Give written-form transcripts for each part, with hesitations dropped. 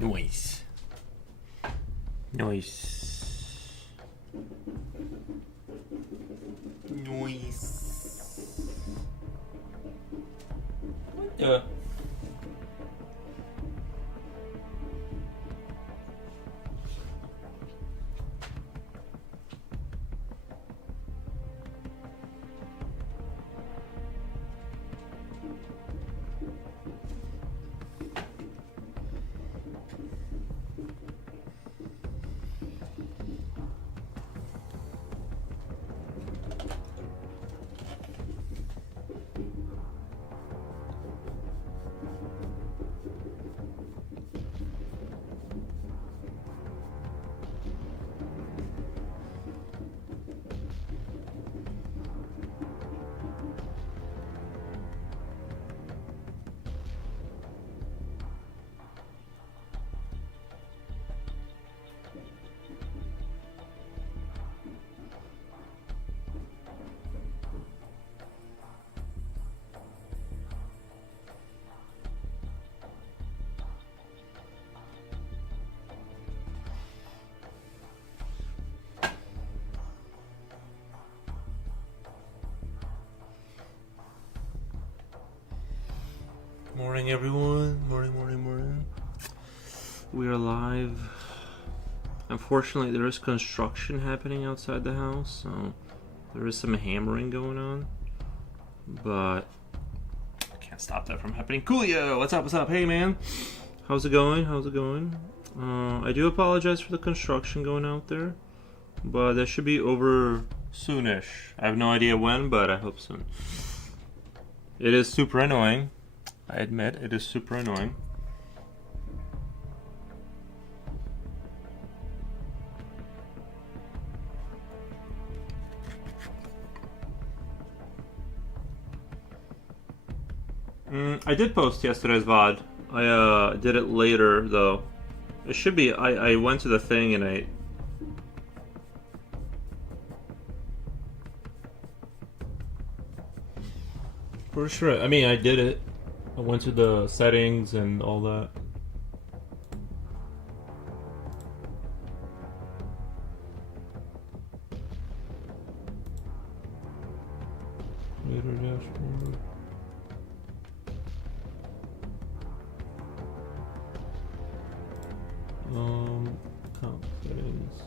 Noise. Noise. Noise. What the? Morning, everyone. Morning. We are live. Unfortunately, there is construction happening outside the house, so there is some hammering going on. But I can't stop that from happening. Coolio, what's up? Hey, man. How's it going? I do apologize for the construction going out there, but that should be over soonish. I have no idea when, but I hope soon. It is super annoying. I admit, it is super annoying. I did post yesterday's VOD. I did it later, though. It should be, I went to the thing and I... For sure, I mean, I did it. I went to the settings and all that. Later dashboard. Comp settings.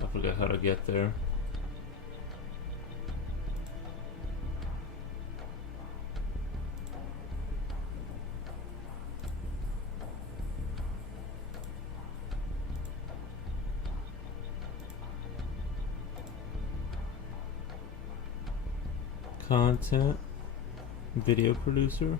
I forgot how to get there. Content, video producer.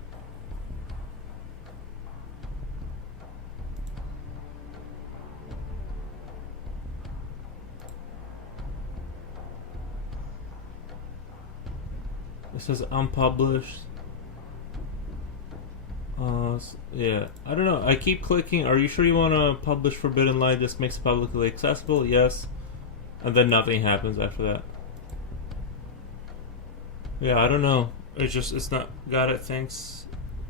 It says unpublished. Yeah, I don't know. I keep clicking. Are you sure you want to publish Forbidden Light? This makes it publicly accessible. Yes, and then nothing happens after that. Yeah, I don't know. It's not. Got it. Thanks.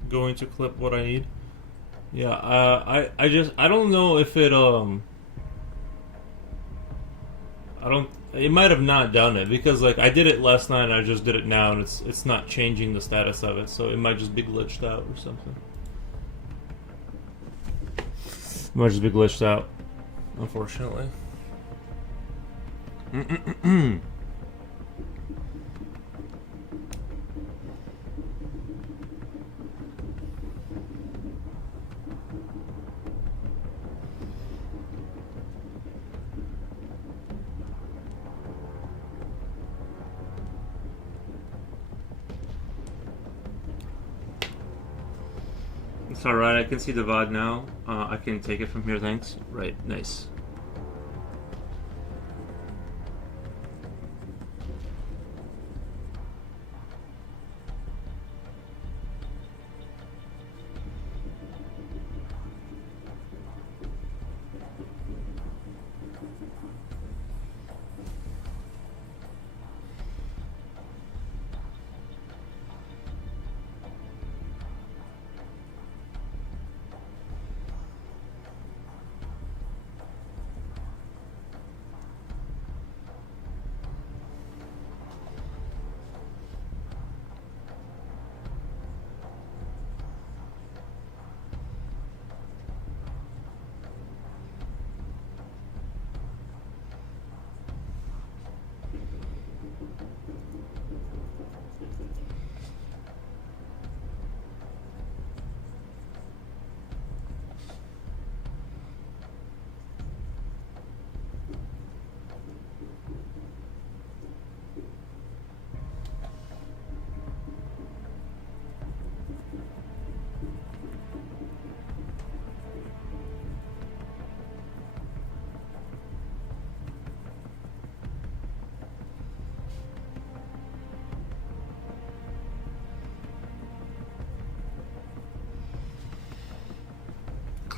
Going to clip what I need. Yeah. I don't know if it I don't. It might have not done it because like I did it last night and I just did it now and it's not changing the status of it, so it might just be glitched out or something. It might just be glitched out, unfortunately. It's alright, I can see the VOD now. I can take it from here, thanks. Right, nice.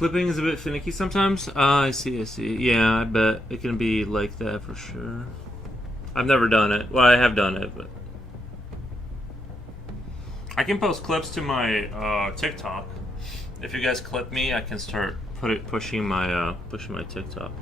Clipping is a bit finicky sometimes. I see, I see. Yeah, I bet it can be like that for sure. I've never done it. Well, I have done it, but I can post clips to my TikTok. If you guys clip me, I can start pushing my TikTok.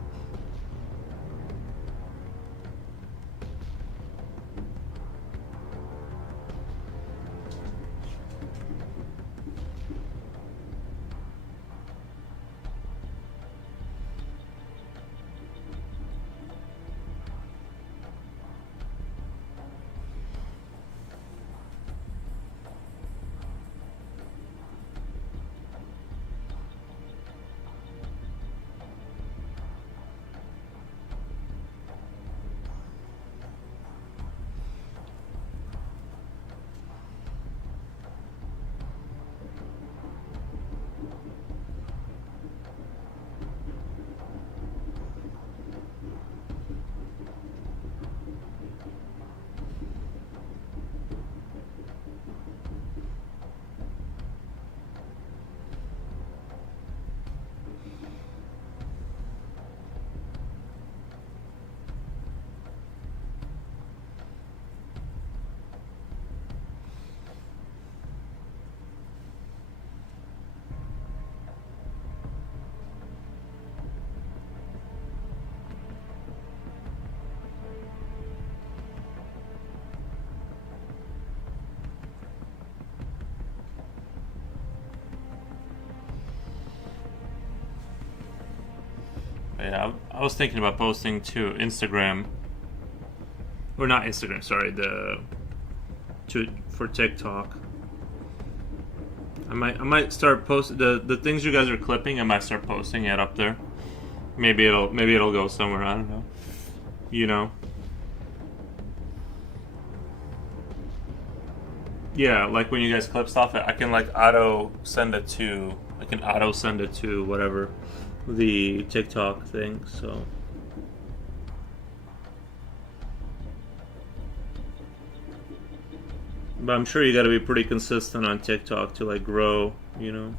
Yeah, I was thinking about posting to Instagram, or not Instagram. Sorry, for TikTok. I might start posting the things you guys are clipping. I might start posting it up there. Maybe it'll go somewhere. I don't know. You know. Yeah, like when you guys clip stuff, I can like auto send it to. I can auto send it to whatever the TikTok thing. So. But I'm sure you got to be pretty consistent on TikTok to like grow, you know.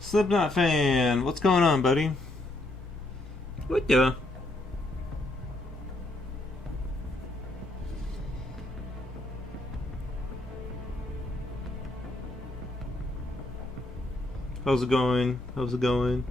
Slipknot fan, what's going on, buddy? What the? How's it going? How's it going?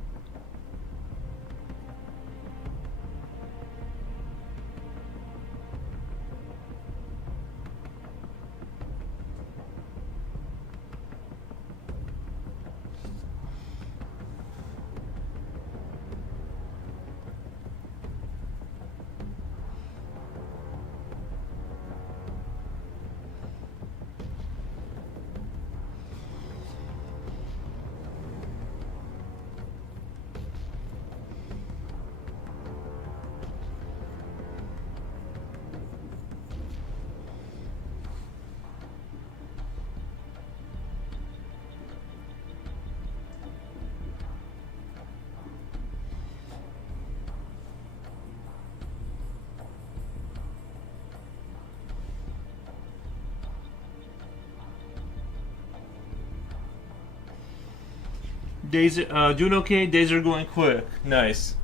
Days doing okay. Days are going quick. Nice.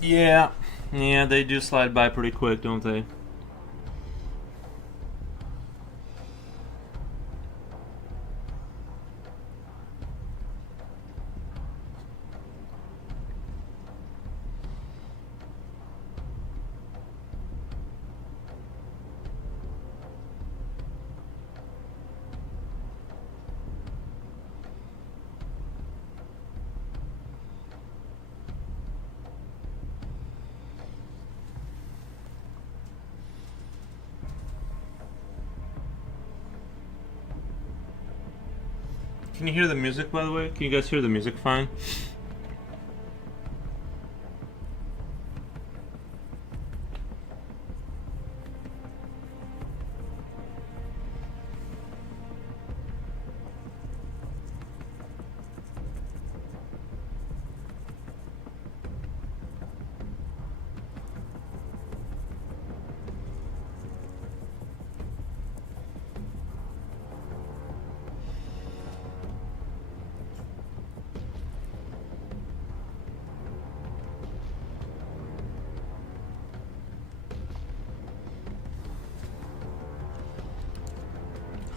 Yeah, yeah, they do slide by pretty quick, don't they? Can you hear the music, by the way? Can you guys hear the music fine?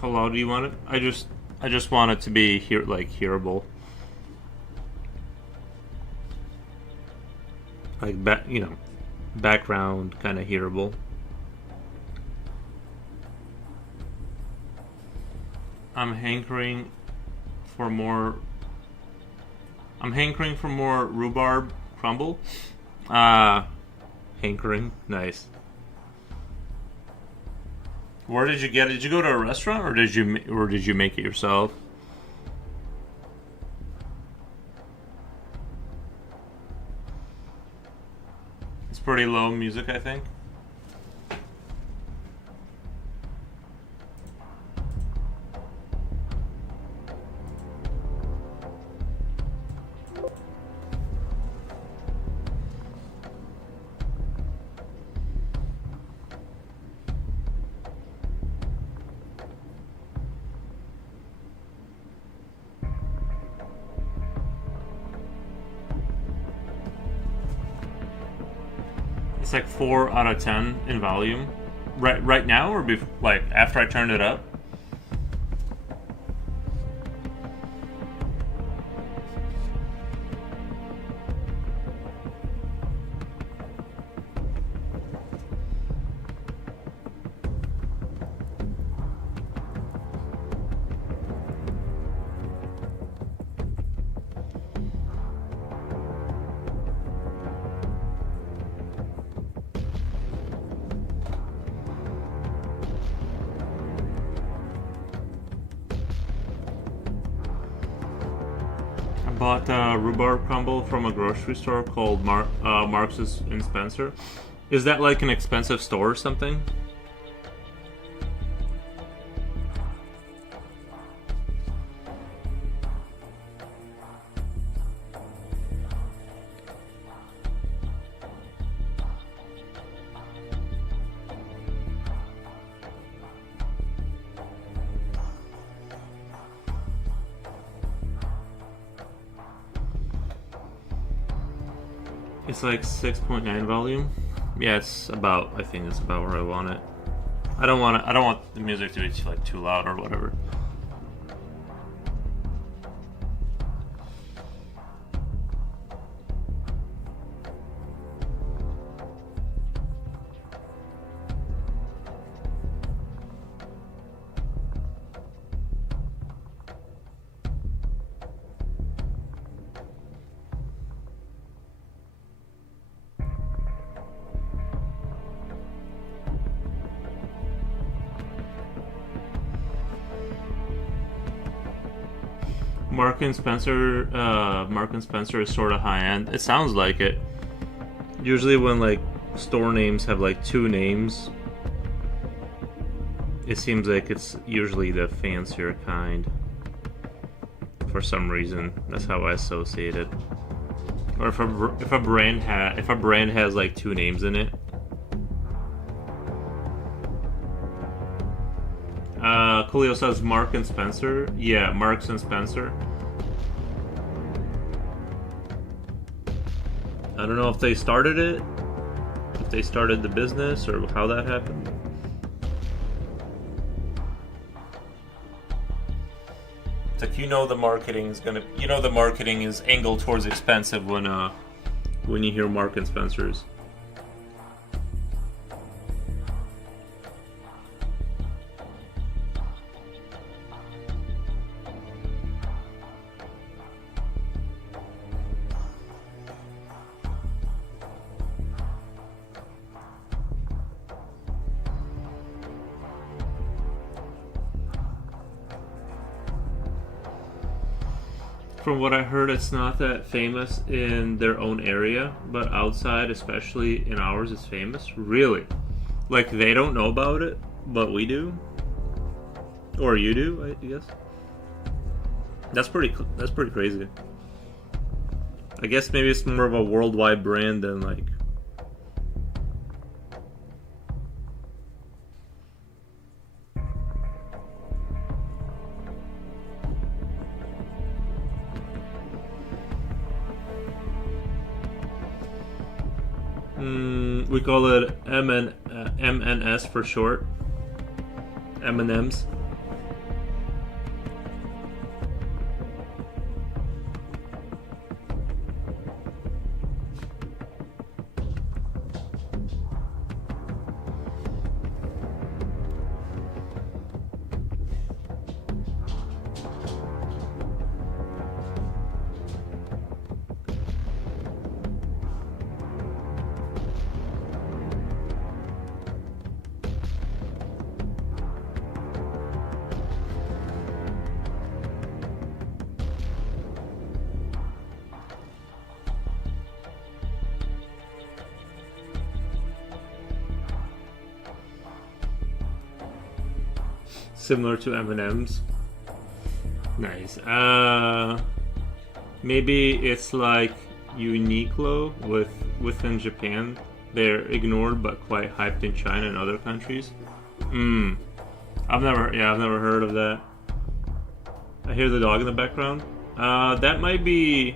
How loud do you want it? I just want it to be hearable. Like background kind of hearable. I'm hankering for more rhubarb crumble. Hankering, nice. Where did you get it? Did you go to a restaurant or did you make it yourself? It's pretty low music, I think. It's like 4 out of 10 in volume. Right now, or like after I turned it up. Bought rhubarb crumble from a grocery store called Marks and Spencer. Is that like an expensive store or something? It's like 6.9 volume. Yeah, I think it's about where I want it. I don't want the music to be like too loud or whatever. Mark and Spencer is sort of high end. It sounds like it. Usually when like store names have like 2 names, it seems like it's usually the fancier kind. For some reason, that's how I associate it. Or if a brand has like 2 names in it. Coolio says Mark and Spencer. Yeah, Marks and Spencer. I don't know if they started it, if they started the business, or how that happened. It's like the marketing is angled towards expensive when you hear Mark and Spencer's. From what I heard, it's not that famous in their own area, but outside, especially in ours, it's famous. Really? Like, they don't know about it, but we do? Or you do, I guess? That's pretty crazy. I guess maybe it's more of a worldwide brand than, like... we call it MNS for short. M&M's. Similar to M&M's. Nice. Maybe it's like Uniqlo within Japan. They're ignored but quite hyped in China and other countries. I've never heard of that. I hear the dog in the background. That might be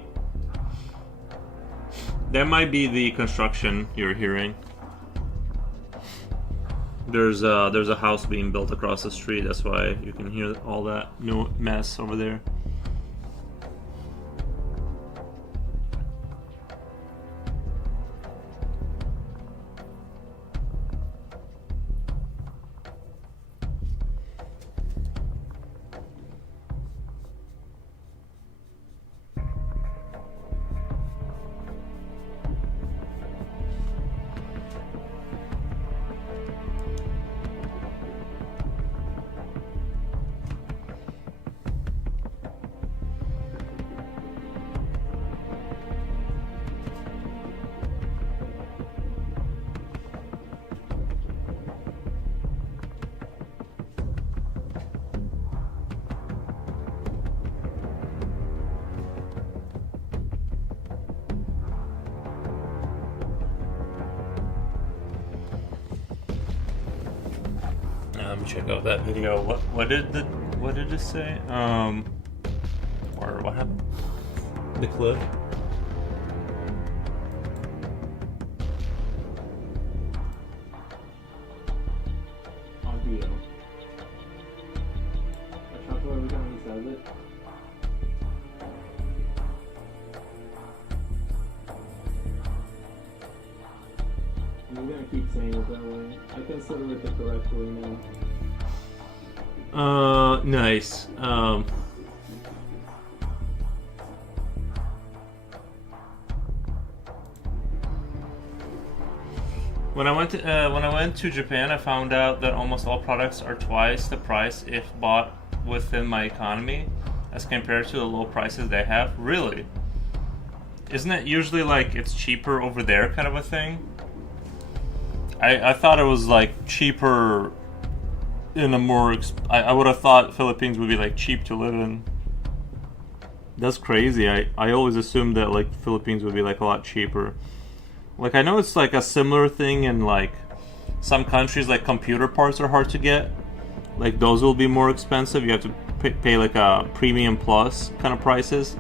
the construction you're hearing. There's a house being built across the street. That's why you can hear all that mess over there. Let me check out that video. What did it say? Or what happened? The clip. Audio. I chuckle every time he says it. I'm gonna keep saying it that way. I consider it the correct way now. Nice. When I went to Japan, I found out that almost all products are twice the price if bought within my economy, as compared to the low prices they have. Really? Isn't it usually like it's cheaper over there, kind of a thing? I thought it was like cheaper in a more... I would have thought Philippines would be like cheap to live in. That's crazy. I always assumed that like Philippines would be like a lot cheaper. Like I know it's like a similar thing in like some countries, like computer parts are hard to get. Like those will be more expensive. You have to pay like a premium plus kind of prices.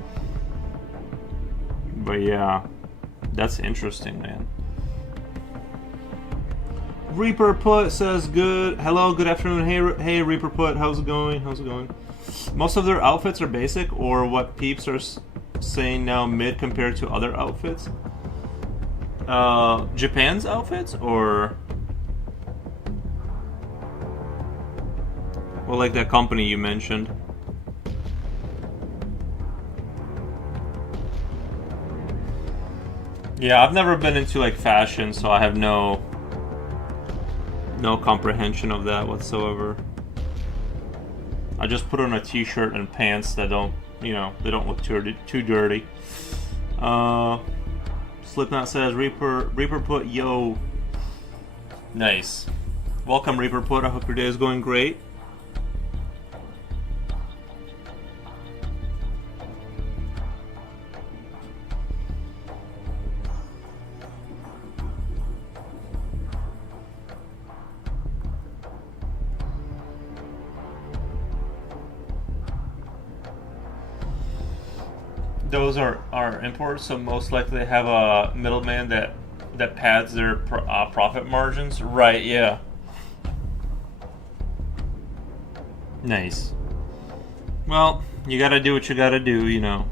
But yeah, that's interesting, man. Reaper Put says good. Hello, good afternoon. Hey Reaper Put, how's it going? Most of their outfits are basic, or what peeps are saying now, mid compared to other outfits. Japan's outfits, or well, like that company you mentioned. Yeah, I've never been into like fashion, so I have no comprehension of that whatsoever. I just put on a t-shirt and pants that don't you know, they don't look too dirty. Slipknot says Reaper put yo. Nice. Welcome Reaper put. I hope your day is going great. Those are imports, so most likely they have a middleman that pads their profit margins. Right, yeah. Nice. Well, you gotta do what you gotta do, you know.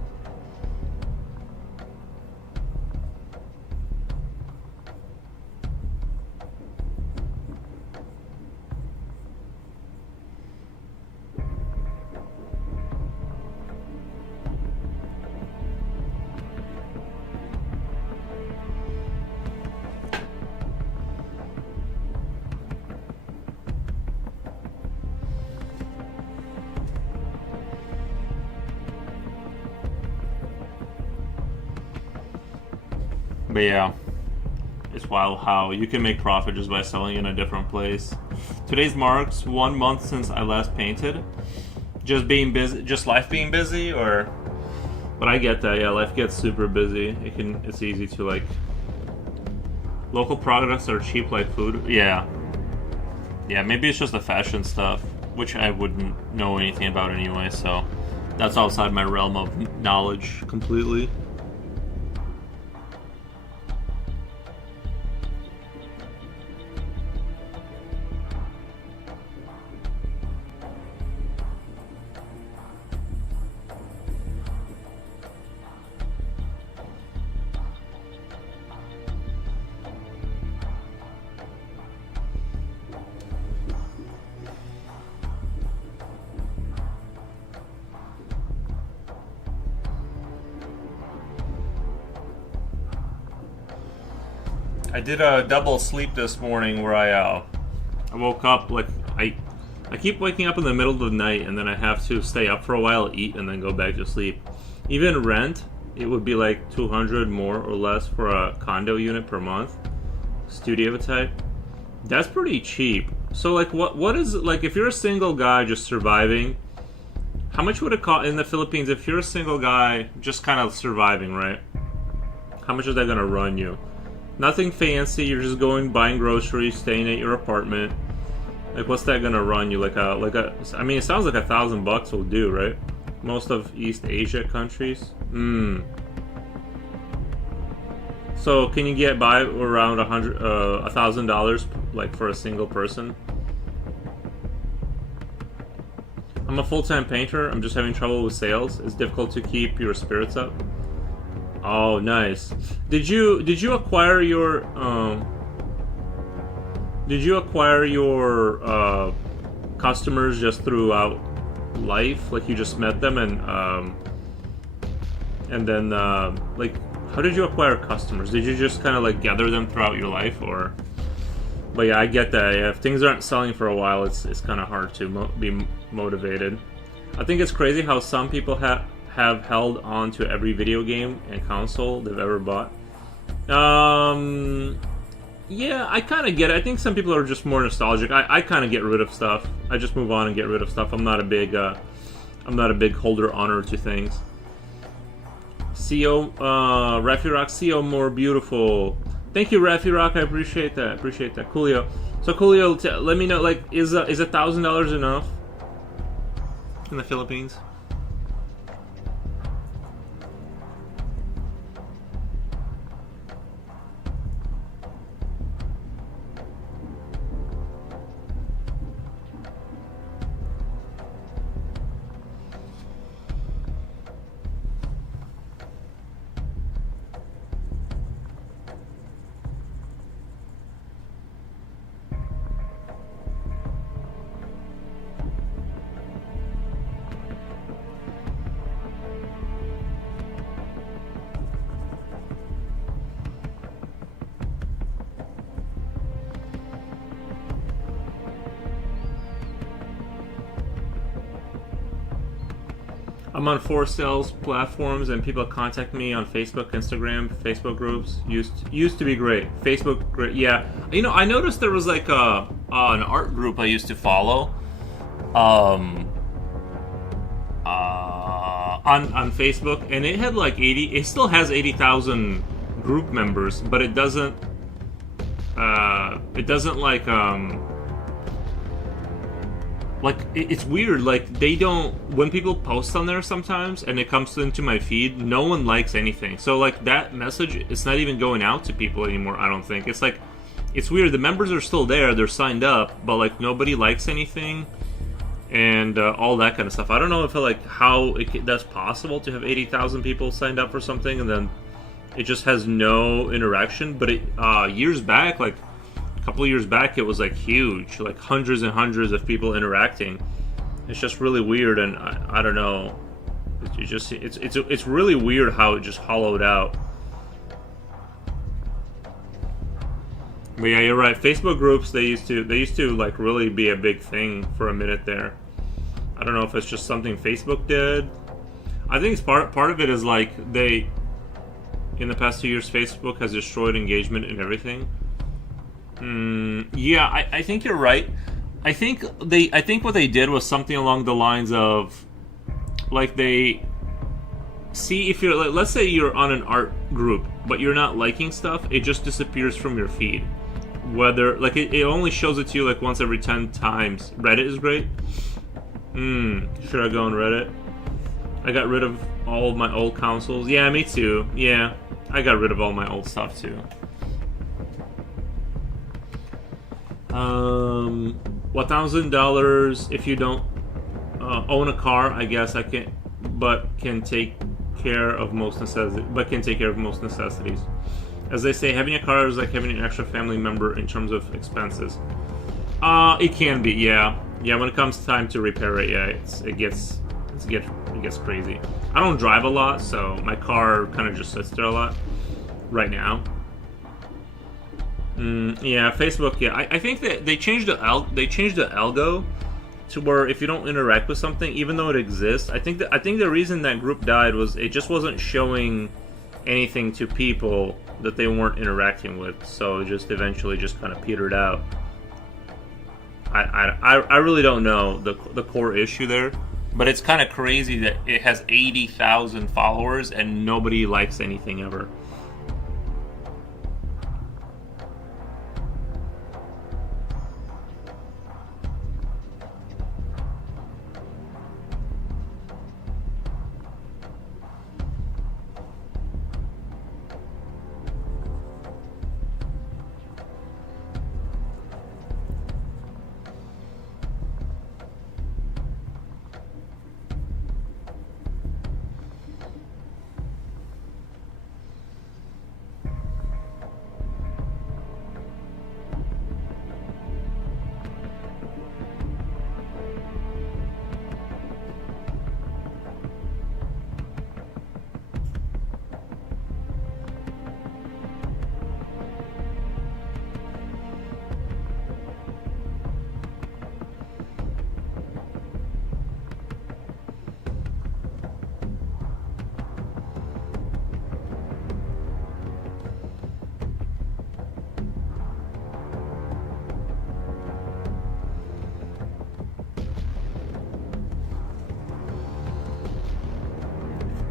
But yeah, it's wild how you can make profit just by selling in a different place. Today's marks 1 month since I last painted. Just being busy, just life being busy, or... But I get that, yeah, life gets super busy. It's easy to like... Local products are cheap like food. Yeah. Yeah, maybe it's just the fashion stuff, which I wouldn't know anything about anyway, so... That's outside my realm of knowledge completely. I did a double sleep this morning where I woke up, like, I keep waking up in the middle of the night and then I have to stay up for a while, eat, and then go back to sleep. Even rent, it would be like $200 more or less for a condo unit per month, studio type. That's pretty cheap. So like, what is, like, if you're a single guy just surviving, how much would it cost in the Philippines if you're a single guy just kind of surviving, right? How much is that gonna run you? Nothing fancy, you're just going, buying groceries, staying at your apartment. Like, what's that gonna run you? I mean, it sounds like $1,000 will do, right? Most of East Asia countries. So, can you get by around $1,000, like, for a single person? I'm a full-time painter. I'm just having trouble with sales. It's difficult to keep your spirits up. Oh, nice. Did you acquire your customers just throughout life? Like, you just met them and then like, how did you acquire customers? Did you just kind of like gather them throughout your life, or? But yeah, I get that. Yeah, if things aren't selling for a while, it's kind of hard to be motivated. I think it's crazy how some people have held on to every video game and console they've ever bought. Yeah, I kind of get it. I think some people are just more nostalgic. I kind of get rid of stuff. I just move on and get rid of stuff. I'm not a big holder honor to things. CO, Rafirock, CO more beautiful. Thank you, Rafirock. I appreciate that. Coolio. So Coolio, let me know. Like, is $1,000 enough in the Philippines? I'm on 4 sales platforms, and people contact me on Facebook, Instagram, Facebook groups. Used to be great. Facebook, great. Yeah, you know, I noticed there was like an art group I used to follow, on Facebook, and it had like 80. It still has 80,000 group members, but it doesn't. It doesn't like it's weird, like they don't, when people post on there sometimes and it comes into my feed, no one likes anything, so like that message, it's not even going out to people anymore. I don't think it's like, it's weird, the members are still there, they're signed up, but like nobody likes anything and all that kind of stuff. I don't know if how that's possible to have 80,000 people signed up for something and then it just has no interaction. But it years back, like couple of years back, it was like huge, like hundreds and hundreds of people interacting. It's just really weird, and I don't know. It's really weird how it just hollowed out. But yeah, you're right. Facebook groups, they used to like really be a big thing for a minute there. I don't know if it's just something Facebook did. I think it's part of it is like in the past 2 years, Facebook has destroyed engagement and everything. Yeah, I think you're right. I think what they did was something along the lines of, like, they see if you're, like, let's say you're on an art group, but you're not liking stuff, it just disappears from your feed. Whether, like, it only shows it to you like once every 10 times. Reddit is great. Should I go on Reddit? I got rid of all of my old consoles. Yeah, me too. Yeah, I got rid of all my old stuff too. $1,000 if you don't own a car, I guess I can, but can take care of most necessities. As they say, having a car is like having an extra family member in terms of expenses. It can be, yeah. When it comes time to repair it, yeah, it gets crazy. I don't drive a lot, so my car kind of just sits there a lot right now. Yeah, Facebook. Yeah, I think that they changed the algo to where if you don't interact with something, even though it exists, I think the reason that group died was it just wasn't showing anything to people that they weren't interacting with, so it just eventually just kind of petered out. I really don't know the core issue there, but it's kind of crazy that it has 80,000 followers and nobody likes anything ever.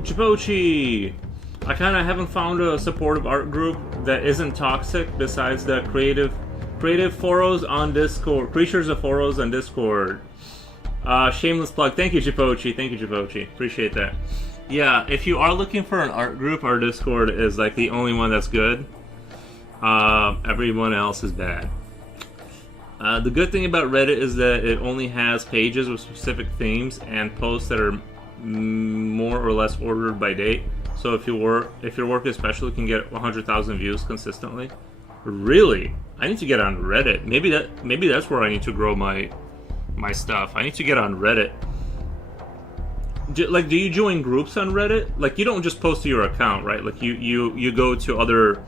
Chipochi! I kind of haven't found a supportive art group that isn't toxic besides the creative foros on Discord. Creatures of foros on Discord. Shameless plug. Thank you, Chipochi. Appreciate that. Yeah, if you are looking for an art group, our Discord is like the only one that's good. Everyone else is bad. The good thing about Reddit is that it only has pages with specific themes and posts that are more or less ordered by date. So if your work especially can get 100,000 views consistently. Really? I need to get on Reddit. Maybe that's where I need to grow my stuff. I need to get on Reddit. Do you join groups on Reddit? Like, you don't just post to your account, right? Like you go to other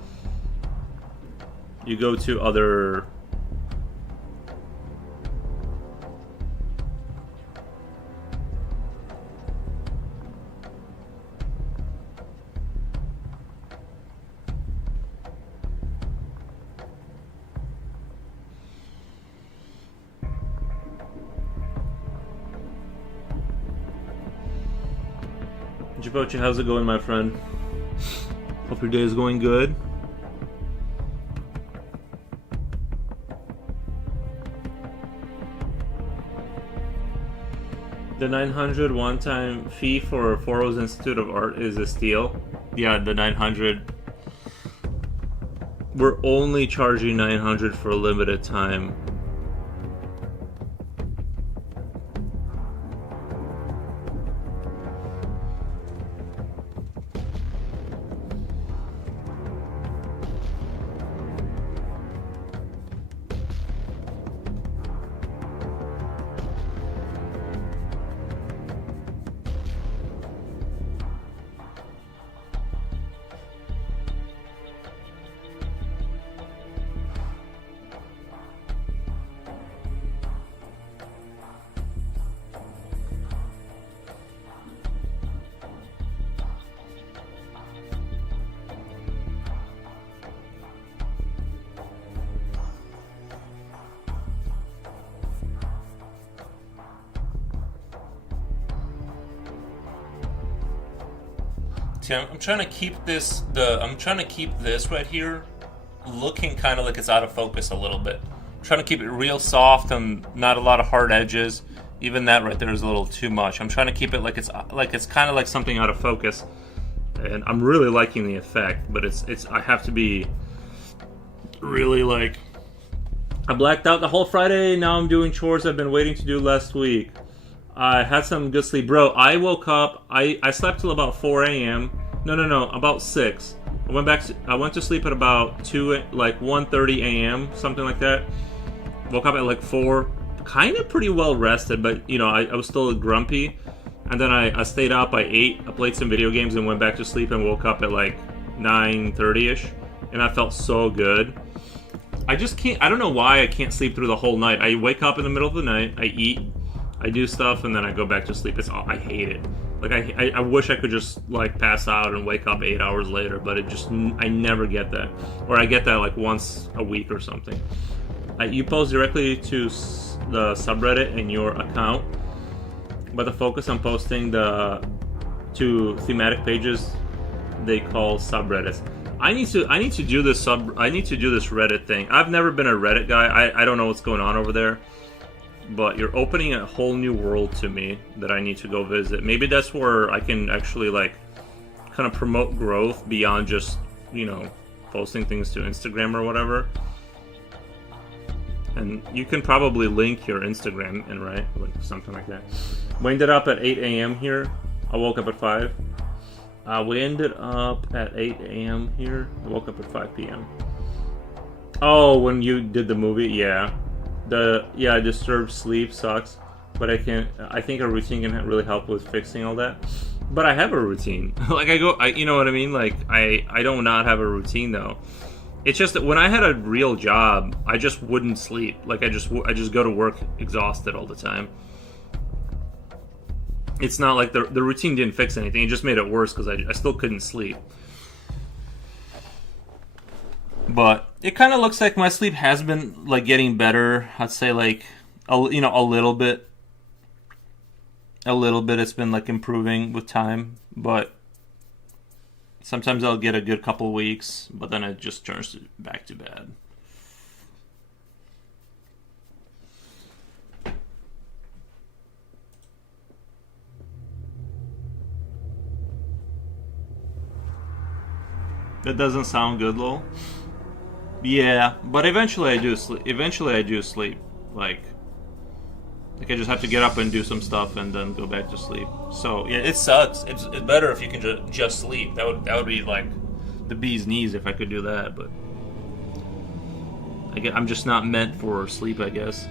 Jipochi, how's it going, my friend? Hope your day is going good. The 900 one-time fee for Foro's Institute of Art is a steal. Yeah, the 900. We're only charging 900 for a limited time. I'm trying to keep this right here looking kind of like it's out of focus a little bit. I'm trying to keep it real soft and not a lot of hard edges. Even that right there is a little too much. I'm trying to keep it like it's kind of like something out of focus. And I'm really liking the effect, but I have to be really like, I blacked out the whole Friday. Now I'm doing chores I've been waiting to do last week. I had some good sleep. Bro, I woke up, I slept till about 4 a.m. No, about 6. I went to sleep at about 1:30 a.m., something like that. Woke up at like 4, kind of pretty well rested, but, I was still grumpy. And then I stayed up, I ate, I played some video games and went back to sleep and woke up at like 9:30ish. And I felt so good. I just can't, I don't know why I can't sleep through the whole night. I wake up in the middle of the night, I eat, I do stuff, and then I go back to sleep. I hate it. Like, I wish I could just, like, pass out and wake up 8 hours later, but I never get that. Or I get that, like, once a week or something. You post directly to the subreddit in your account, but the focus on posting to thematic pages they call subreddits. I need to do this Reddit thing. I've never been a Reddit guy. I don't know what's going on over there. But you're opening a whole new world to me that I need to go visit. Maybe that's where I can actually, like, kind of promote growth beyond just, posting things to Instagram or whatever. And you can probably link your Instagram in, right? Like something like that. We ended up at 8 a.m. here. I woke up at 5. We ended up at 8 a.m. here. I woke up at 5 p.m. Oh, when you did the movie? Yeah. Disturbed sleep sucks, but I think a routine can really help with fixing all that. But I have a routine. Like, you know what I mean? Like, I don't not have a routine, though. It's just that when I had a real job, I just wouldn't sleep. Like, I just go to work exhausted all the time. It's not like the routine didn't fix anything. It just made it worse because I still couldn't sleep. But it kind of looks like my sleep has been, like, getting better. I'd say, like, a little bit. A little bit. It's been, like, improving with time. But sometimes I'll get a good couple weeks, but then it just turns back to bad. That doesn't sound good, lol. Yeah, but eventually I do sleep. Like I just have to get up and do some stuff and then go back to sleep. So yeah, it sucks. It's better if you can just sleep. That would be like the bee's knees if I could do that. But I'm just not meant for sleep, I guess.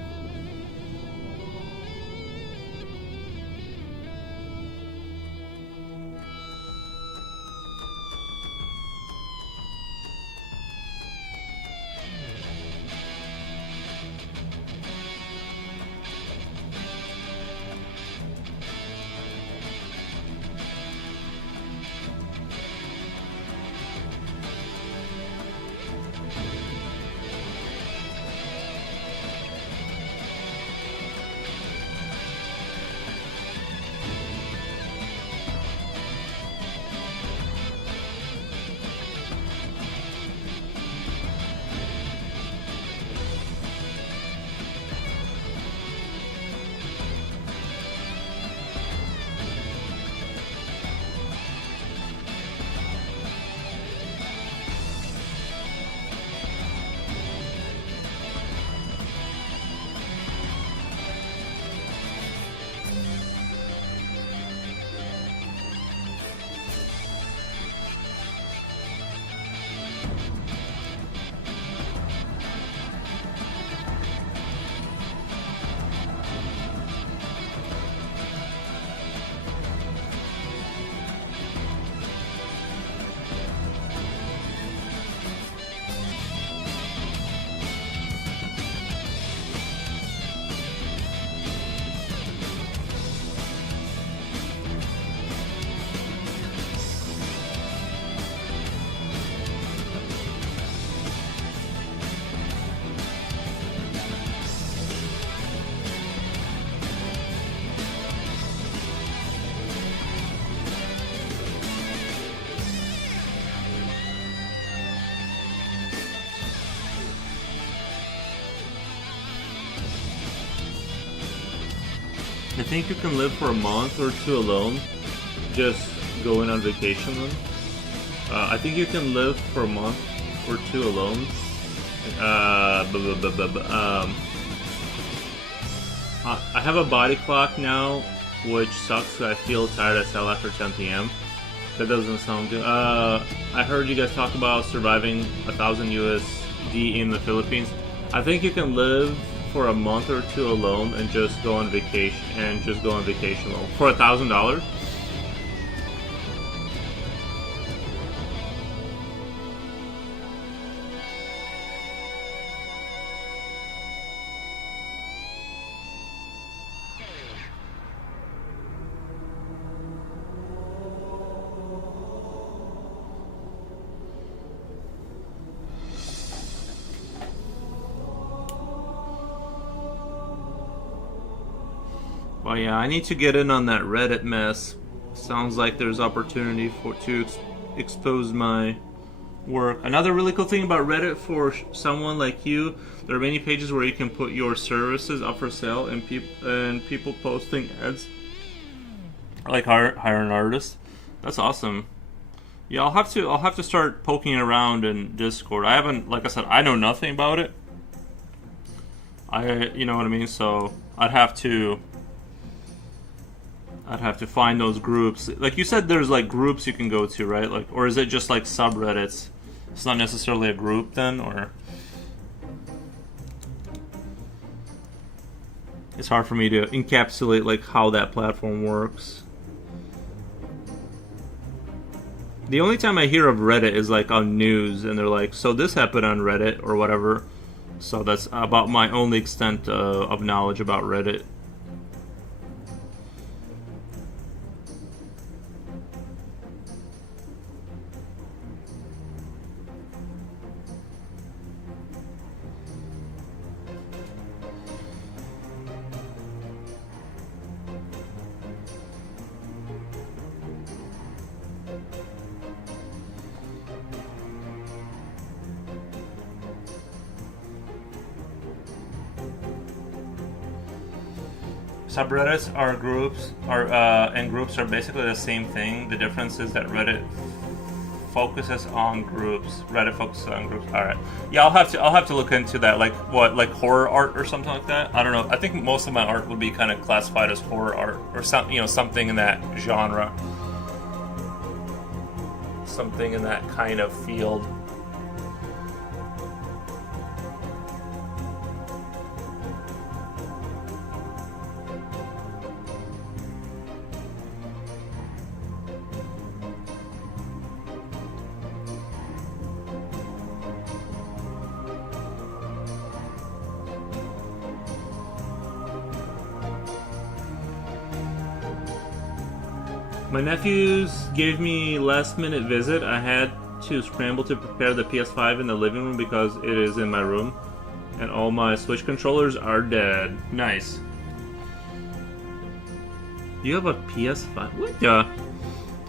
I think you can live for a month or two alone, just going on vacation then. I think you can live for a month or two alone. I have a body clock now, which sucks. I feel tired as hell after 10 p.m. That doesn't sound good. I heard you guys talk about surviving 1,000 USD in the Philippines. I think you can live for a month or two alone and just go on vacation alone for $1,000. Well, yeah, I need to get in on that Reddit mess. Sounds like there's opportunity to expose my work. Another really cool thing about Reddit for someone like you, there are many pages where you can put your services up for sale, and people posting ads, like hire an artist. That's awesome. Yeah, I'll have to start poking around in Discord. I haven't, like I said, I know nothing about it. You know what I mean? So I'd have to find those groups. Like you said, there's like groups you can go to, right? Like, or is it just like subreddits? It's not necessarily a group then, or it's hard for me to encapsulate like how that platform works. The only time I hear of Reddit is like on news, and they're like, "So this happened on Reddit" or whatever. So that's about my only extent of knowledge about Reddit. Subreddits and groups are basically the same thing. The difference is that Reddit focuses on groups. Reddit focuses on groups. All right. Yeah, I'll have to look into that. Like what, like horror art or something like that. I don't know. I think most of my art would be kind of classified as horror art or something in that genre. Something in that kind of field. My nephews gave me last-minute visit. I had to scramble to prepare the PS5 in the living room because it is in my room, and all my Switch controllers are dead. Nice. You have a PS5? What the?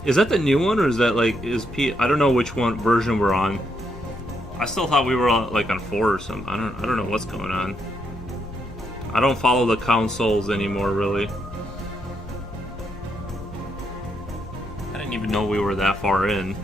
Is that the new one, or is that like I don't know which one version we're on. I still thought we were on, like on 4 or something. I don't know what's going on. I don't follow the consoles anymore, really. I didn't even know we were that far in.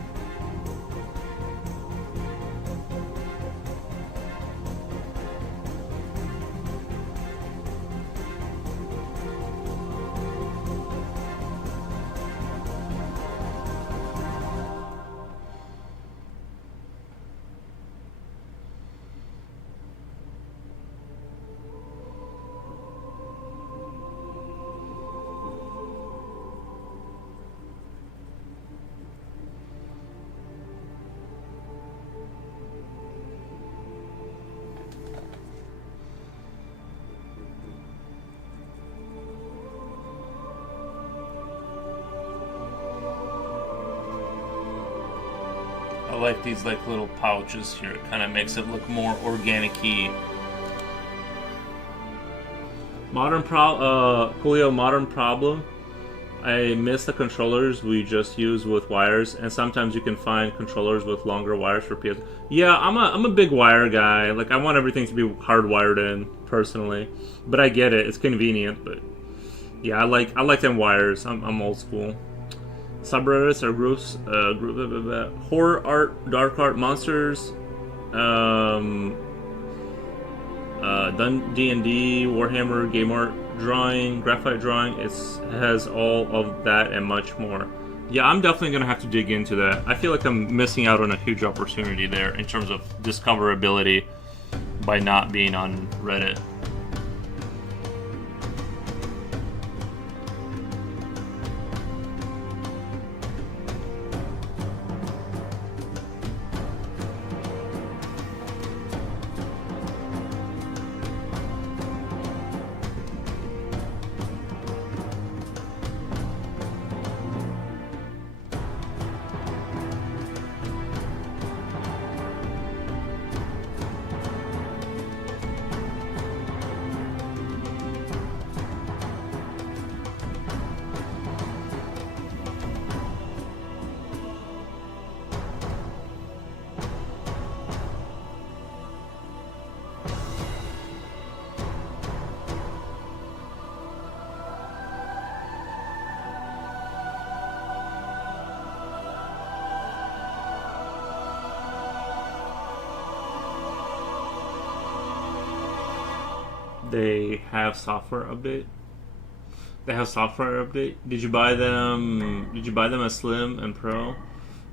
I like these like little pouches here. It kind of makes it look more organic-y. Julio, modern problem. I miss the controllers we just use with wires, and sometimes you can find controllers with longer wires for PS. Yeah, I'm a big wire guy. Like, I want everything to be hardwired in, personally. But I get it. It's convenient, but Yeah, I like them wires. I'm old school. Subreddits are groups, horror art, dark art, monsters, D&D, Warhammer, game art, drawing, graphite drawing. It has all of that and much more. Yeah, I'm definitely gonna have to dig into that. I feel like I'm missing out on a huge opportunity there in terms of discoverability by not being on Reddit. They have software update. They have software update. Did you buy them? Did you buy them as Slim and Pro?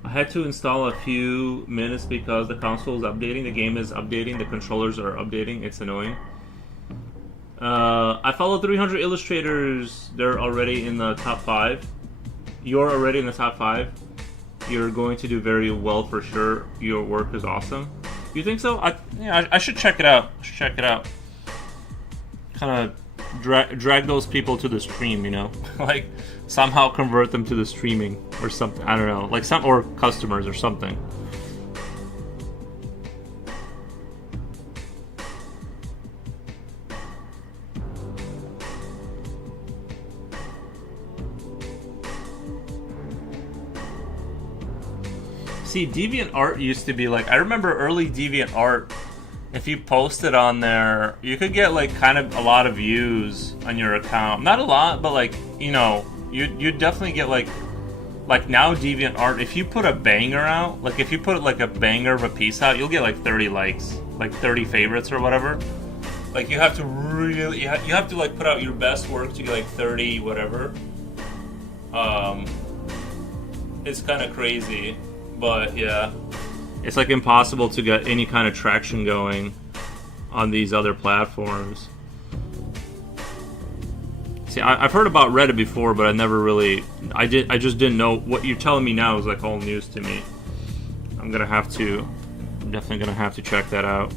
I had to install a few minutes because the console is updating. The game is updating. The controllers are updating. It's annoying. I follow 300 illustrators. They're already in the top 5. You're already in the top 5. You're going to do very well for sure. Your work is awesome. You think so? I should check it out. Kind of drag those people to the stream, you know, like somehow convert them to the streaming or something. I don't know, like or customers or something. See, DeviantArt used to be like, I remember early DeviantArt. If you posted on there, you could get like kind of a lot of views on your account. Not a lot, but like, you know, you'd definitely get like now DeviantArt, if you put a banger out, like if you put like a banger of a piece out, you'll get like 30 likes, like 30 favorites or whatever. Like you have to really, you have to like put out your best work to get like 30 whatever. It's kind of crazy, but yeah. It's like impossible to get any kind of traction going on these other platforms. See, I've heard about Reddit before, but I never really, I just didn't know. What you're telling me now is like all news to me. I'm definitely gonna have to check that out.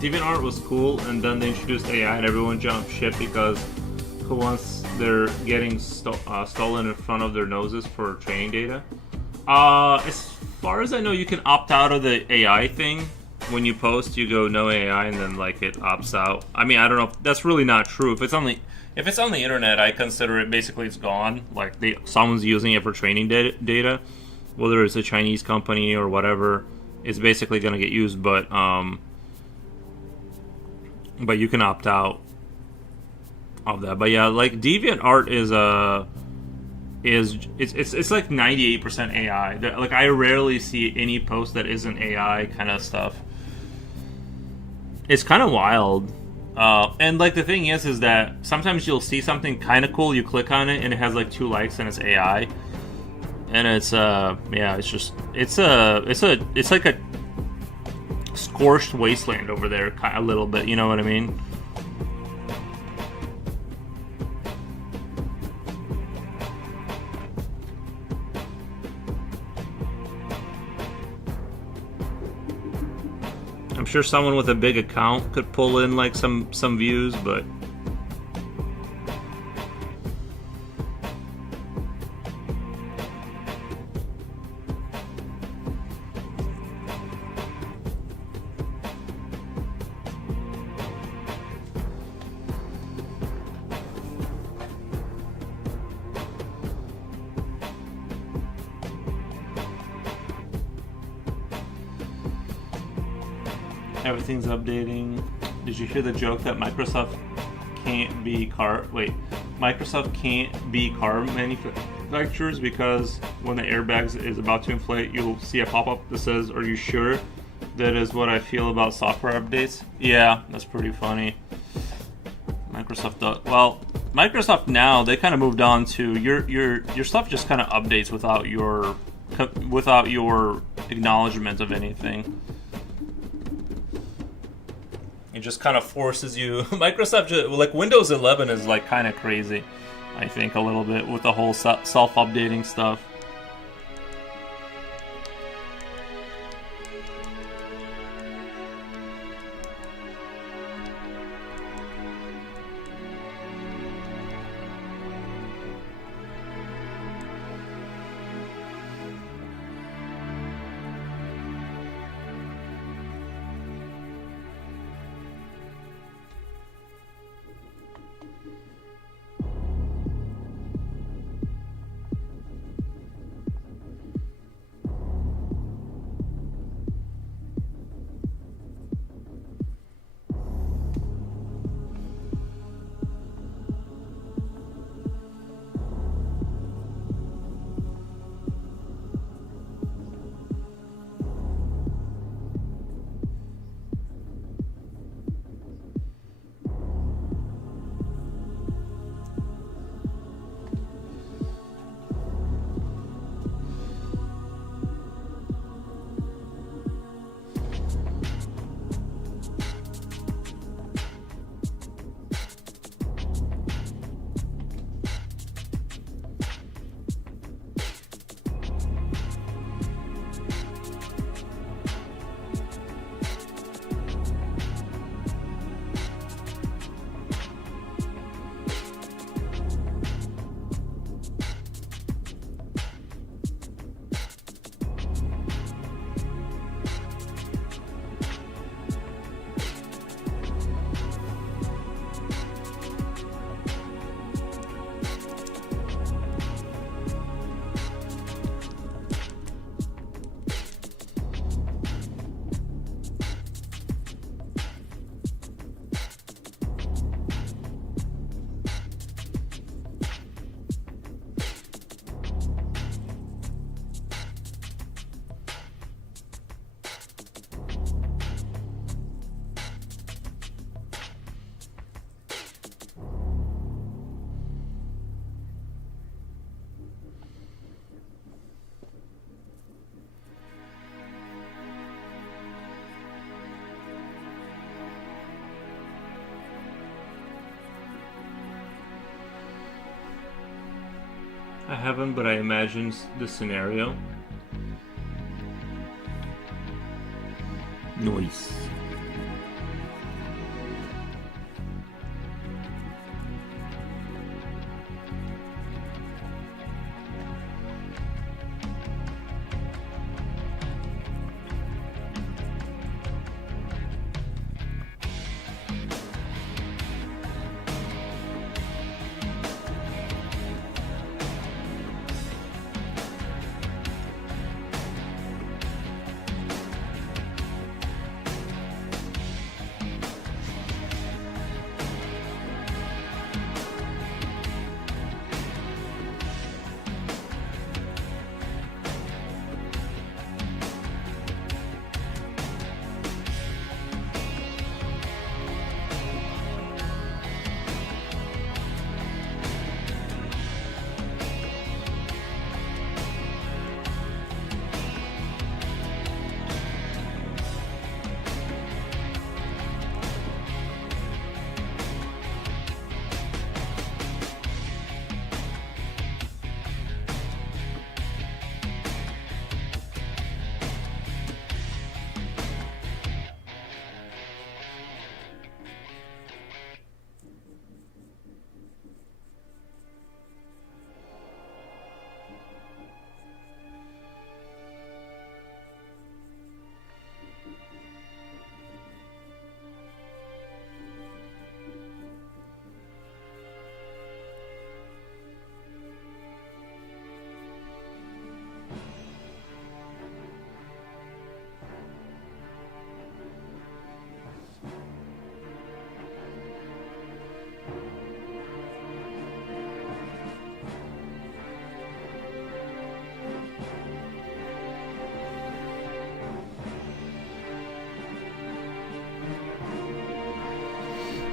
DeviantArt was cool, and then they introduced AI, and everyone jumped ship because once they're getting stolen in front of their noses for training data. As far as I know, you can opt out of the AI thing. When you post, you go no AI, and then like it opts out. I mean, I don't know. That's really not true. If it's on the internet, I consider it basically it's gone. Like someone's using it for training data, whether it's a Chinese company or whatever. It's basically going to get used, but you can opt out of that. But yeah, like DeviantArt it's like 98% AI. Like I rarely see any post that isn't AI kind of stuff. It's kind of wild. And like the thing is that sometimes you'll see something kind of cool, you click on it, and it has like 2 likes, and it's AI. And it's it's like a scorched wasteland over there, a little bit. You know what I mean? I'm sure someone with a big account could pull in like some views, but everything's updating. Did you hear the joke that Microsoft can't be car manufacturers because when the airbags is about to inflate, you'll see a pop-up that says, "Are you sure?" That is what I feel about software updates. Yeah, that's pretty funny. Microsoft now, they kind of moved on to your stuff just kind of updates without your acknowledgement of anything. It just kind of forces you. Microsoft, like Windows 11 is like kind of crazy, I think, a little bit with the whole self-updating stuff. I haven't, but I imagine the scenario. Nice.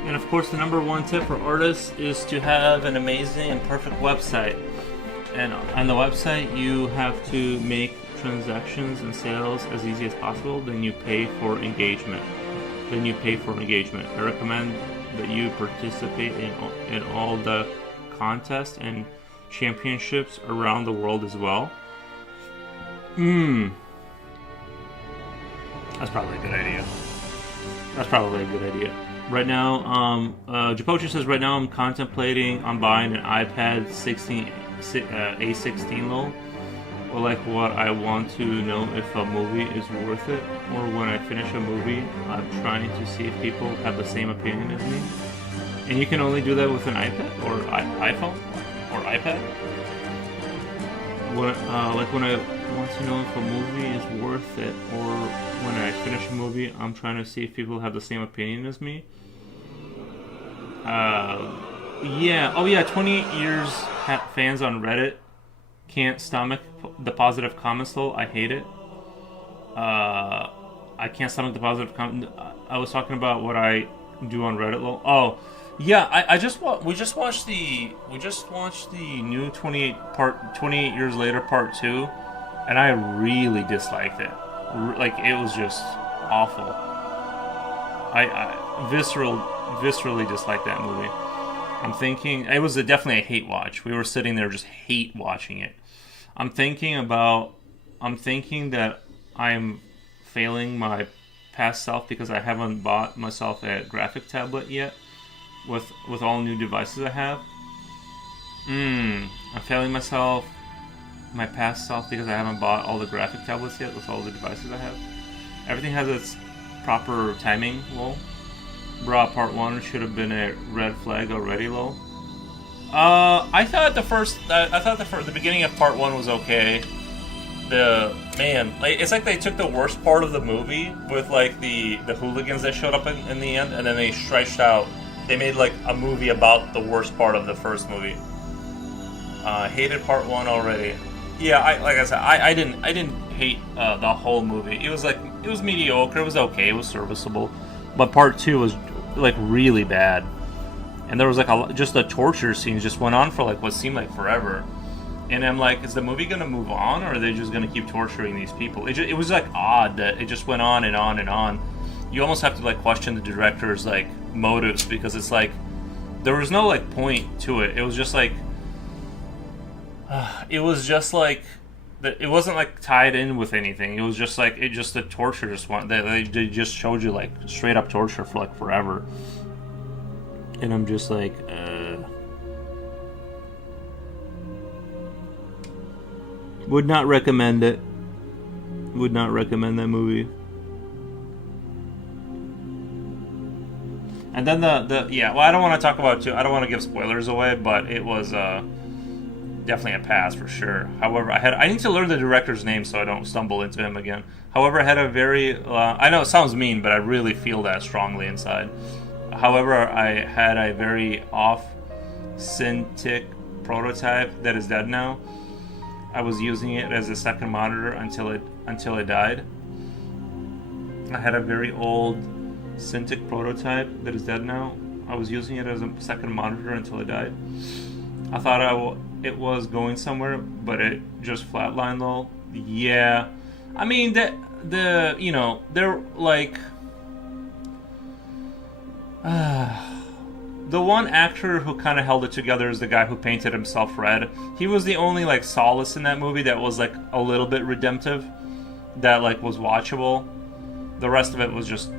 And of course, the number one tip for artists is to have an amazing and perfect website. And on the website, you have to make transactions and sales as easy as possible. Then you pay for engagement. I recommend that you participate in all the contests and championships around the world as well. That's probably a good idea. Right now, Japocha says, right now I'm contemplating on buying an iPad A16 lol. Or like what I want to know if a movie is worth it, or when I finish a movie, I'm trying to see if people have the same opinion as me. And you can only do that with an iPad or iPhone or iPad. When I want to know if a movie is worth it, or when I finish a movie, I'm trying to see if people have the same opinion as me. 28 years fans on Reddit can't stomach the positive comments though. I hate it. I can't stomach the positive comments. I was talking about what I do on Reddit though. Oh, yeah. We just watched the new 28 years later part 2, and I really disliked it. Like, it was just awful. I viscerally disliked that movie. I'm thinking it was definitely a hate watch. We were sitting there just hate watching it. I'm thinking that I'm failing my past self because I haven't bought myself a graphic tablet yet with all new devices I have. I'm failing my past self because I haven't bought all the graphic tablets yet with all the devices I have. Everything has its proper timing, lol. Bruh, part 1 should have been a red flag already, lol. I thought the beginning of part 1 was okay. It's like they took the worst part of the movie with like the hooligans that showed up in the end, and then they stretched out. They made like a movie about the worst part of the first movie. Hated part 1 already. Yeah, I didn't hate the whole movie. It was mediocre. It was okay. It was serviceable. But part 2 was like really bad, and there was like just the torture scenes just went on for like what seemed like forever. And I'm like, is the movie gonna move on, or are they just gonna keep torturing these people? It was like odd that it just went on and on and on. You almost have to like question the director's like motives, because it's like there was no like point to it. It was just like it wasn't like tied in with anything. It was just like the torture just went. They just showed you like straight up torture for like forever, and I'm just like, would not recommend it. Would not recommend that movie. And then I don't want to talk about I don't want to give spoilers away, but it was definitely a pass for sure. However, I need to learn the director's name so I don't stumble into him again. However, I had a very I know it sounds mean, but I really feel that strongly inside. However, I had a very off Cintiq prototype that is dead now. I was using it as a second monitor until it died. I had a very old Cintiq prototype that is dead now. I was using it as a second monitor until it died. I thought it was going somewhere, but it just flatlined, lol. Yeah. I mean, they're like... the one actor who kind of held it together is the guy who painted himself red. He was the only, like, solace in that movie that was, like, a little bit redemptive, that, like, was watchable. The rest of it was just,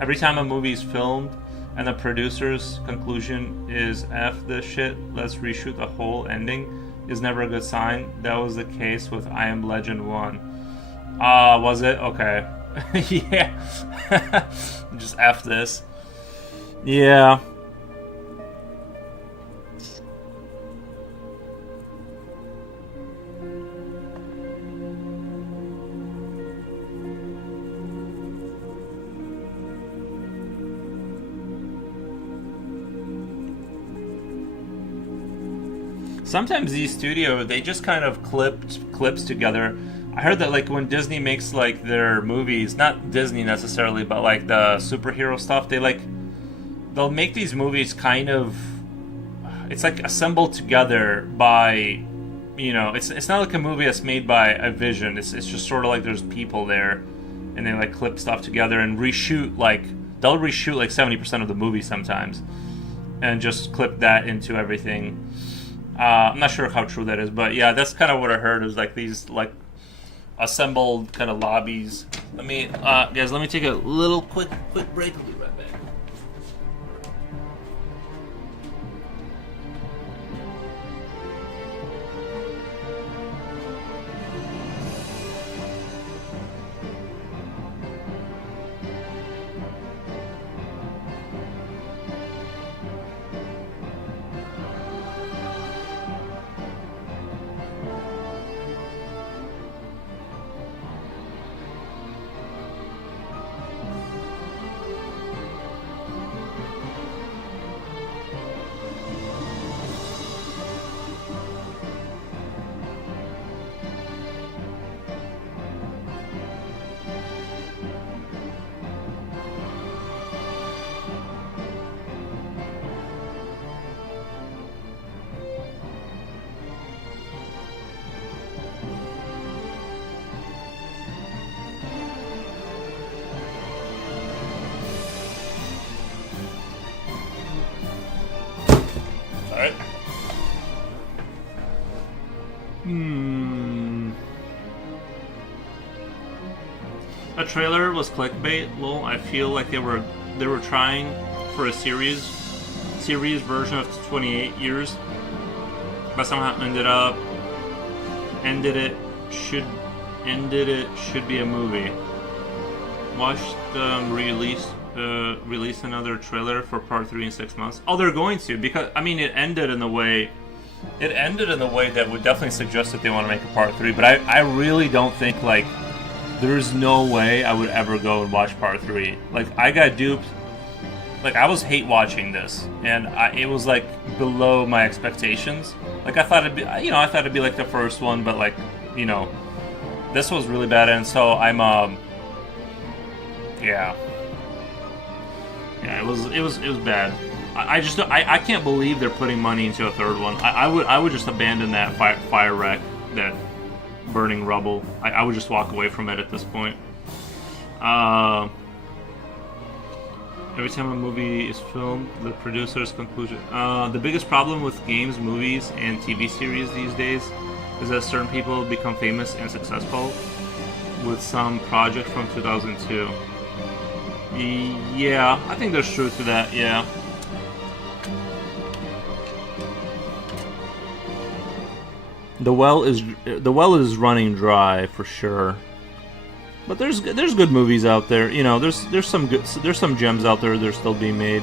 every time a movie is filmed, and the producer's conclusion is F this shit, let's reshoot the whole ending, is never a good sign. That was the case with I Am Legend 1. Was it? Okay. Yeah. Just F this. Yeah. Sometimes these studios, they just kind of clips together. I heard that like when Disney makes like their movies, not Disney necessarily, but like the superhero stuff, they'll make these movies kind of, it's like assembled together by, you know, it's not like a movie that's made by a vision. It's just sort of like there's people there, and they like clip stuff together and reshoot, like they'll reshoot like 70% of the movie sometimes, and just clip that into everything. I'm not sure how true that is, but yeah, that's kind of what I heard. Is like these like assembled kind of lobbies. Guys, let me take a little quick break. I'll be right back. Alright. A trailer was clickbait. Lol, I feel like they were trying for a series version of 28 years, but somehow ended it should be a movie. Watch them release another trailer for part 3 in 6 months. Oh, they're going to, because I mean it ended in the way that would definitely suggest that they want to make a part 3, but I really don't think, like, there's no way I would ever go and watch part 3. Like, I got duped. Like, I was hate watching this, and it was like below my expectations. Like, I thought it'd be like the first one, but like, you know, this was really bad, and so I'm yeah, it was bad. I can't believe they're putting money into a third one. I would just abandon that fire wreck, that burning rubble. I would just walk away from it at this point. Every time a movie is filmed, the producer's conclusion. The biggest problem with games, movies, and TV series these days is that certain people become famous and successful with some project from 2002. Yeah, I think there's truth to that, yeah. The well is running dry for sure. But there's good movies out there. You know, there's some gems out there that are still being made.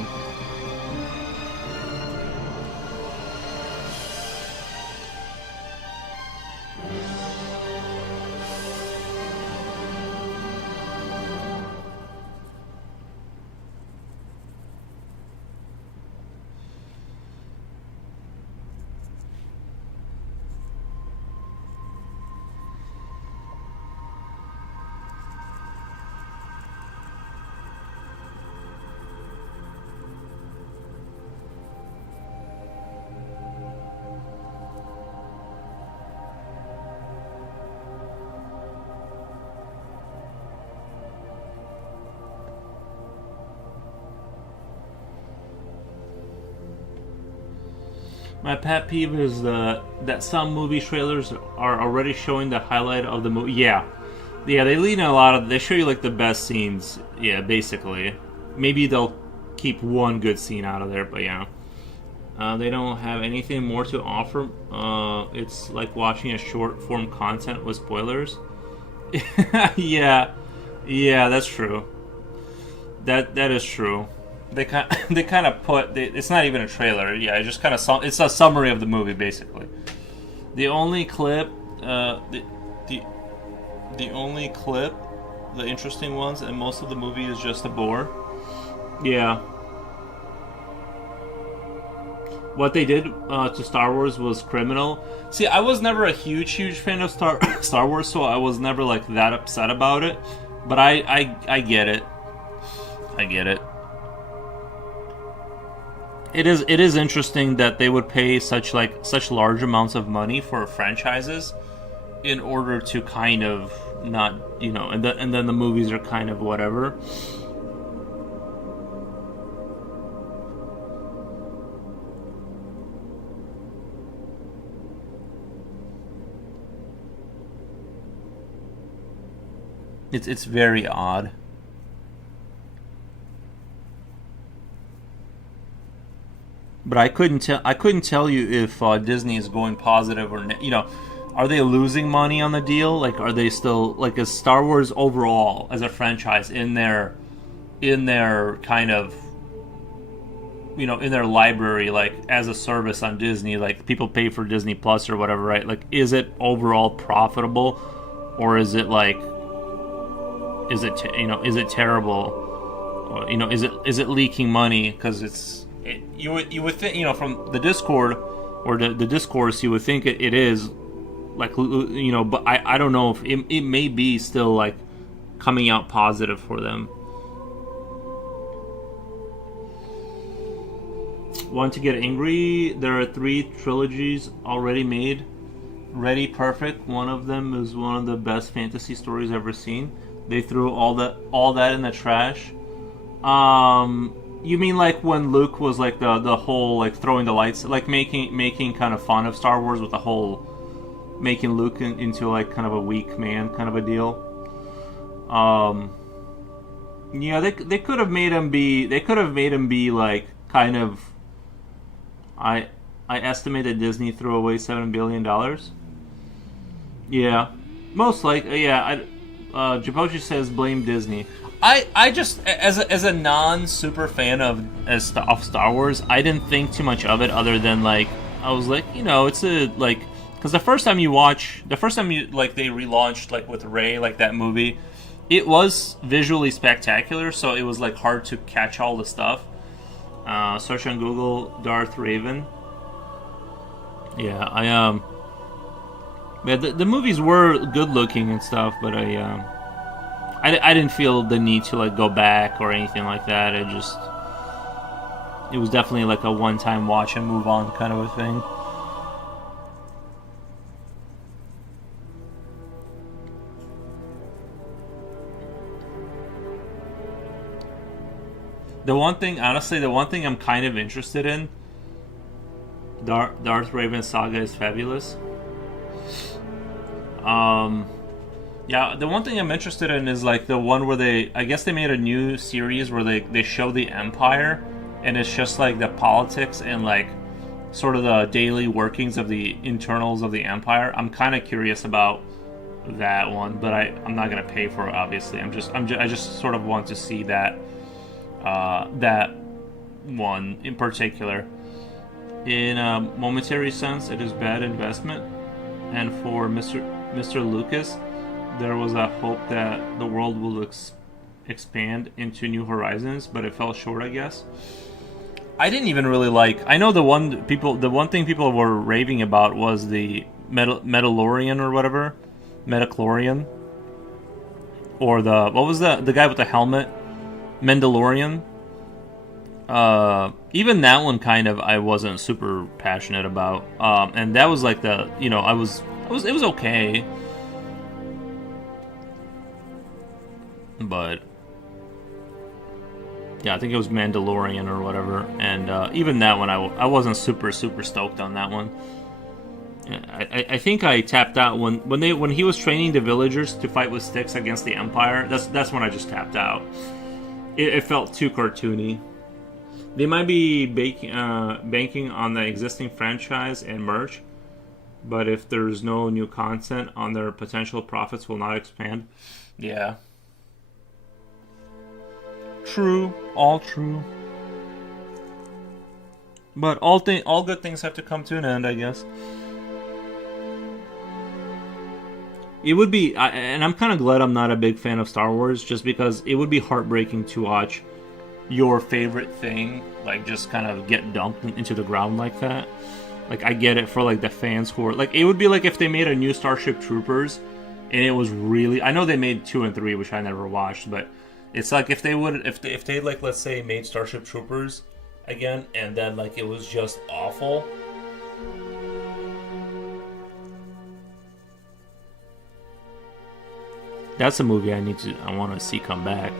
My pet peeve is that some movie trailers are already showing the highlight of the movie. Yeah, they lead in a lot of. They show you like the best scenes. Yeah, basically. Maybe they'll keep one good scene out of there, but yeah. They don't have anything more to offer. It's like watching a short form content with spoilers. yeah, that's true. That is true. They kind of put it's not even a trailer. Yeah, it just kind of it's a summary of the movie basically. The only clip, the only clip, the interesting ones, and most of the movie is just a bore. Yeah. What they did to Star Wars was criminal. See, I was never a huge fan of Star Wars, so I was never like that upset about it. But I get it. I get it. It is interesting that they would pay such large amounts of money for franchises in order to kind of not, you know, and then the movies are kind of whatever. It's very odd. But I couldn't tell you if Disney is going positive or you know, are they losing money on the deal? Like, are they still like, is Star Wars overall as a franchise in their kind of, you know, in their library, like as a service on Disney, like people pay for Disney Plus or whatever, right? Like, is it overall profitable, or is it like, is it terrible? Or, you know, is it leaking money? Because you would think, you know, from the Discord or the discourse, you would think it is like, you know, but I don't know if it may be still like coming out positive for them. Want to get angry? There are 3 trilogies already made. Ready Perfect, one of them is one of the best fantasy stories ever seen. They threw all that in the trash. You mean like when Luke was like the whole like throwing the lights, like making kind of fun of Star Wars with the whole making Luke into like kind of a weak man kind of a deal. Yeah, they could have made him be like kind of. I estimate that Disney threw away $7 billion. Yeah, most likely. Yeah, Japoshi says blame Disney. I just, as a non-super fan of Star Wars, I didn't think too much of it other than like, I was like, you know, it's a like, because the first time you like they relaunched like with Rey, like that movie, it was visually spectacular, so it was like hard to catch all the stuff. Search on Google Darth Raven. Yeah, yeah, the movies were good looking and stuff, but I didn't feel the need to like go back or anything like that. It was definitely like a one-time watch and move on kind of a thing. The one thing I'm kind of interested in, Darth Raven Saga is fabulous. Yeah, the one thing I'm interested in is like the one where I guess they made a new series where they show the Empire, and it's just like the politics and like sort of the daily workings of the internals of the Empire. I'm kind of curious about that one, but I'm not gonna pay for it, obviously. I just sort of want to see that one in particular. In a momentary sense, it is bad investment, and for Mr. Lucas, there was a hope that the world will expand into new horizons, but it fell short, I guess. I didn't even really like. I know the one thing people were raving about was the Mandalorian or whatever, Metachlorian, or what was the guy with the helmet, Mandalorian. Even that one kind of I wasn't super passionate about, and that was like it was okay, but yeah, I think it was Mandalorian or whatever, and even that one I wasn't super stoked on that one. I think I tapped out when he was training the villagers to fight with sticks against the Empire. That's when I just tapped out. It felt too cartoony. They might be banking on the existing franchise and merch, but if there's no new content on their potential profits will not expand. Yeah. True. All true. But all good things have to come to an end, I guess. It would be, and I'm kind of glad I'm not a big fan of Star Wars, just because it would be heartbreaking to watch your favorite thing like just kind of get dumped into the ground like that. Like, I get it for like the fans who are like, it would be like if they made a new Starship Troopers and it was really, I know they made 2 and 3, which I never watched, but it's like if they would, if they like, let's say, made Starship Troopers again and then like it was just awful. That's a movie I want to see come back.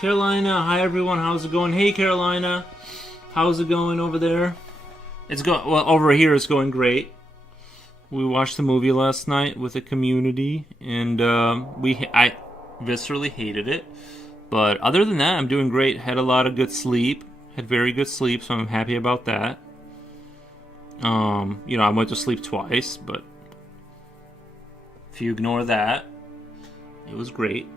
Carolina, hi everyone, how's it going? Hey Carolina, how's it going over there? It's going well over here. It's going great. We watched the movie last night with the community, and I viscerally hated it. But other than that, I'm doing great. Had a lot of good sleep. Had very good sleep, so I'm happy about that. I went to sleep twice, but if you ignore that, it was great.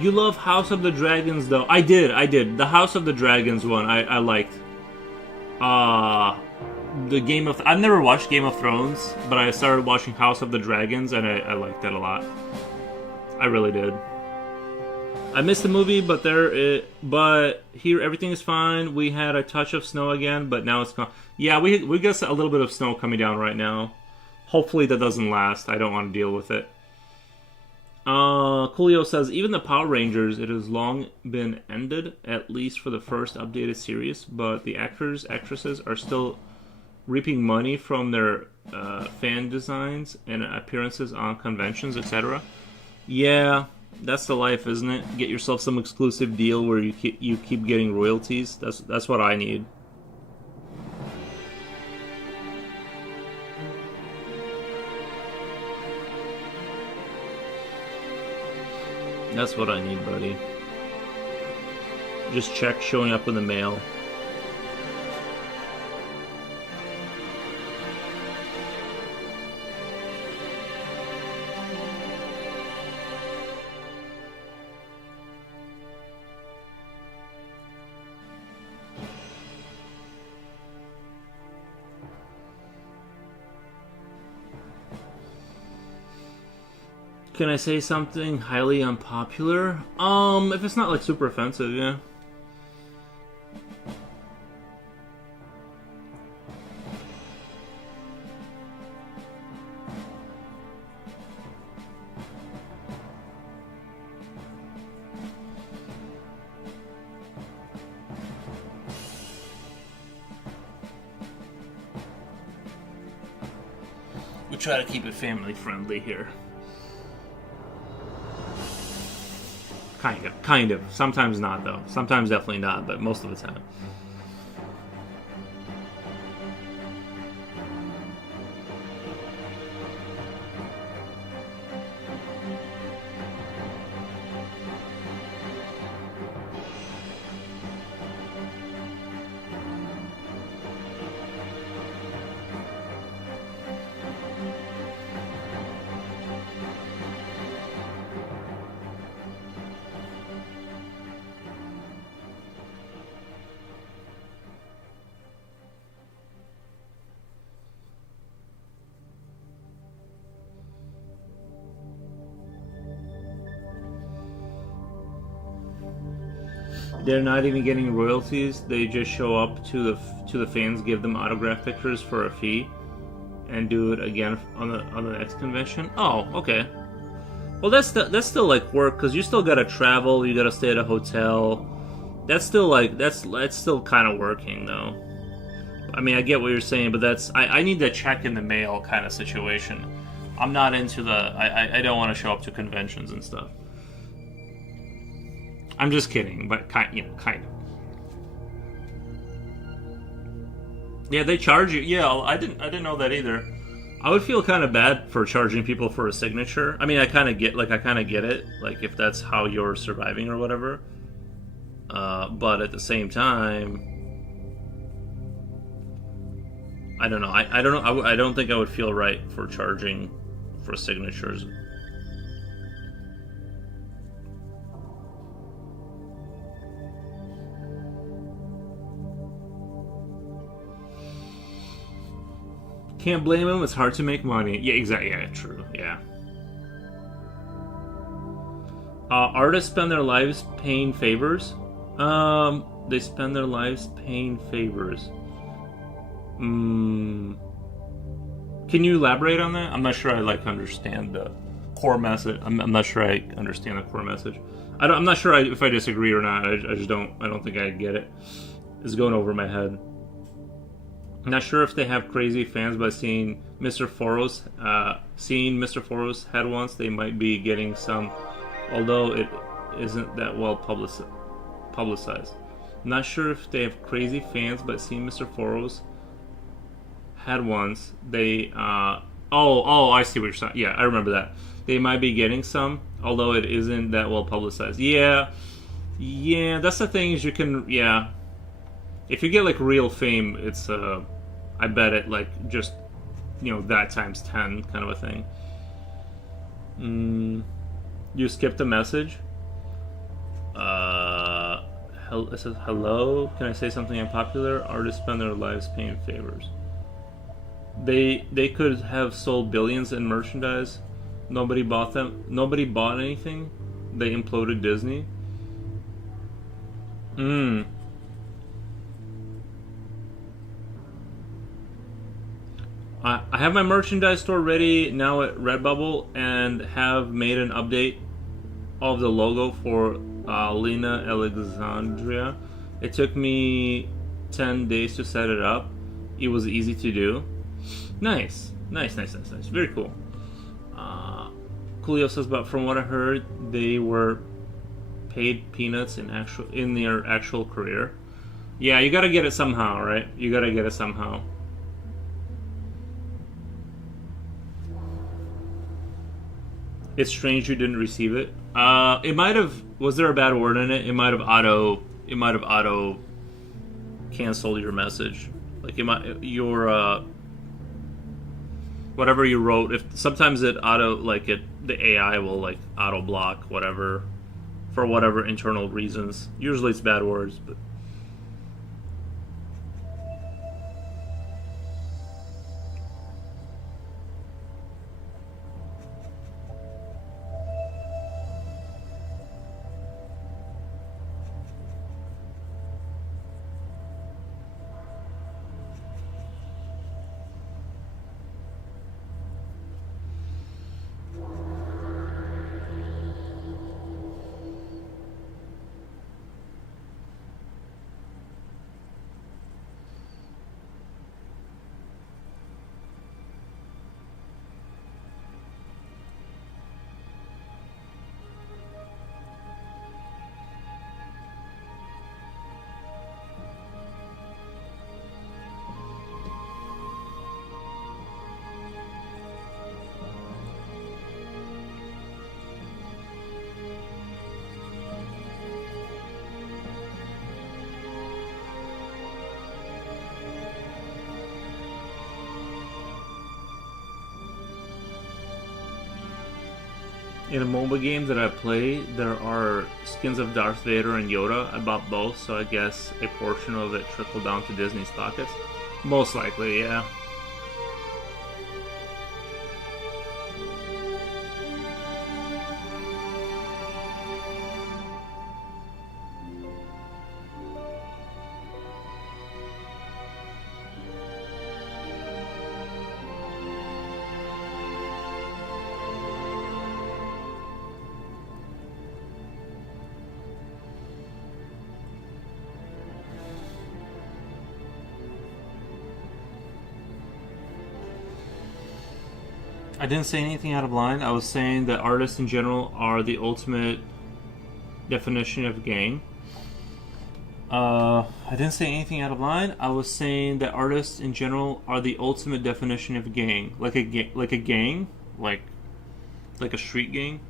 You love House of the Dragons, though. I did. The House of the Dragons one, I liked. I've never watched Game of Thrones, but I started watching House of the Dragons, and I liked that a lot. I really did. I missed the movie, but here everything is fine. We had a touch of snow again, but now it's gone. Yeah, we got a little bit of snow coming down right now. Hopefully that doesn't last. I don't want to deal with it. Coolio says, even the Power Rangers, it has long been ended, at least for the first updated series, but the actresses are still reaping money from their fan designs and appearances on conventions, etc. Yeah, that's the life, isn't it? Get yourself some exclusive deal where you keep getting royalties. That's what I need. That's what I need, buddy. Just check showing up in the mail. Can I say something highly unpopular? If it's not like super offensive, yeah. We try to keep it family friendly here. Kind of. Sometimes not, though. Sometimes definitely not, but most of the time. they're not even getting royalties. They just show up to the fans, give them autograph pictures for a fee, and do it again on the next convention. Oh, okay. Well, that's still like work, because you still gotta travel. You gotta stay at a hotel. That's still like that's still kind of working though. I mean, I get what you're saying, but that's I need the check in the mail kind of situation. I'm not into the I don't want to show up to conventions and stuff. I'm just kidding, but kind of. Yeah, they charge you. Yeah, I didn't know that either. I would feel kind of bad for charging people for a signature. I mean, I kind of get it, like if that's how you're surviving or whatever. But at the same time, I don't know. I don't know. I don't think I would feel right for charging for signatures. Can't blame him. It's hard to make money. Yeah, exactly. Yeah, true. Yeah. Artists spend their lives paying favors. They spend their lives paying favors. Can you elaborate on that? I'm not sure I understand the core message. I'm not sure I understand the core message. I'm not sure if I disagree or not. I just don't. I don't think I get it. It's going over my head. I'm not sure if they have crazy fans, but seeing Mr. Foros head once, they might be getting some, although it isn't that well publicized. I'm not sure if they have crazy fans, but seeing Mr. Foros had once, they I see what you're saying. Yeah, I remember that. They might be getting some, although it isn't that well publicized. Yeah, that's the thing, is you can, if you get like real fame, it's I bet it like just, that times 10 kind of a thing. You skipped a message. It says, hello, can I say something unpopular? Artists spend their lives paying favors. They could have sold billions in merchandise. Nobody bought them. Nobody bought anything. They imploded Disney. I have my merchandise store ready now at Redbubble, and have made an update of the logo for Lena Alexandria. It took me 10 days to set it up. It was easy to do. Nice. Very cool. Coolio says, but from what I heard, they were paid peanuts in their actual career. Yeah, you gotta get it somehow, right? You gotta get it somehow. It's strange you didn't receive it. It might have. Was there a bad word in it? It might have auto canceled your message. Like your whatever you wrote. If sometimes the AI will like auto block whatever for whatever internal reasons. Usually it's bad words, but. In a mobile game that I play, there are skins of Darth Vader and Yoda. I bought both, so I guess a portion of it trickled down to Disney's pockets. Most likely, yeah. I didn't say anything out of line. I was saying that artists in general are the ultimate definition of gang. I didn't say anything out of line. I was saying that artists in general are the ultimate definition of gang, like a gang, like a street gang.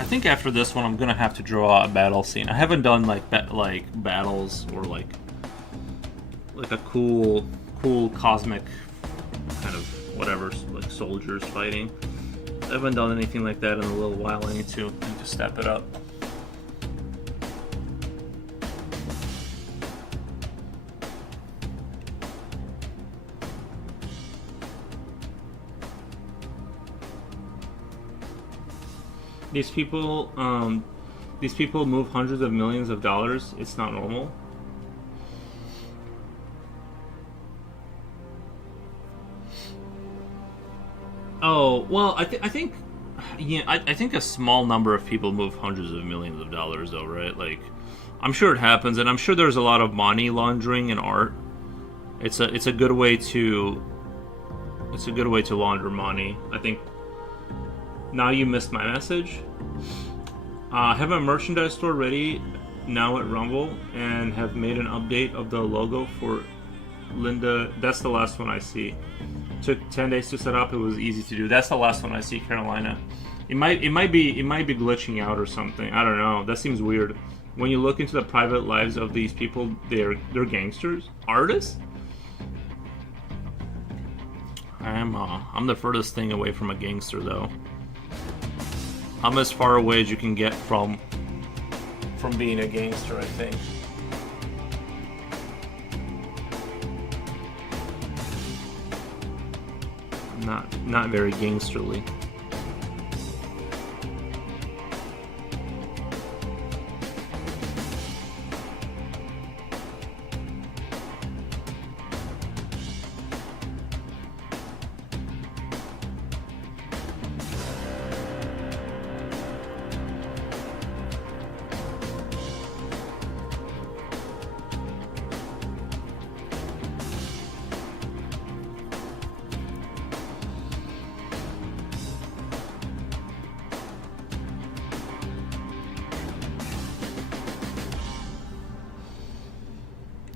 I think after this one, I'm gonna have to draw a battle scene. I haven't done like battles or like a cool cosmic kind of whatever, like soldiers fighting. I haven't done anything like that in a little while. I need to step it up. These people move hundreds of millions of dollars. It's not normal. Oh well, I think, yeah, I think a small number of people move hundreds of millions of dollars, though, right? Like, I'm sure it happens, and I'm sure there's a lot of money laundering in art. It's a good way to launder money. I think. Now you missed my message. I have a merchandise store ready now at Rumble and have made an update of the logo for Linda. That's the last one I see. Took 10 days to set up. It was easy to do. That's the last one I see, Carolina. It might be glitching out or something. I don't know. That seems weird. When you look into the private lives of these people, they're gangsters, artists. I'm the furthest thing away from a gangster, though. I'm as far away as you can get from being a gangster, I think. Not very gangsterly.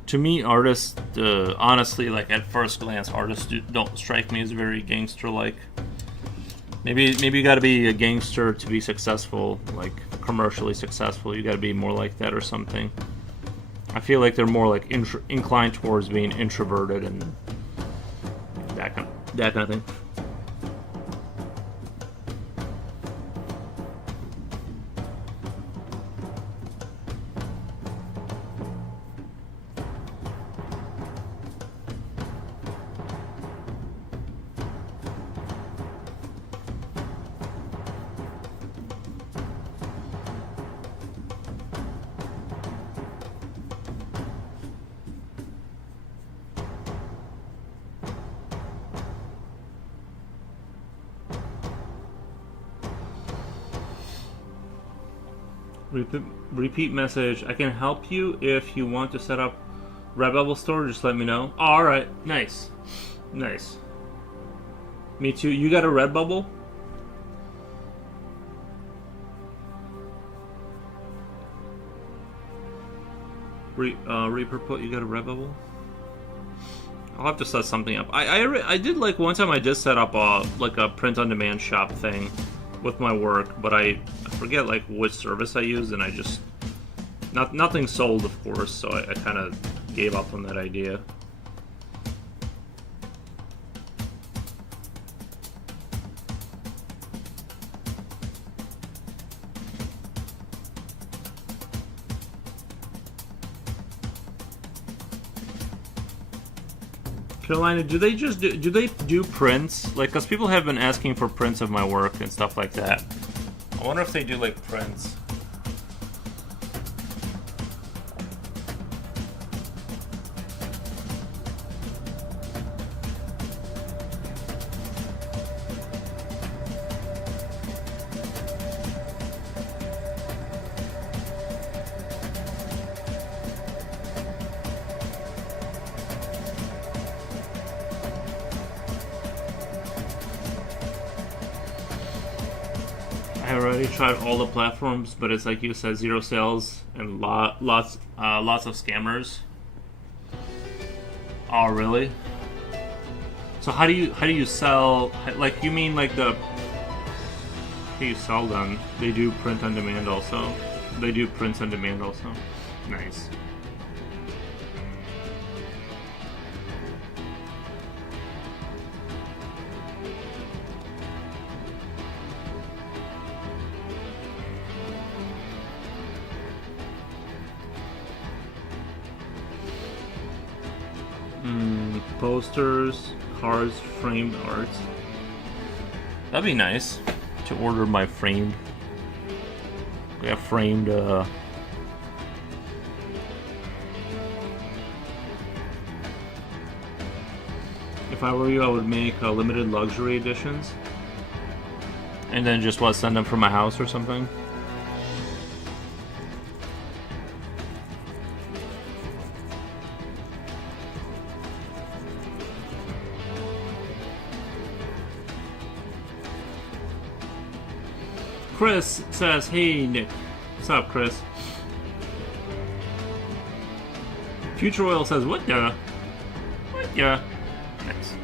To me, artists, honestly, like at first glance, artists don't strike me as very gangster-like. Maybe you got to be a gangster to be successful, like commercially successful. You got to be more like that or something. I feel like they're more like inclined towards being introverted and that kind of thing. Repeat message. I can help you if you want to set up Redbubble store. Just let me know. Oh, all right. Nice. Me too. You got a Redbubble? Reaper, you got a Redbubble? I'll have to set something up. I did, like, one time I just set up a print-on-demand shop thing with my work, but I forget like which service I used, and I just nothing sold, of course, so I kind of gave up on that idea. Carolina, do they do prints? Like, cause people have been asking for prints of my work and stuff like that. I wonder if they do like prints. have already tried all the platforms, but it's like you said, 0 sales and lots of scammers. Oh, really? So how do you sell? Like, you mean like the? How do you sell them? They do print on demand also. They do prints on demand also. Nice. Posters, cards, framed art. That'd be nice to order my framed. Yeah, framed. If I were you, I would make limited luxury editions, and then just send them from my house or something. Chris says, "Hey Nick, what's up, Chris?" Future Oil says, "What the? What the?" Nice.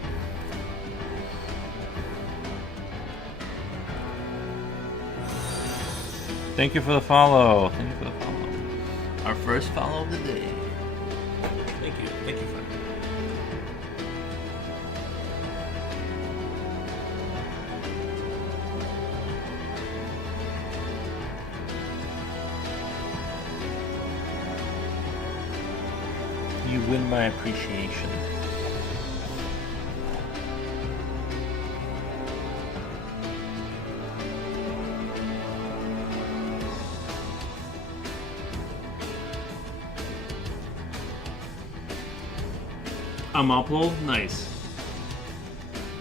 Thank you for the follow. Thank you for the follow. Our first follow of the day. Thank you. Thank you, friend. You win my appreciation. A Moplo? Nice.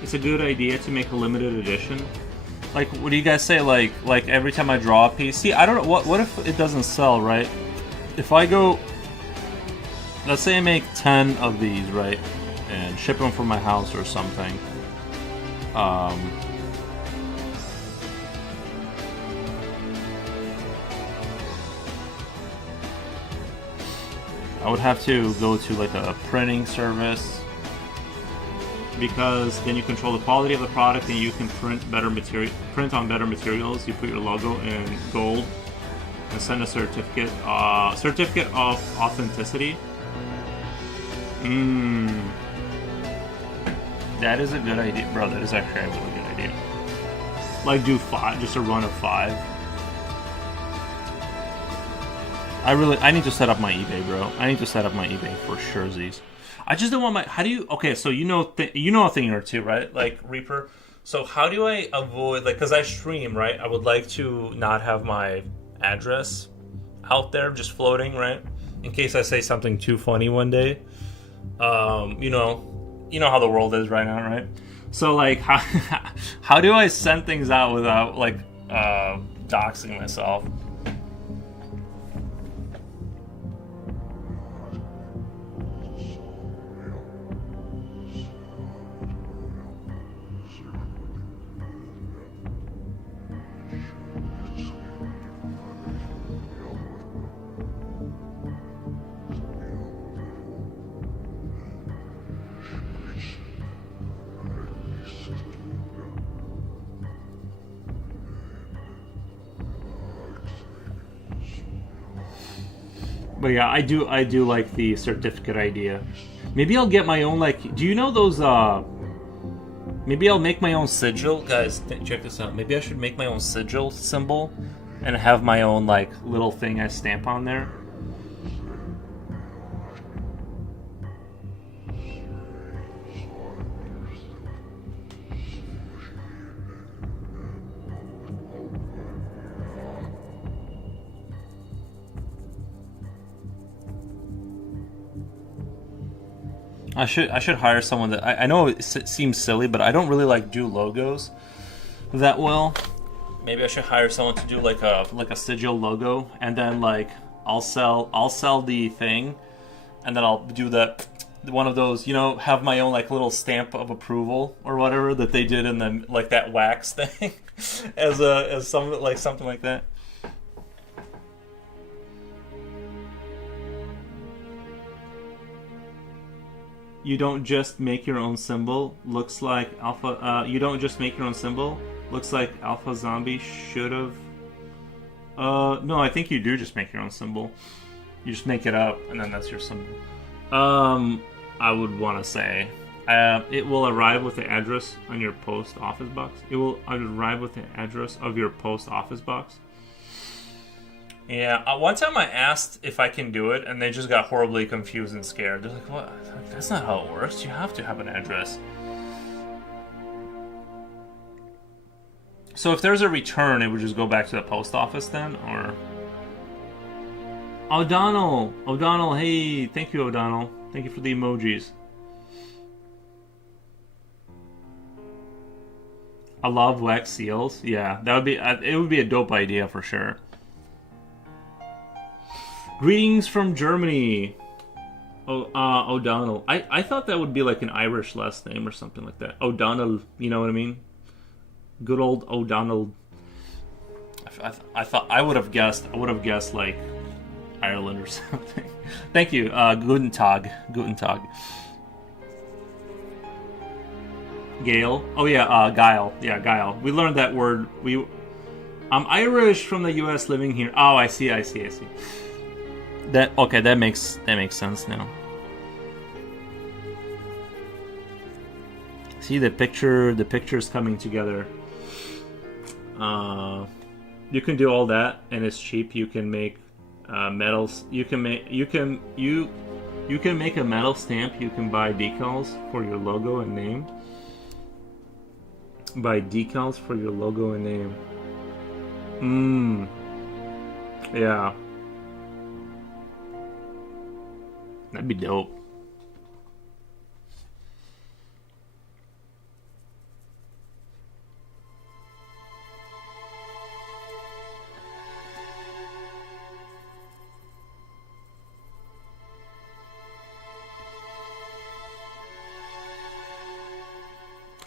It's a good idea to make a limited edition. Like, what do you guys say? Like every time I draw a piece. See, I don't know. What if it doesn't sell, right? If I go, let's say I make 10 of these, right, and ship them from my house or something. I would have to go to like a printing service, because then you control the quality of the product and you can print on better materials. You put your logo in gold and send a certificate of authenticity. That is a good idea, bro. That is actually a really good idea. Like, do 5, just a run of 5. I need to set up my eBay, bro. I need to set up my eBay for surezies. I just don't want my. How do you? Okay, so you know a thing or two, right? Like Reaper. So how do I avoid, like, because I stream, right? I would like to not have my address out there just floating, right? In case I say something too funny one day. You know how the world is right now, right? So like, how do I send things out without like doxing myself? But yeah, I do like the certificate idea. Maybe I'll get my own, like, do you know those, maybe I'll make my own sigil. Guys, check this out. Maybe I should make my own sigil symbol and have my own, like, little thing I stamp on there. I should hire someone that I know it seems silly, but I don't really like do logos that well. Maybe I should hire someone to do like a sigil logo, and then like I'll sell the thing, and then I'll do the One of those, you know, have my own like little stamp of approval or whatever that they did in the like that wax thing, as something like that. You don't just make your own symbol. Looks like Alpha. You don't just make your own symbol. Looks like Alpha Zombie should have. No, I think you do just make your own symbol. You just make it up, and then that's your symbol. I would want to say, it will arrive with the address on your post office box. It will arrive with the address of your post office box. Yeah, one time I asked if I can do it, and they just got horribly confused and scared. They're like, "What? That's not how it works. You have to have an address." So if there's a return, it would just go back to the post office then, or... O'Donnell, hey, thank you, O'Donnell. Thank you for the emojis. I love wax seals. Yeah, that would be. It would be a dope idea for sure. Greetings from Germany. O'Donnell. I thought that would be like an Irish last name or something like that. O'Donnell. You know what I mean? Good old O'Donnell. I thought I would have guessed. I would have guessed like Ireland or something. Thank you. Guten Tag. Guten Tag. Gale. Oh yeah, Guile. Yeah, Guile. We learned that word. I'm Irish from the U.S. living here. Oh, I see. That makes sense now. See the picture's coming together. You can do all that, and it's cheap. You can make metals. You can make a metal stamp. You can buy decals for your logo and name. Buy decals for your logo and name. Yeah. That'd be dope.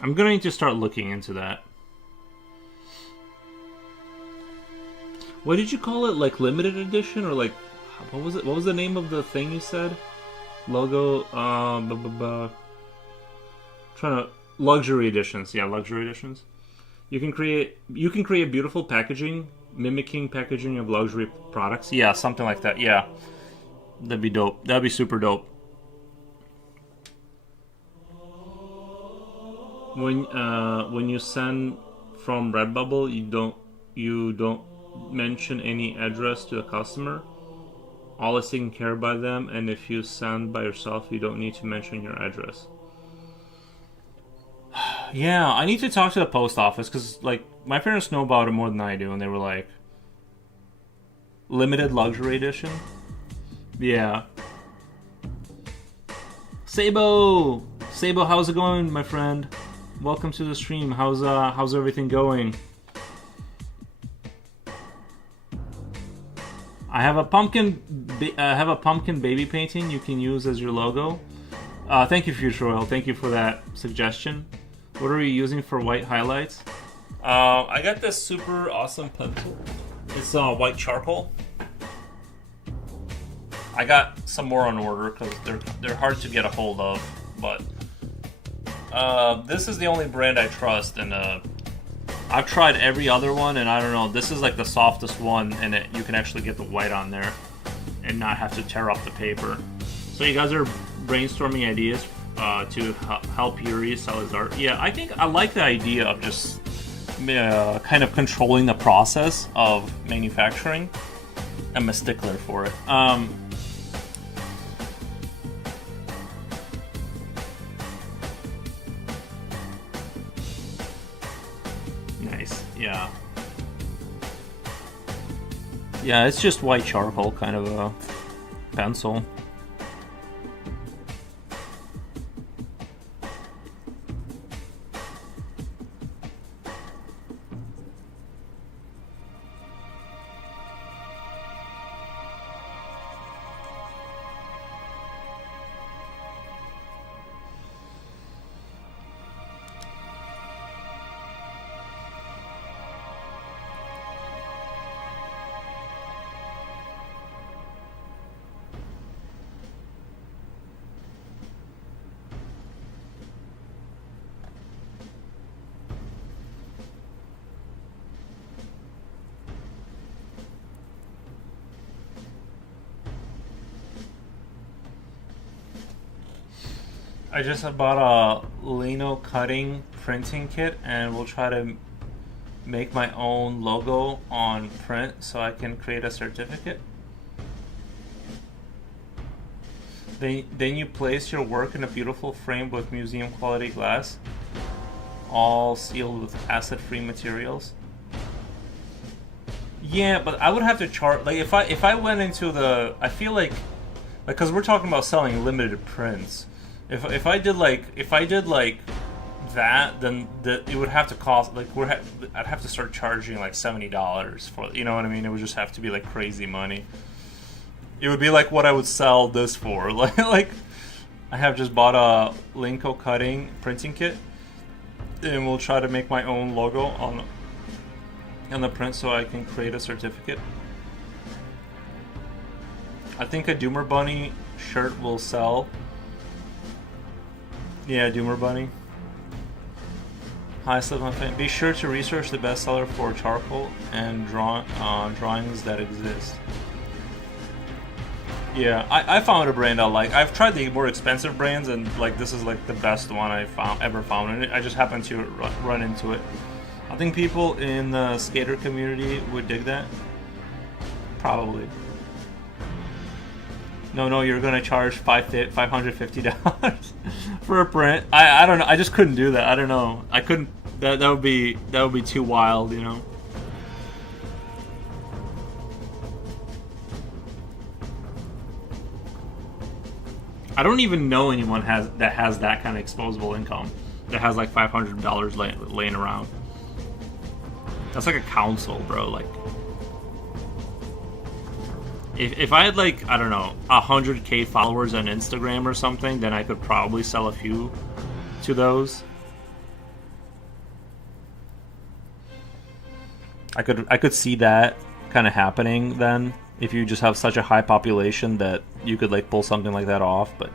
I'm going to start looking into that. What did you call it? Like limited edition or like what was it? What was the name of the thing you said? Logo trying to luxury editions. Yeah, luxury editions. You can create beautiful packaging mimicking packaging of luxury products. Yeah, something like that. Yeah. That'd be dope. That'd be super dope. When you send from Redbubble, you don't mention any address to the customer. All is taken care of by them, and if you send by yourself, you don't need to mention your address. Yeah, I need to talk to the post office because, like, my parents know about it more than I do, and they were like, limited luxury edition. Yeah. Sabo, how's it going, my friend? Welcome to the stream. How's everything going? I have a pumpkin baby painting you can use as your logo. Thank you, Future Oil. Thank you for that suggestion. What are you using for white highlights? I got this super awesome pencil. It's white charcoal. I got some more on order because they're hard to get a hold of, but this is the only brand I trust, and I've tried every other one, and I don't know. This is like the softest one, and you can actually get the white on there and not have to tear up the paper. So you guys are brainstorming ideas to help Yuri sell his art. Yeah, I think I like the idea of just kind of controlling the process of manufacturing. I'm a stickler for it. Nice, yeah. Yeah, it's just white charcoal, kind of a pencil. I just bought a Lino cutting printing kit, and we'll try to make my own logo on print so I can create a certificate. Then you place your work in a beautiful frame with museum quality glass, all sealed with acid-free materials. Yeah, but I would have to charge. Like if I went into the, I feel like, because we're talking about selling limited prints. If I did like that, then it would have to cost like I'd have to start charging like $70 for, you know what I mean? It would just have to be like crazy money. It would be like what I would sell this for. Like I have just bought a Linko cutting printing kit, and we'll try to make my own logo on the print so I can create a certificate. I think a Doomer Bunny shirt will sell. Yeah, Doomer Bunny. Hi, Slipknot fan. Be sure to research the bestseller for charcoal and drawings that exist. Yeah, I found a brand I like. I've tried the more expensive brands, and like this is like the best one I ever found, and I just happened to run into it. I think people in the skater community would dig that. Probably. No, you're gonna charge $550 for a print. I don't know. I just couldn't do that. I don't know. I couldn't. That would be too wild, you know. I don't even know anyone that has that kind of exposable income, that has like $500 laying around. That's like a council, bro. Like, if I had like, I don't know, 100K followers on Instagram or something, then I could probably sell a few to those. I could see that kind of happening then, if you just have such a high population that you could like pull something like that off, but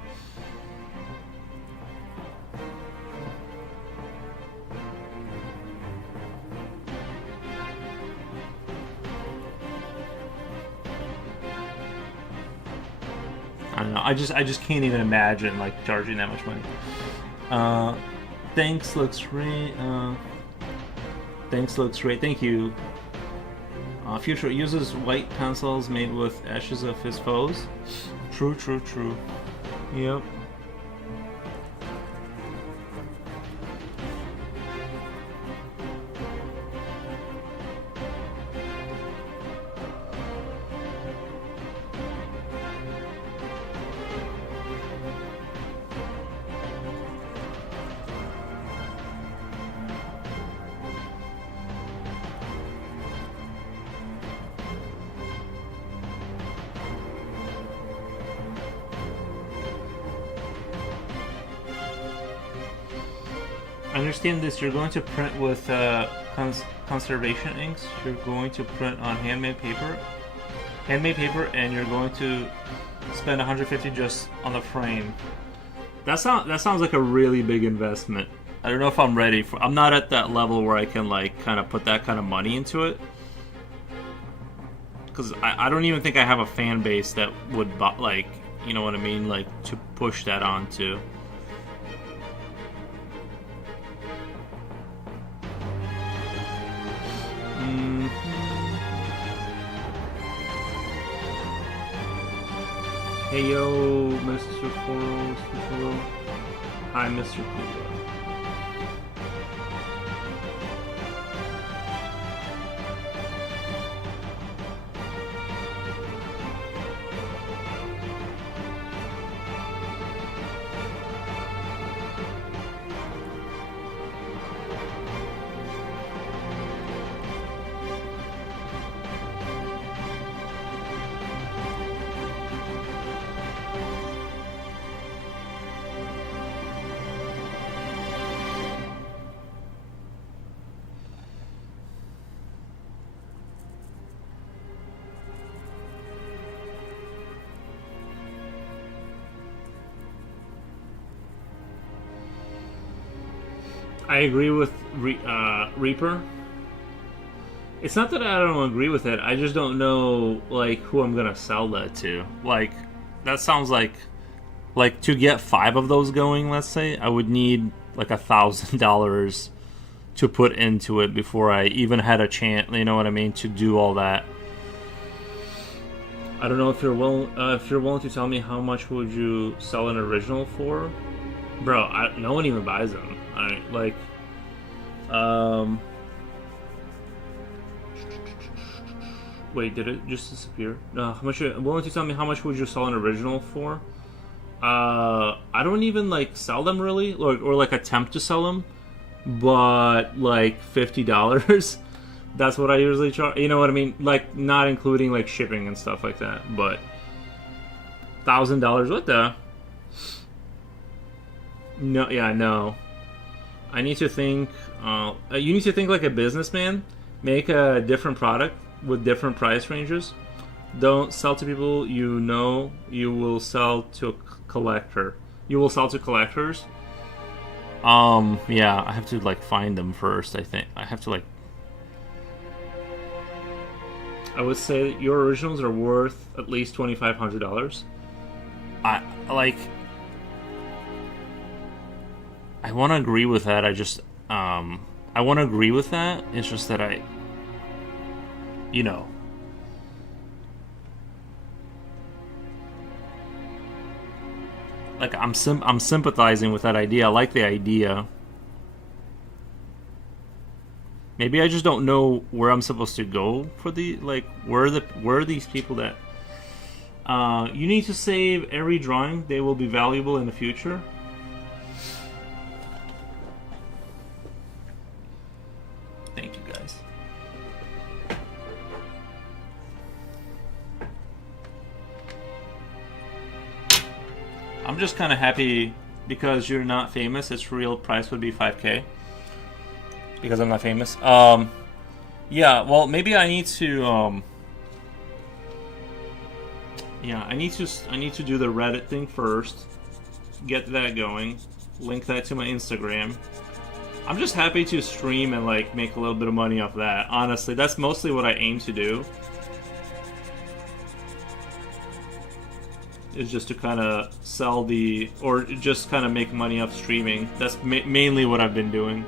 I don't know. I just can't even imagine like charging that much money. Thanks looks great. Thanks looks great. Thank you. Future uses white pencils made with ashes of his foes. True. Yep. I understand this. You're going to print with conservation inks. You're going to print on handmade paper, and you're going to spend $150 just on the frame. That sounds like a really big investment. I don't know if I'm ready for. I'm not at that level where I can like kind of put that kind of money into it, because I don't even think I have a fan base that would like, you know what I mean, like to push that onto. Hey yo, Mr. Coral. Hi, Mr. Coral. I agree with Reaper. It's not that I don't agree with it. I just don't know like who I'm gonna sell that to. Like, that sounds like like to get 5 of those going, let's say, I would need like $1,000 to put into it before I even had a chance, you know what I mean, to do all that. I don't know if you're willing to tell me how much would you sell an original for, bro. No one even buys them. Wait, did it just disappear? No, how much? Willing to tell me how much would you sell an original for? I don't even like sell them really, or like attempt to sell them, but like $50. That's what I usually charge. You know what I mean? Like not including like shipping and stuff like that. But $1,000, what the? No, yeah, no. I need to think. You need to think like a businessman. Make a different product with different price ranges. Don't sell to people you know. You will sell to a collector. You will sell to collectors. Yeah, I have to like find them first. I think I have to like. I would say your originals are worth at least $2,500. I want to agree with that. I want to agree with that. It's just that you know. Like I'm sympathizing with that idea. I like the idea. Maybe I just don't know where I'm supposed to go for the where are these people that you need to save every drawing. They will be valuable in the future. Thank you guys. I'm just kind of happy because you're not famous. Its real price would be $5,000. Because I'm not famous. Yeah, well, maybe I need to, yeah, I need to do the Reddit thing first. Get that going. Link that to my Instagram. I'm just happy to stream and, like, make a little bit of money off that. Honestly, that's mostly what I aim to do. Is just to kind of sell or just kind of make money off streaming. That's mainly what I've been doing.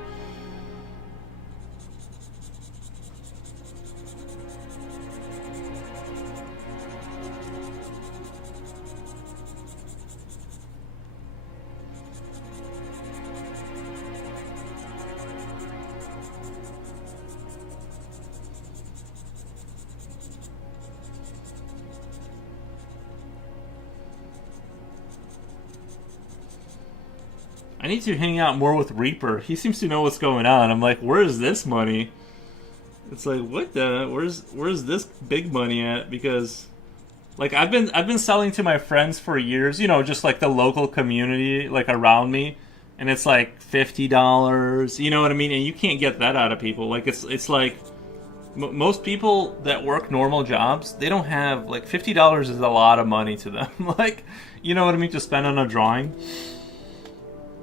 I need to hang out more with Reaper. He seems to know what's going on. I'm like, where's this money? It's like, what the? Where's this big money at? Because, like, I've been selling to my friends for years. You know, just like the local community, like around me, and it's like $50. You know what I mean? And you can't get that out of people. Like, it's like most people that work normal jobs, they don't have like $50 is a lot of money to them. Like, you know what I mean? To spend on a drawing.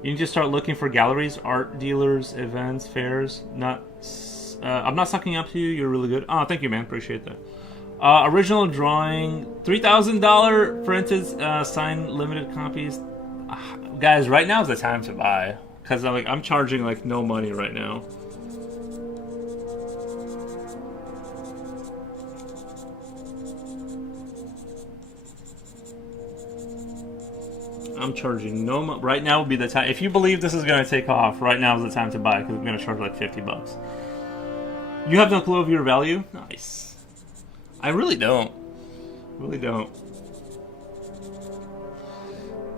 You need to start looking for galleries, art dealers, events, fairs. I'm not sucking up to you. You're really good. Oh, thank you, man. Appreciate that. Original drawing, $3,000 printed, signed limited copies. Guys, right now is the time to buy because I'm charging like no money right now. I'm charging no money. Right now would be the time. If you believe this is going to take off, right now is the time to buy because I'm going to charge like $50. You have no clue of your value? Nice. I really don't. Really don't.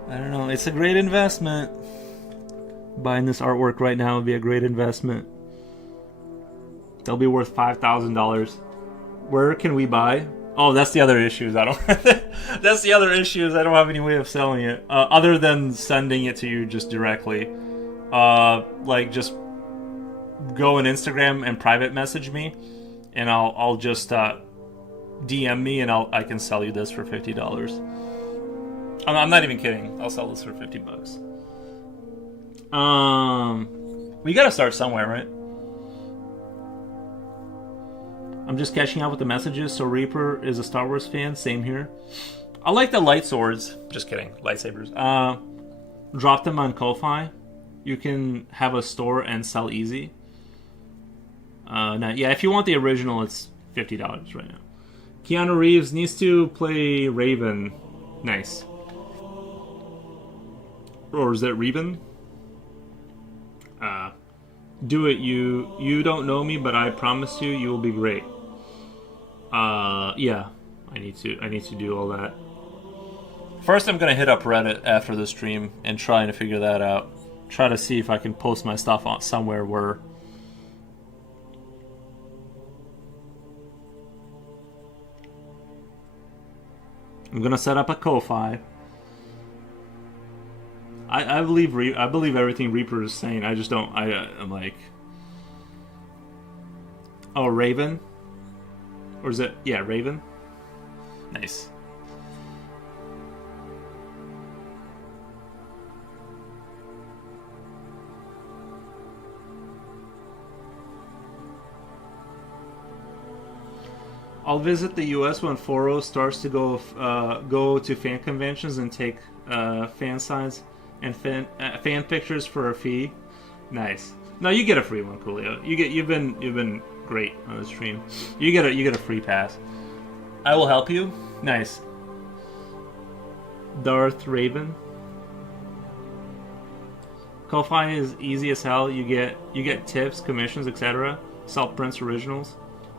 I don't know. It's a great investment. Buying this artwork right now would be a great investment. They'll be worth $5,000. Where can we buy? Oh, that's the other issue. That's the other issue is I don't have any way of selling it other than sending it to you just directly. Like just go on Instagram and private message me, and I'll just DM me and I can sell you this for $50. I'm not even kidding. I'll sell this for $50. We gotta start somewhere, right? I'm just catching up with the messages. So Reaper is a Star Wars fan. Same here. I like the light swords. Just kidding. Lightsabers. Drop them on Ko-Fi. You can have a store and sell easy. Now, yeah, if you want the original, it's $50 right now. Keanu Reeves needs to play Raven. Nice. Or is that Reven? Do it. You don't know me, but I promise you, you will be great. Yeah. I need to do all that. First, I'm gonna hit up Reddit after the stream and try to figure that out. Try to see if I can post my stuff on somewhere where. I'm gonna set up a Ko-Fi. I believe everything Reaper is saying. I just don't. I'm like, oh, Raven, or is it? Yeah, Raven. Nice. I'll visit the U.S. when Foro starts to go to fan conventions and take fan signs and fan pictures for a fee. Nice. No, you get a free one, Coolio. You've been great on the stream. You get a free pass. I will help you. Nice. Darth Raven. Ko-Fi is easy as hell. You get tips, commissions, etc. Self prints originals.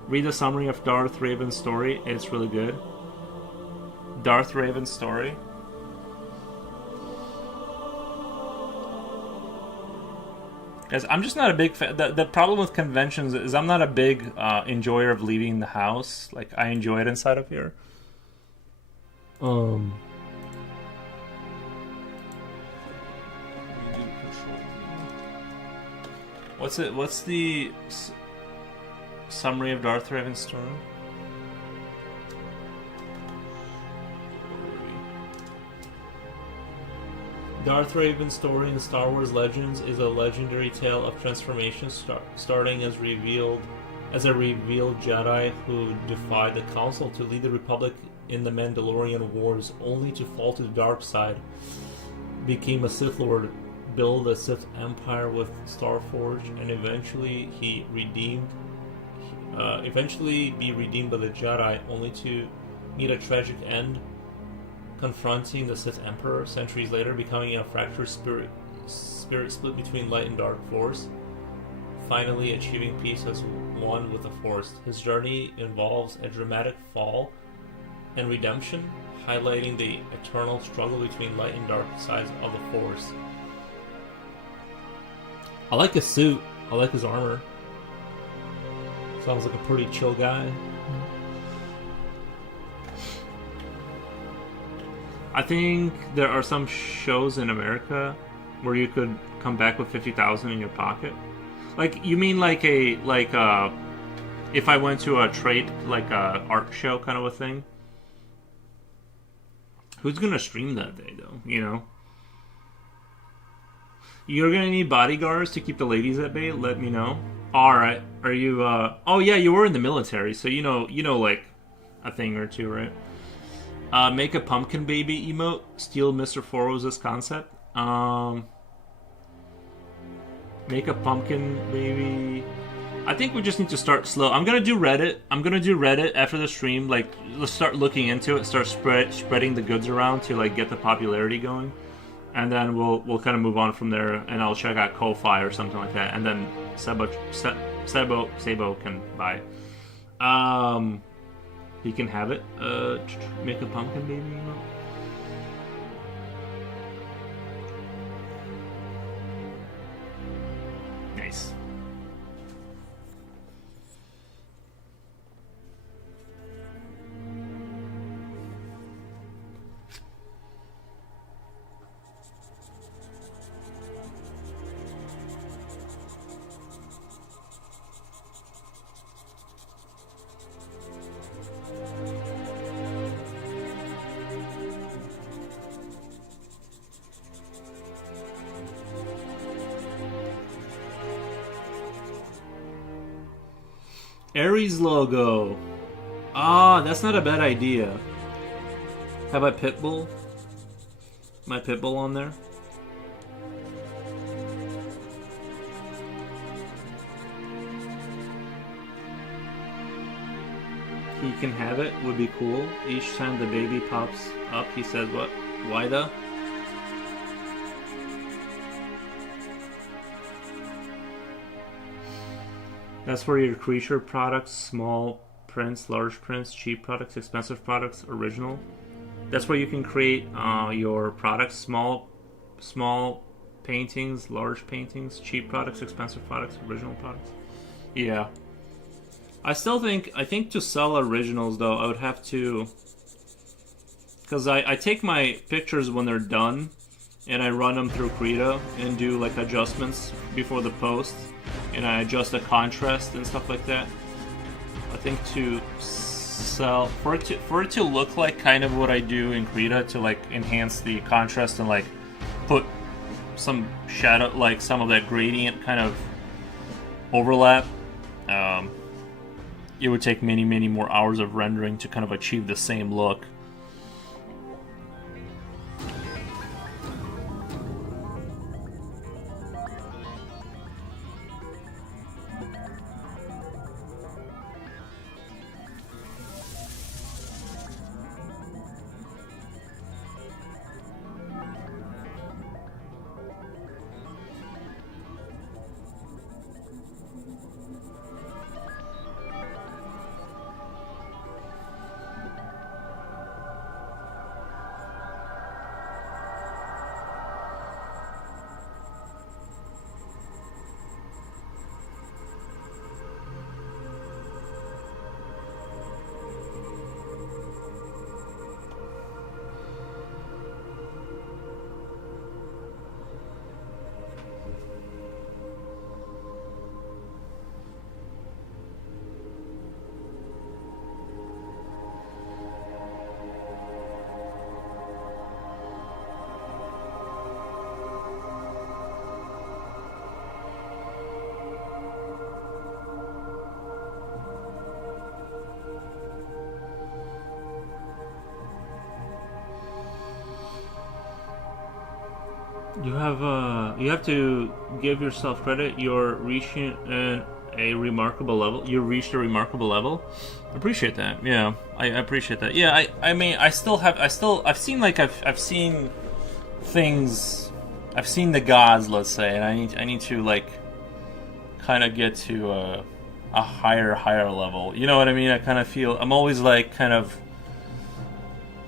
Read the summary of Darth Raven's story. It's really good. Darth Raven's story. Guys, I'm just not a big fan. The problem with conventions is I'm not a big enjoyer of leaving the house. Like, I enjoy it inside of here. What's the summary of Darth Raven's story? Darth Raven's story in Star Wars Legends is a legendary tale of transformation, starting as a revealed Jedi who defied the Council to lead the Republic in the Mandalorian Wars, only to fall to the dark side, became a Sith Lord, build a Sith Empire with Starforge, and eventually be redeemed by the Jedi, only to meet a tragic end, confronting the Sith Emperor centuries later, becoming a fractured spirit split between light and dark force, finally achieving peace as one with the Force. His journey involves a dramatic fall and redemption, highlighting the eternal struggle between light and dark sides of the Force. I like his suit. I like his armor. Sounds like a pretty chill guy. I think there are some shows in America where you could come back with 50,000 in your pocket. Like, you mean like if I went to a trade, like a art show kind of a thing? Who's gonna stream that day though? You know, you're gonna need bodyguards to keep the ladies at bay. Let me know. All right, are you? Oh yeah, you were in the military, so you know like a thing or two, right? Make a pumpkin baby emote. Steal Mr. Foro's concept. Make a pumpkin baby. I think we just need to start slow. I'm gonna do Reddit after the stream. Like, let's start looking into it. Start spreading the goods around to like get the popularity going, and then we'll kind of move on from there. And I'll check out Ko-Fi or something like that. And then Sabo can buy. He can have it. Make a pumpkin baby emote. Nice. Ares logo. Ah, that's not a bad idea. Have I Pitbull? My Pitbull on there? He can have it would be cool. Each time the baby pops up, he says, what? Why though? That's where your creature products, small prints, large prints, cheap products, expensive products, original. That's where you can create your products, small paintings, large paintings, cheap products, expensive products, original products. Yeah. I think to sell originals though, I would have to, because I take my pictures when they're done and I run them through Krita and do like adjustments before the post, and I adjust the contrast and stuff like that. I think to sell, for it to look like kind of what I do in Krita, to like enhance the contrast and like put some shadow, like some of that gradient kind of overlap. It would take many more hours of rendering to kind of achieve the same look. You have to give yourself credit. You're reaching a remarkable level. You reached a remarkable level. I appreciate that. Yeah, I appreciate that. Yeah, I mean, I've seen things. I've seen the gods, let's say, and I need to like kind of get to a higher level. You know what I mean? I kind of feel I'm always like kind of.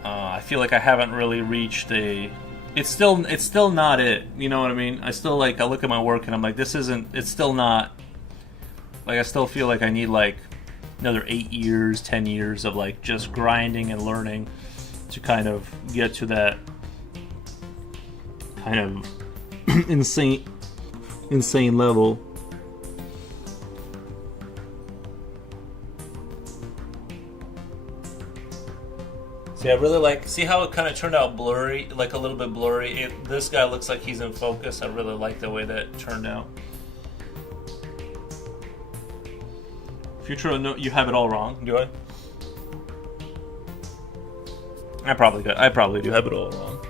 I feel like I haven't really reached a. It's still not it. You know what I mean? I look at my work and I'm like, this isn't. It's still not. Like I still feel like I need like another 8 years, 10 years of like just grinding and learning to kind of get to that kind of insane level. See, I really like. See how it kind of turned out blurry, like a little bit blurry. This guy looks like he's in focus. I really like the way that turned out. Futuro, no, you have it all wrong. Do I? I probably do have it all wrong.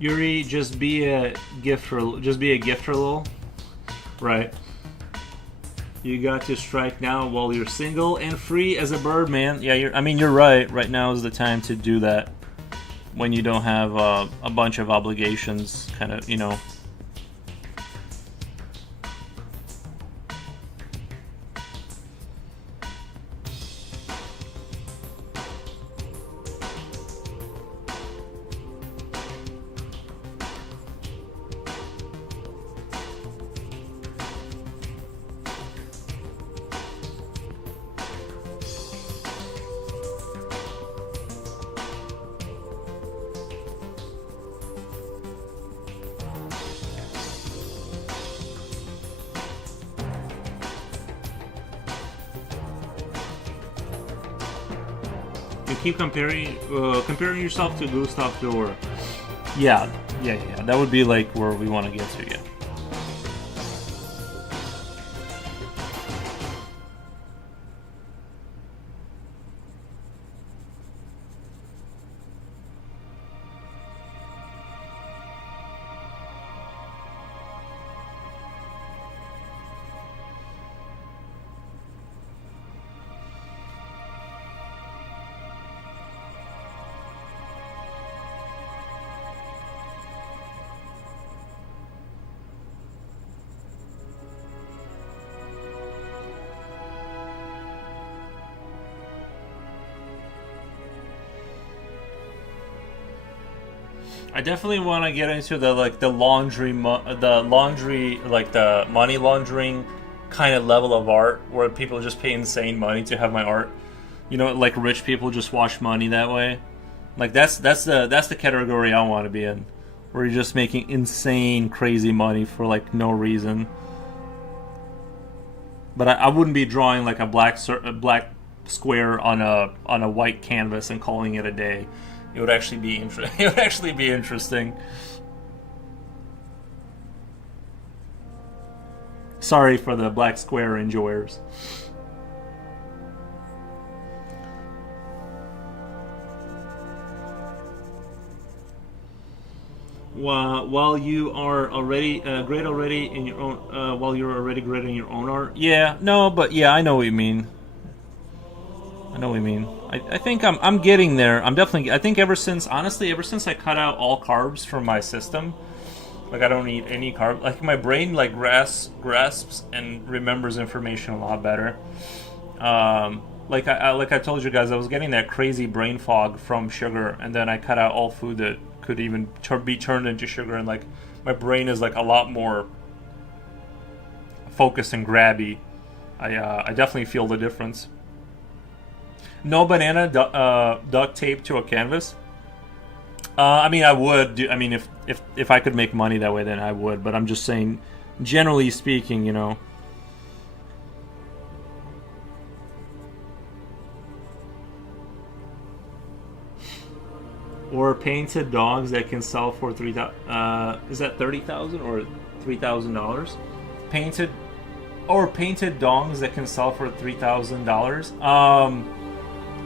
Yuri, just be a gifter, lol. Right. You got to strike now while you're single and free as a bird, man. Yeah, you're right. Right now is the time to do that when you don't have a bunch of obligations, kind of, you know. and keep comparing yourself to Gustav Dor. Yeah. That would be like where we want to get to. Yeah. I definitely want to get into the laundry like the money laundering kind of level of art where people just pay insane money to have my art. You know, like rich people just wash money that way. Like that's the category I want to be in, where you're just making insane, crazy money for like no reason. But I wouldn't be drawing like a black square on a white canvas and calling it a day. It would actually be It would actually be interesting. Sorry for the black square enjoyers. While you are already great already in your own, while you're already great in your own art. Yeah, no, but yeah, I know what you mean. I think I'm getting there. I think ever since I cut out all carbs from my system, like I don't eat any carb. Like my brain like grasps and remembers information a lot better. Like I told you guys, I was getting that crazy brain fog from sugar, and then I cut out all food that could even be turned into sugar, and like my brain is like a lot more focused and grabby. I definitely feel the difference. No banana duct tape to a canvas. I mean, I would do. I mean, if I could make money that way, then I would. But I'm just saying, generally speaking, you know. Or painted dogs that can sell for is that $30,000 or $3,000? Painted dogs that can sell for $3,000.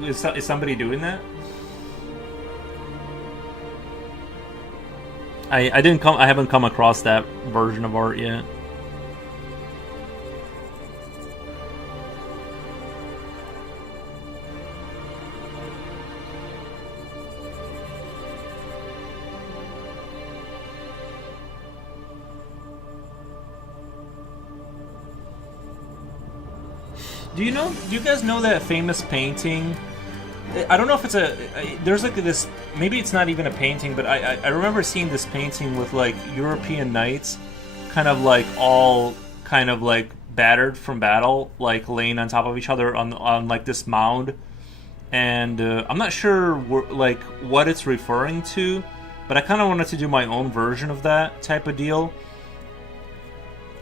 Is somebody doing that? I haven't come across that version of art yet. Do you guys know that famous painting? I don't know if it's there's like this, maybe it's not even a painting, but I remember seeing this painting with like European knights kind of like all kind of like battered from battle, like laying on top of each other on like this mound. And I'm not sure like what it's referring to, but I kind of wanted to do my own version of that type of deal.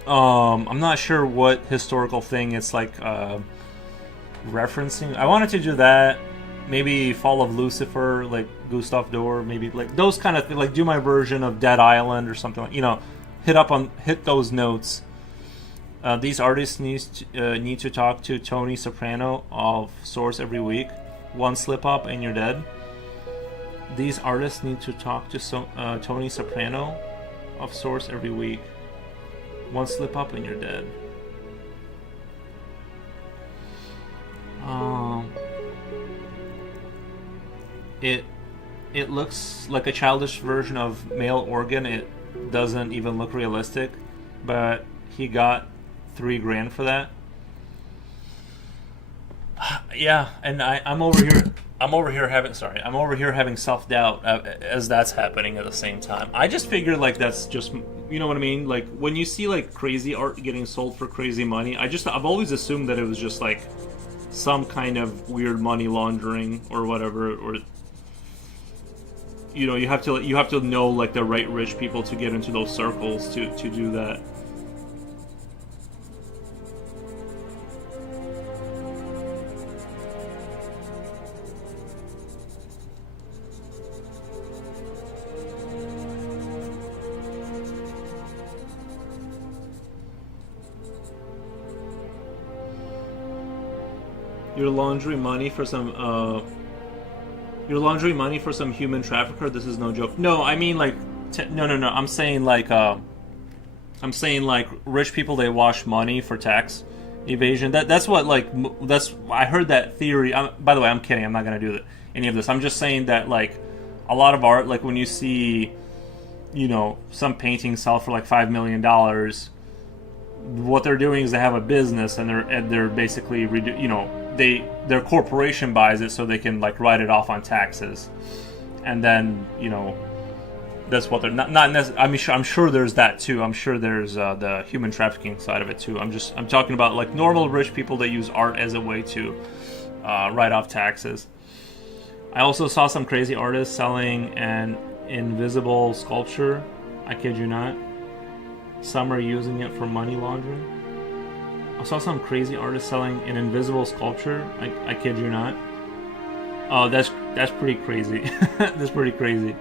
I'm not sure what historical thing it's like referencing. I wanted to do that. Maybe Fall of Lucifer, like Gustav Dor, maybe like those kind of like do my version of Dead Island or something like, you know, hit those notes. These artists need to talk to Tony Soprano of Source every week. One slip up and you're dead. These artists need to talk to Tony Soprano of Source every week. One slip up and you're dead. It looks like a childish version of male organ. It doesn't even look realistic, but he got $3,000 for that. Yeah, and I'm over here having self-doubt as that's happening at the same time. I just figured like that's just, you know what I mean? Like when you see like crazy art getting sold for crazy money, I've always assumed that it was just like some kind of weird money laundering or whatever, or you know, you have to know like the right rich people to get into those circles to do that. Your laundry money for some your laundry money for some human trafficker. This is no joke. No, I mean like no. I'm saying like rich people, they wash money for tax evasion. That's what like that's I heard that theory. By the way, I'm kidding. I'm not gonna do any of this. I'm just saying that like a lot of art, like when you see, you know, some paintings sell for like $5 million, what they're doing is they have a business and they're basically you know, their corporation buys it so they can like write it off on taxes, and then, you know, that's what they're not necessarily. I mean, I'm sure there's that too. I'm sure there's the human trafficking side of it too. I'm talking about like normal rich people that use art as a way to write off taxes. I also saw some crazy artists selling an invisible sculpture. I kid you not. Some are using it for money laundering. I saw some crazy artists selling an invisible sculpture. I kid you not. Oh, that's pretty crazy. That's pretty crazy.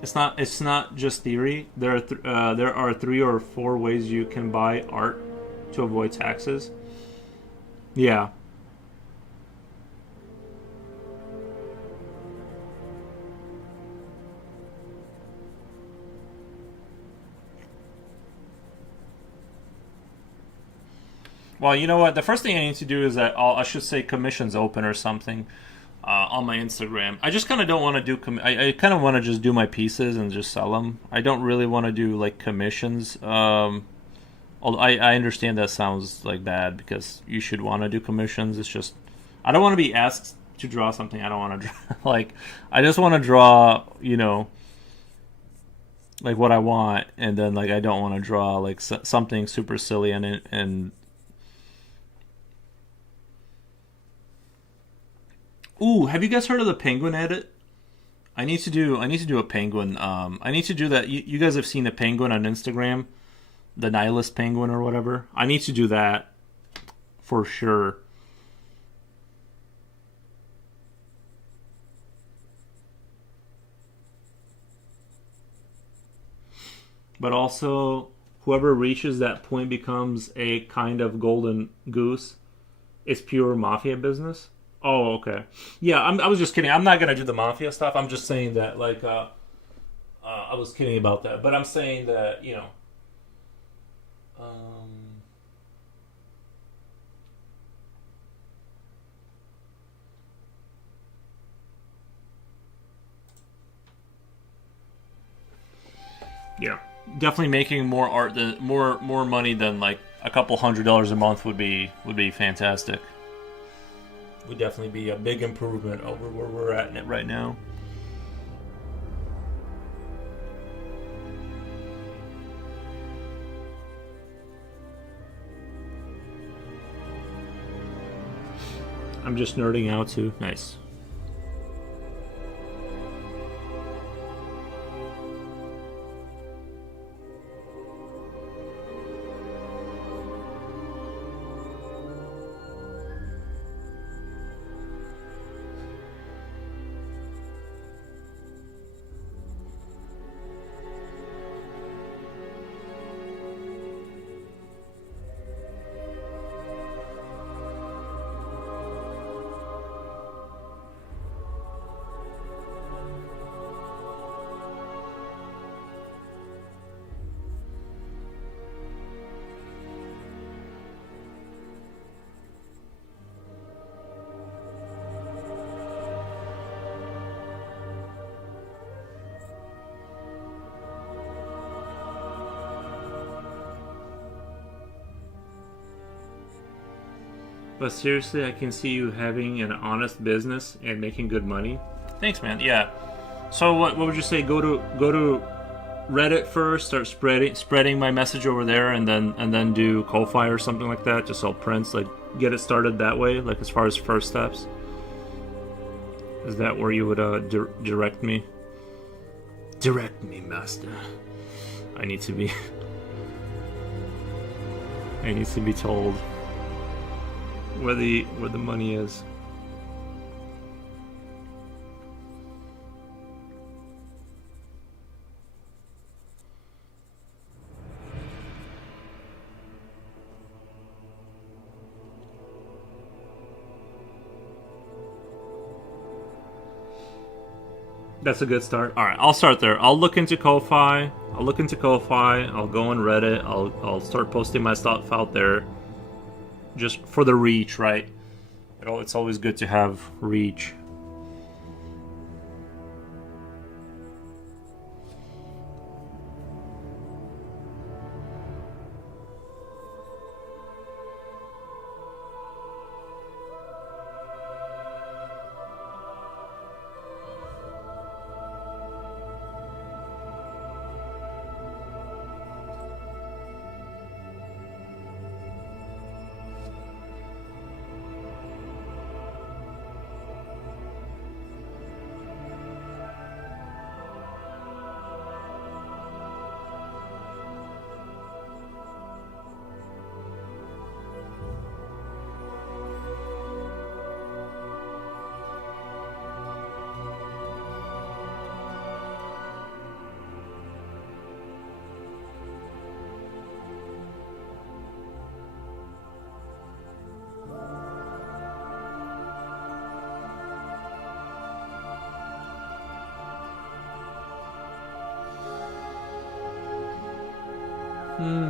It's not just theory. There are 3 or 4 ways you can buy art to avoid taxes. Yeah. Well, you know what? The first thing I need to do is that I should say commissions open or something on my Instagram. I just kind of don't want to do. I kind of want to just do my pieces and just sell them. I don't really want to do like commissions. Although I understand that sounds like bad because you should want to do commissions. It's just I don't want to be asked to draw something I don't want to draw. Like I just want to draw, you know, like what I want, and then like I don't want to draw like something super silly and. Ooh, have you guys heard of the penguin edit? I need to do a penguin. I need to do that. You guys have seen a penguin on Instagram, the nihilist penguin or whatever. I need to do that for sure. But also, whoever reaches that point becomes a kind of golden goose. It's pure mafia business. Oh, okay. Yeah, I was just kidding. I'm not gonna do the mafia stuff. I'm just saying that, like, I was kidding about that. But I'm saying that, you know, um, yeah, definitely making more art than more money than like a couple $100 a month would be fantastic. Would definitely be a big improvement over where we're at in it right now. I'm just nerding out too. Nice. But seriously, I can see you having an honest business and making good money. Thanks, man. Yeah. So what would you say? Go to Reddit first. Start spreading my message over there, and then do Ko-fi or something like that. Just sell prints. Like get it started that way. Like as far as first steps. Is that where you would direct me? Direct me, master. I need to be. I need to be told where the money is. That's a good start. All right, I'll start there. I'll look into Ko-Fi. I'll go on Reddit. I'll start posting my stuff out there, just for the reach, right? It's always good to have reach.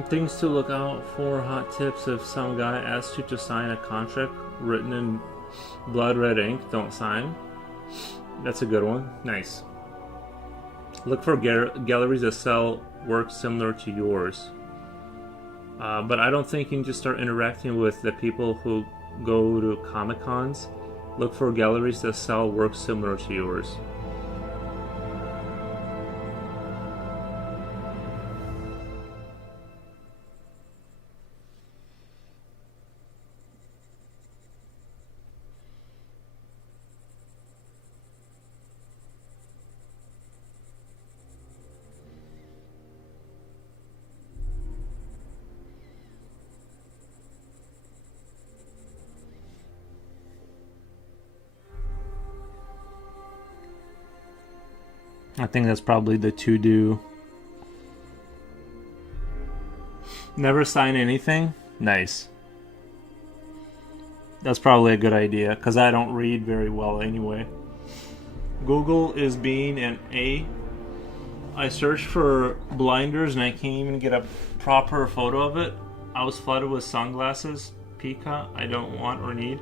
Things to look out for. Hot tips: if some guy asks you to sign a contract written in blood red ink, don't sign. That's a good one. Nice. Look for galleries that sell work similar to yours. But I don't think you can just start interacting with the people who go to Comic Cons. Look for galleries that sell work similar to yours. I think that's probably the to-do. Never sign anything? Nice. That's probably a good idea, because I don't read very well anyway. Google is being an A. I searched for blinders and I can't even get a proper photo of it. I was flooded with sunglasses. Pika, I don't want or need.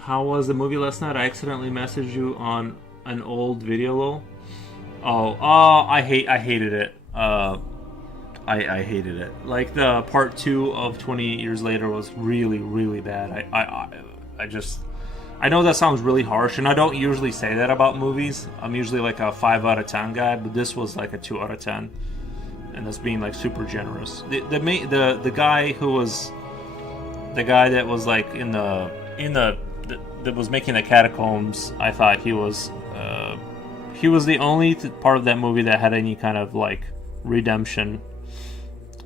How was the movie last night? I accidentally messaged you on an old video, lol. I hated it. I hated it. Like the part 2 of 28 Years Later was really, really bad. I know that sounds really harsh, and I don't usually say that about movies. I'm usually like a 5 out of 10 guy, but this was like a 2 out of 10, and that's being like super generous. The guy who was the guy that was like that was making the catacombs. I thought he was the only part of that movie that had any kind of like redemption.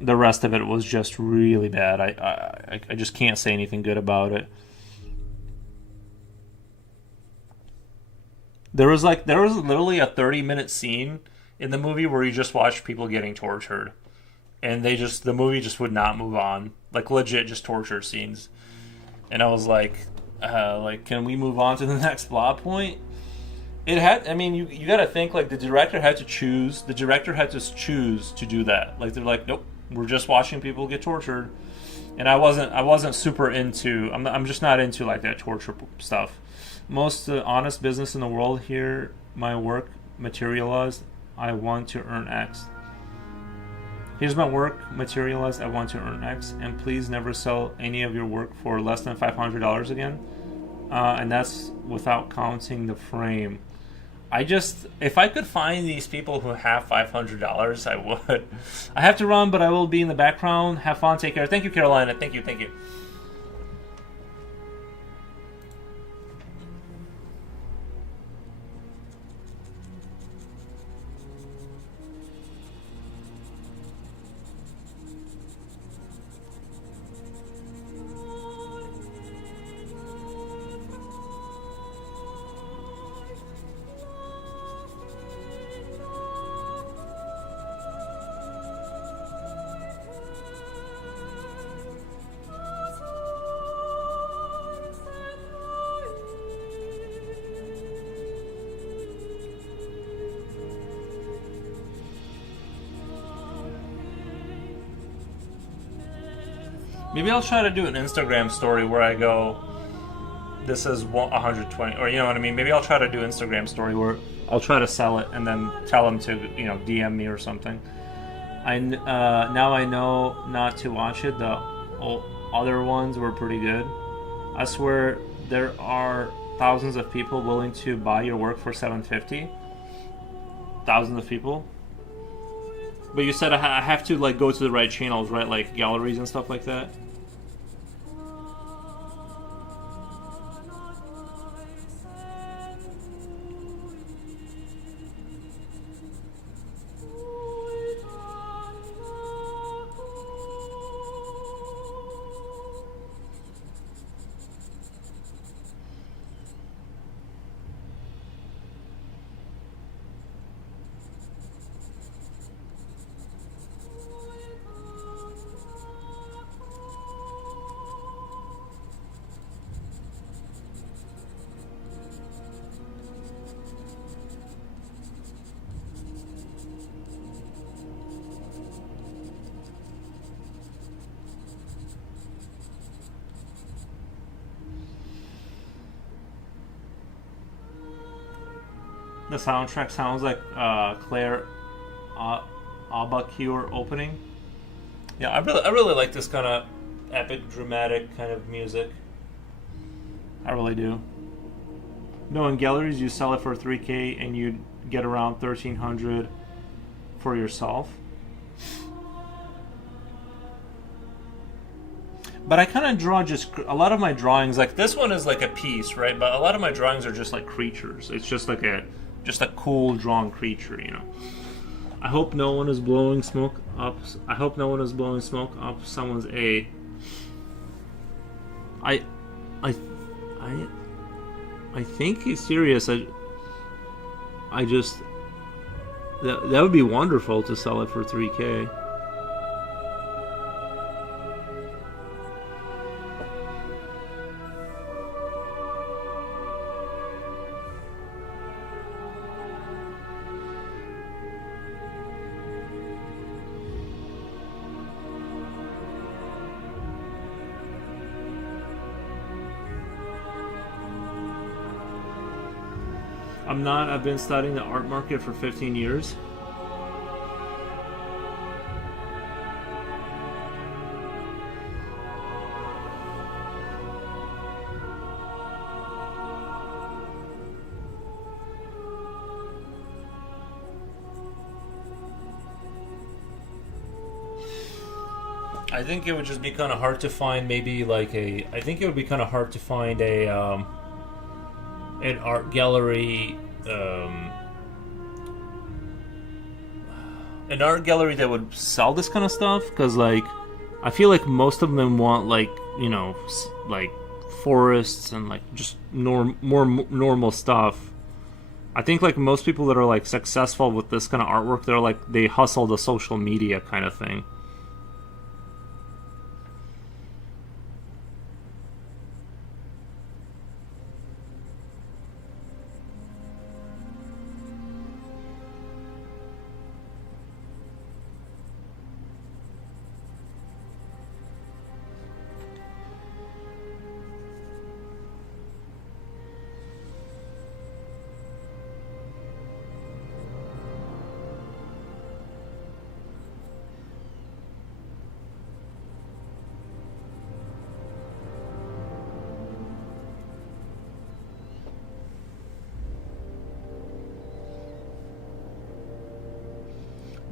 The rest of it was just really bad. I just can't say anything good about it. There was literally a 30-minute scene in the movie where you just watched people getting tortured, and the movie just would not move on. Like legit, just torture scenes. And I was like, can we move on to the next plot point? It had. I mean, you got to think like the director had to choose. The director had to choose to do that. Like they're like, nope, we're just watching people get tortured. And I wasn't super into. I'm just not into like that torture stuff. Most honest business in the world here. My work materialized. I want to earn X. Here's my work materialized. I want to earn X, and please never sell any of your work for less than $500 again. And that's without counting the frame. If I could find these people who have $500, I would. I have to run, but I will be in the background. Have fun. Take care. Thank you, Carolina. Thank you. Maybe I'll try to do an Instagram story where I go, this is 120, or you know what I mean? Maybe I'll try to do Instagram story where I'll try to sell it and then tell them to, DM me or something. Now I know not to watch it. The other ones were pretty good. I swear there are thousands of people willing to buy your work for $750. Thousands of people. But you said I have to like go to the right channels, right? Like galleries and stuff like that. The soundtrack sounds like Claire Abacure opening. Yeah, I really like this kind of epic, dramatic kind of music. I really do. No, in galleries you sell it for $3K and you get around $1,300 for yourself. But I kind of draw just a lot of my drawings. Like this one is like a piece, right? But a lot of my drawings are just like creatures. It's just like a cool drawn creature, I hope no one is blowing smoke up. I hope no one is blowing smoke up someone's A. I think he's serious. I just that would be wonderful to sell it for $3K. I've been studying the art market for 15 years. I think it would just be kind of hard to find I think it would be kind of hard to find an art gallery that would sell this kind of stuff, because I feel like most of them want like forests and like just more normal stuff. I think like most people that are like successful with this kind of artwork, they hustle the social media kind of thing.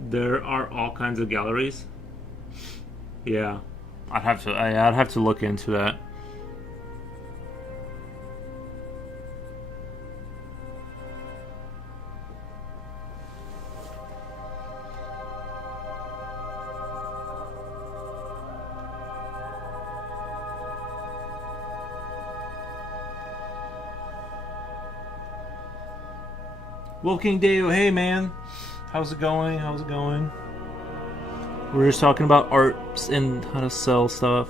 There are all kinds of galleries. Yeah, I'd have to look into that. Wolfgang Deo, hey man. How's it going? We're just talking about arts and how to sell stuff.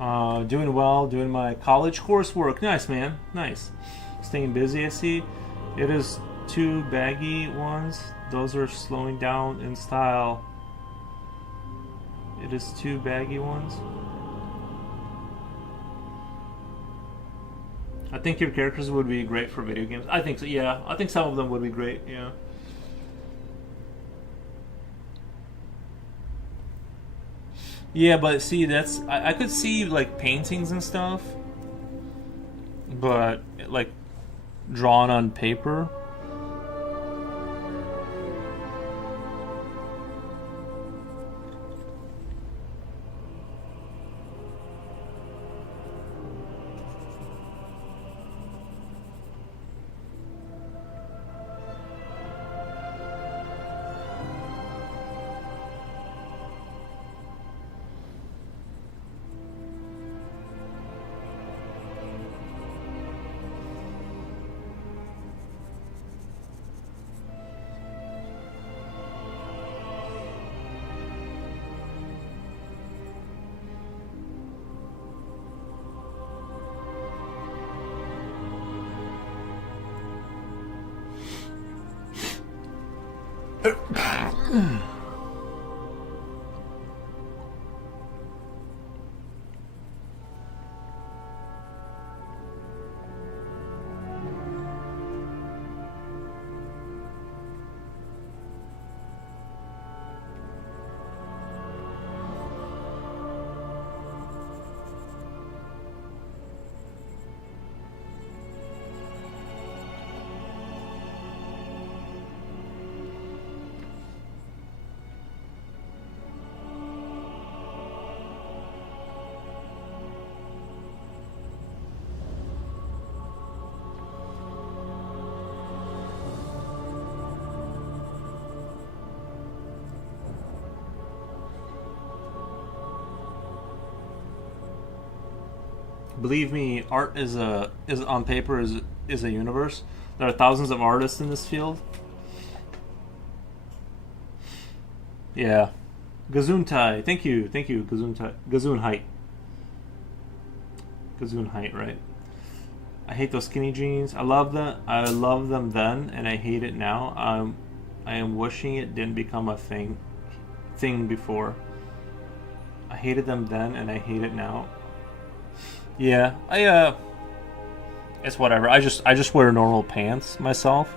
Doing well, doing my college coursework. Nice, man. Nice. Staying busy, I see. It is two baggy ones. Those are slowing down in style. It is two baggy ones. I think your characters would be great for video games. I think so, yeah. I think some of them would be great, yeah. Yeah, but see, that's I could see like paintings and stuff, but like drawn on paper. Believe me, art is on paper is a universe. There are thousands of artists in this field. Yeah. Gesundheit. Thank you, Gesundheit. Gesundheit. Gesundheit, right? I hate those skinny jeans. I love them then, and I hate it now. I am wishing it didn't become a thing before. I hated them then, and I hate it now. Yeah, it's whatever. I just wear normal pants myself.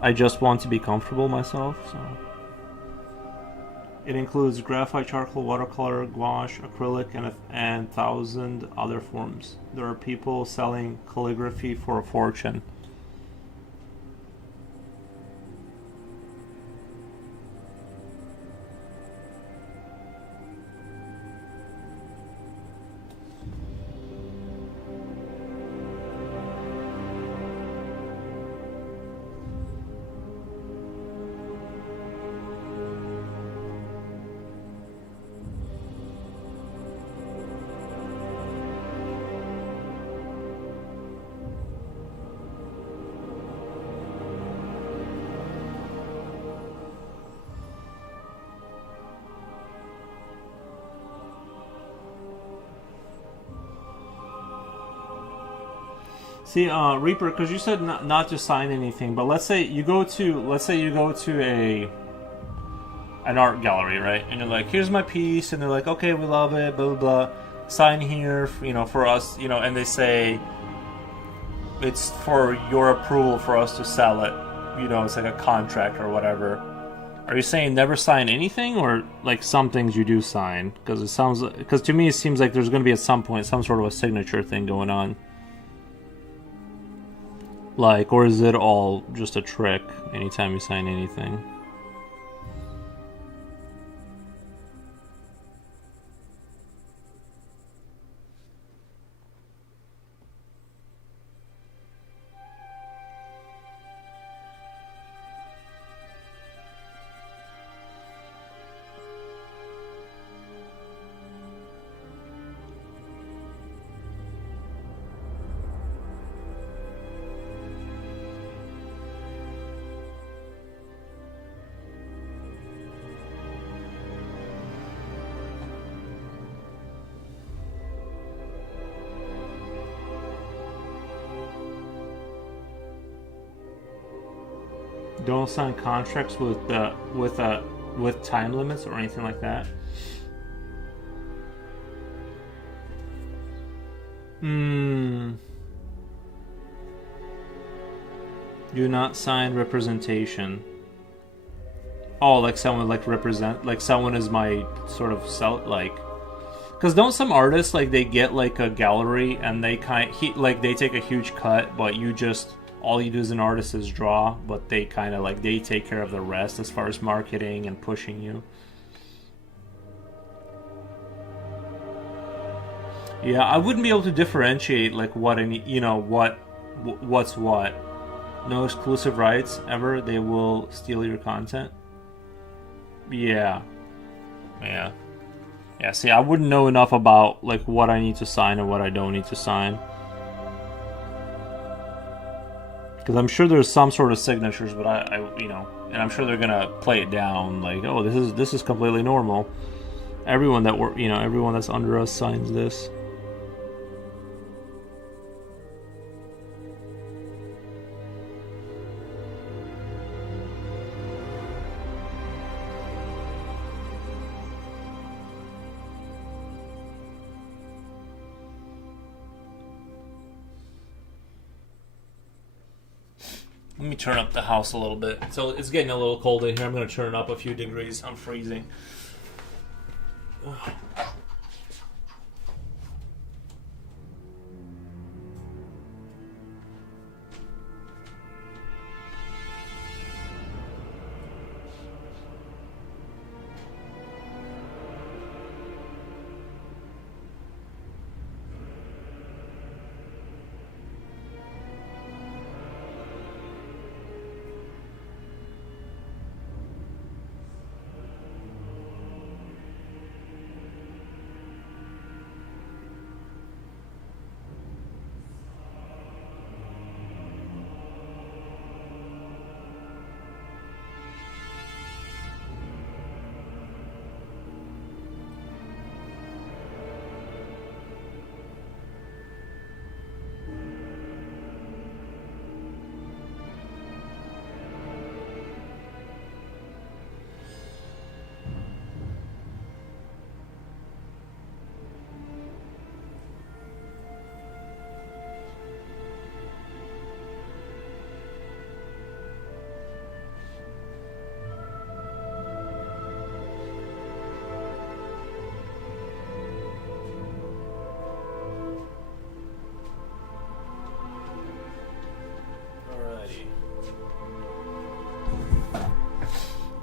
I just want to be comfortable myself, so. It includes graphite, charcoal, watercolor, gouache, acrylic, and 1,000 other forms. There are people selling calligraphy for a fortune. See, Reaper, because you said not to sign anything, but let's say you go to a an art gallery, right? And you're like, here's my piece, and they're like, okay, we love it, blah blah blah. Sign here, for us, and they say it's for your approval for us to sell it. It's like a contract or whatever. Are you saying never sign anything, or like some things you do sign? Because to me it seems like there's going to be at some point some sort of a signature thing going on. Like, or is it all just a trick anytime you sign anything? don't sign contracts with time limits or anything like that. Do not sign representation. Oh, like someone like represent, like someone is my sort of because don't some artists like they get like a gallery and they they take a huge cut, but all you do as an artist is draw, but they kind of like they take care of the rest as far as marketing and pushing you. Yeah, I wouldn't be able to differentiate like what any, what's what. No exclusive rights ever. They will steal your content. Yeah. See, I wouldn't know enough about like what I need to sign and what I don't need to sign. Because I'm sure there's some sort of signatures, but I and I'm sure they're gonna play it down like, oh, this is completely normal. Everyone that's under us signs this. Let me turn up the house a little bit. So it's getting a little cold in here. I'm going to turn it up a few degrees. I'm freezing.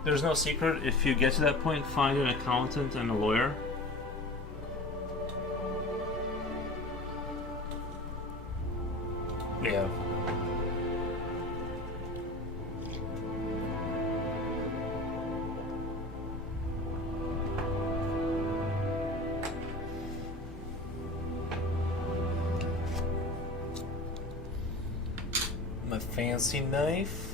There's no secret. If you get to that point, find an accountant and a lawyer. Yeah. My fancy knife.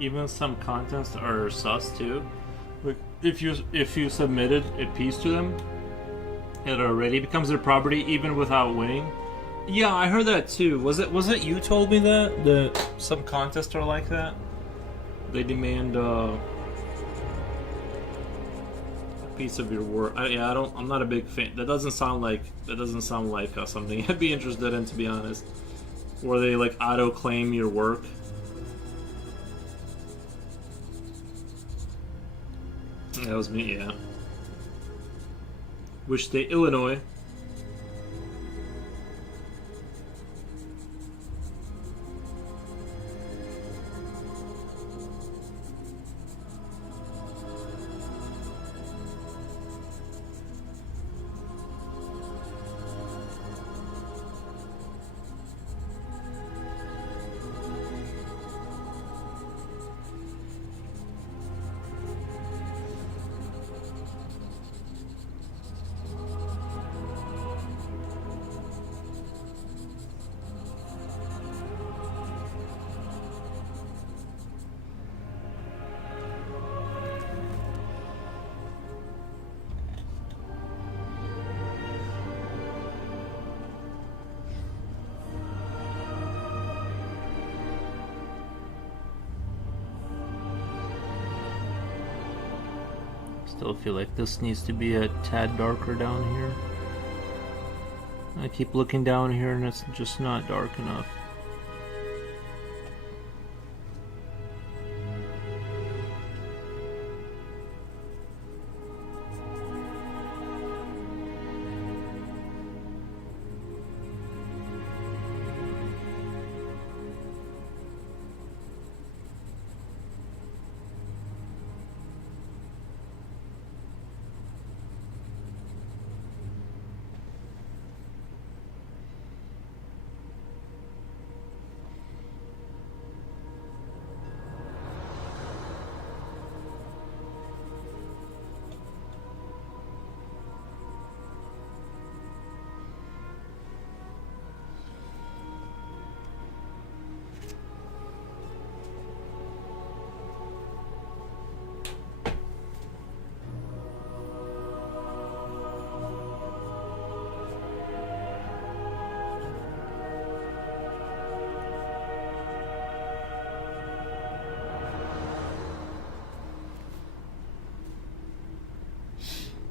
Even some contents are sus too. Like if you submitted a piece to them, it already becomes their property even without winning. Yeah, I heard that too. Was it you told me that some contests are like that? They demand a piece of your work. I'm not a big fan. That doesn't sound like something I'd be interested in, to be honest. Where they like auto claim your work. That was me, yeah. Which state? Illinois. Still feel like this needs to be a tad darker down here. I keep looking down here and it's just not dark enough.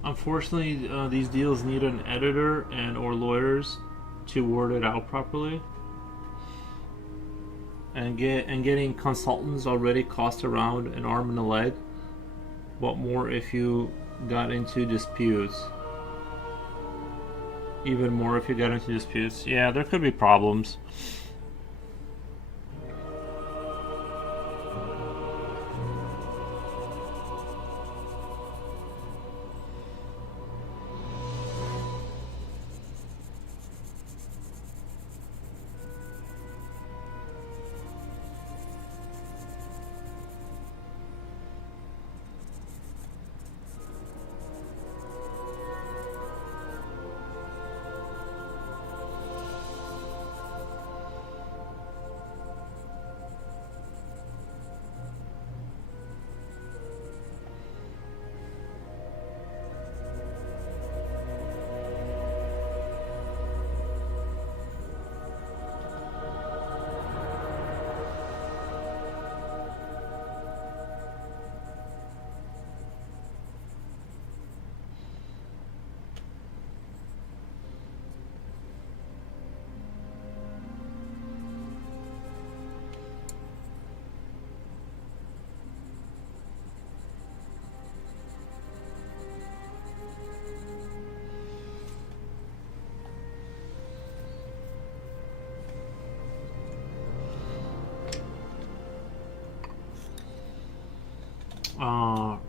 Unfortunately, these deals need an editor and or lawyers to word it out properly. And getting consultants already cost around an arm and a leg. What more if you got into disputes? Even more if you got into disputes. Yeah, there could be problems.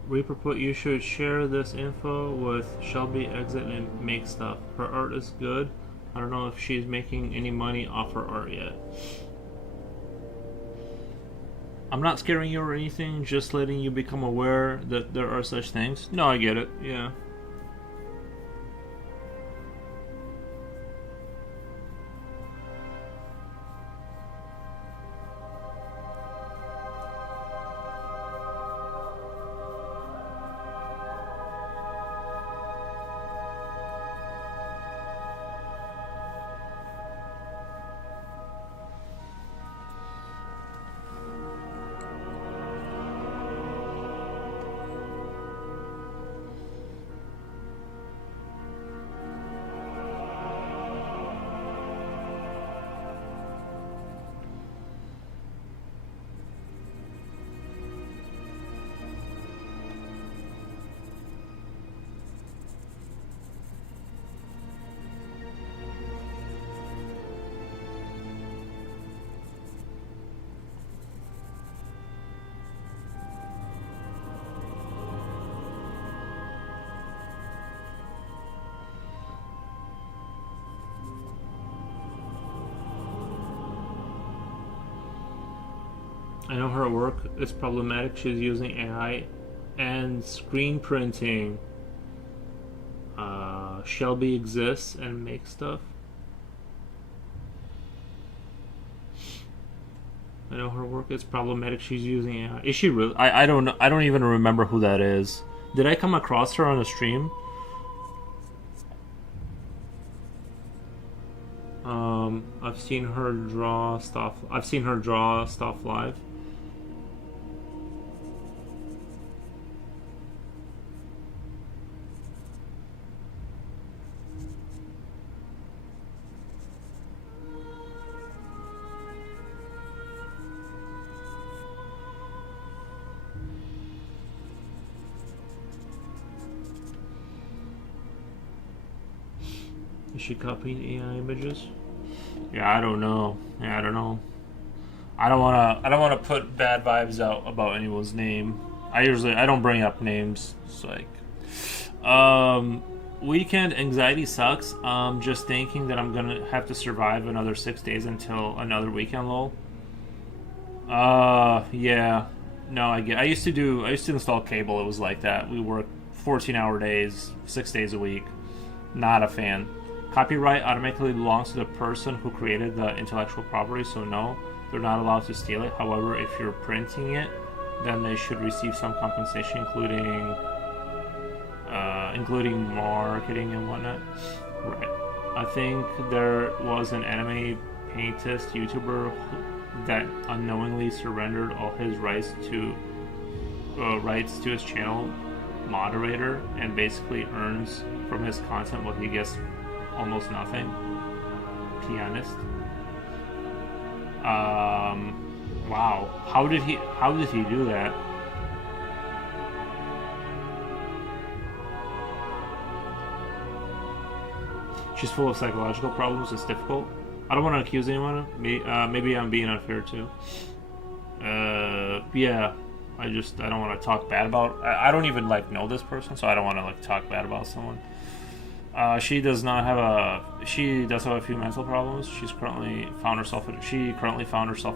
Reaper put, you should share this info with Shelby, exit and make stuff. Her art is good. I don't know if she's making any money off her art yet. I'm not scaring you or anything, just letting you become aware that there are such things. No, I get it, yeah. I know her work is problematic. She's using AI and screen printing. Shelby exists and makes stuff. I know her work is problematic. She's using AI. Is she really? I don't know. I don't even remember who that is. Did I come across her on a stream? I've seen her draw stuff. I've seen her draw stuff live. Is she copying AI images? Yeah, I don't know. I don't wanna put bad vibes out about anyone's name. I don't bring up names. It's like weekend anxiety sucks. Just thinking that I'm gonna have to survive another 6 days until another weekend lull. Yeah. No, I used to install cable. It was like that. We work 14-hour days, 6 days a week. Not a fan. Copyright automatically belongs to the person who created the intellectual property, so no, they're not allowed to steal it. However, if you're printing it, then they should receive some compensation, including marketing and whatnot. Right. I think there was an anime paintist YouTuber that unknowingly surrendered all his rights to his channel moderator and basically earns from his content what he gets almost nothing. Pianist. Wow. How did he do that? She's full of psychological problems. It's difficult. I don't want to accuse anyone. Maybe I'm being unfair too. Yeah. I don't want to talk bad about. I don't even know this person, so I don't want to talk bad about someone. She does have a few mental problems. She currently found herself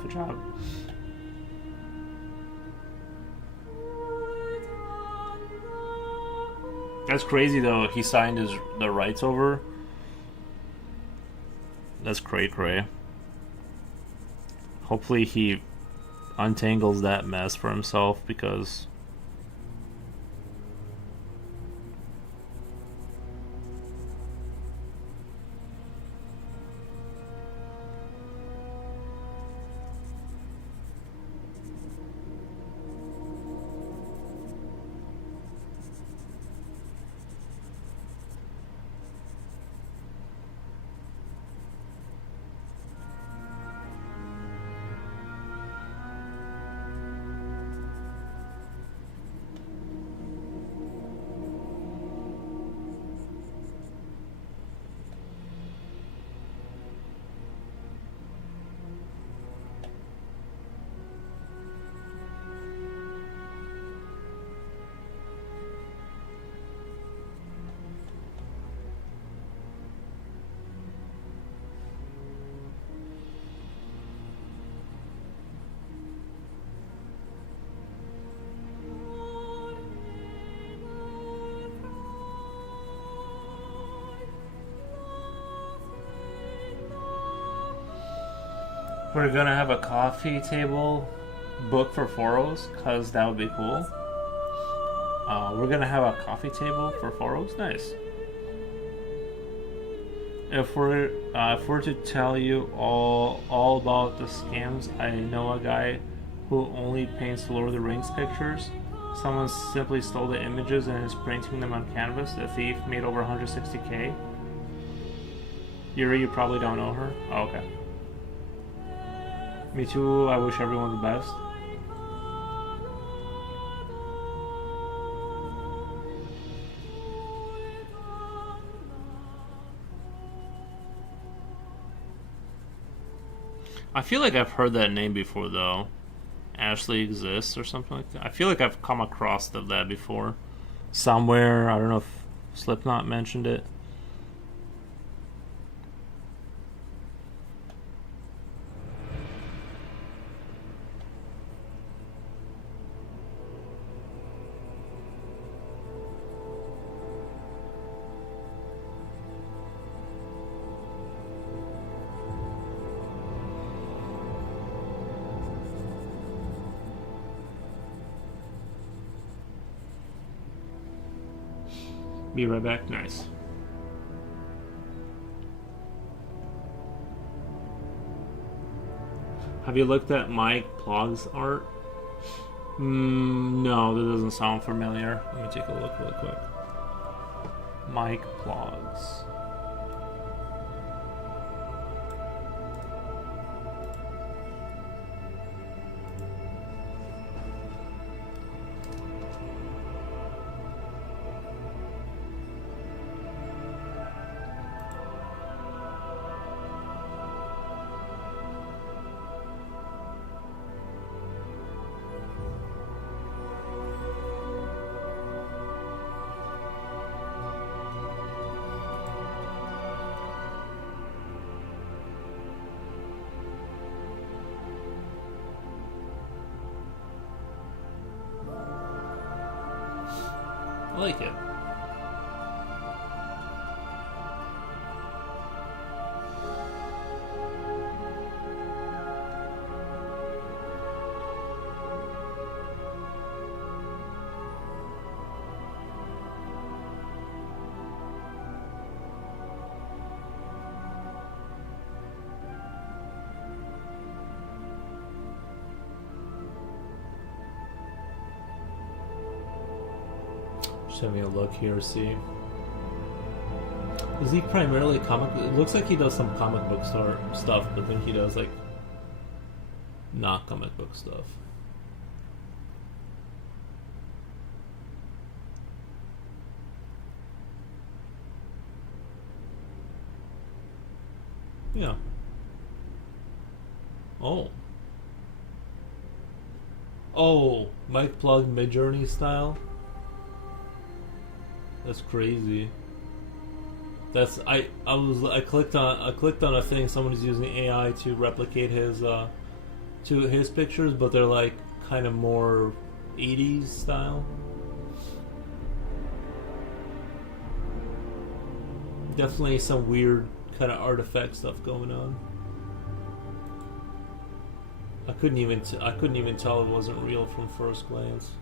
a job. That's crazy though. He signed the rights over. That's cray. Hopefully he untangles that mess for himself, because we're gonna have a coffee table book for Foros, because that would be cool. We're gonna have a coffee table for Foros. Nice. If we're to tell you all about the scams, I know a guy who only paints Lord of the Rings pictures. Someone simply stole the images and is printing them on canvas. The thief made over 160K. Yuri, you probably don't know her. Oh, okay. Me too. I wish everyone the best. I feel like I've heard that name before, though. Ashley Exists or something like that. I feel like I've come across that before. Somewhere. I don't know if Slipknot mentioned it. Be right back. Nice. Have you looked at Mike Plog's art? No, that doesn't sound familiar. Let me take a look really quick. Mike Plogs. I like it. Just having a look here, see. Is he primarily comic? It looks like he does some comic book stuff, but then he does like not comic book stuff. Yeah. Oh. Oh, Mike Plug Midjourney style. That's crazy. That's I clicked on a thing. Someone's using AI to replicate his pictures, but they're like kind of more 80s style. Definitely some weird kind of artifact stuff going on. I couldn't even tell it wasn't real from first glance.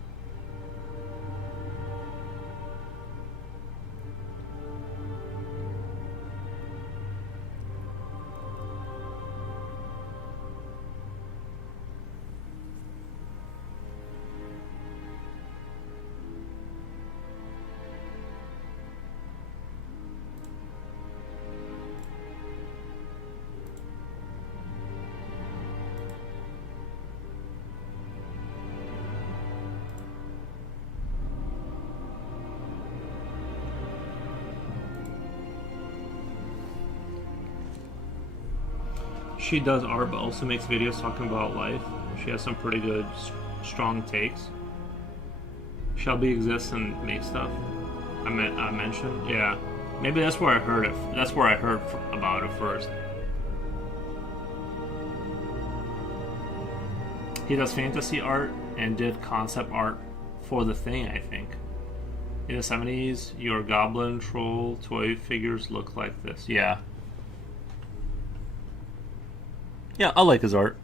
She does art, but also makes videos talking about life. She has some pretty good, strong takes. Shelby exists and makes stuff. I mentioned, yeah. Maybe that's where I heard it. That's where I heard about it first. He does fantasy art and did concept art for The Thing, I think. In the 70s, your goblin troll toy figures look like this. Yeah. Yeah, I like his art.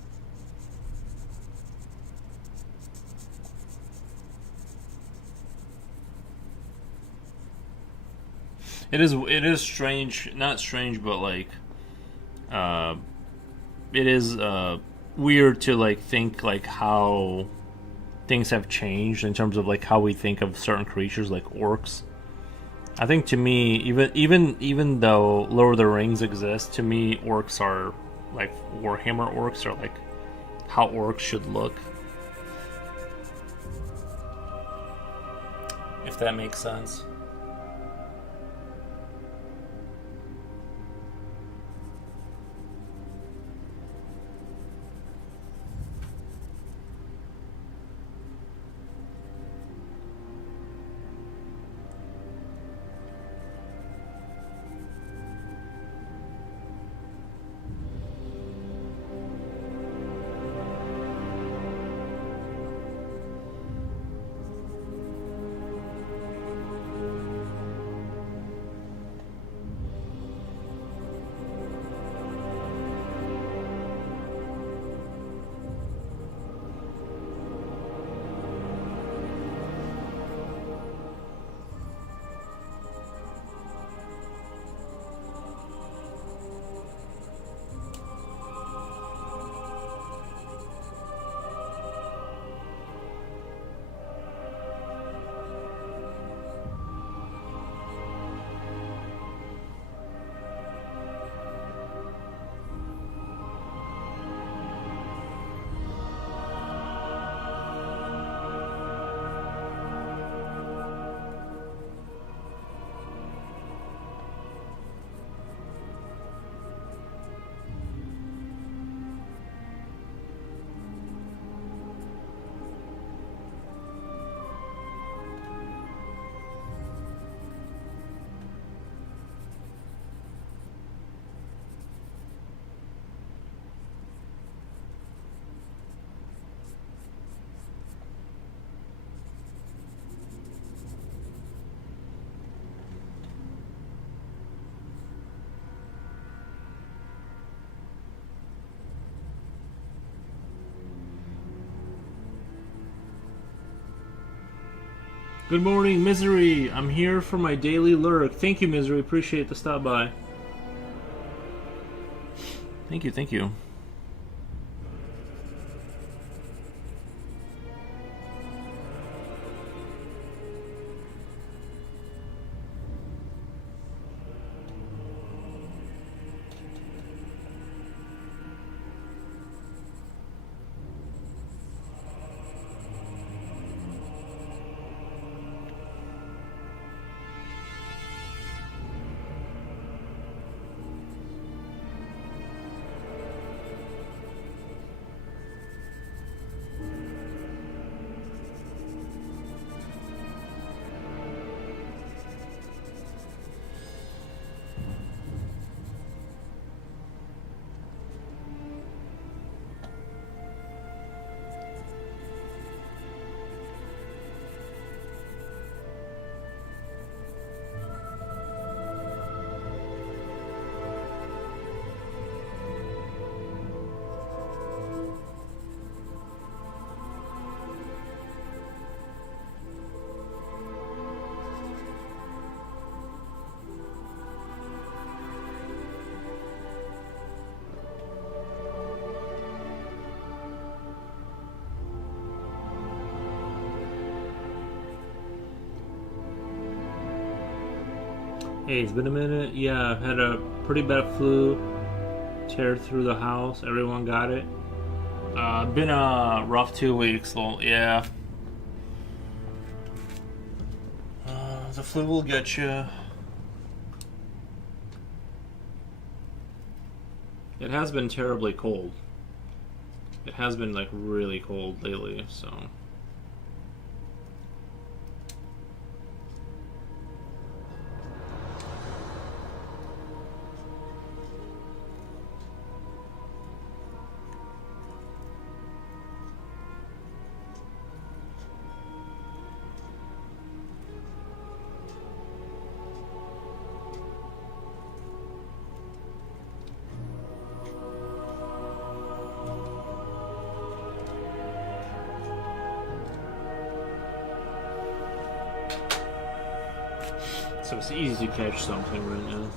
It is strange, not strange, but like it is weird to like think like how things have changed in terms of like how we think of certain creatures like orcs. I think to me, even though Lord of the Rings exists, to me orcs are like Warhammer orcs are like how orcs should look. If that makes sense. Good morning, Misery. I'm here for my daily lurk. Thank you, Misery. Appreciate the stop by. Thank you, thank you. Hey, it's been a minute. Yeah, I've had a pretty bad flu. Tear through the house. Everyone got it. Been a rough 2 weeks. Well, yeah. The flu will get you. It has been terribly cold. It has been like really cold lately, so. So it's easy to catch something right now.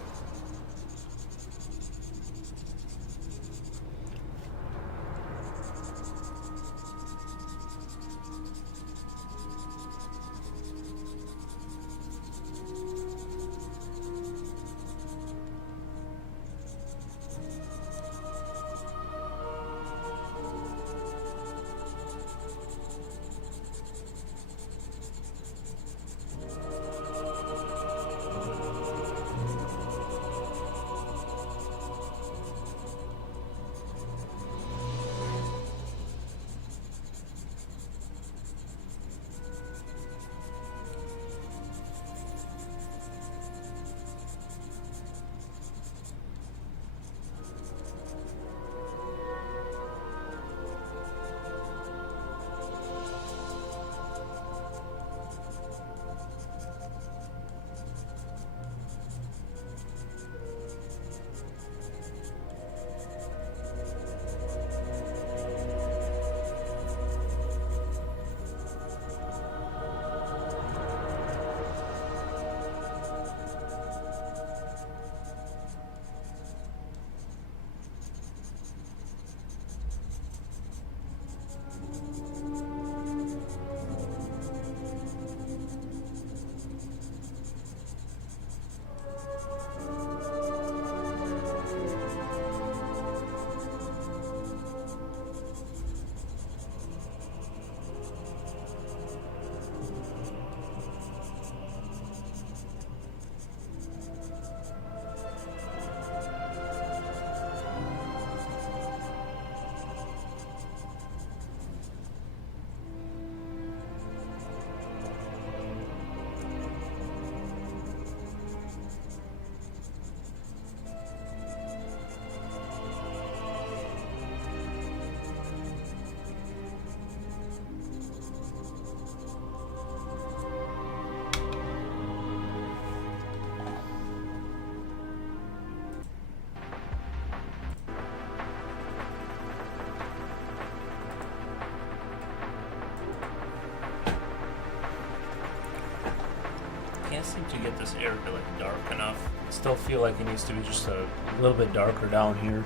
seem to get this area like dark enough. I still feel like it needs to be just a little bit darker down here.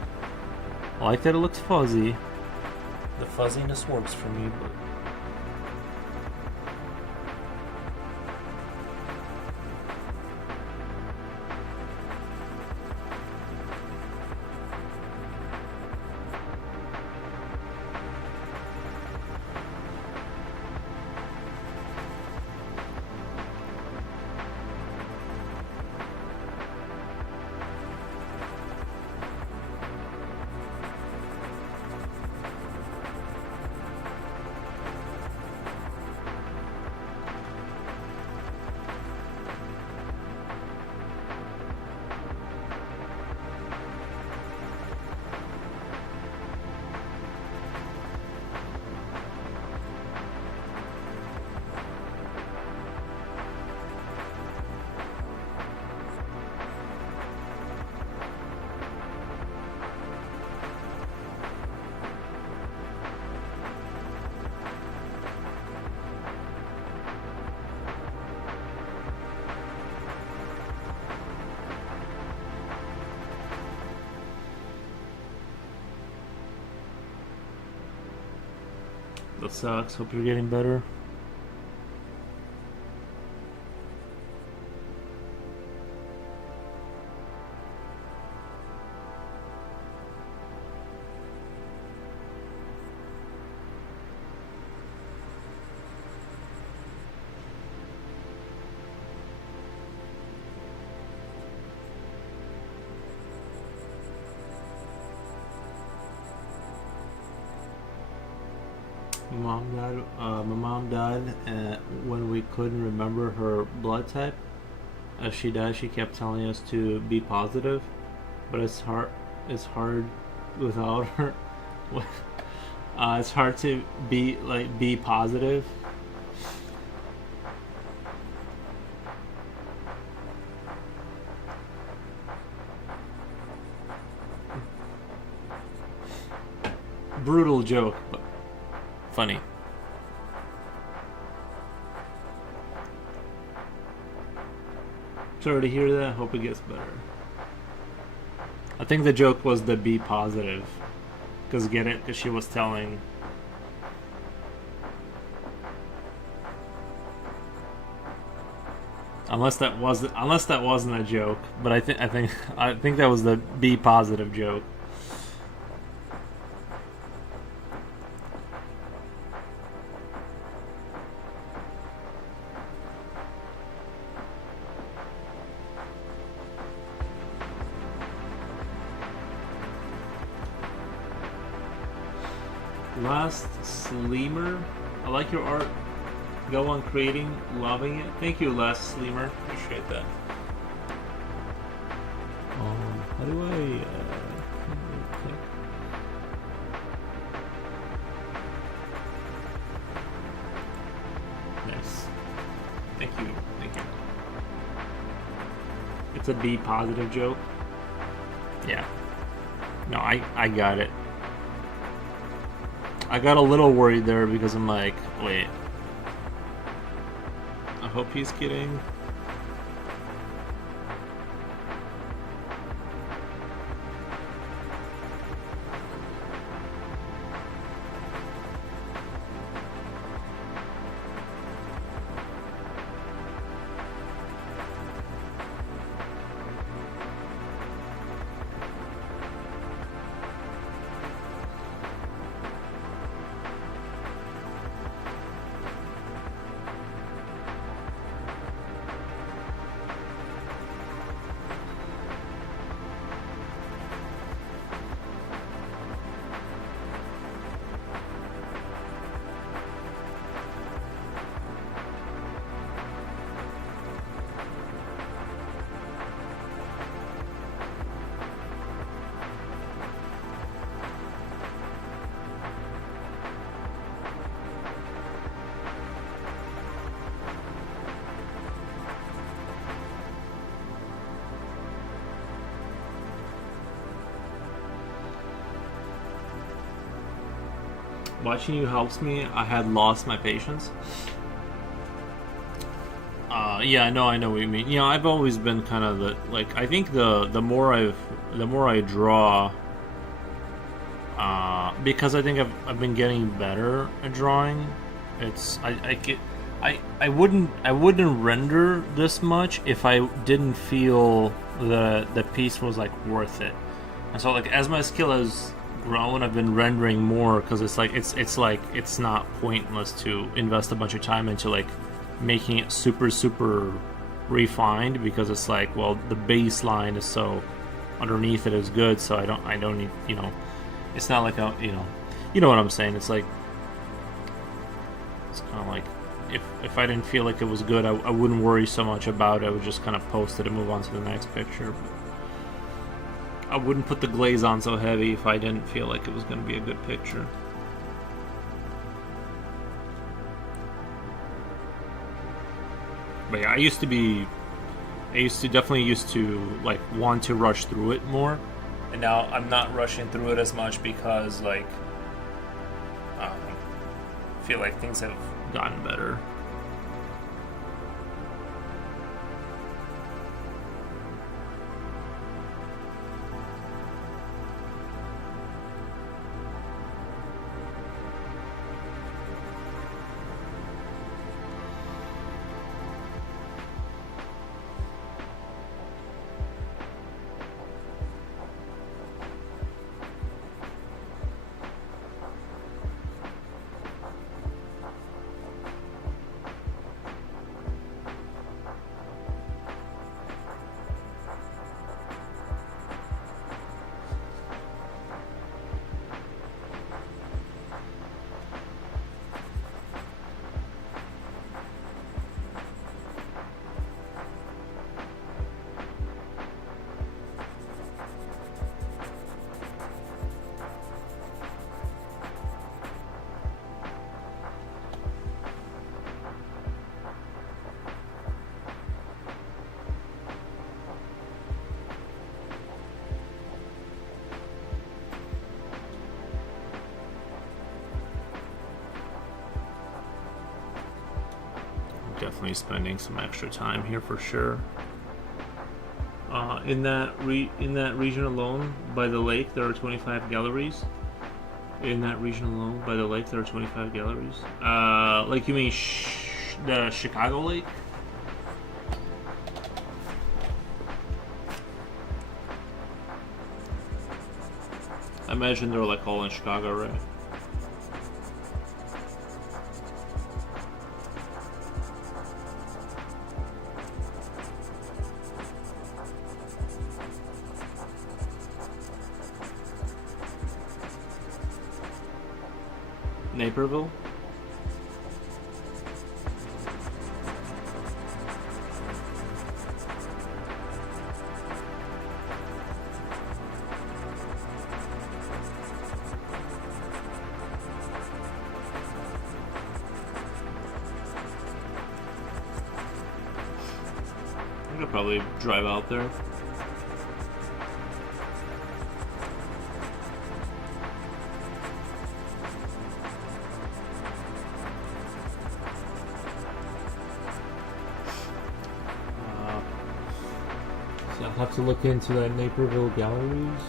I like that it looks fuzzy. The fuzziness works for me, but that sucks. Hope you're getting better. My mom died when we couldn't remember her blood type. As she died, she kept telling us to be positive, but it's hard. It's hard without her. It's hard to be positive. Brutal joke, but funny. Sorry to hear that. Hope it gets better. I think the joke was the be positive. Because get it? Because she was telling. Unless that wasn't a joke, but I think that was the be positive joke. Last Sleemer, I like your art. Go on creating, loving it. Thank you, Last Sleemer. Appreciate that. How do I? Nice. Thank you. Thank you. It's a be positive joke. Yeah. No, I got it. I got a little worried there because I'm like, wait. I hope he's kidding. Watching you helps me. I had lost my patience. Yeah, I know what you mean. You know, I've always been kind of the like. I think the more I draw, because I think I've been getting better at drawing. It's I wouldn't render this much if I didn't feel the piece was like worth it. And so like as my skill has grown, I've been rendering more because it's like it's not pointless to invest a bunch of time into like making it super refined, because it's like, well, the baseline is so underneath it is good, so I don't need, you know, it's not like a, you know what I'm saying. It's like, it's kind of like if I didn't feel like it was good, I wouldn't worry so much about it. I would just kind of post it and move on to the next picture. But I wouldn't put the glaze on so heavy if I didn't feel like it was going to be a good picture. But yeah, I used to definitely used to like want to rush through it more, and now I'm not rushing through it as much because like I feel like things have gotten better. Definitely spending some extra time here for sure. In that region alone, by the lake, there are 25 galleries. In that region alone, by the lake, there are 25 galleries. Like you mean the Chicago Lake? I imagine they're like all in Chicago, right? Naperville? I could probably drive out there. I'll have to look into that Naperville Galleries.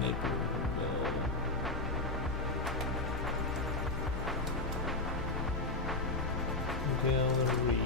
Naperville Gallery.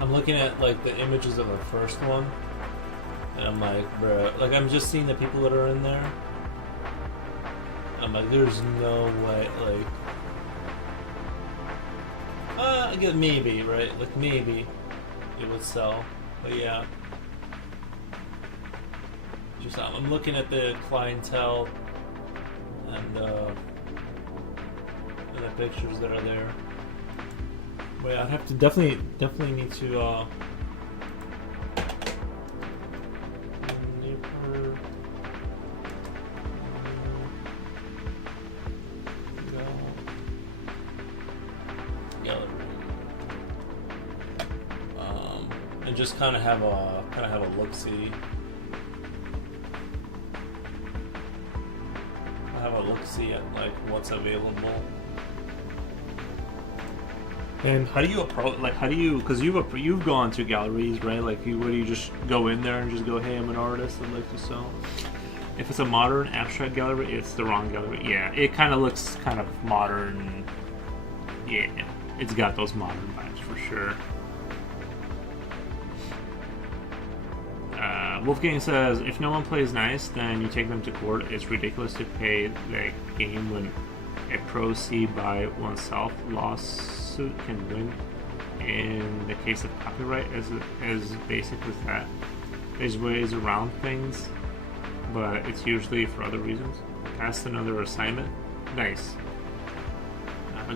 I'm looking at like the images of the first one, and I'm like, bro, like I'm just seeing the people that are in there. I'm like, there's no way, like, I guess maybe, right? Like maybe it would sell. But yeah, just I'm looking at the clientele and the pictures that are there. But yeah, I'd have to definitely need to and just kind of have a look-see. Have a look-see at like what's available. And how do you approach? Like, how do you? Because you've gone to galleries, right? Like, where do you just go in there and just go, "Hey, I'm an artist. I'd like to sell." If it's a modern abstract gallery, it's the wrong gallery. Yeah, it kind of looks kind of modern. Yeah, it's got those modern vibes for sure. Wolfgang says, if no one plays nice, then you take them to court. It's ridiculous to pay the game when a proceed by oneself lawsuit can win. In the case of copyright, as basic as that. There's ways around things, but it's usually for other reasons. Cast another assignment. Nice.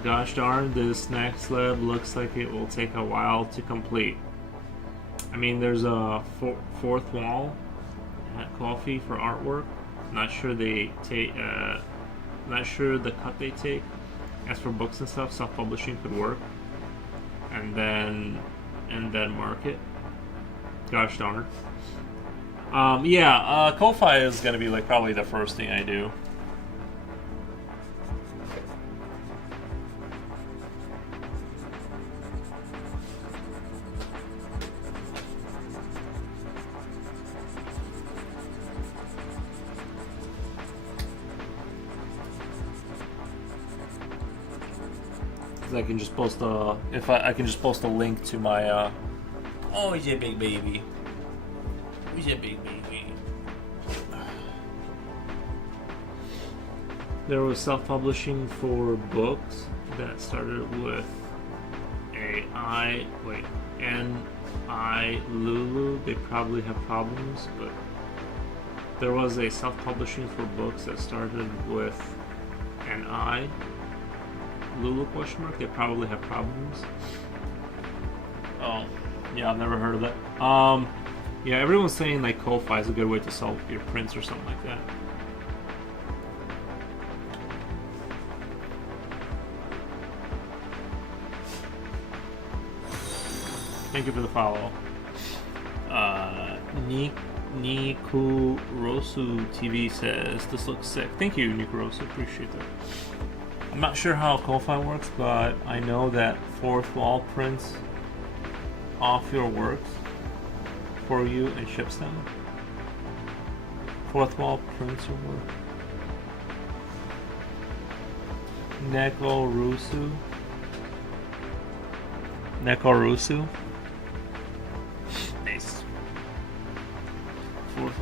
Gosh darn, this next lab looks like it will take a while to complete. I mean, there's a fourth wall at Coffee for artwork. Not sure they take. Not sure the cut they take. As for books and stuff, self-publishing could work. And then market. Gosh darn. Yeah. Ko-Fi is gonna be like probably the first thing I do. I can just post I can just post a link to my oh, he's a big baby. He's a big baby. There was self-publishing for books that started with N-I Lulu. They probably have problems, but there was a self-publishing for books that started with an I Lulu question mark. They probably have problems. Oh, yeah, I've never heard of that. Yeah, everyone's saying like Ko-Fi is a good way to sell your prints or something like that. Thank you for the follow. Nikurosu TV says this looks sick. Thank you, Nikurosu. Appreciate that. I'm not sure how Ko-Fi works, but I know that fourth wall prints off your works for you and ships them. Fourth wall prints your work. Nekorusu. Nice. Fourth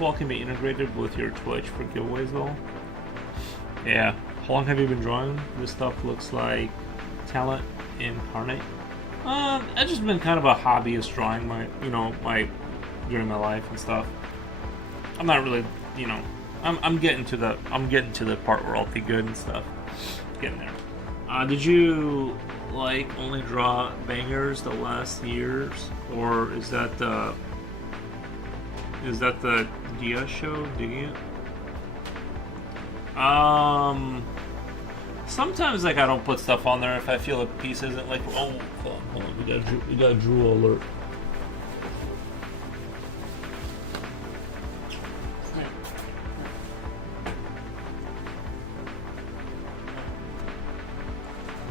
wall can be integrated with your Twitch for giveaways though. Yeah. How long have you been drawing? This stuff looks like talent incarnate. I've just been kind of a hobbyist drawing during my life and stuff. I'm not really, I'm getting to the part where I'll be good and stuff. Getting there. Did you only draw bangers the last years, or is that the Dia show? Digging it? Sometimes I don't put stuff on there if I feel a piece isn't oh fuck, hold on, we got a drool alert.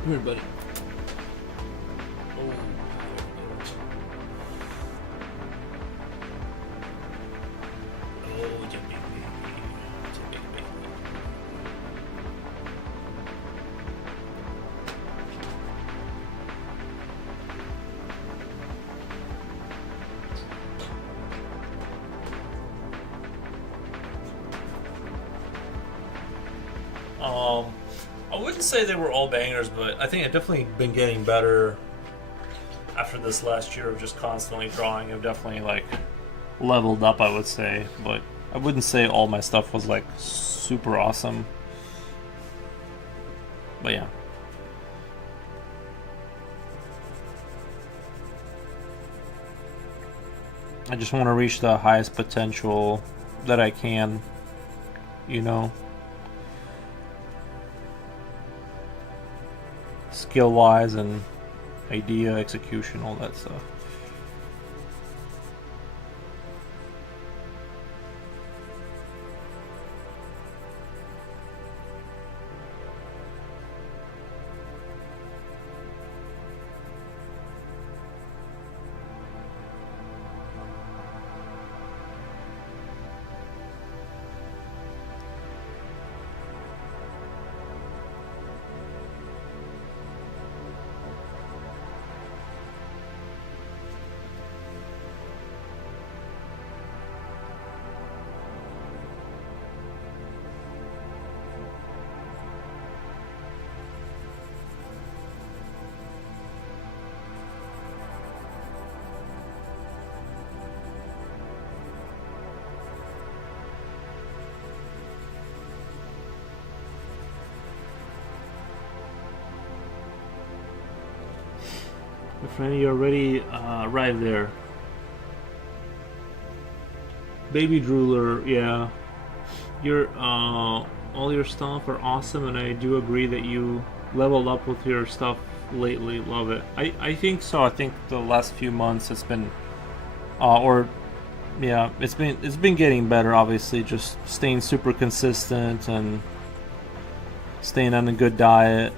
Come here, buddy. I wouldn't say they were all bangers, but I think I've definitely been getting better after this last year of just constantly drawing, I've definitely like leveled up, I would say, but I wouldn't say all my stuff was like super awesome. But yeah. I just want to reach the highest potential that I can, you know. Skill-wise and idea, execution, all that stuff. My friend, you already arrived there. Baby Drooler, yeah. Your all your stuff are awesome, and I do agree that you leveled up with your stuff lately. Love it. I think so. I think the last few months it's been, yeah, it's been getting better. Obviously, just staying super consistent and staying on a good diet.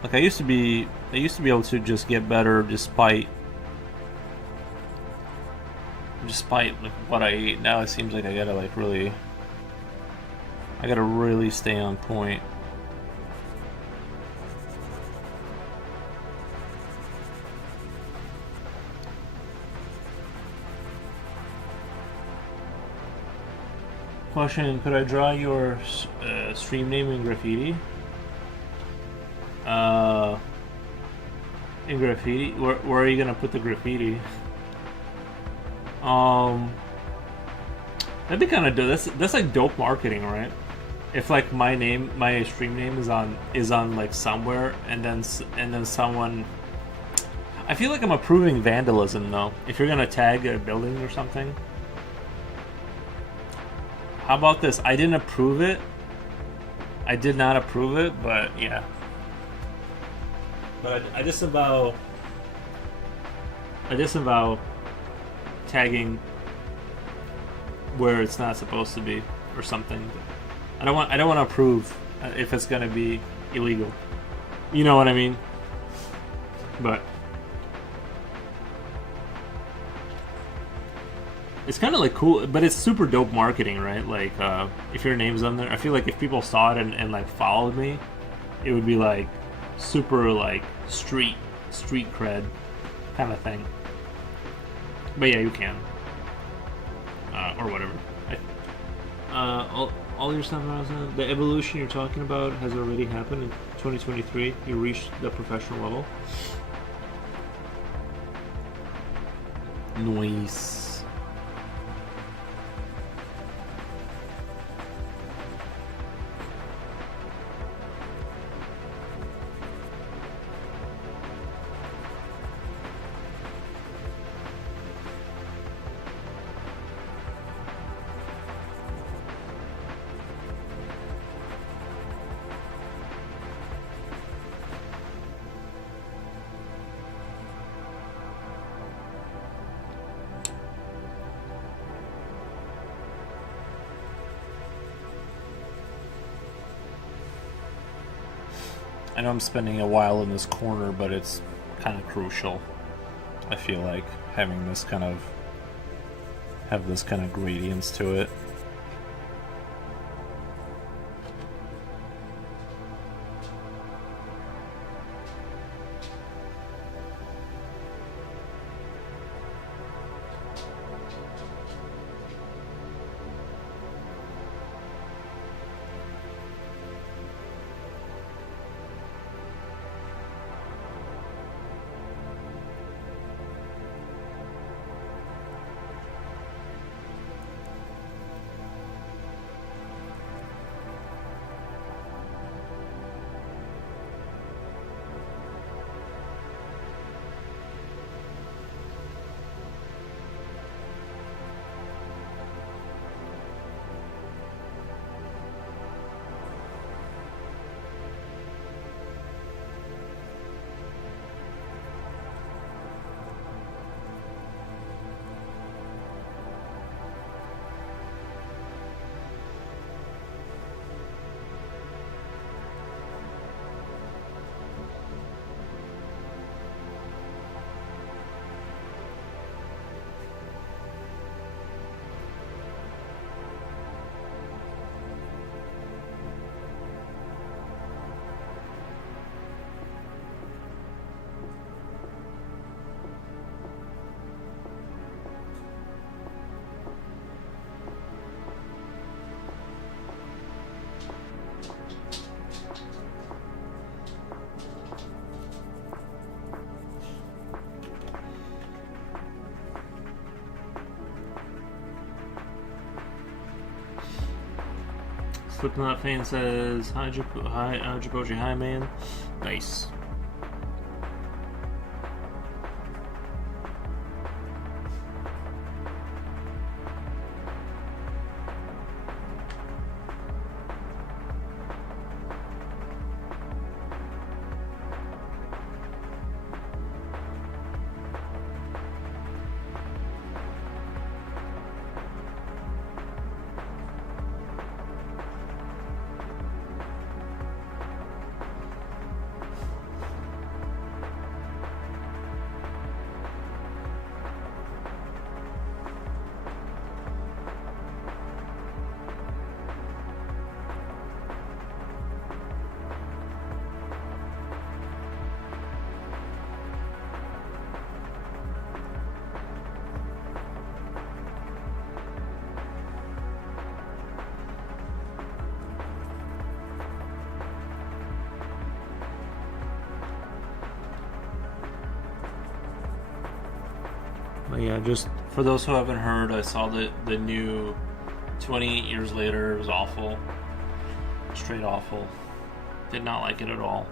Like I used to be able to just get better despite like what I eat. Now it seems like I gotta really stay on point. Question: could I draw your stream name in graffiti? In graffiti? Where are you gonna put the graffiti? That'd be kind of dope. That's like dope marketing, right? If like my stream name is on like somewhere, and then someone. I feel like I'm approving vandalism though. If you're gonna tag a building or something. How about this? I didn't approve it. I did not approve it, but yeah. But I disavow tagging where it's not supposed to be or something. I don't want to approve if it's gonna be illegal. You know what I mean? But it's kind of like cool, but it's super dope marketing, right? Like if your name's on there, I feel like if people saw it and like followed me, it would be like super like street cred kind of thing. But yeah, you can or whatever. All your stuff, the evolution you're talking about has already happened in 2023. You reached the professional level. Nice. I know I'm spending a while in this corner, but it's kind of crucial. I feel like having this kind of gradients to it. Slipknot fan says, hi, Japoji, hi, man. Nice. But yeah, just for those who haven't heard, I saw the new 28 Years Later. It was awful. Straight awful. Did not like it at all.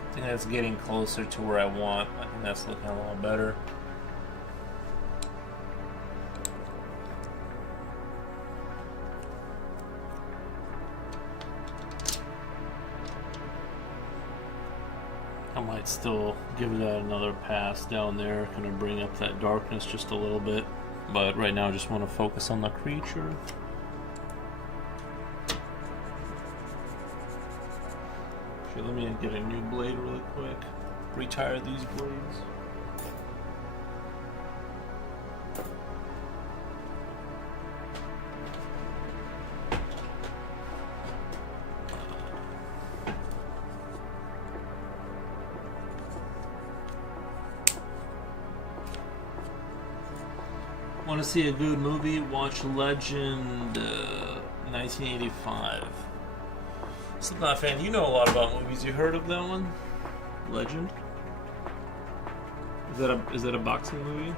I think that's getting closer to where I want. I think that's looking a little better. I might still give that another pass down there, kind of bring up that darkness just a little bit. But right now I just want to focus on the creature. Okay, let me get a new blade really quick. Retire these blades. Want to see a good movie? Watch Legend 1985. Slipknot fan, you know a lot about movies. You heard of that one? Legend? Is that a boxing movie?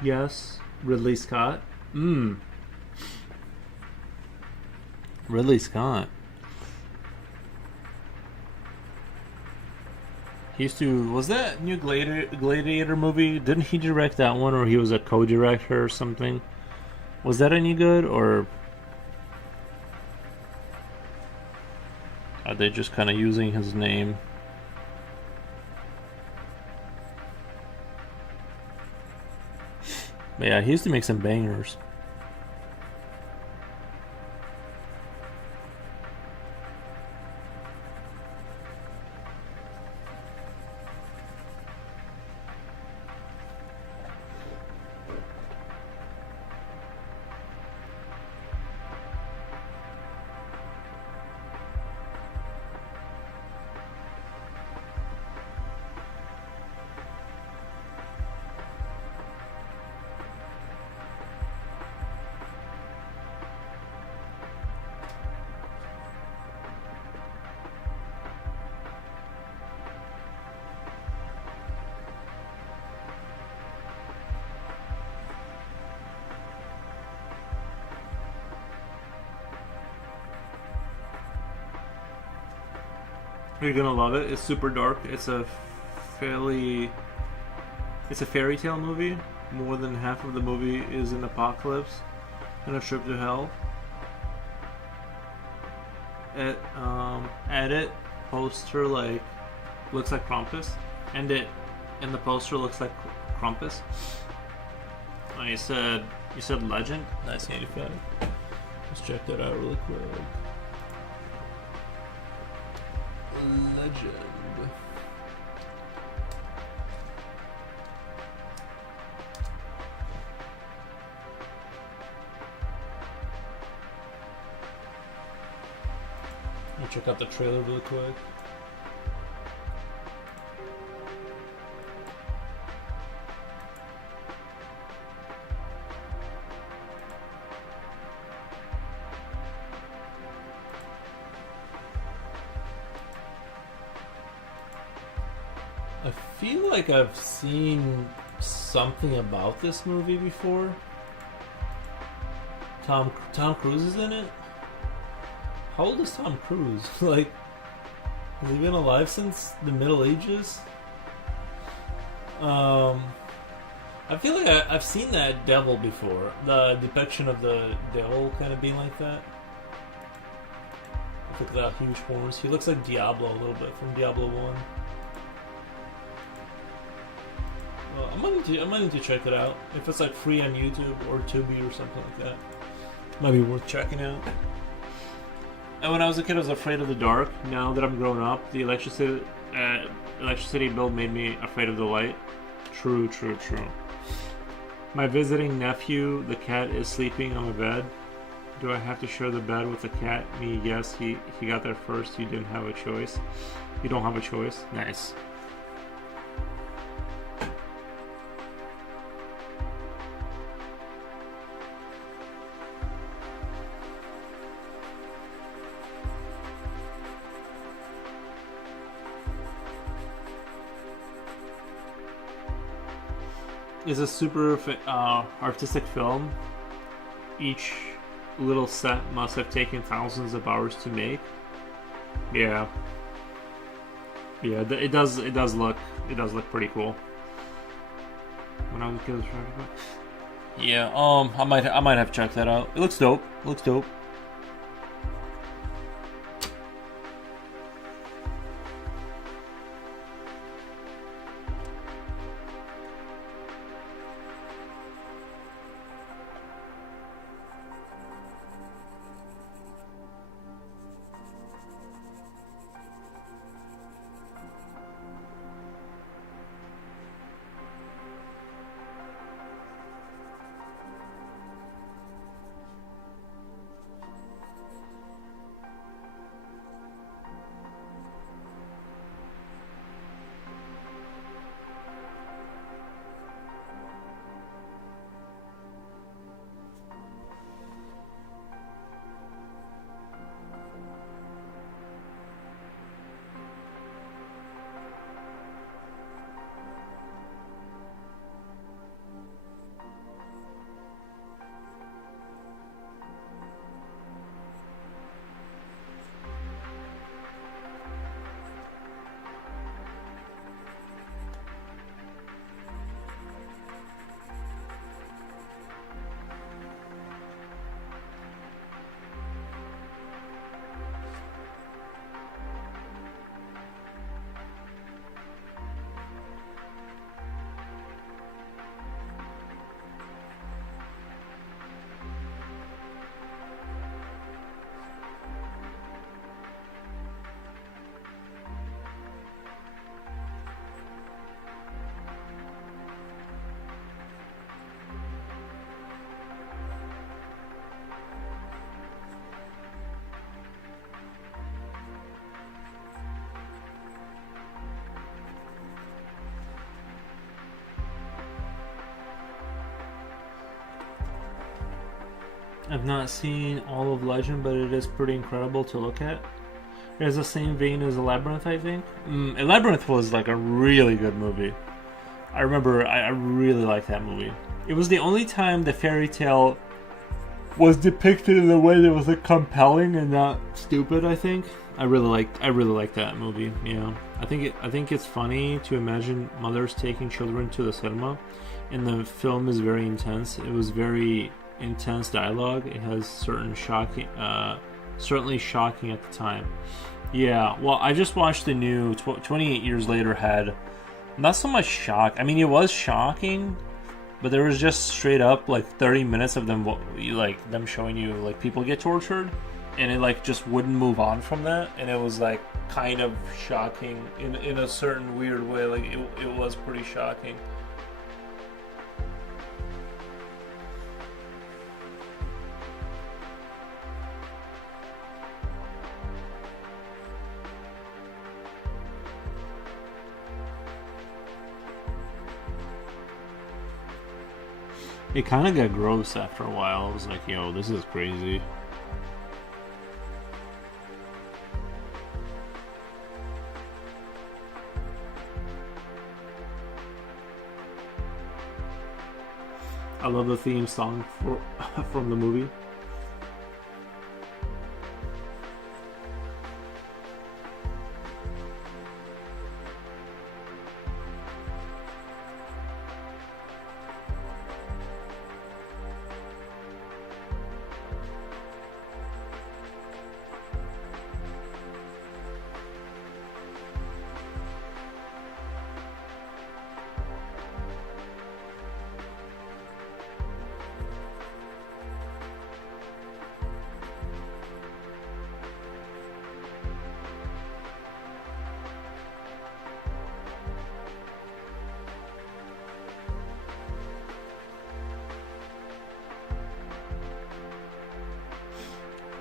Yes, Ridley Scott. Ridley Scott. He used to. Was that new Gladiator movie? Didn't he direct that one, or he was a co-director or something? Was that any good, or are they just kind of using his name? But yeah, he used to make some bangers. You're gonna love it. It's super dark. Fairly, it's a fairy tale movie. More than half of the movie is an apocalypse and a trip to hell. Edit poster like looks like Krampus, and the poster looks like Krampus. Oh, you said Legend. 1985. Let's check that out really quick. Legend. Let me check out the trailer really quick. I feel like I've seen something about this movie before. Tom Cruise is in it? How old is Tom Cruise? Like, has he been alive since the Middle Ages? I feel like I've seen that devil before. The depiction of the devil kind of being like that. Look at that huge horns. He looks like Diablo a little bit from Diablo 1. Well, I might need to check it out. If it's like free on YouTube or Tubi or something like that, might be worth checking out. And when I was a kid, I was afraid of the dark. Now that I'm grown up, the electricity bill made me afraid of the light. True. My visiting nephew, the cat, is sleeping on my bed. Do I have to share the bed with the cat? Me, yes. He got there first. You didn't have a choice. You don't have a choice. Nice. Is a super artistic film. Each little set must have taken thousands of hours to make. Yeah, it does look pretty cool. When I was a kid, yeah, I might have checked that out. It looks dope. I've not seen all of Legend, but it is pretty incredible to look at. It has the same vein as Labyrinth, I think. Labyrinth was like a really good movie. I remember I really liked that movie. It was the only time the fairy tale was depicted in a way that was like compelling and not stupid. I think I really liked that movie. Yeah, I think it's funny to imagine mothers taking children to the cinema, and the film is very intense. It was very intense dialogue. It has certain shocking, certainly shocking at the time. Yeah, well, I just watched the new 28 Years Later had not so much shock. I mean, it was shocking, but there was just straight up like 30 minutes of them, like them showing you like people get tortured, and it like just wouldn't move on from that, and it was like kind of shocking in a certain weird way. Like it was pretty shocking. It kind of got gross after a while. I was like, yo, this is crazy. I love the theme song from the movie.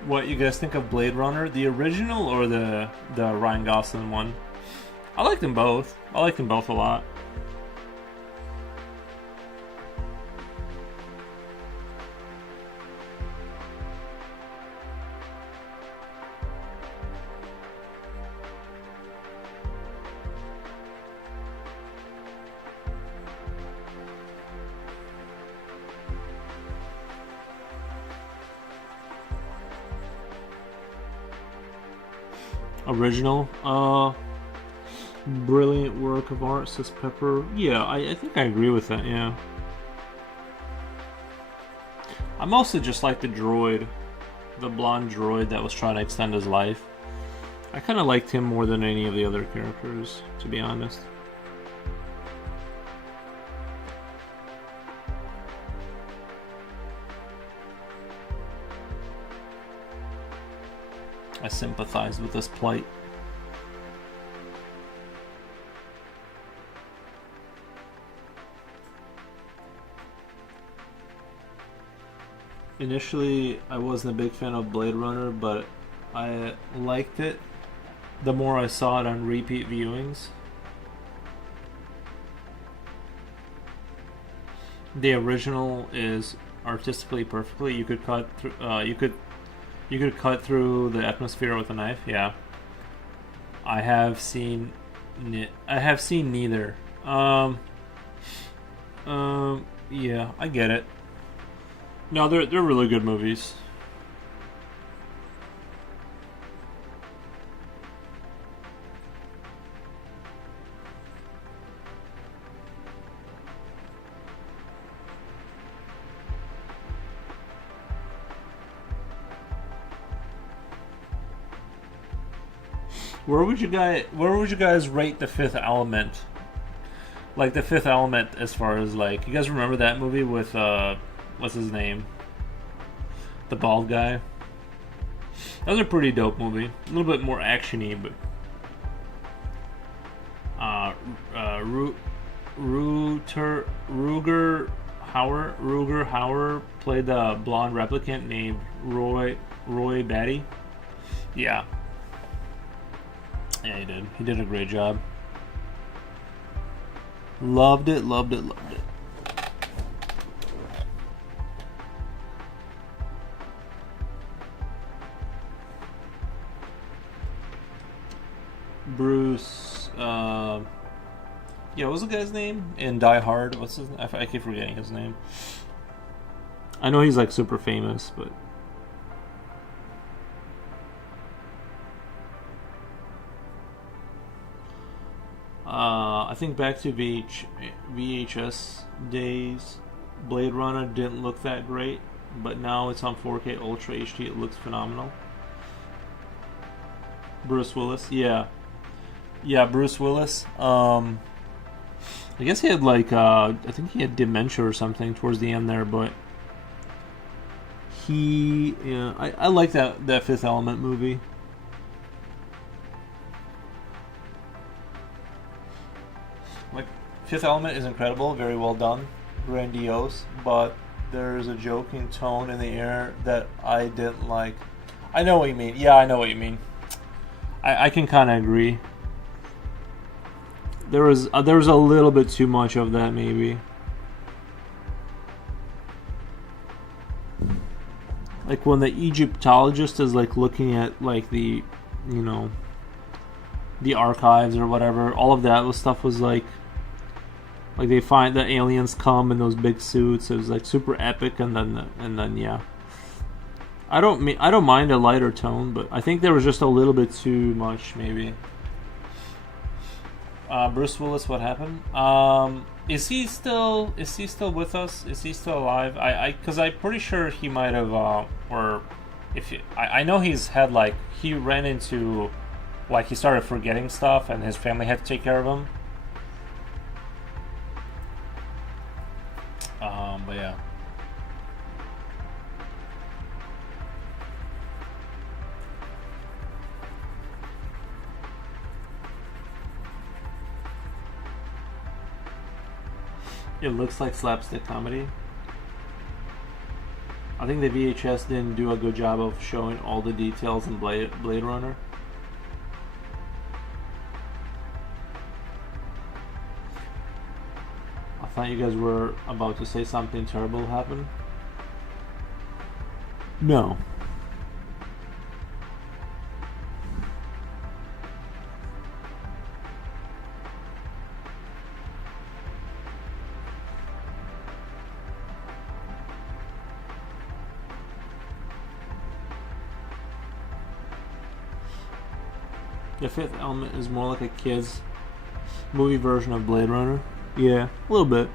What you guys think of Blade Runner, the original or the Ryan Gosling one? I like them both. I like them both a lot. Original, brilliant work of art, says Pepper. Yeah, I think I agree with that. Yeah, I mostly just like the droid, the blonde droid that was trying to extend his life. I kind of liked him more than any of the other characters, to be honest. I sympathize with this plight. Initially, I wasn't a big fan of Blade Runner, but I liked it the more I saw it on repeat viewings. The original is artistically perfectly. You could cut through. You could cut through the atmosphere with a knife. Yeah, I have seen. I have seen neither. Yeah, I get it. No, they're really good movies. Where would you guys rate The Fifth Element? Like The Fifth Element, as far as like, you guys remember that movie with what's his name? The bald guy. That was a pretty dope movie. A little bit more actiony, but Ruger Hauer played the blonde replicant named Roy Batty. Yeah. Yeah, he did. He did a great job. Loved it, loved it, loved it. Bruce. Yeah, what was the guy's name in Die Hard? What's his? I keep forgetting his name. I know he's like super famous, but I think back to VHS days, Blade Runner didn't look that great, but now it's on 4K Ultra HD. It looks phenomenal. Bruce Willis, yeah, Bruce Willis. I guess he had like I think he had dementia or something towards the end there, but I like that Fifth Element movie. Like, Fifth Element is incredible, very well done, grandiose, but there's a joking tone in the air that I didn't like. I know what you mean. Yeah, I know what you mean. I can kind of agree. There was a little bit too much of that, maybe. Like when the Egyptologist is like looking at like the archives or whatever, all of that stuff was like they find the aliens come in those big suits. It was like super epic, and then yeah. I don't mind a lighter tone, but I think there was just a little bit too much, maybe. Bruce Willis, what happened? Is he still with us? Is he still alive? Because I'm pretty sure he might have, or if I know he's had like he ran into, like he started forgetting stuff, and his family had to take care of him. But yeah. It looks like slapstick comedy. I think the VHS didn't do a good job of showing all the details in Blade Runner. I thought you guys were about to say something terrible happened. No. The Fifth Element is more like a kid's movie version of Blade Runner. Yeah, a little bit.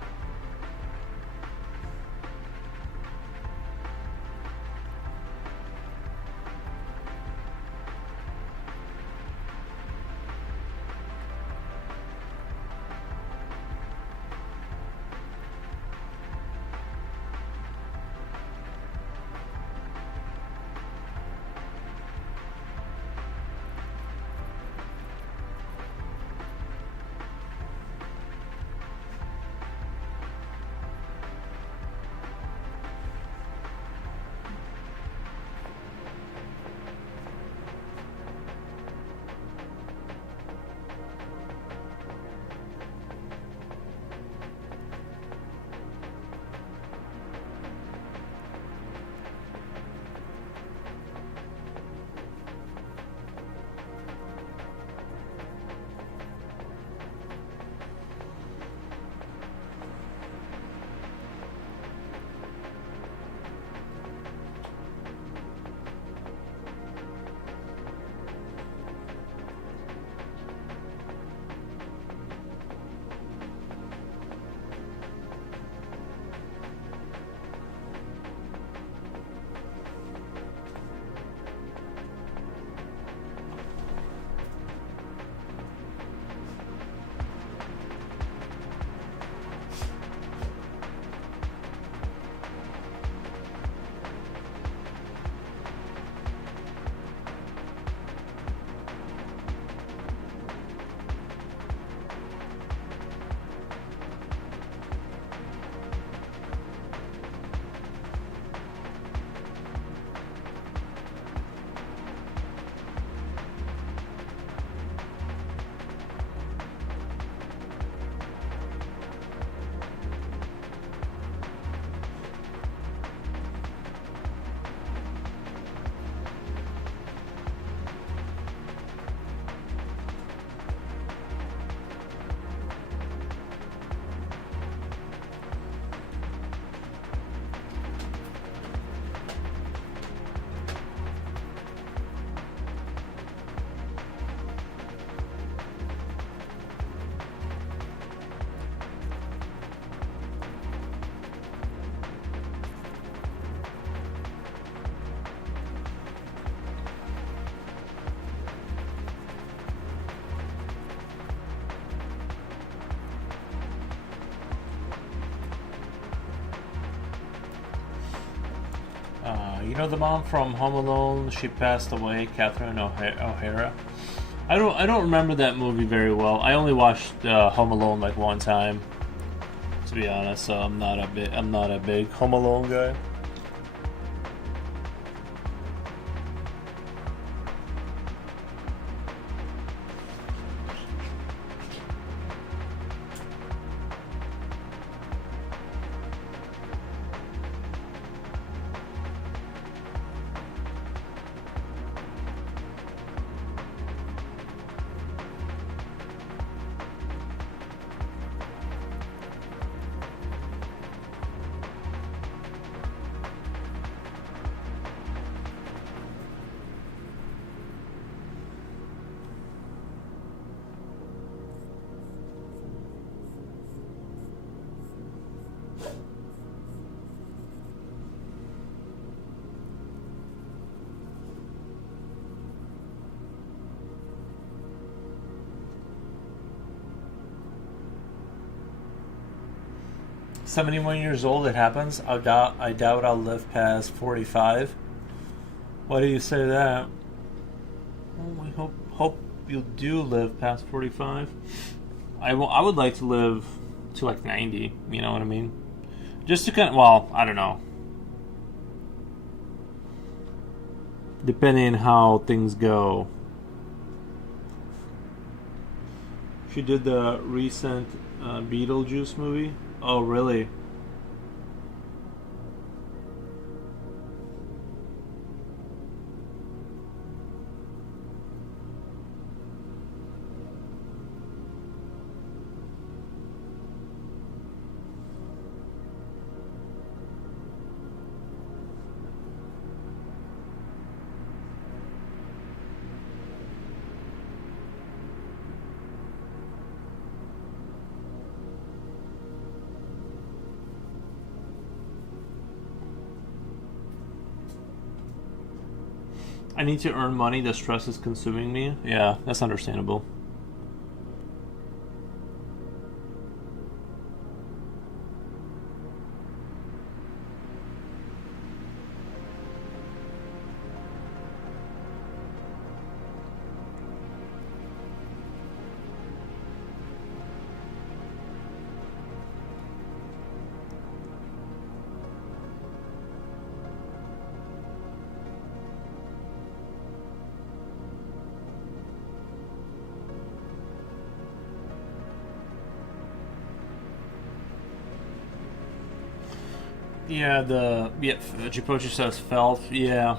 You know the mom from Home Alone? She passed away, Catherine O'Hara. I don't remember that movie very well. I only watched Home Alone like one time, to be honest. So I'm not a big Home Alone guy. $71 old, it happens. I doubt I'll live past 45. Why do you say that? Well, we hope you do live past 45. I would like to live to like 90. You know what I mean? Just to kind of, well, I don't know. Depending on how things go. She did the recent Beetlejuice movie. Oh, really? I need to earn money. The stress is consuming me. Yeah, that's understandable. Yeah, Jipochi says felt. Yeah.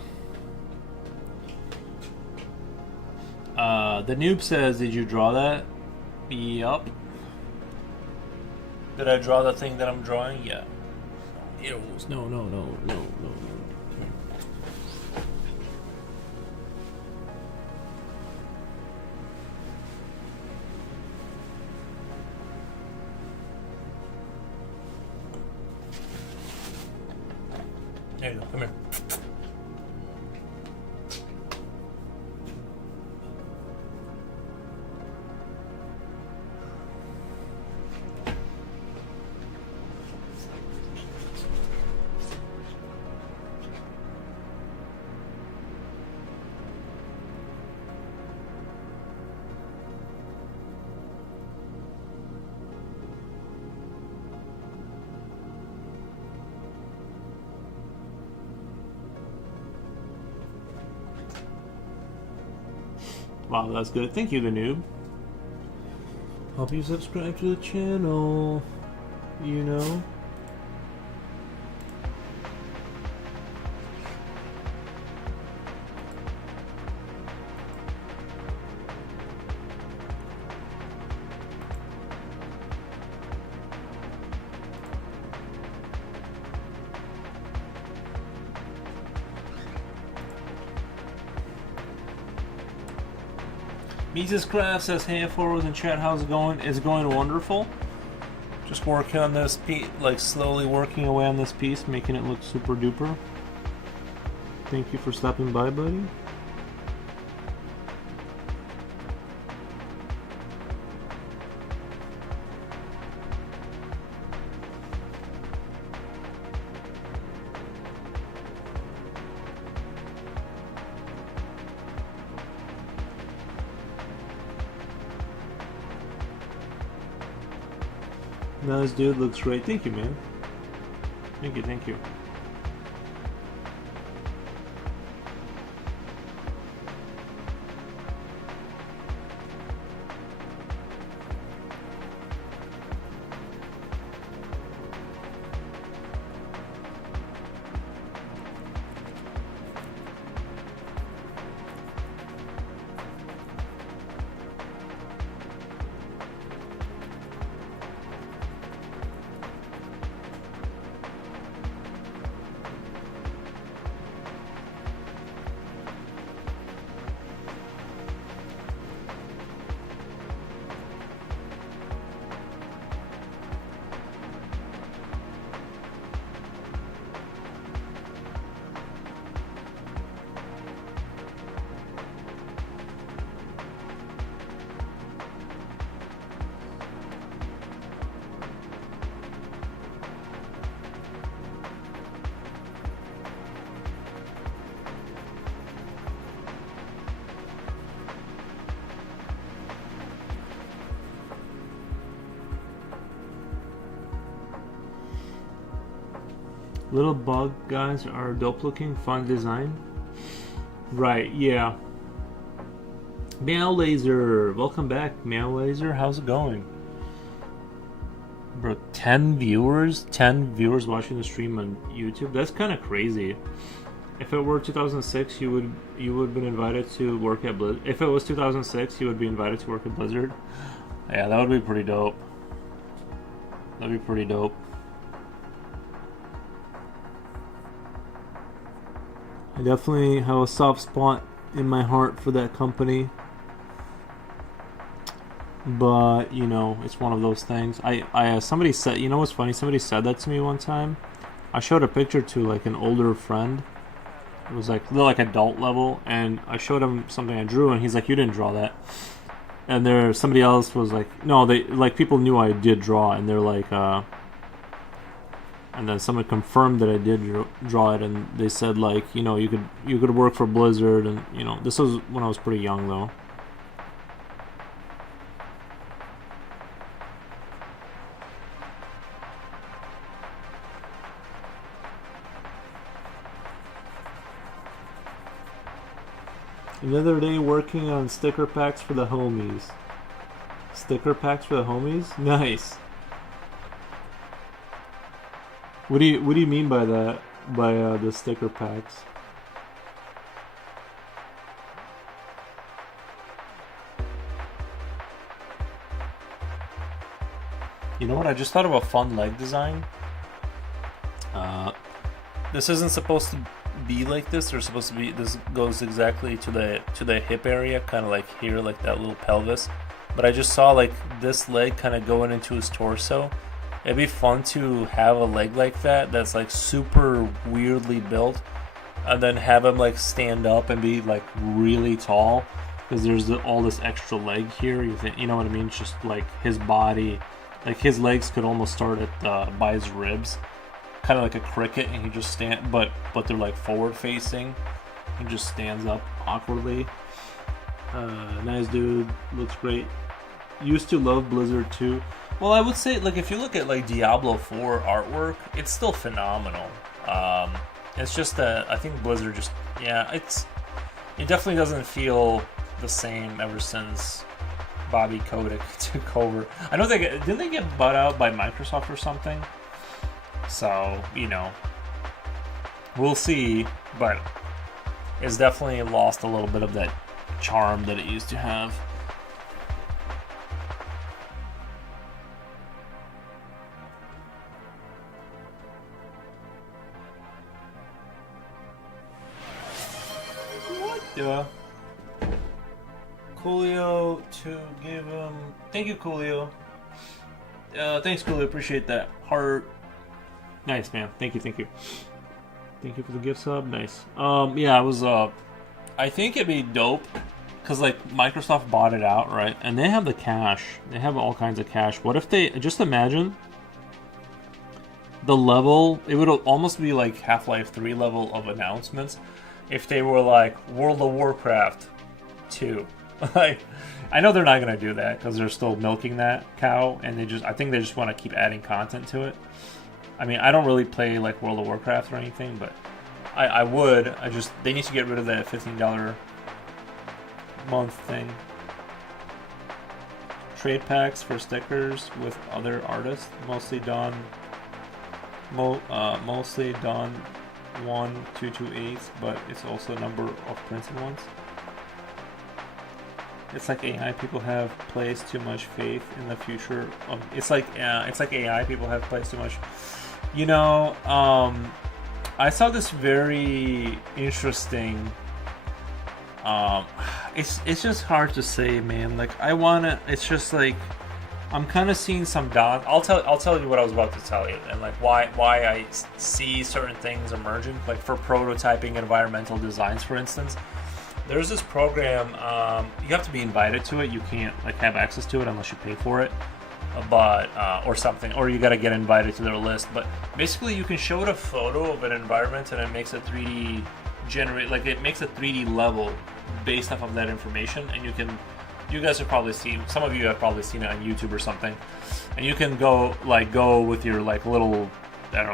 The noob says, "Did you draw that?" Yup. Did I draw the thing that I'm drawing? Yeah. No. There you go. Come here. Wow, that's good. Thank you, the noob. Hope you subscribe to the channel. You know. Mises Craft says, "Hey, forwards in chat, how's it going? It's going wonderful. Just working on this piece, like slowly working away on this piece, making it look super duper. Thank you for stopping by, buddy." Nice, dude. Looks great. Thank you, man. Thank you, thank you. Little bug guys are dope looking, fun design. Right, yeah. Meow Laser, welcome back, Meow Laser. How's it going? Bro, 10 viewers? 10 viewers watching the stream on YouTube? That's kind of crazy. If it were 2006, you would have been invited to work at Blizzard. If it was 2006, you would be invited to work at Blizzard. Yeah, that would be pretty dope. That'd be pretty dope. I definitely have a soft spot in my heart for that company. But, you know, it's one of those things. Somebody said, you know what's funny? Somebody said that to me one time. I showed a picture to, like, an older friend. It was, like, they're, like, adult level. And I showed him something I drew, and he's like, you didn't draw that. And somebody else was like, no, people knew I did draw, and they're like, and then someone confirmed that I did draw it, and they said, like, you know, you could work for Blizzard, and, you know, this was when I was pretty young, though. Another day working on sticker packs for the homies. Sticker packs for the homies? Nice. What do you mean by that? By the sticker packs? You know what? I just thought of a fun leg design. This isn't supposed to be like this. They're supposed to be. This goes exactly to the hip area, kind of like here, like that little pelvis. But I just saw like this leg kind of going into his torso. It'd be fun to have a leg like that that's like super weirdly built, and then have him like stand up and be like really tall, because there's all this extra leg here. You know what I mean? It's just like his body, like his legs could almost start at by his ribs, kind of like a cricket, and he just stand, but they're like forward facing. He just stands up awkwardly. Nice dude, looks great. Used to love Blizzard too. Well, I would say, like, if you look at, like, Diablo 4 artwork, it's still phenomenal. It's just that I think Blizzard just, yeah, it definitely doesn't feel the same ever since Bobby Kotick took over. I know didn't they get bought out by Microsoft or something? So, you know, we'll see, but it's definitely lost a little bit of that charm that it used to have. Yeah. Coolio to give him. Thank you, Coolio. Thanks, Coolio. Appreciate that. Heart. Nice, man. Thank you. Thank you for the gift sub. Nice. Yeah, I was. I think it'd be dope, cause like Microsoft bought it out, right? And they have the cash. They have all kinds of cash. What if they just imagine the level? It would almost be like Half-Life 3 level of announcements. If they were like World of Warcraft 2, like, I know they're not gonna do that because they're still milking that cow, and I think they just want to keep adding content to it. I mean, I don't really play like World of Warcraft or anything, but I would. They need to get rid of that $15 month thing. Trade packs for stickers with other artists, mostly done 1228, but it's also a number of printed ones. It's like AI people have placed too much faith in the future. It's like AI people have placed too much. You know, I saw this very interesting. It's just hard to say, man. Like it's just like I'm kind of seeing some dots. I'll tell you what I was about to tell you, and like why I see certain things emerging, like for prototyping environmental designs, for instance. There's this program. You have to be invited to it. You can't like have access to it unless you pay for it, but or something, or you got to get invited to their list. But basically, you can show it a photo of an environment, and it makes a 3D generate. Like it makes a 3D level based off of that information, and you guys have probably seen. Some of you have probably seen it on YouTube or something, and you can go with your like little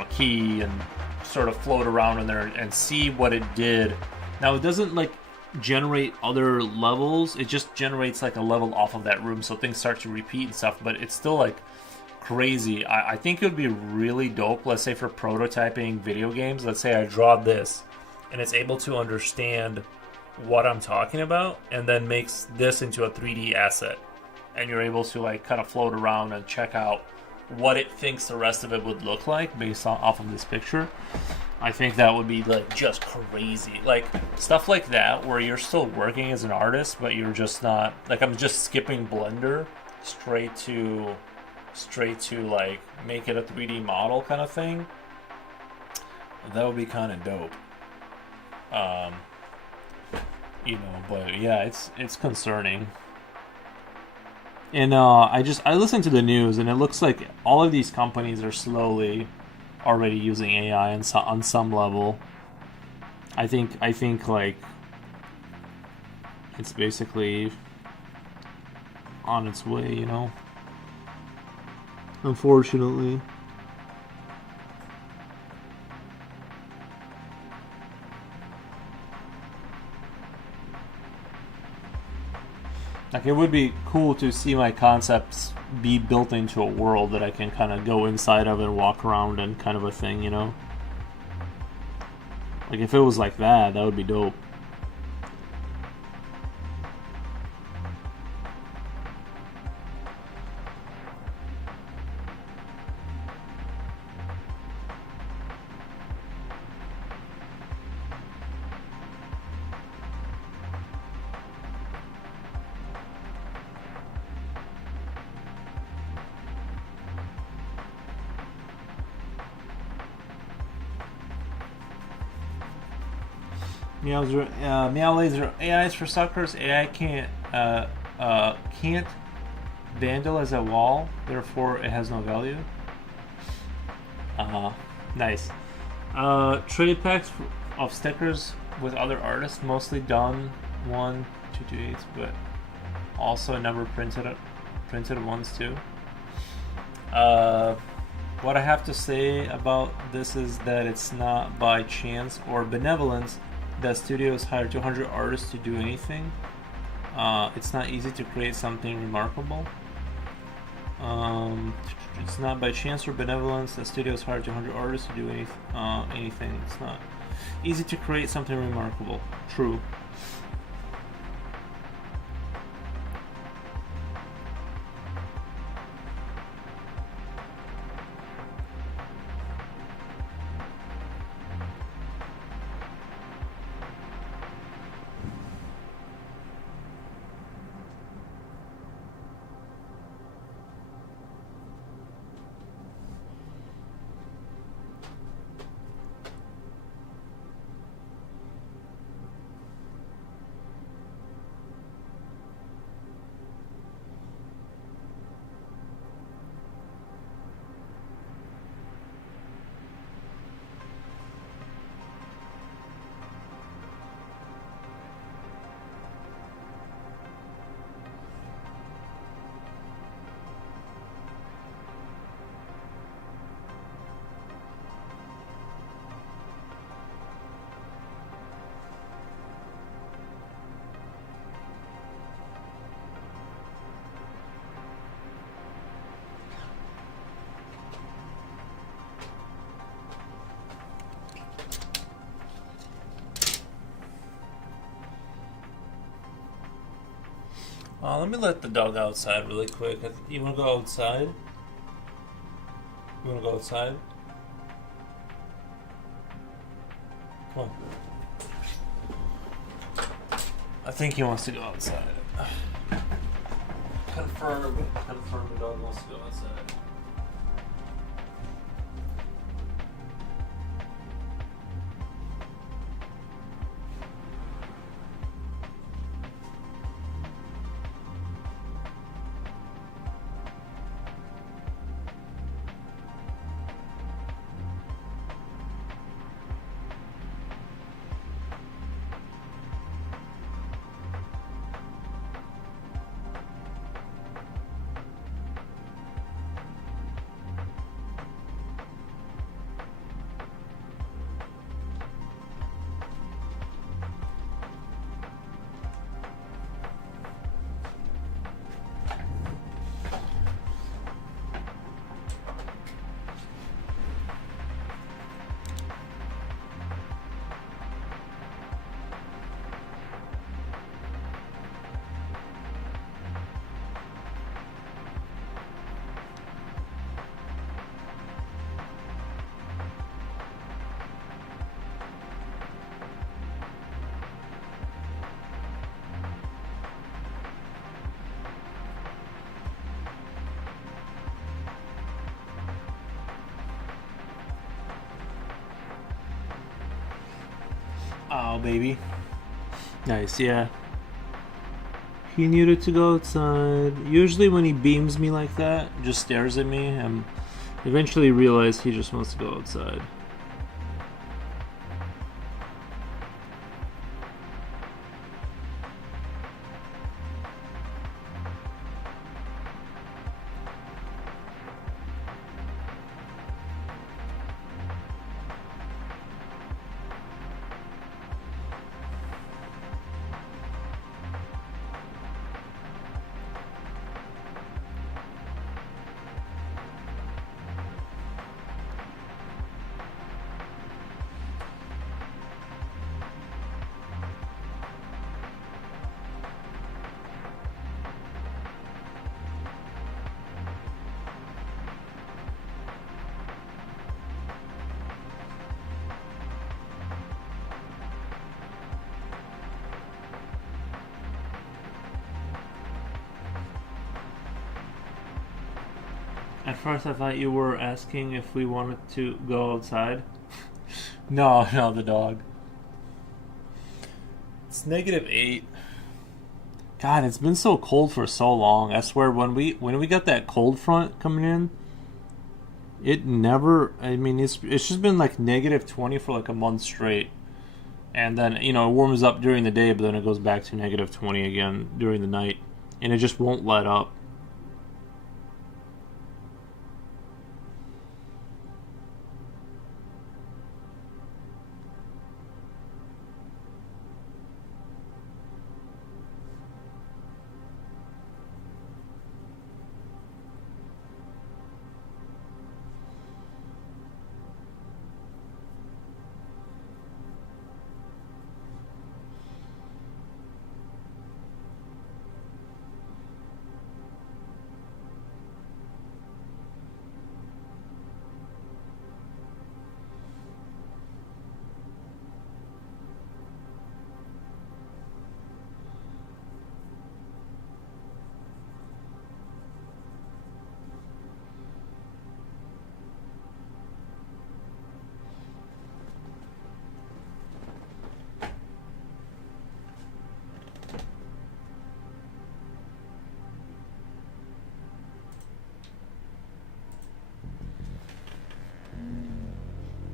key and sort of float around in there and see what it did. Now it doesn't like generate other levels, it just generates like a level off of that room, so things start to repeat and stuff, but it's still like crazy. I think it would be really dope, let's say for prototyping video games. Let's say I draw this and it's able to understand what I'm talking about and then makes this into a 3D asset, and you're able to like kind of float around and check out what it thinks the rest of it would look like based off of this picture. I think that would be like just crazy, like stuff like that where you're still working as an artist, but you're just not like I'm just skipping Blender straight to like make it a 3D model kind of thing. That would be kind of dope. But yeah, it's concerning. And I listened to the news, and it looks like all of these companies are slowly already using AI on some level. I think like it's basically on its way, you know. Unfortunately. Like it would be cool to see my concepts be built into a world that I can kind of go inside of and walk around and kind of a thing, you know? Like if it was like that would be dope. Meow Laser, AI is for suckers. AI can't vandalize a wall, therefore it has no value. Nice. Trade packs of stickers with other artists, mostly done 1228, but also a number printed ones too. What I have to say about this is that it's not by chance or benevolence that studios hire 200 artists to do anything. It's not easy to create something remarkable. It's not by chance or benevolence that studios hire 200 artists to do anything. It's not easy to create something remarkable. True. Let me let the dog outside really quick. You want to go outside? You want to go outside? Come on. I think he wants to go outside. Confirm the dog wants to go outside. Oh, baby. Nice, yeah. He needed to go outside. Usually when he beams me like that, just stares at me, and eventually realize he just wants to go outside. At first I thought you were asking if we wanted to go outside. No, the dog. It's -8. God, it's been so cold for so long. I swear, when we got that cold front coming in, it never. I mean, it's just been like -20 for like a month straight, and then it warms up during the day, but then it goes back to -20 again during the night, and it just won't let up.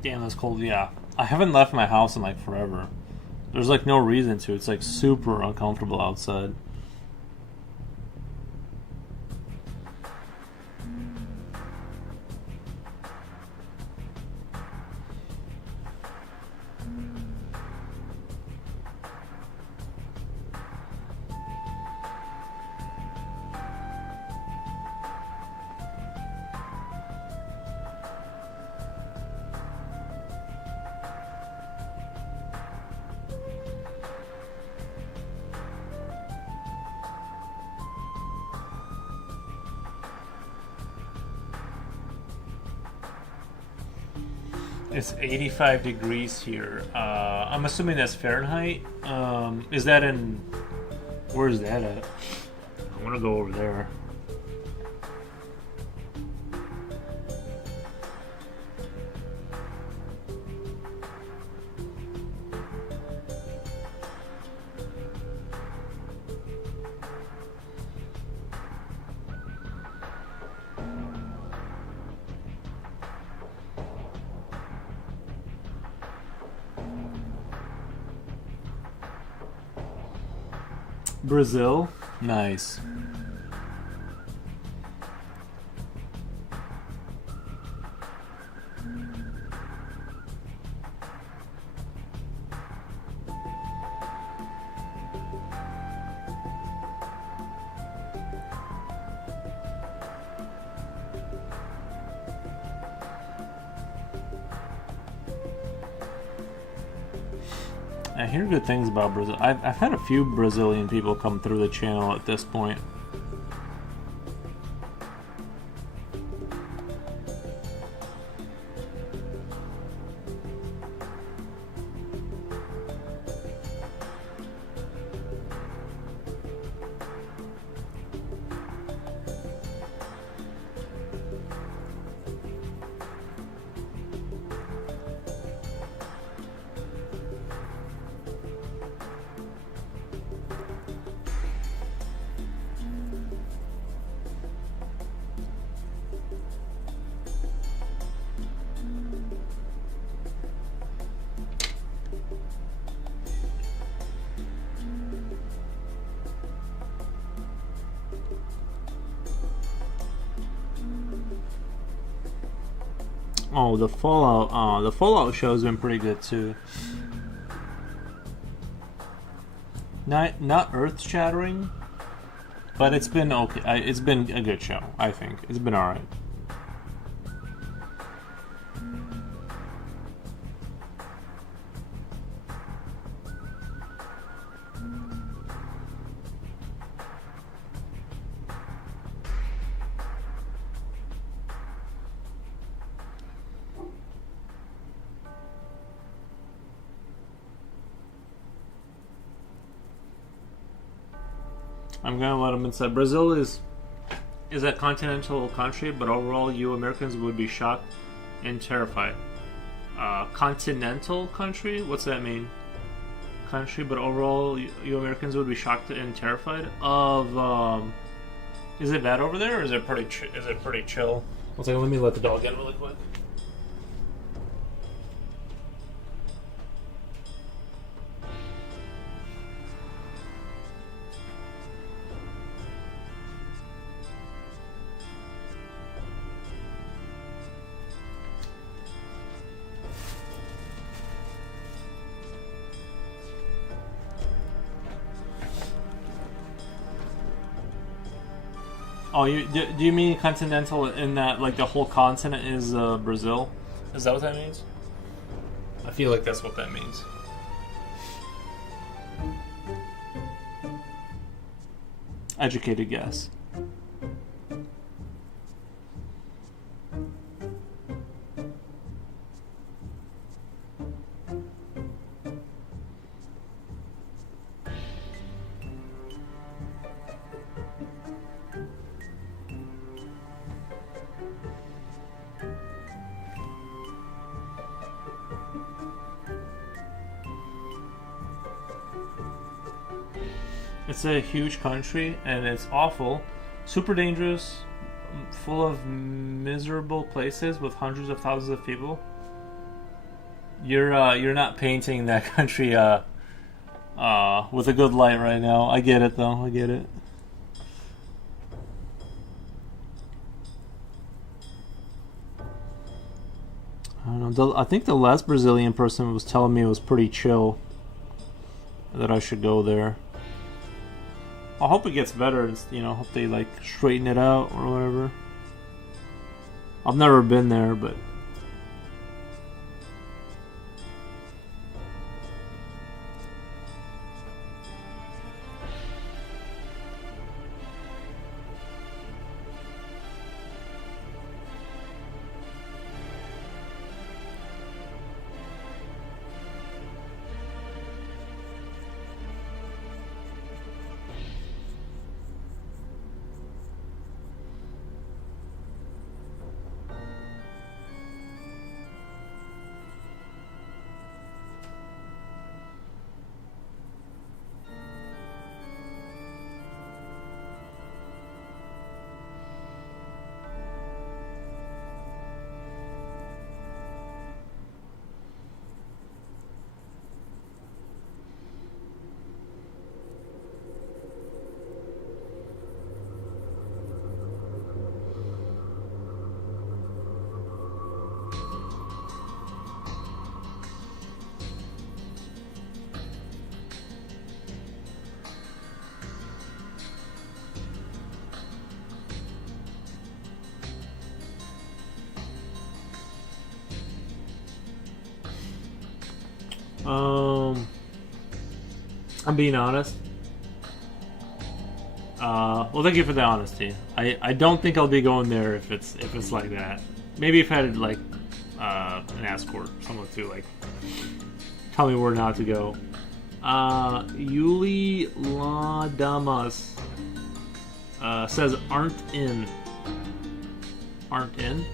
Damn, that's cold. Yeah, I haven't left my house in like forever. There's like no reason to. It's like super uncomfortable outside. It's 85 degrees here. I'm assuming that's Fahrenheit. Is that in? Where's that at? I want to go over there. Brazil? Nice. I hear good things about Brazil. I've had a few Brazilian people come through the channel at this point. Oh, the Fallout. The Fallout show has been pretty good too. Not earth shattering, but it's been okay. It's been a good show. I think it's been all right. I'm gonna let them inside. Brazil is a continental country, but overall, you Americans would be shocked and terrified. Continental country? What's that mean? Country, but overall, you Americans would be shocked and terrified of. Is it bad over there, or is it pretty? Is it pretty chill? One second, let me let the dog in really quick. Oh, do you mean continental in that like the whole continent is Brazil? Is that what that means? I feel like that's what that means. Educated guess. It's a huge country and it's awful, super dangerous, full of miserable places with hundreds of thousands of people. You're not painting that country with a good light right now. I get it though. I get it. I don't know. I think the last Brazilian person was telling me it was pretty chill. That I should go there. I hope it gets better. Hope they like straighten it out or whatever. I've never been there, but I'm being honest. Well, thank you for the honesty. I don't think I'll be going there if it's like that. Maybe if I had like an escort, someone to like tell me where not to go. Yuli Ladamas says aren't in. Aren't in?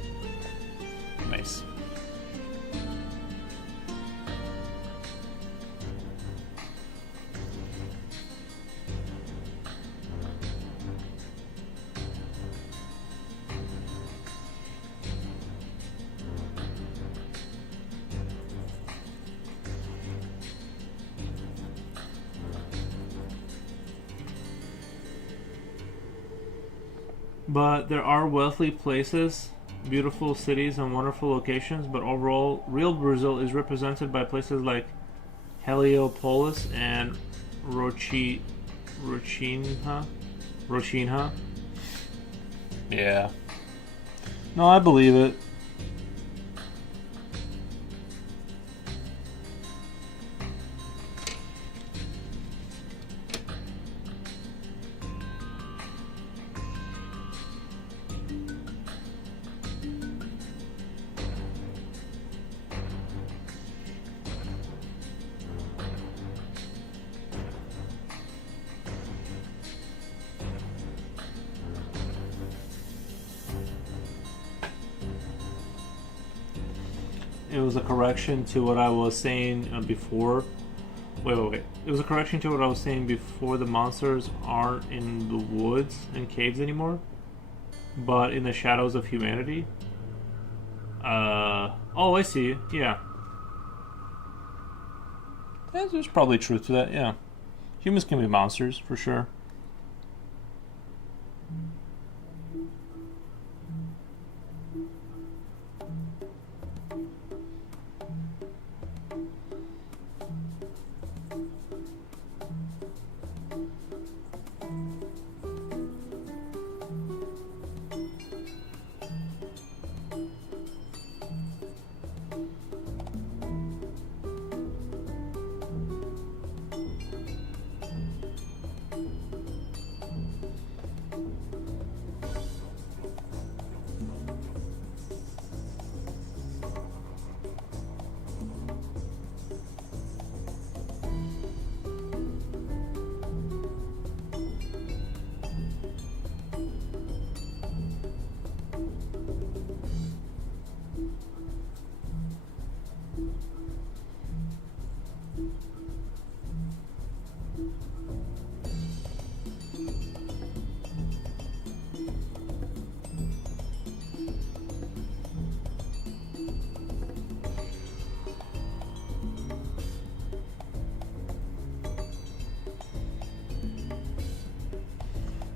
Nice. But there are wealthy places, beautiful cities, and wonderful locations. But overall, real Brazil is represented by places like Heliopolis and Rochinha. Yeah. No, I believe it. It was a correction to what I was saying before. Wait. It was a correction to what I was saying before. The monsters aren't in the woods and caves anymore, but in the shadows of humanity. Oh, I see. Yeah. There's probably truth to that, yeah. Humans can be monsters, for sure.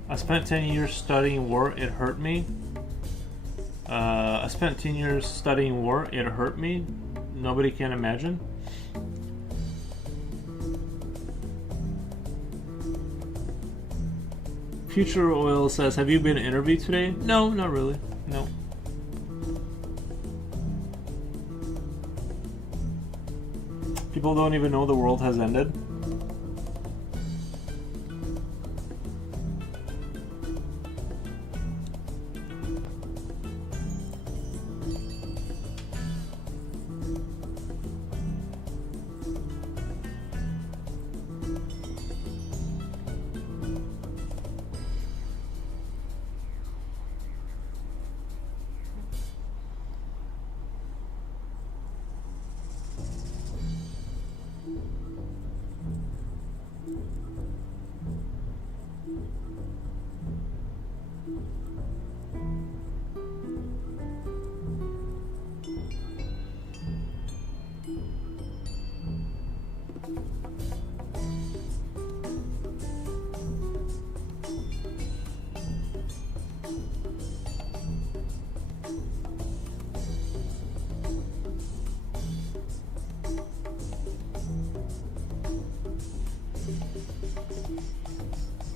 I spent 10 years studying war, it hurt me. I spent 10 years studying war, it hurt me. Nobody can imagine. Future Oil says, have you been interviewed today? No, not really. No. People don't even know the world has ended.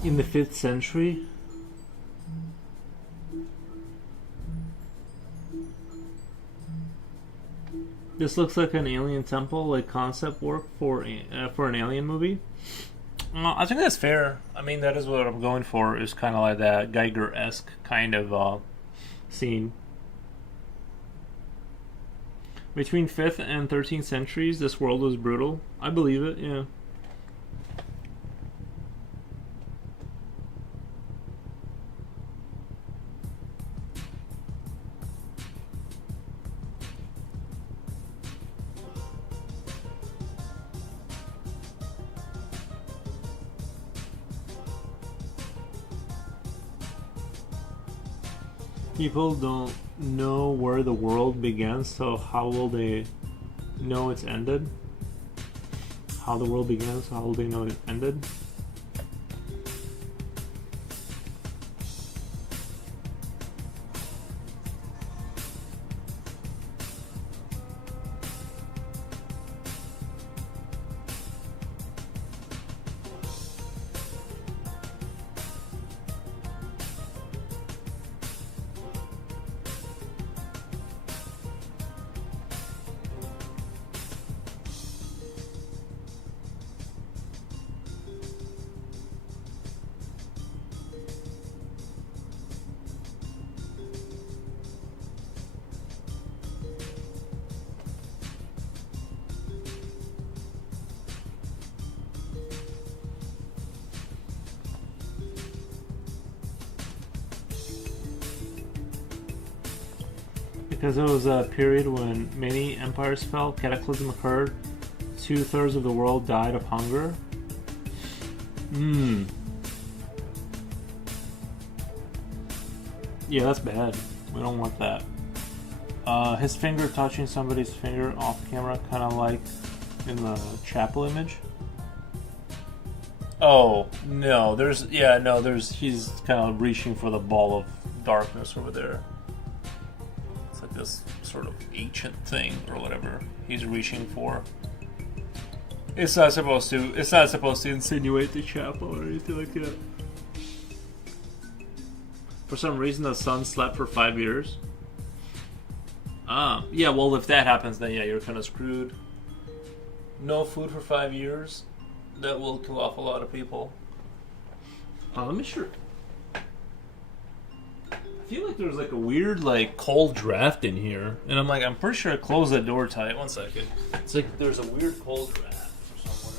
In the 5th century, This looks like an alien temple, like concept work for an alien movie. I think that's fair. I mean, that is what I'm going for. Is kind of like that Geiger-esque kind of scene. Between 5th and 13th centuries, this world was brutal. I believe it, yeah. People don't know where the world began, so how will they know it's ended? How the world began, so how will they know it ended? Because it was a period when many empires fell, cataclysm occurred, 2/3 of the world died of hunger. Yeah, that's bad. We don't want that. His finger touching somebody's finger off camera, kind of like in the chapel image. Oh no, he's kind of reaching for the ball of darkness over there. It's like this sort of ancient thing or whatever he's reaching for. It's not supposed to insinuate the chapel or anything like that. For some reason, the sun slept for 5 years. Yeah, well, if that happens, then yeah, you're kind of screwed. No food for 5 years. That will kill off a lot of people. Let me sure. I feel like there's like a weird, like, cold draft in here. And I'm pretty sure I closed that door tight. One second. It's like there's a weird cold draft from somewhere.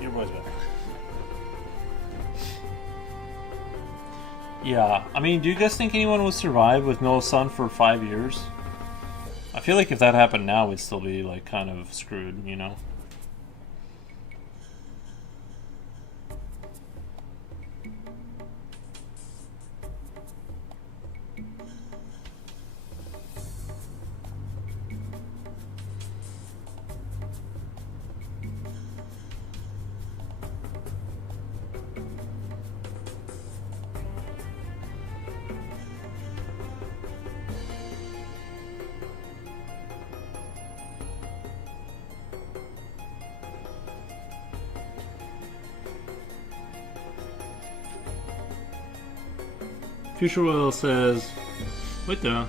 Your boy's back. Yeah, I mean, do you guys think anyone would survive with no sun for 5 years? I feel like if that happened now, we'd still be, like, kind of screwed, you know? Future Will says, "What the?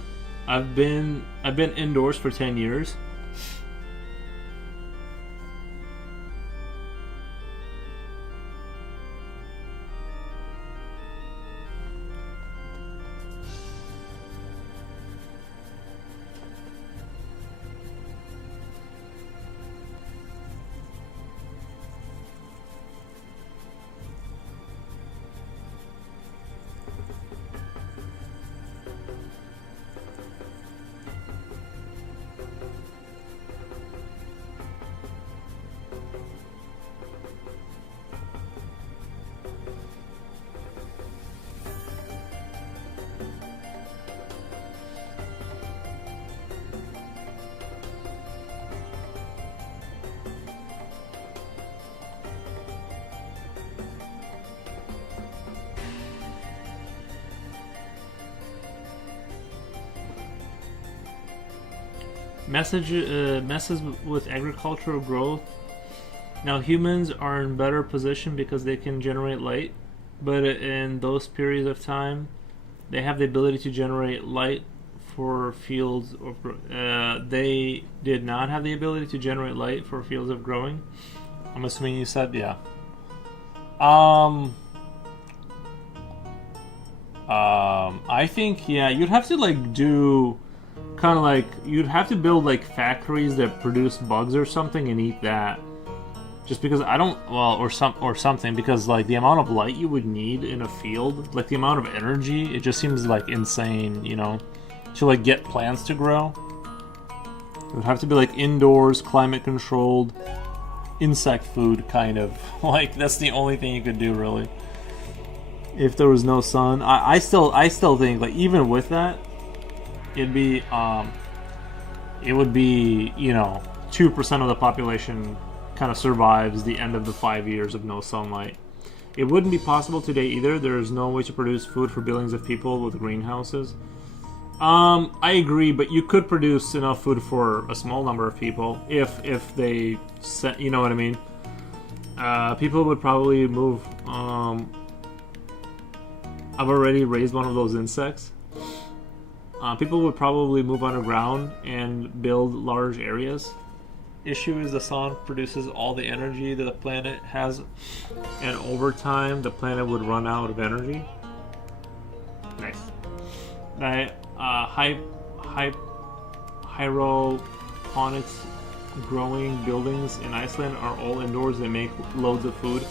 I've been indoors for 10 years." Messes with agricultural growth. Now humans are in better position because they can generate light, but in those periods of time, they have the ability to generate light for fields of. They did not have the ability to generate light for fields of growing. I'm assuming you said yeah. I think yeah, you'd have to like do. Kind of like you'd have to build like factories that produce bugs or something and eat that. Just because I don't or something because like the amount of light you would need in a field, like the amount of energy, it just seems like insane, you know, to like get plants to grow. It would have to be like indoors, climate controlled, insect food kind of. Like that's the only thing you could do really. If there was no sun, I still think like even with that. It would be, you know, 2% of the population kind of survives the end of the 5 years of no sunlight. It wouldn't be possible today either. There is no way to produce food for billions of people with greenhouses. I agree, but you could produce enough food for a small number of people if they set, you know what I mean? People would probably move. I've already raised one of those insects. People would probably move underground and build large areas. Issue is the sun produces all the energy that the planet has, and over time the planet would run out of energy. Nice. Hydroponics growing buildings in Iceland are all indoors. They make loads of food.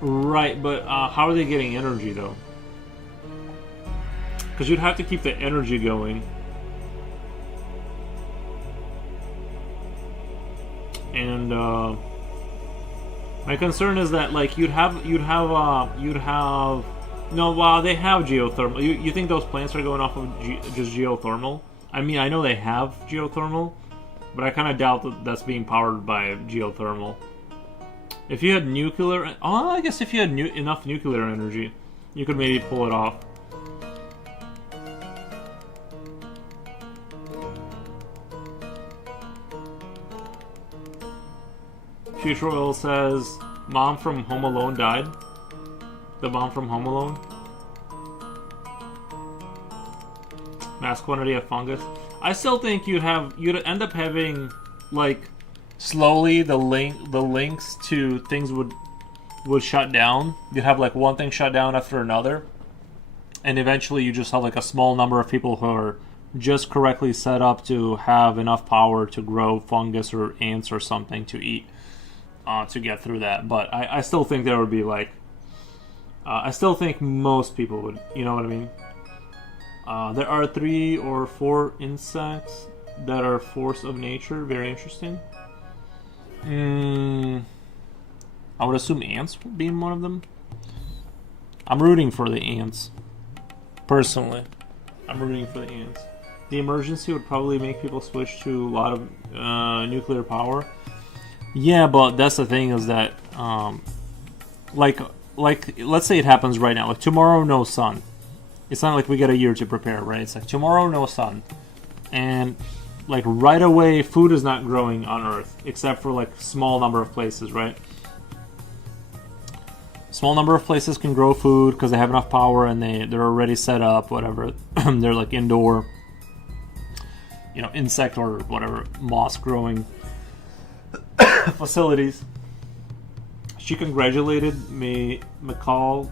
Right, but how are they getting energy though? Because you'd have to keep the energy going. And my concern is that like you'd have no, wow, they have geothermal. You think those plants are going off of just geothermal? I mean, I know they have geothermal, but I kind of doubt that that's being powered by geothermal. If you had nuclear, I guess if you had enough nuclear energy, you could maybe pull it off. Future Oil says, mom from Home Alone died. The mom from Home Alone. Mass quantity of fungus. I still think you'd end up having, like, slowly the links to things would shut down. You'd have, like, one thing shut down after another. And eventually you just have, like, a small number of people who are just correctly set up to have enough power to grow fungus or ants or something to eat. To get through that, but I still think there would be like I still think most people would, you know what I mean? There are 3 or 4 insects that are force of nature. Very interesting. I would assume ants being one of them. I'm rooting for the ants. Personally, I'm rooting for the ants. The emergency would probably make people switch to a lot of nuclear power. Yeah, but that's the thing is that, like, let's say it happens right now. Like, tomorrow, no sun. It's not like we get a year to prepare, right? It's like, tomorrow, no sun. And, like, right away, food is not growing on Earth, except for, like, small number of places, right? Small number of places can grow food because they have enough power and they're already set up, whatever. They're like indoor, insect or whatever, moss growing facilities. She congratulated Macaulay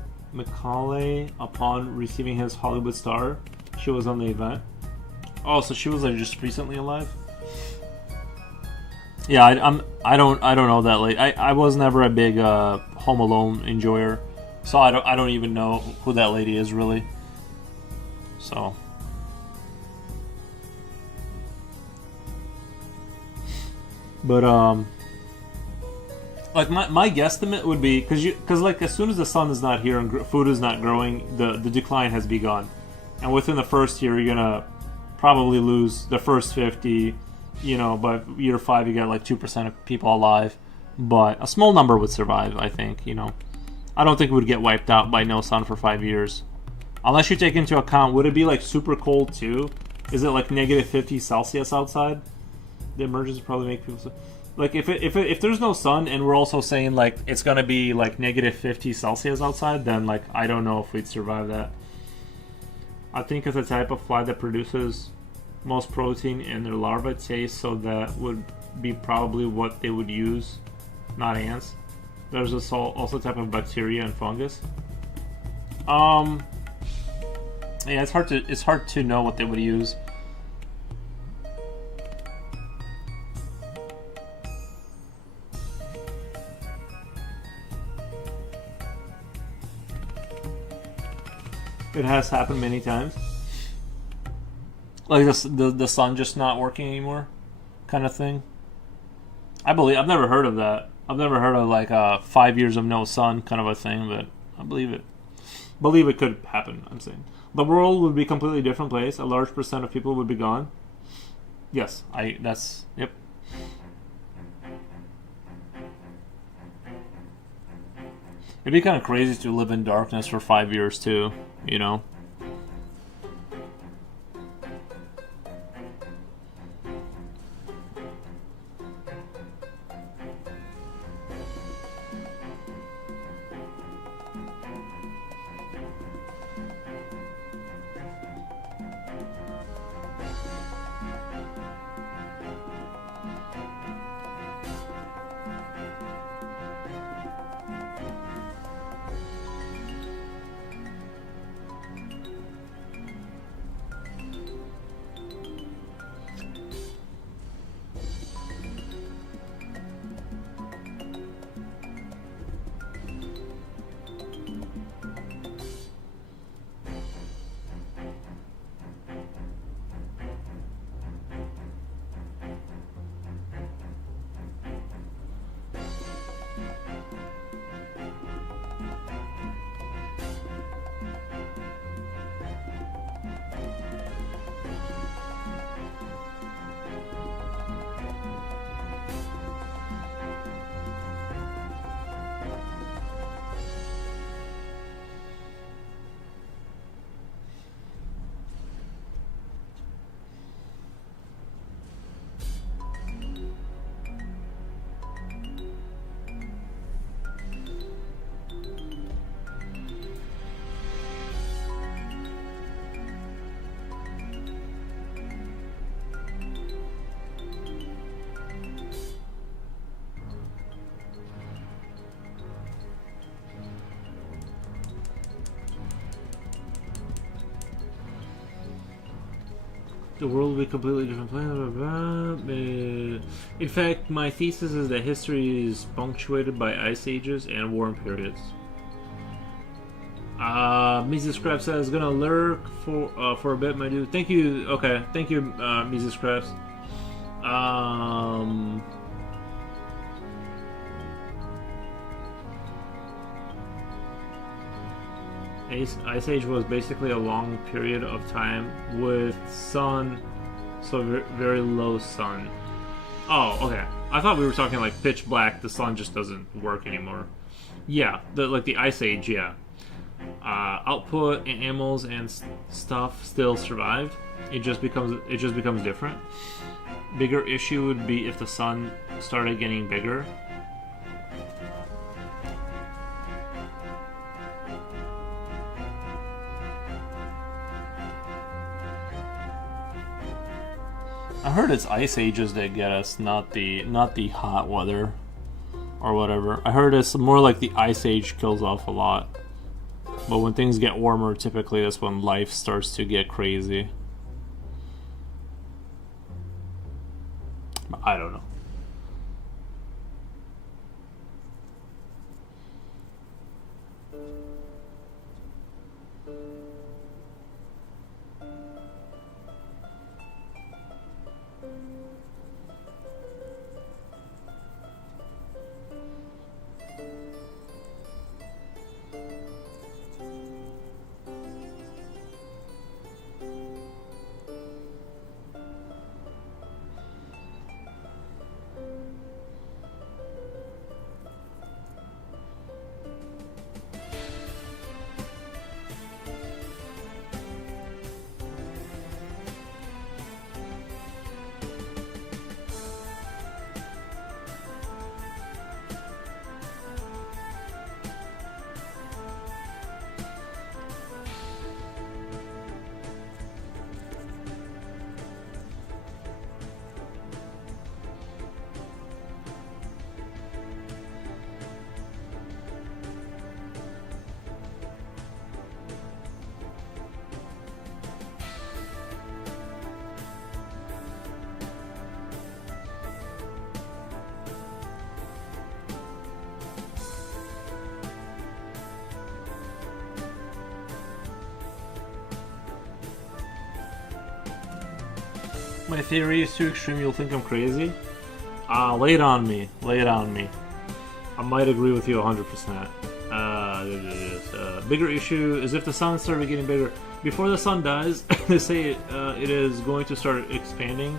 upon receiving his Hollywood star. She was on the event. Oh, so she was like just recently alive? Yeah, I don't know that lady. I was never a big Home Alone enjoyer, so I don't even know who that lady is really. So, but like my guesstimate would be because like as soon as the sun is not here and food is not growing, the decline has begun, and within the first year you're gonna probably lose the first 50. By year 5 you got like 2% of people alive, but a small number would survive. I think. I don't think it would get wiped out by no sun for 5 years, unless you take into account would it be like super cold too? Is it like -50 Celsius outside? The emergence would probably make people like if there's no sun and we're also saying like it's gonna be like -50 Celsius outside, then like I don't know if we'd survive that. I think it's a type of fly that produces most protein in their larvae taste, so that would be probably what they would use, not ants. There's also a type of bacteria and fungus. Yeah, it's hard to know what they would use. It has happened many times. Like the sun just not working anymore, kind of thing. I've never heard of that. I've never heard of like 5 years of no sun kind of a thing, but I believe it. Believe it could happen. I'm saying the world would be a completely different place. A large percent of people would be gone. Yes, yep. It'd be kind of crazy to live in darkness for 5 years too. The world will be a completely different place. In fact, my thesis is that history is punctuated by ice ages and warm periods. Mises Scrap says, gonna lurk for a bit, my dude. Thank you. Okay, thank you, Mises Scraps. Ice Age was basically a long period of time with sun, so very low sun. Oh, okay. I thought we were talking like pitch black. The sun just doesn't work anymore. Yeah, the Ice Age. Yeah, output and animals and stuff still survived. It just becomes different. Bigger issue would be if the sun started getting bigger. I heard it's ice ages that get us, not the hot weather or whatever. I heard it's more like the ice age kills off a lot. But when things get warmer, typically that's when life starts to get crazy. I don't know. My theory is too extreme, you'll think I'm crazy. Lay it on me. Lay it on me. I might agree with you 100%. Bigger issue is if the sun started getting bigger. Before the sun dies, they say it is going to start expanding.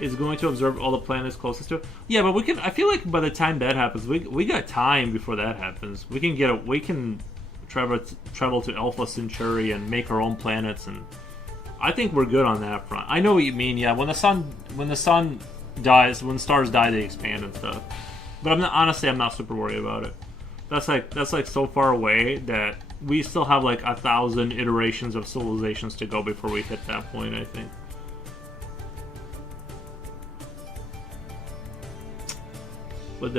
It's going to absorb all the planets closest to it. Yeah, but we can. I feel like by the time that happens, we got time before that happens. We can travel to Alpha Centauri and make our own planets, and I think we're good on that front. I know what you mean. Yeah, when the sun dies, when stars die, they expand and stuff. But I'm not super worried about it. That's like so far away that we still have like 1,000 iterations of civilizations to go before we hit that point, I think. But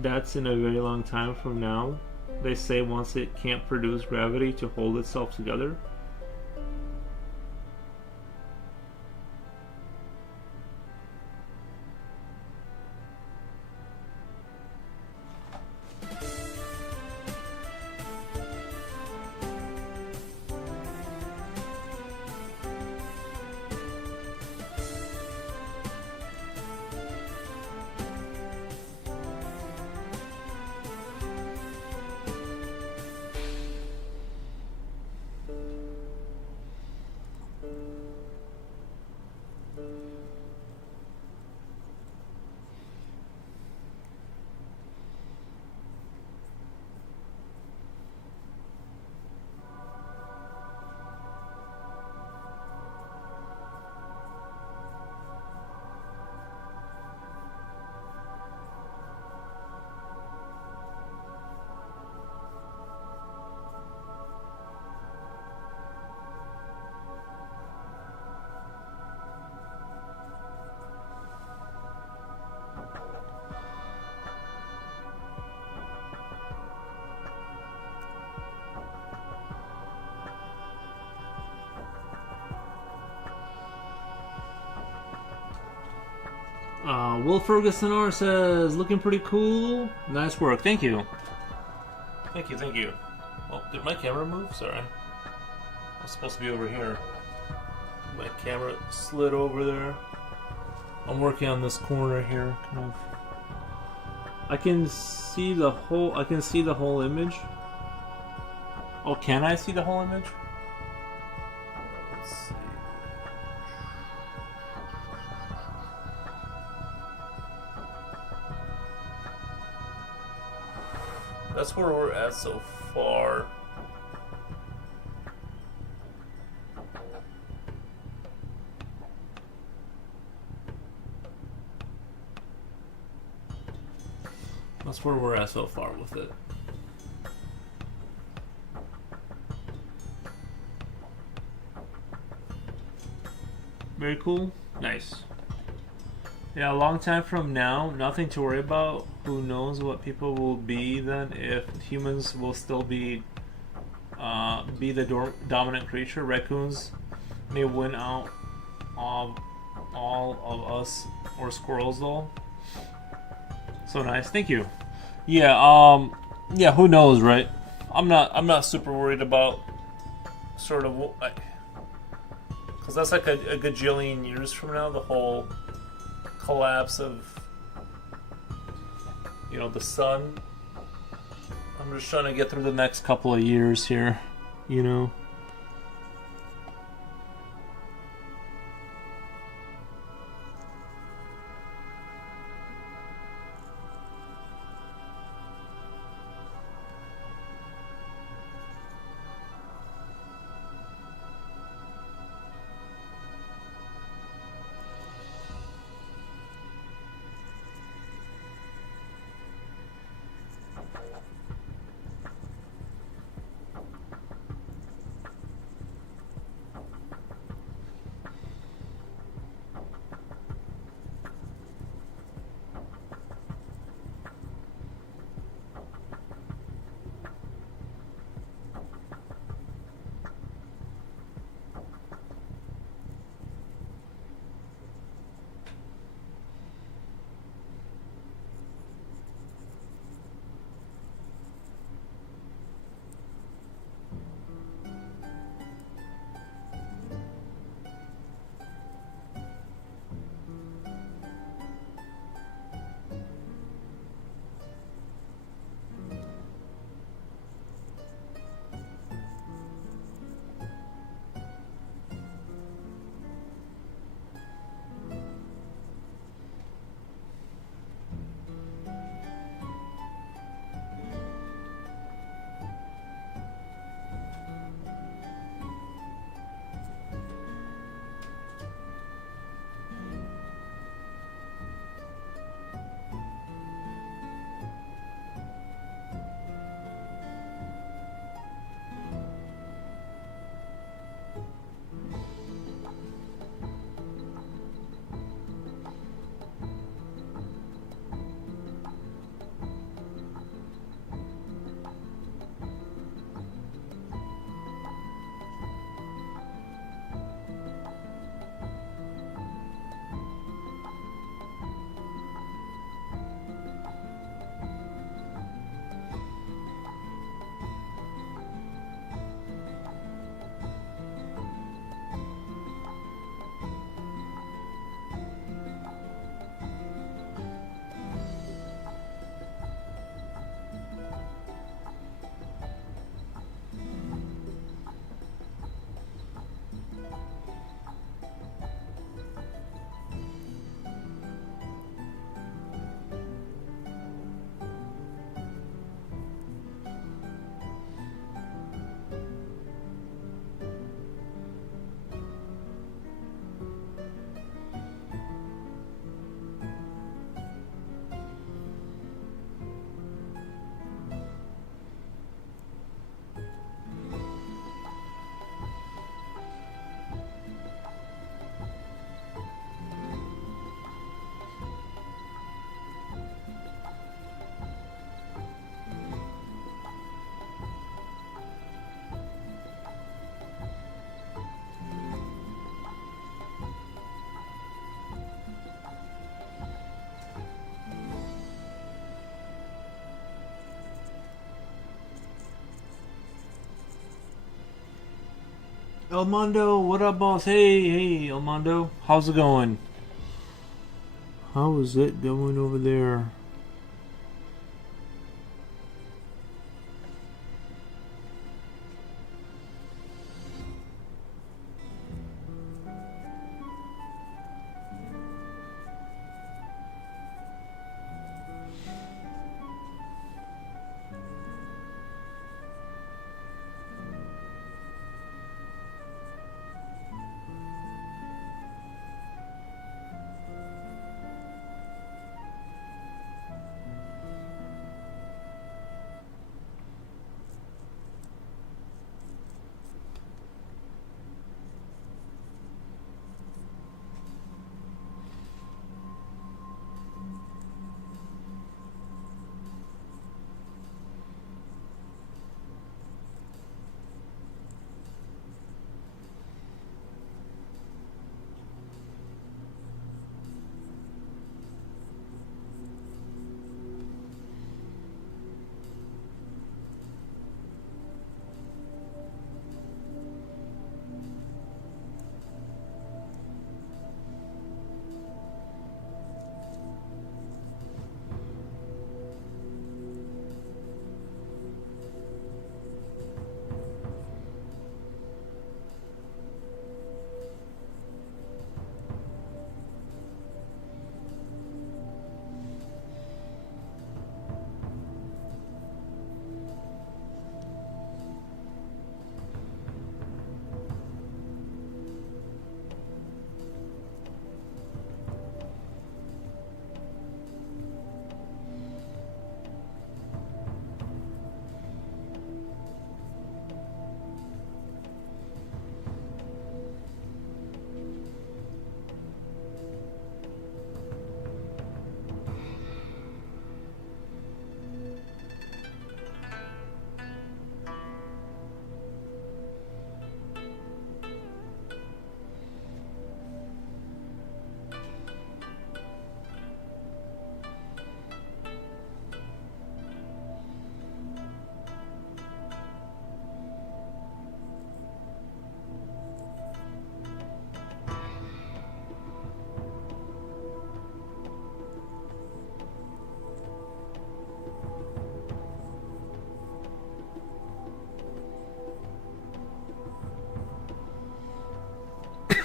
that's in a very long time from now. They say once it can't produce gravity to hold itself together. Will Ferguson R says, looking pretty cool. Nice work. Thank you. Thank you. Oh, did my camera move? Sorry. I was supposed to be over here. My camera slid over there. I'm working on this corner here, kind of. I can see the whole image. Oh, can I see the whole image? Let's see. That's where we're at so far. That's where we're at so far with it. Very cool. Nice. Yeah, a long time from now, nothing to worry about. Who knows what people will be then, if humans will still be the dominant creature. Raccoons may win out of all of us, or squirrels though. So nice, thank you. Yeah, who knows, right? I'm not super worried about sort of like, because that's like a gajillion years from now, the whole collapse of, you know, the sun. I'm just trying to get through the next couple of years here, you know. Elmondo, what up, boss? Hey, Elmondo. How's it going? How is it going over there?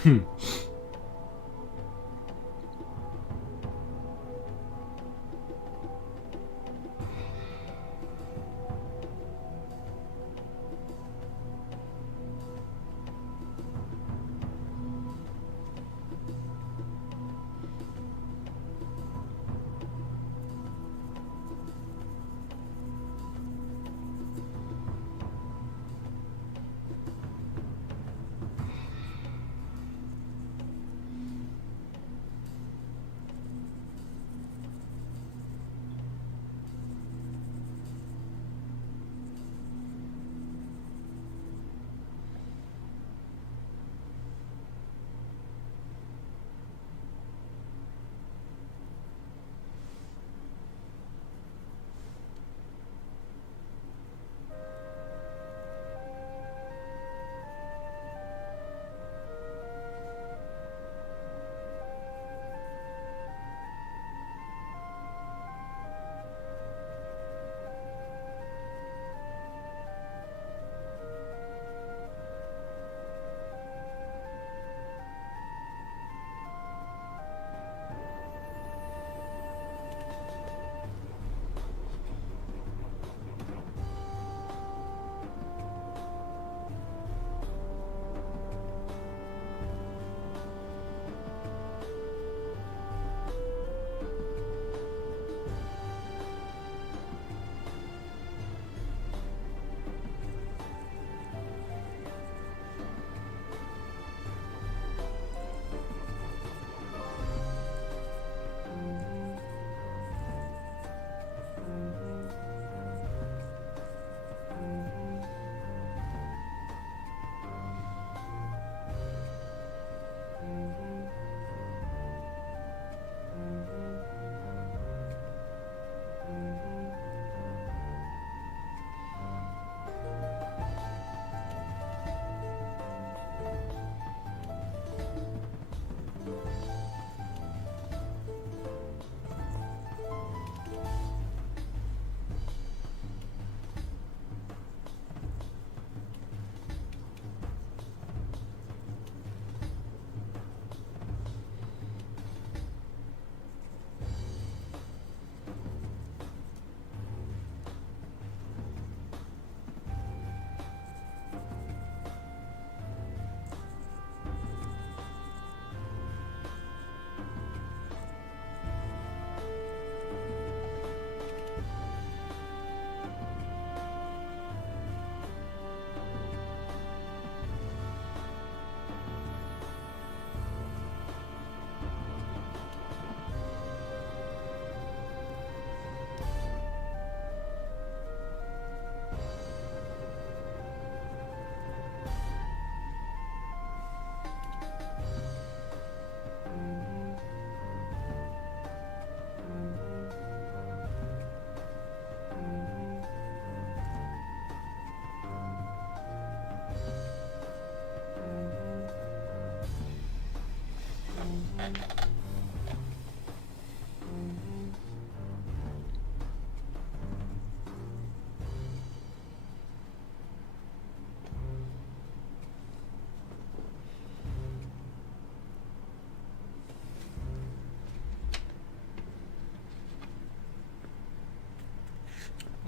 I'm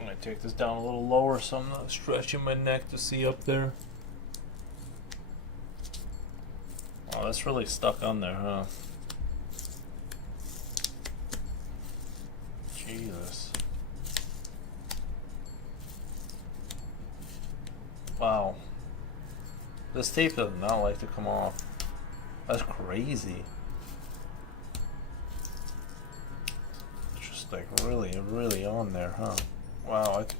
gonna take this down a little lower so I'm not stretching my neck to see up there. Oh, that's really stuck on there, huh? Jesus. Wow. This tape does not like to come off. That's crazy. It's just like really, really on there, huh? Wow, it's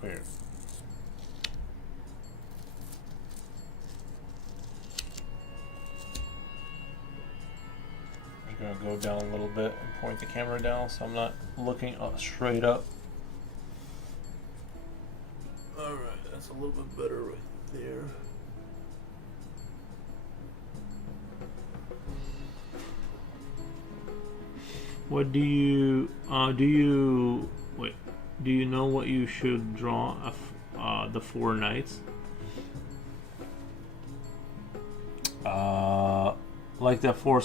weird. I'm gonna go down a little bit and point the camera down so I'm not looking straight up. Alright, that's a little bit better right there. What do you wait? Do you know what you should draw the 4 knights? Like the four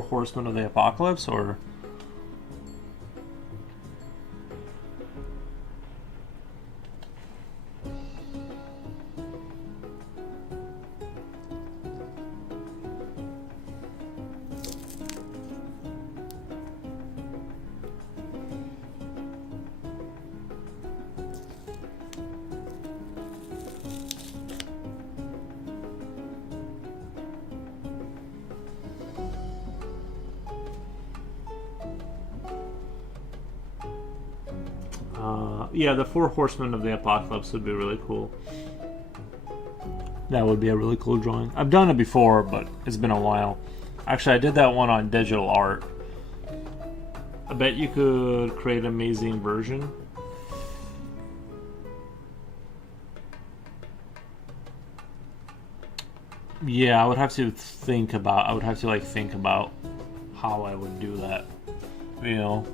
horsemen of the apocalypse, or yeah, the four horsemen of the apocalypse would be really cool. That would be a really cool drawing. I've done it before, but it's been a while. Actually, I did that one on digital art. I bet you could create an amazing version. Yeah, I would have to think about. I would have to like think about how I would do that. You know,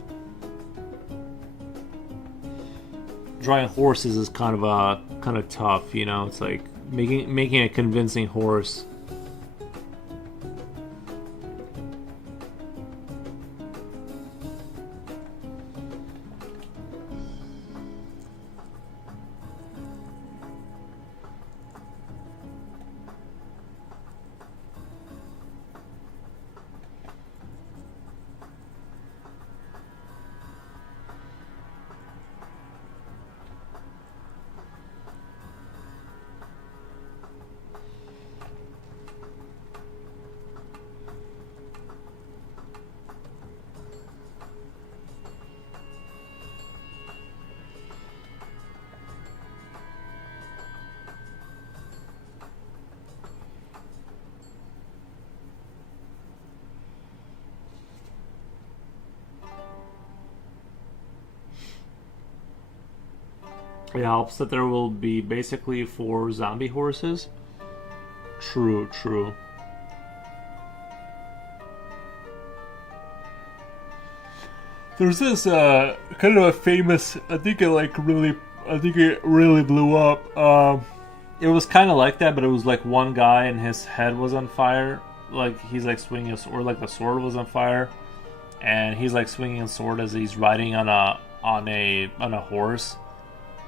drawing horses is kind of tough. You know, it's like making a convincing horse. It helps that there will be basically 4 zombie horses. True, true. There's this kind of a famous. I think it really blew up. It was kind of like that, but it was like one guy and his head was on fire. Like he's like swinging a sword, like the sword was on fire, and he's like swinging a sword as he's riding on a horse.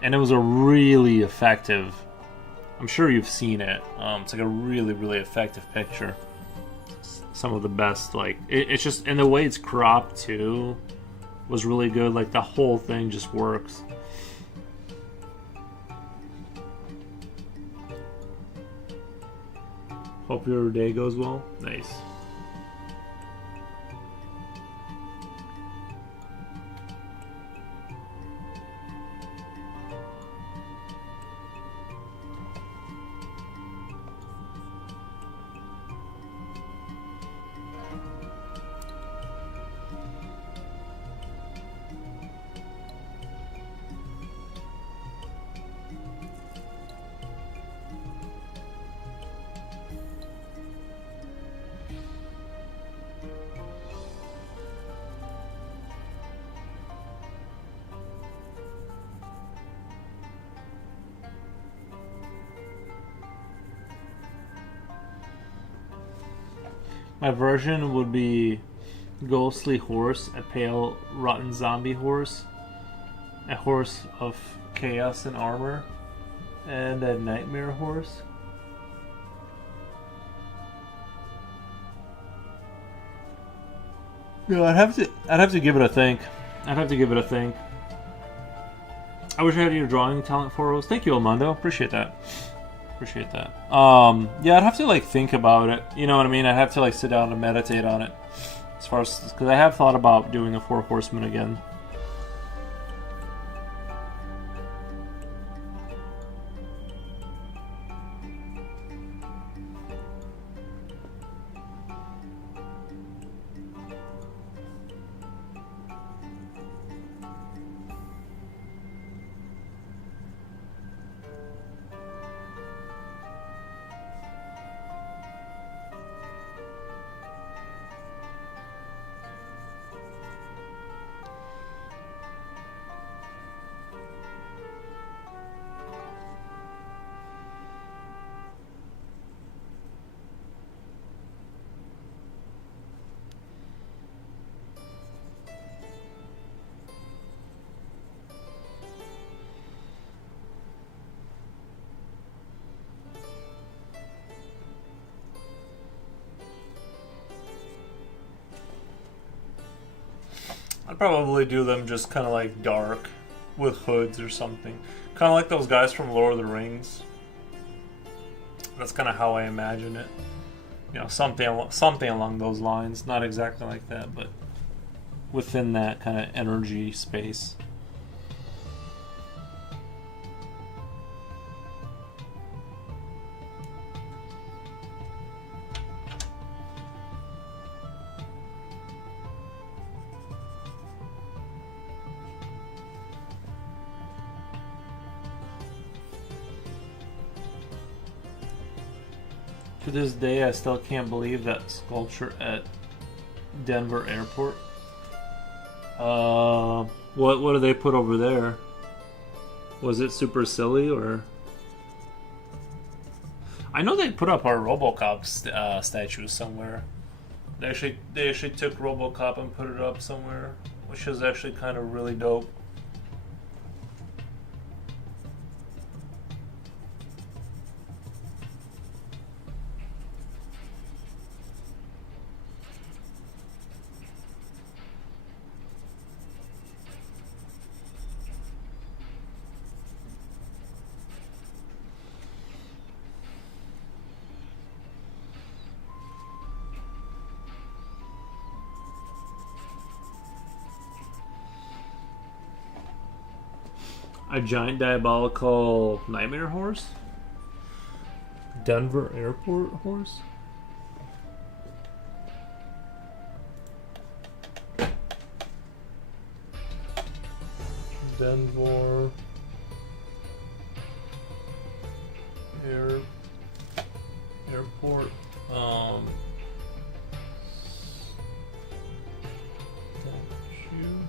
And it was a really effective. I'm sure you've seen it. It's like a really, really effective picture. Some of the best, like it's just, and the way it's cropped too was really good. Like the whole thing just works. Hope your day goes well. Nice. My version would be ghostly horse, a pale, rotten zombie horse, a horse of chaos and armor, and a nightmare horse. No, I'd have to give it a think. I'd have to give it a think. I wish I had your drawing talent for Rose. Thank you, Armando. Appreciate that. Appreciate that. Yeah, I'd have to like think about it. You know what I mean? I'd have to like sit down and meditate on it. As far as, because I have thought about doing the 4 Horsemen again. I'd probably do them just kind of like dark with hoods or something. Kind of like those guys from Lord of the Rings. That's kind of how I imagine it. You know, something along those lines. Not exactly like that, but within that kind of energy space. To this day, I still can't believe that sculpture at Denver Airport. What do they put over there? Was it super silly or? I know they put up our RoboCop statue somewhere. They actually took RoboCop and put it up somewhere, which is actually kind of really dope. A giant diabolical nightmare horse? Denver Airport horse? Denver Airport. Statue.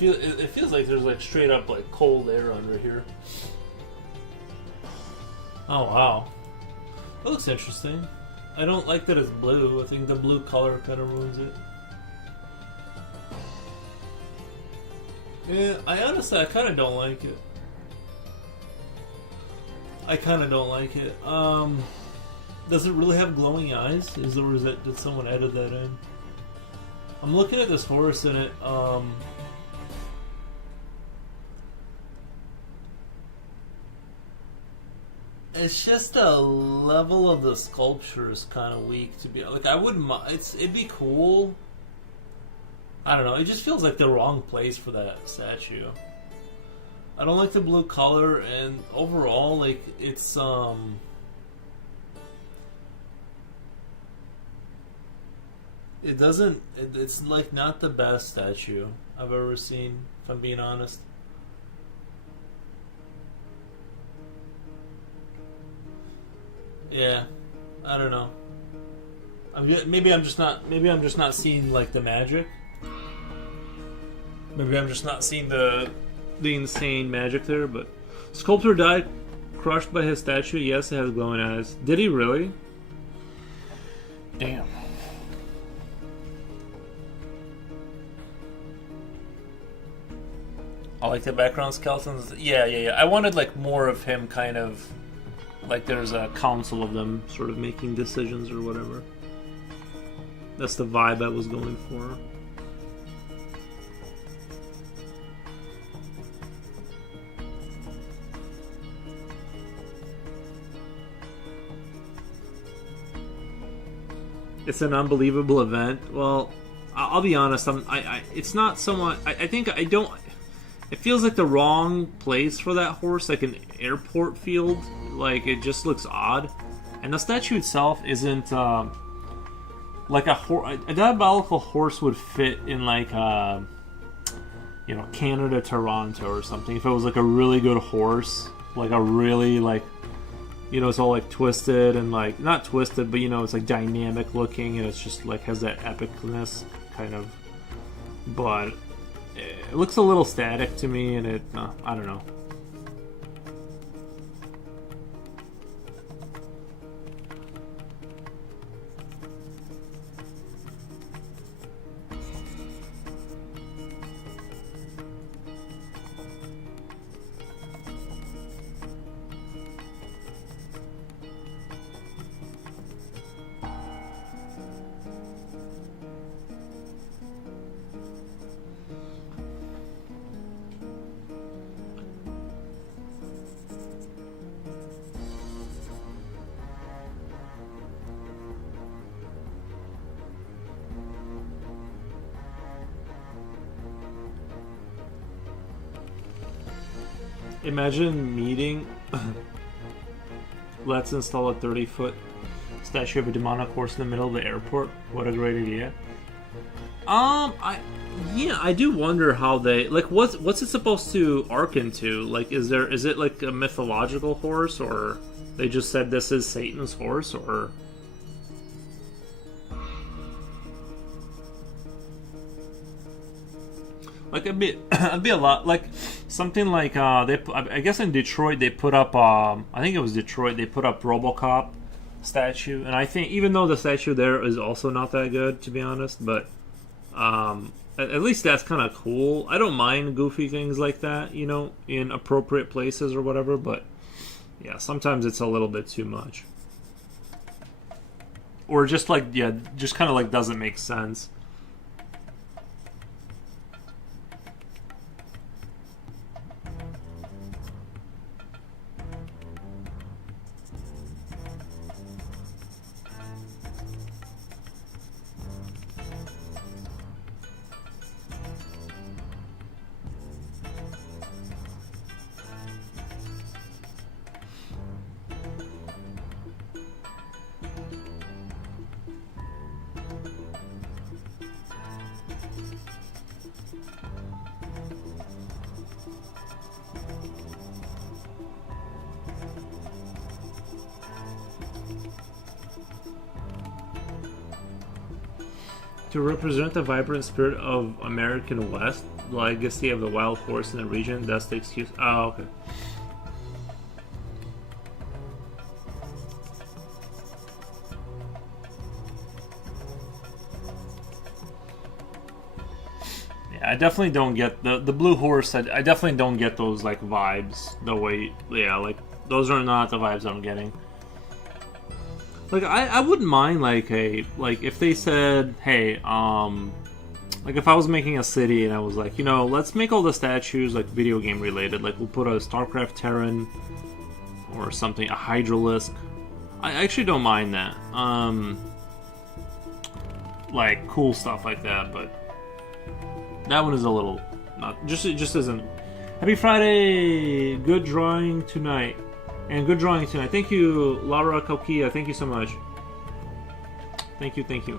It feels like there's like straight up like cold air under here. Oh wow, that looks interesting. I don't like that it's blue. I think the blue color kind of ruins it. Yeah, I kind of don't like it. Does it really have glowing eyes? Did someone edit that in? I'm looking at this horse and it it's just a level of the sculpture is kind of weak to be like. I wouldn't. It'd be cool. I don't know. It just feels like the wrong place for that statue. I don't like the blue color, and overall, like it's It doesn't. It's like not the best statue I've ever seen. If I'm being honest. Yeah, I don't know. Maybe I'm just not seeing like the magic. Maybe I'm just not seeing the insane magic there. But sculptor died, crushed by his statue. Yes, it has glowing eyes. Did he really? Damn. I like the background skeletons. Yeah. I wanted like more of him, kind of. Like there's a council of them sort of making decisions or whatever. That's the vibe I was going for. It's an unbelievable event. Well, I'll be honest. It's not somewhat. I think I don't. It feels like the wrong place for that horse, like an airport field. Like, it just looks odd. And the statue itself isn't, like a diabolical horse would fit in, like, Canada, Toronto or something. If it was, like, a really good horse. Like, a really, like, it's all, like, twisted and, like, not twisted, but, it's, like, dynamic looking. And it's just, like, has that epicness, kind of. But it looks a little static to me, and I don't know. Imagine meeting. Let's install a 30-foot statue of a demonic horse in the middle of the airport. What a great idea. I do wonder how they like what's it supposed to arc into? Like, is it like a mythological horse, or they just said this is Satan's horse, or? Like it'd be a lot like something like I guess in Detroit they put up I think it was Detroit they put up RoboCop statue, and I think even though the statue there is also not that good, to be honest, but at least that's kind of cool. I don't mind goofy things like that, you know, in appropriate places or whatever, but yeah, sometimes it's a little bit too much, or just like just kind of like doesn't make sense. To represent the vibrant spirit of American West, the legacy of the wild horse in the region, that's the excuse. Oh, okay. Yeah, I definitely don't get the blue horse. I definitely don't get those like vibes. The way, yeah, like those are not the vibes I'm getting. Like I wouldn't mind like if they said, hey, like if I was making a city and I was like, you know, let's make all the statues like video game related. Like we'll put a StarCraft Terran or something, a Hydralisk. I actually don't mind that. Like cool stuff like that, but that one is a little not just it just isn't. Happy Friday, good drawing tonight. And good drawing tonight. Thank you, Laura Kokia. Thank you so much. Thank you, thank you.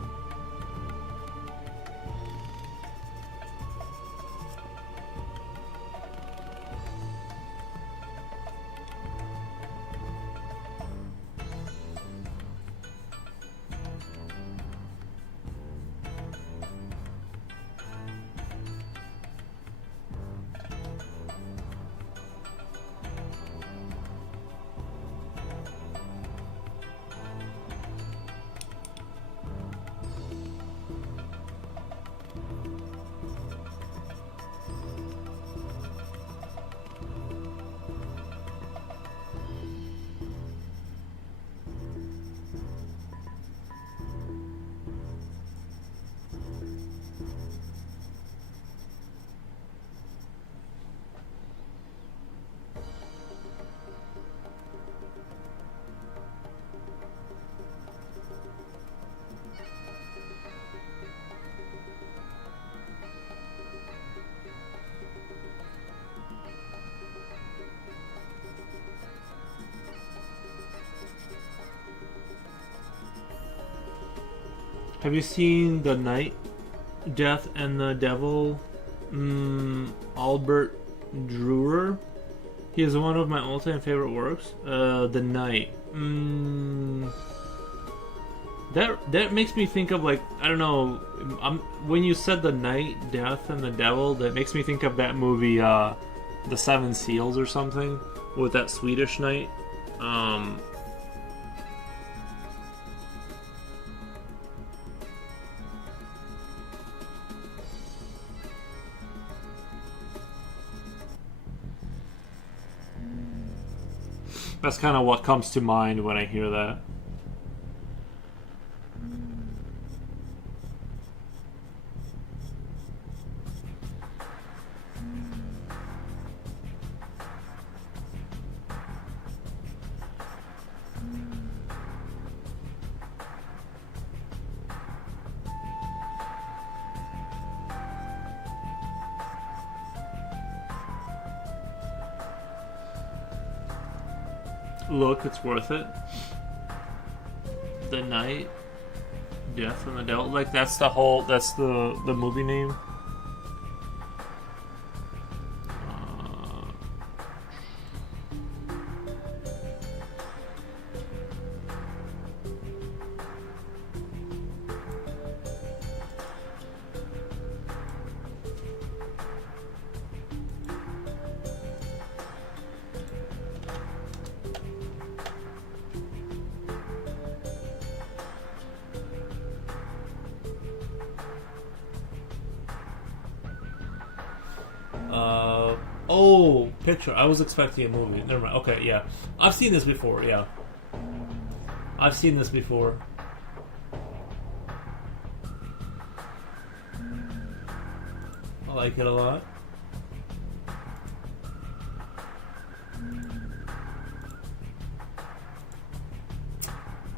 Have you seen The Night, Death and the Devil? Albert Drewer? He is one of my all-time favorite works. The Night. That makes me think of like, I don't know, when you said The Night, Death and the Devil, that makes me think of that movie, The Seven Seals or something, with that Swedish knight. That's kind of what comes to mind when I hear that. Look, it's worth it. The Night, Death and the Devil. Like, that's the movie name. Oh, picture. I was expecting a movie. Never mind. Okay, yeah. I've seen this before, yeah. I've seen this before. I like it a lot.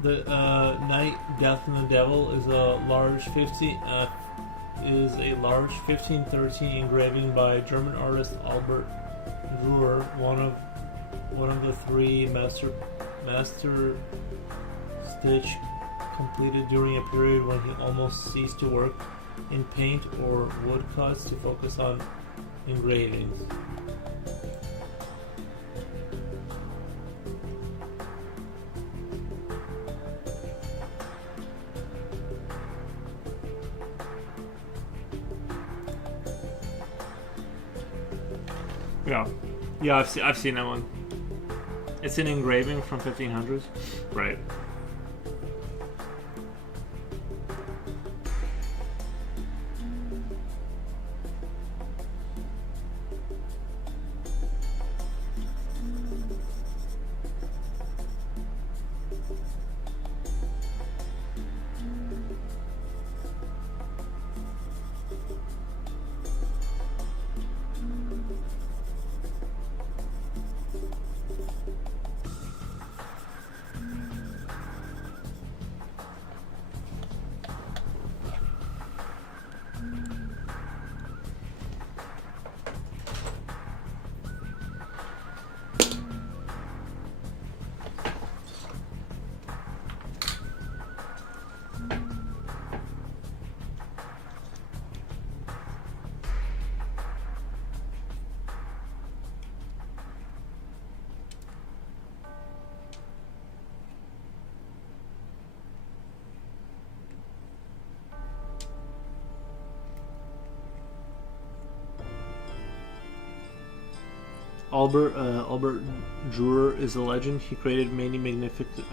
The Night, Death and the Devil is a large 1513 engraving by German artist Albert Dürer, one of the three master stitch completed during a period when he almost ceased to work in paint or woodcuts to focus on engravings. Yeah, I've seen that one. It's an engraving from 1500s, right? Albert Dürer is a legend. He created many magnificent.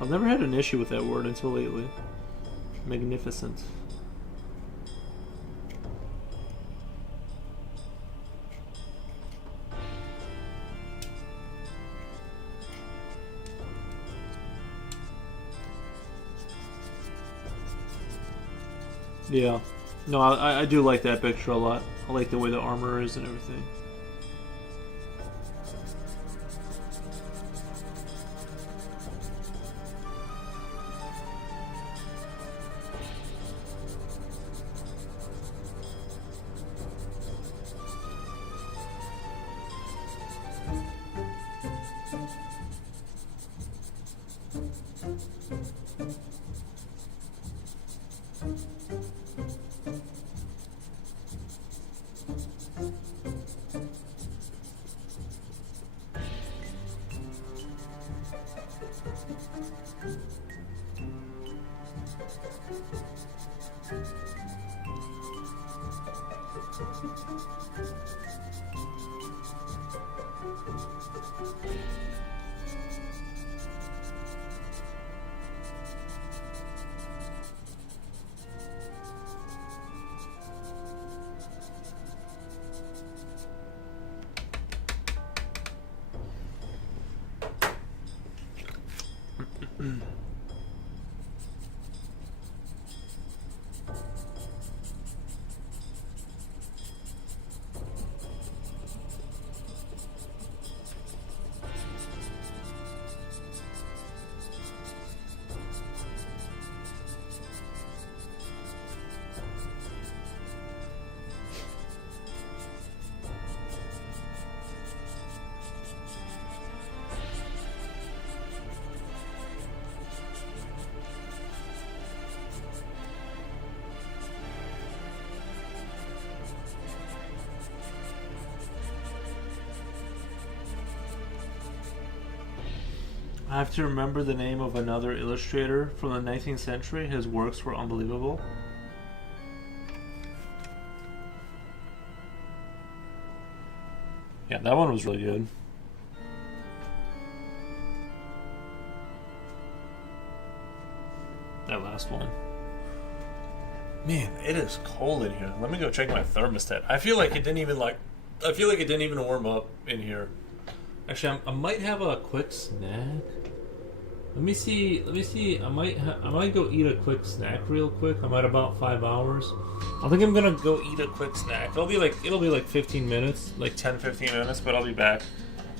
I've never had an issue with that word until lately. Magnificent. Yeah. No, I do like that picture a lot. I like the way the armor is and everything. I have to remember the name of another illustrator from the 19th century. His works were unbelievable. Yeah, that one was really good. That last one. Man, it is cold in here. Let me go check my thermostat. I feel like it didn't even warm up in here. Actually, I might have a quick snack. Let me see. I might go eat a quick snack real quick. I'm at about 5 hours. I think I'm gonna go eat a quick snack. It'll be like 15 minutes, like 10-15 minutes, but I'll be back.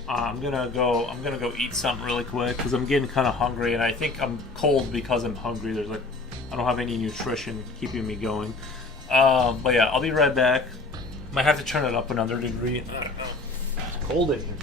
I'm gonna go eat something really quick because I'm getting kind of hungry, and I think I'm cold because I'm hungry. I don't have any nutrition keeping me going. But yeah, I'll be right back. Might have to turn it up another degree. I don't know. It's cold in here.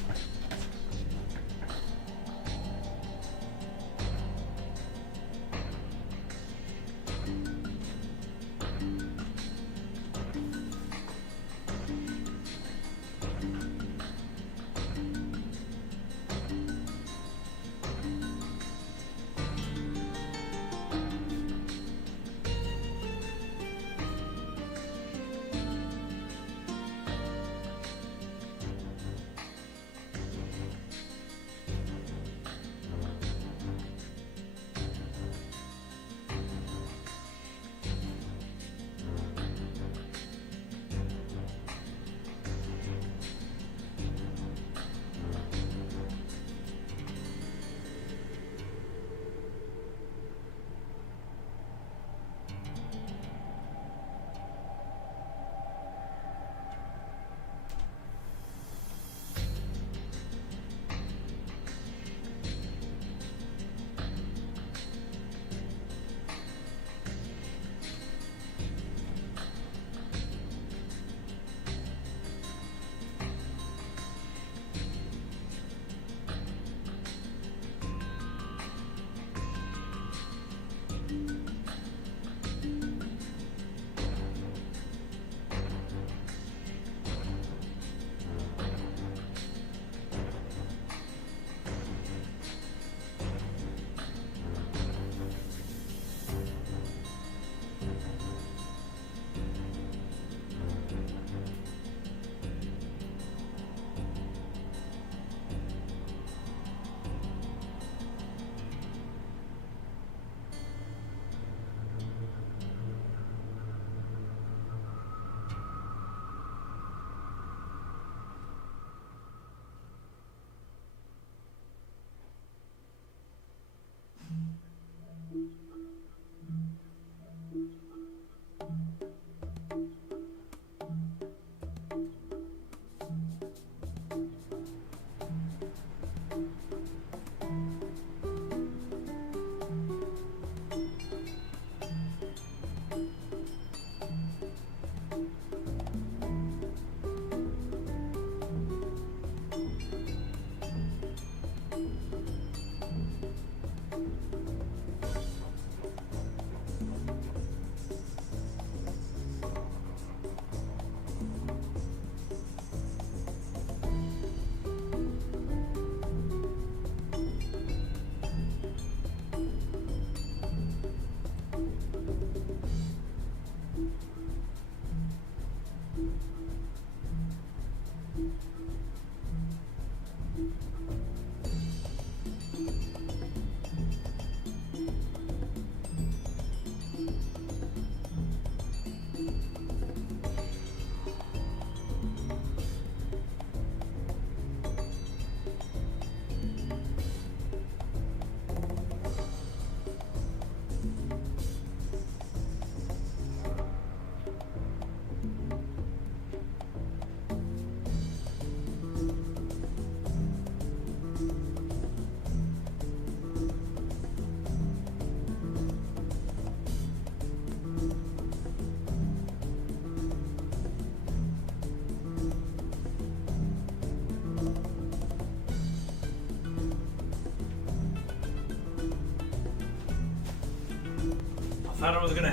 I thought I was gonna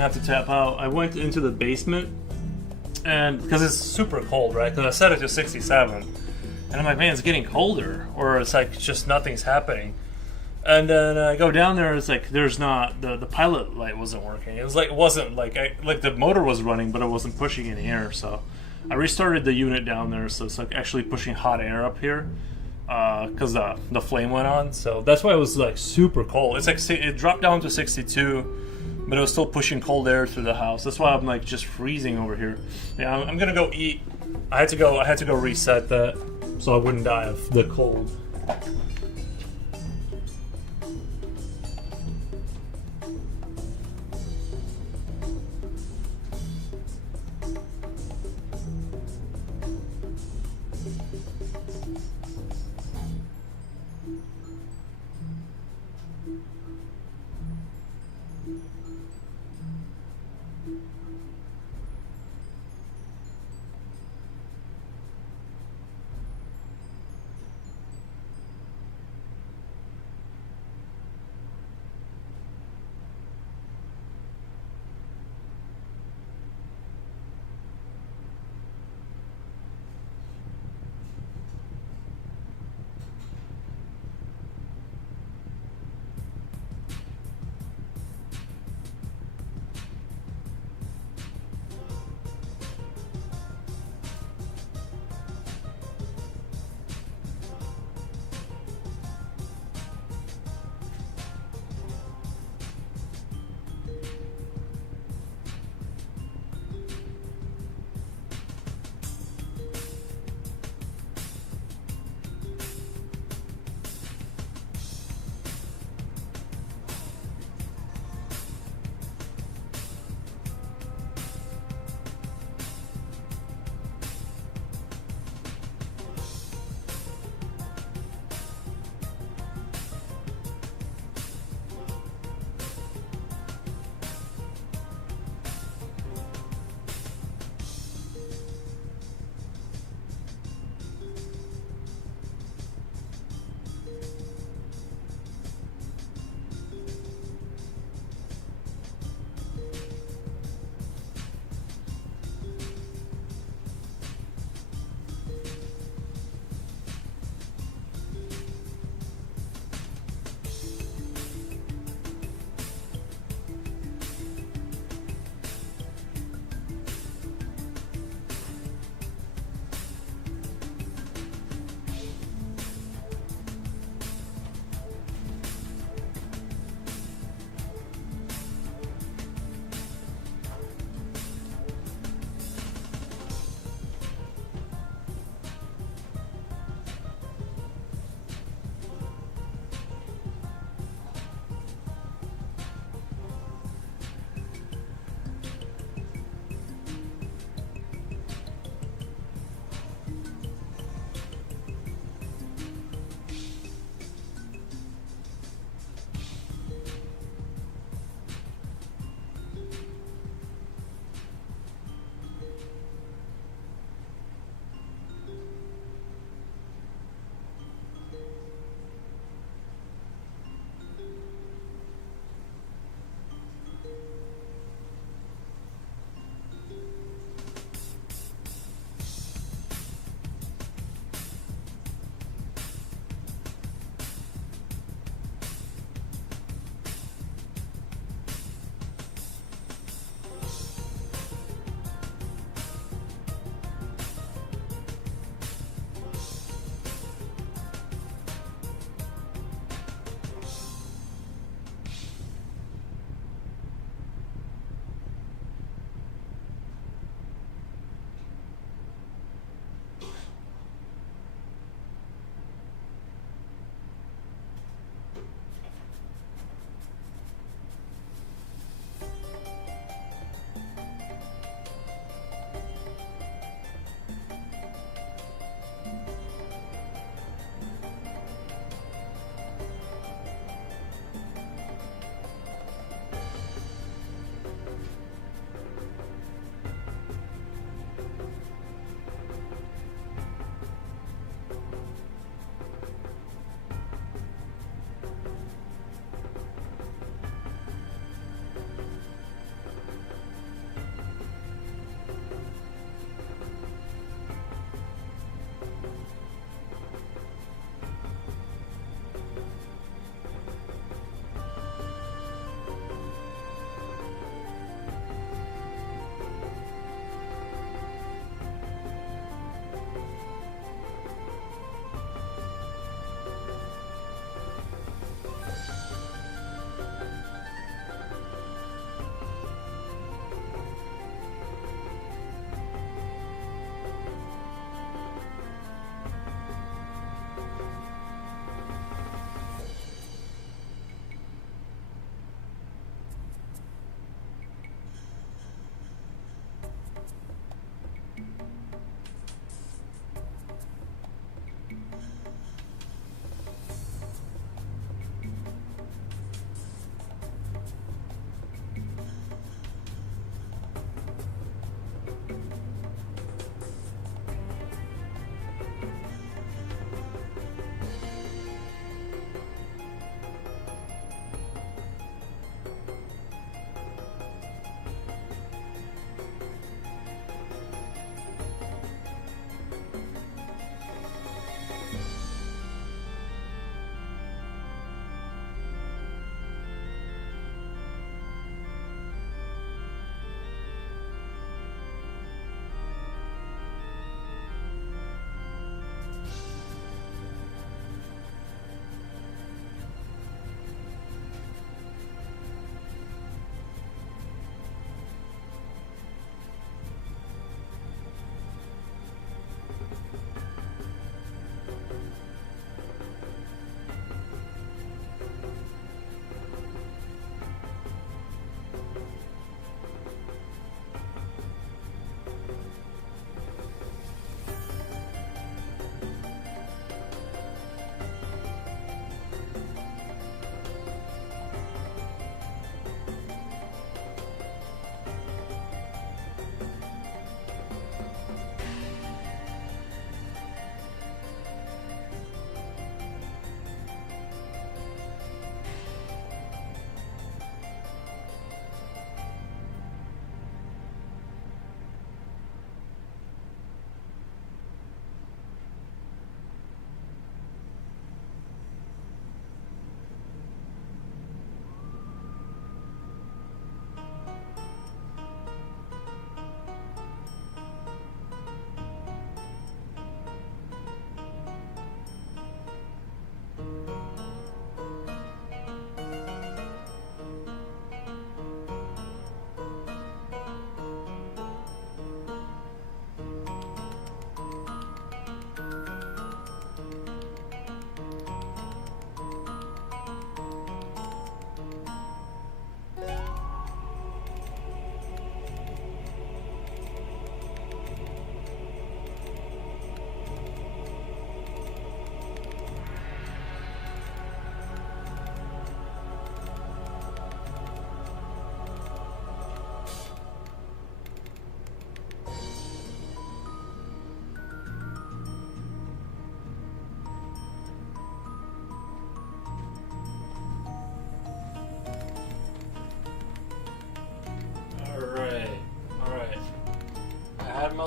have to tap out. I went into the basement, and because it's super cold, right? Because I set it to 67, And I'm like, man, it's getting colder, or it's like just nothing's happening. And then I go down there. It's like there's not the pilot light wasn't working. It wasn't like the motor was running, but it wasn't pushing any air. So I restarted the unit down there. So it's like actually pushing hot air up here because the flame went on. So that's why it was like super cold. It's like it dropped down to 62, but it was still pushing cold air through the house. That's why I'm like just freezing over here. Yeah, I'm gonna go eat. I had to go reset that so I wouldn't die of the cold.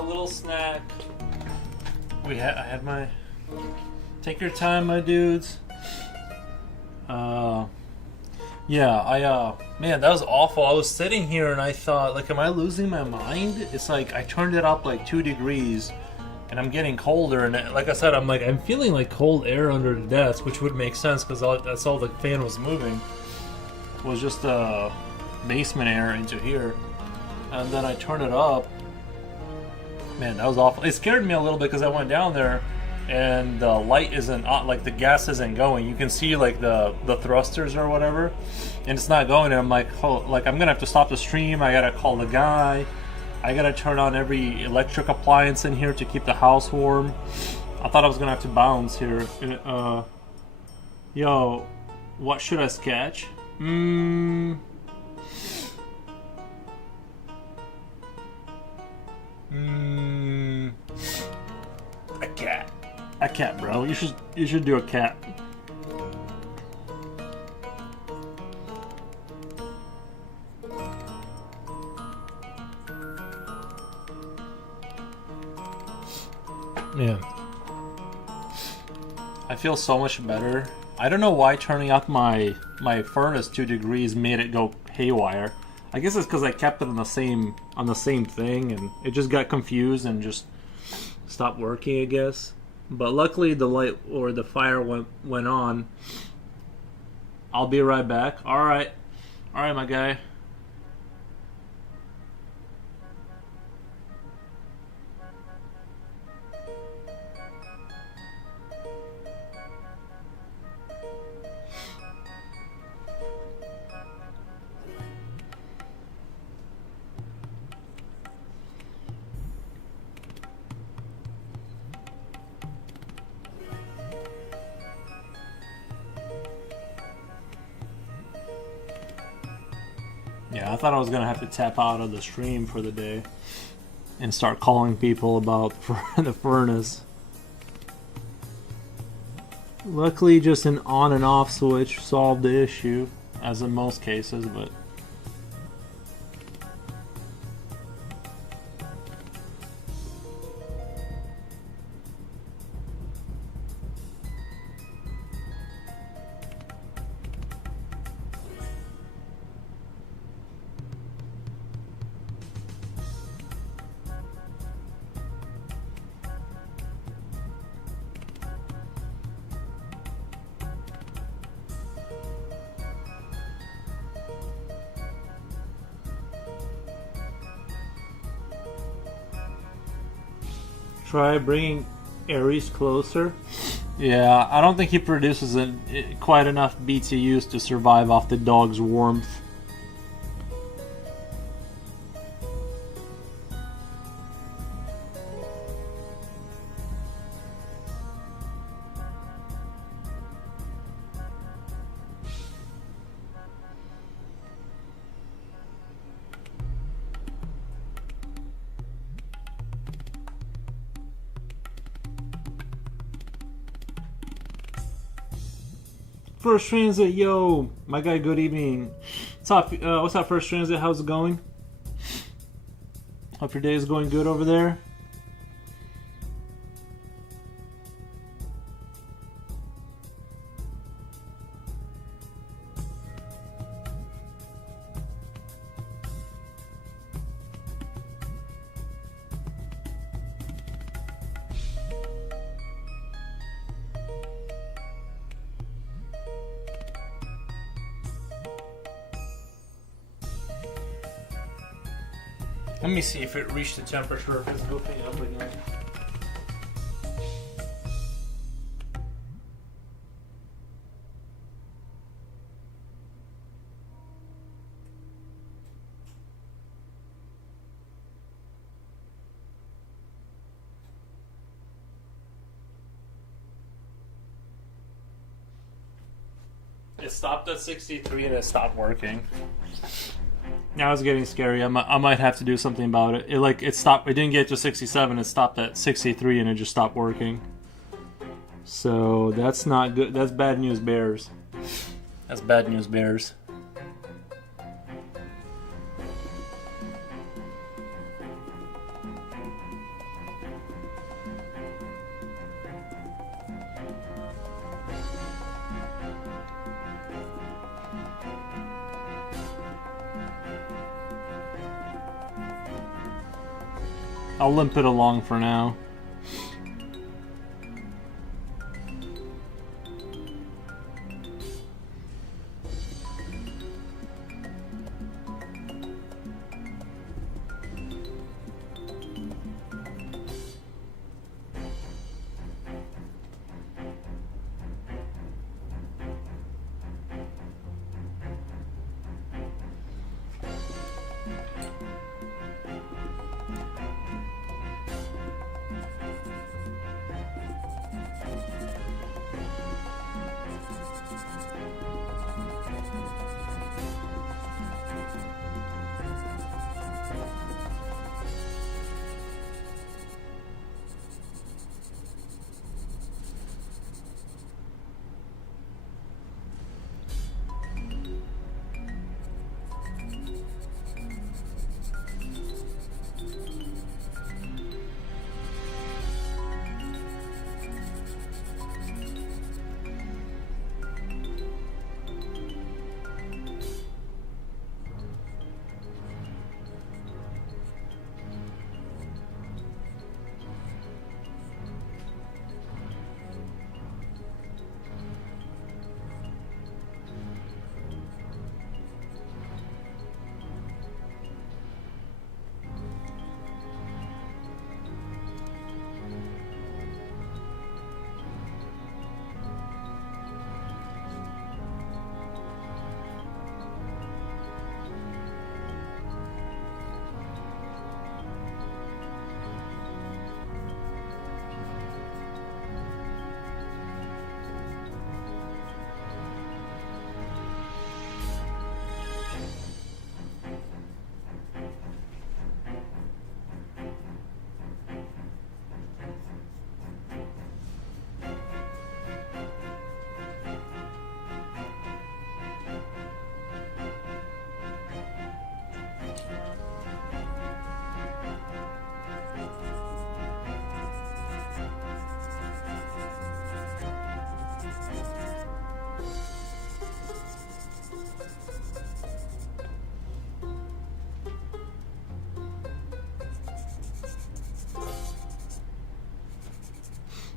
little snack. I had my. Take your time, my dudes. Yeah, man, that was awful. I was sitting here and I thought, like, am I losing my mind? It's like I turned it up like 2 degrees, and I'm getting colder. And like I said, I'm feeling like cold air under the desk, which would make sense because that's all the fan was moving. Was just basement air into here, and then I turned it up. Man, that was awful. It scared me a little bit because I went down there and the light isn't on, like the gas isn't going. You can see like the thrusters or whatever, and it's not going. And I'm like, oh, like I'm gonna have to stop the stream. I gotta call the guy. I gotta turn on every electric appliance in here to keep the house warm. I thought I was gonna have to bounce here. Yo, what should I sketch? A cat. A cat, bro. You should do a cat. Yeah. I feel so much better. I don't know why turning up my furnace 2 degrees made it go haywire. I guess it's because I kept it on the same thing, and it just got confused and just stopped working, I guess. But luckily the light or the fire went on. I'll be right back. Alright, my guy. Yeah, I thought I was gonna have to tap out of the stream for the day and start calling people about the furnace. Luckily, just an on and off switch solved the issue, as in most cases, but... Try bringing Ares closer. Yeah, I don't think he produces quite enough BTUs to survive off the dog's warmth. First Transit, yo, my guy, good evening. What's up, First Transit? How's it going? Hope your day is going good over there. Let me see if it reached the temperature, if it's goofing up again. It stopped at 63 and it stopped working. Now it's getting scary. I might have to do something about it. It stopped. It didn't get to 67. It stopped at 63 and it just stopped working. So that's not good. That's bad news, bears. That's bad news, bears. I'll limp it along for now.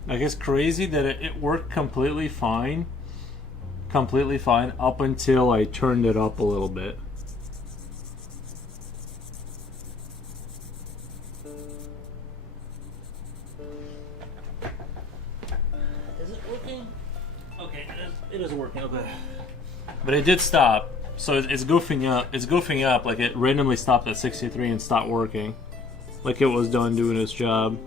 Like, it's crazy that it worked completely fine up until I turned it up a little bit. Is it working? Okay, it is working. Okay, but it did stop, so it's goofing up. It's goofing up, like it randomly stopped at 63 and stopped working, like it was done doing its job.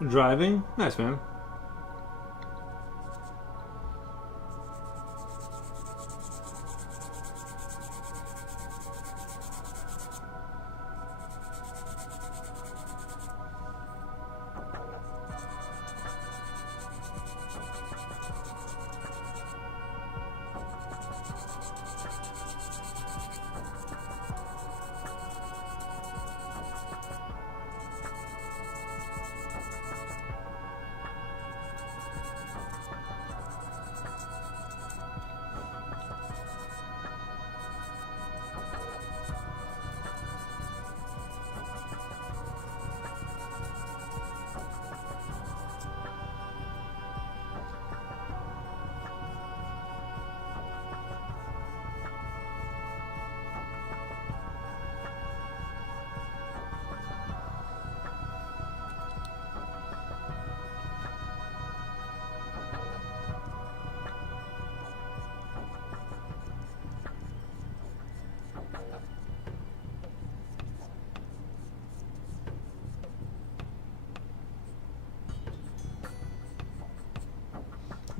Driving? Nice, man.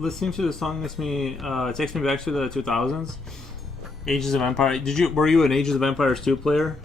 Listening to the song makes me takes me back to the 2000s. Ages of Empire. Were you an Ages of Empires 2 player?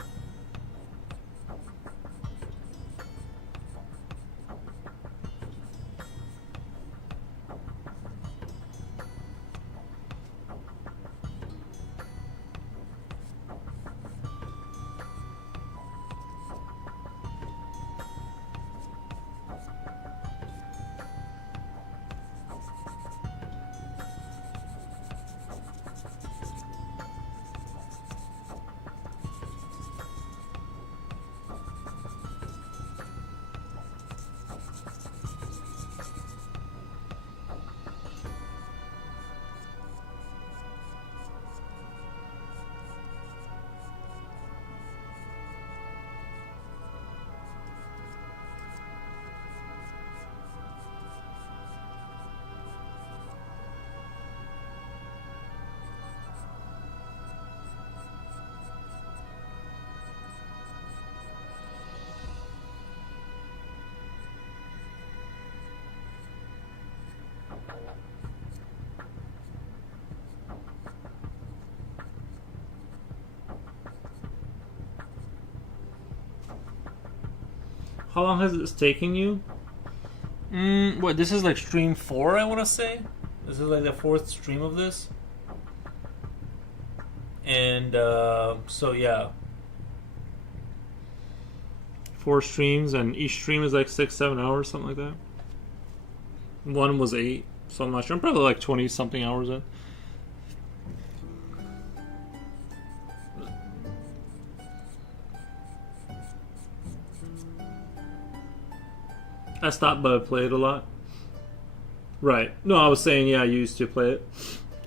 How long has this taken you? What, this is like stream 4, I want to say? This is like the 4th stream of this. And, so yeah. 4 streams, and each stream is like 6-7 hours, something like that. One was 8, so I'm not sure. I'm probably like 20-something hours in. I stopped by, played a lot. Right. No, I was saying, yeah, I used to play it.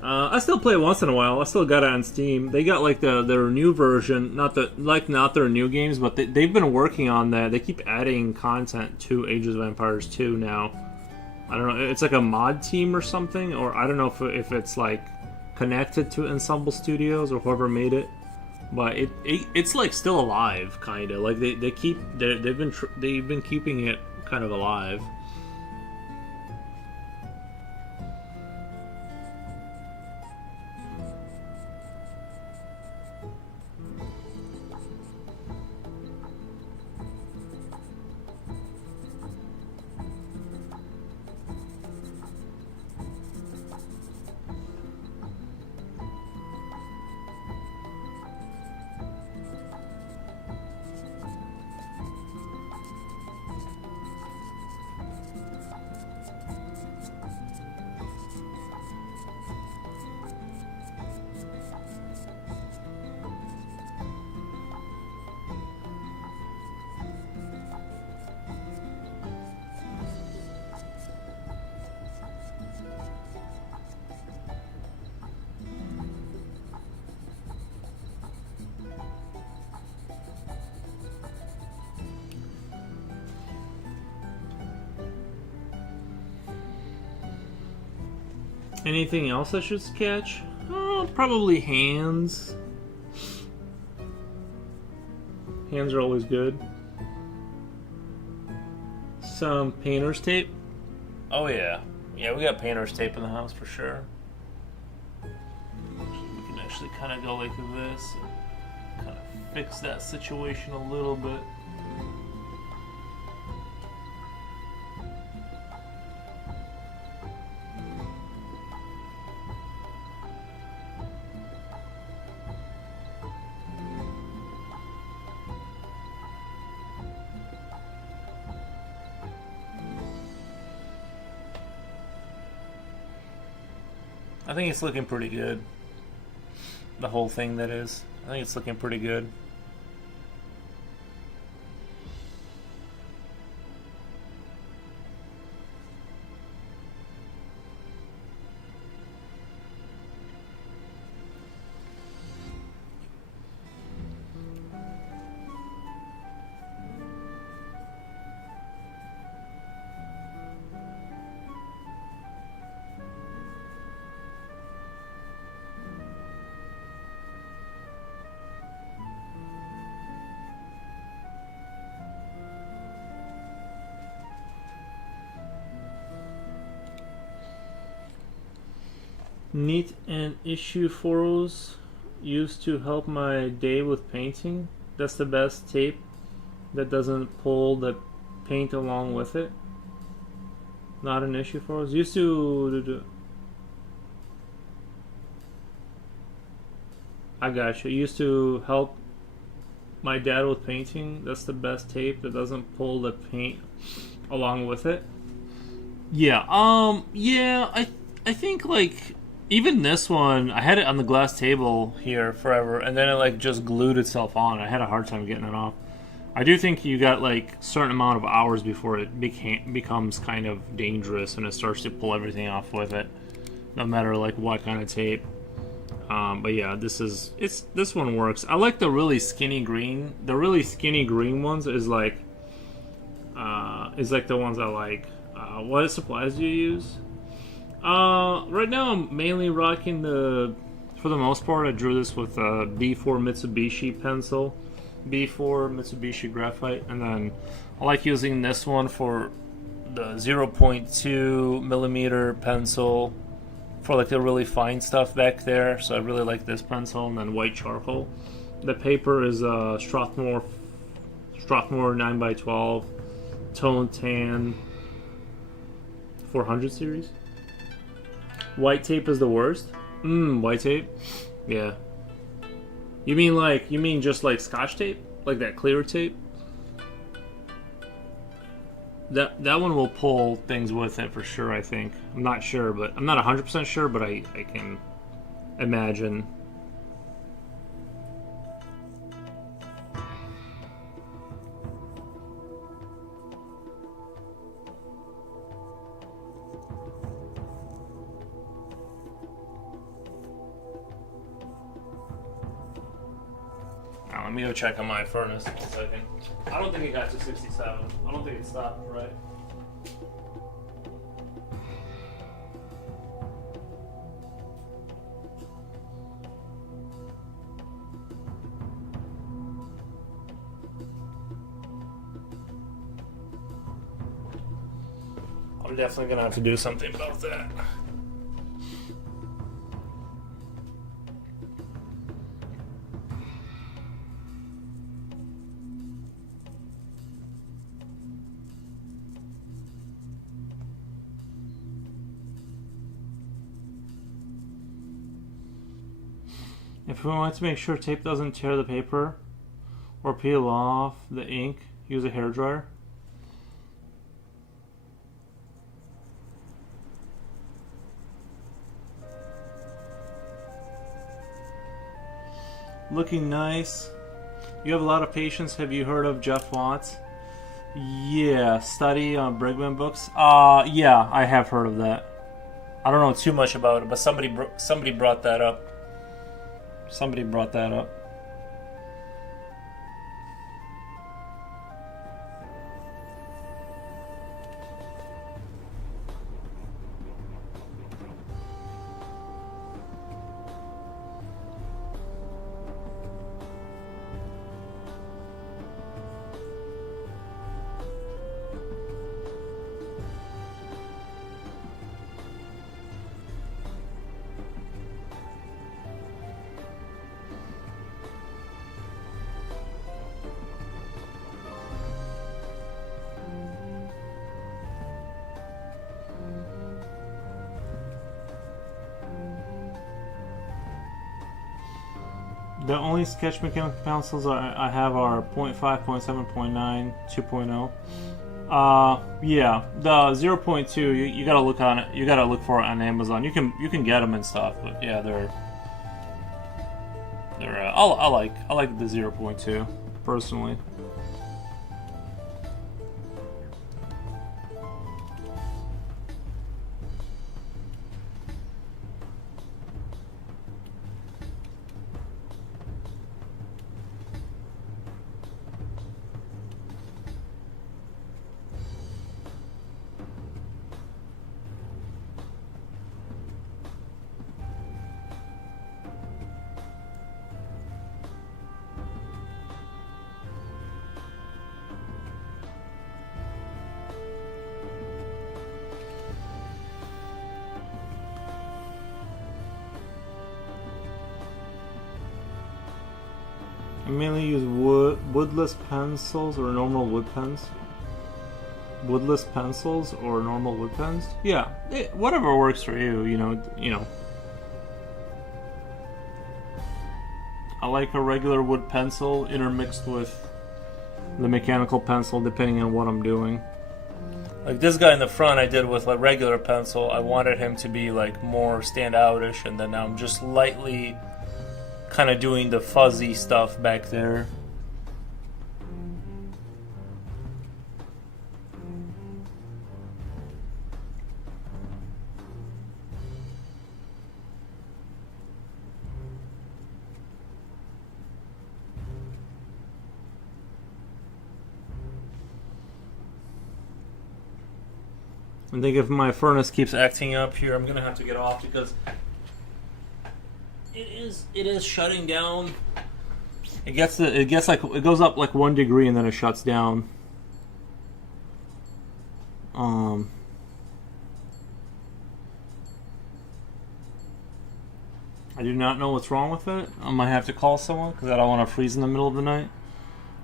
I still play it once in a while. I still got it on Steam. They got like their new version, not their new games, but they've been working on that. They keep adding content to Ages of Empires 2 now. I don't know. It's like a mod team or something, or I don't know if it's like connected to Ensemble Studios or whoever made it. But it's like still alive, kind of. Like they've been keeping it kind of alive. Anything else I should catch? Oh, probably hands. Hands are always good. Some painter's tape. Oh yeah, yeah, we got painter's tape in the house for sure. We can actually kind of go like this and kind of fix that situation a little bit. I think it's looking pretty good. The whole thing, that is. I think it's looking pretty good. Neat and issue photos used to help my day with painting. That's the best tape that doesn't pull the paint along with it. Not an issue photos. Used to. I got you. Used to help my dad with painting. That's the best tape that doesn't pull the paint along with it. Yeah. Yeah. I think like. Even this one, I had it on the glass table here forever, and then it like just glued itself on. I had a hard time getting it off. I do think you got like a certain amount of hours before it becomes kind of dangerous and it starts to pull everything off with it, no matter like what kind of tape. But yeah, this one works. I like the really skinny green. The really skinny green ones is like the ones I like. What supplies do you use? Right now I'm mainly rocking for the most part, I drew this with a B4 Mitsubishi pencil, B4 Mitsubishi graphite, and then I like using this one for the 0.2 millimeter pencil for like the really fine stuff back there, so I really like this pencil, and then white charcoal. The paper is Strathmore 9x12 Tone Tan 400 series. White tape is the worst? White tape? Yeah. You mean just like Scotch tape? Like that clear tape? That one will pull things with it for sure, I think. I'm not sure, but I'm not 100% sure, but I can imagine. Let me go check on my furnace in a second. I don't think it got to 67. I don't think it stopped, right? I'm definitely gonna have to do something about that. If we want to make sure tape doesn't tear the paper or peel off the ink, use a hairdryer. Looking nice. You have a lot of patience. Have you heard of Jeff Watts? Yeah, study on Brigman books. Yeah, I have heard of that. I don't know too much about it, but somebody brought that up. Somebody brought that up. The only sketch mechanical pencils I have are 0.5, 0.7, 0.9, 2.0. Yeah, the 0.2 you gotta look on it. You gotta look for it on Amazon. You can get them and stuff, but yeah, they're I like the 0.2 personally. I mainly use woodless pencils or normal wood pens. Woodless pencils or normal wood pens. Yeah, whatever works for you. You know. I like a regular wood pencil intermixed with the mechanical pencil, depending on what I'm doing. Like this guy in the front, I did with a regular pencil. I wanted him to be like more standoutish, and then I'm just lightly kind of doing the fuzzy stuff back there. I think if my furnace keeps Acting up here, I'm gonna have to get off because it is shutting down. it goes up like 1 degree and then it shuts down. I do not know what's wrong with it. I might have to call someone because I don't want to freeze in the middle of the night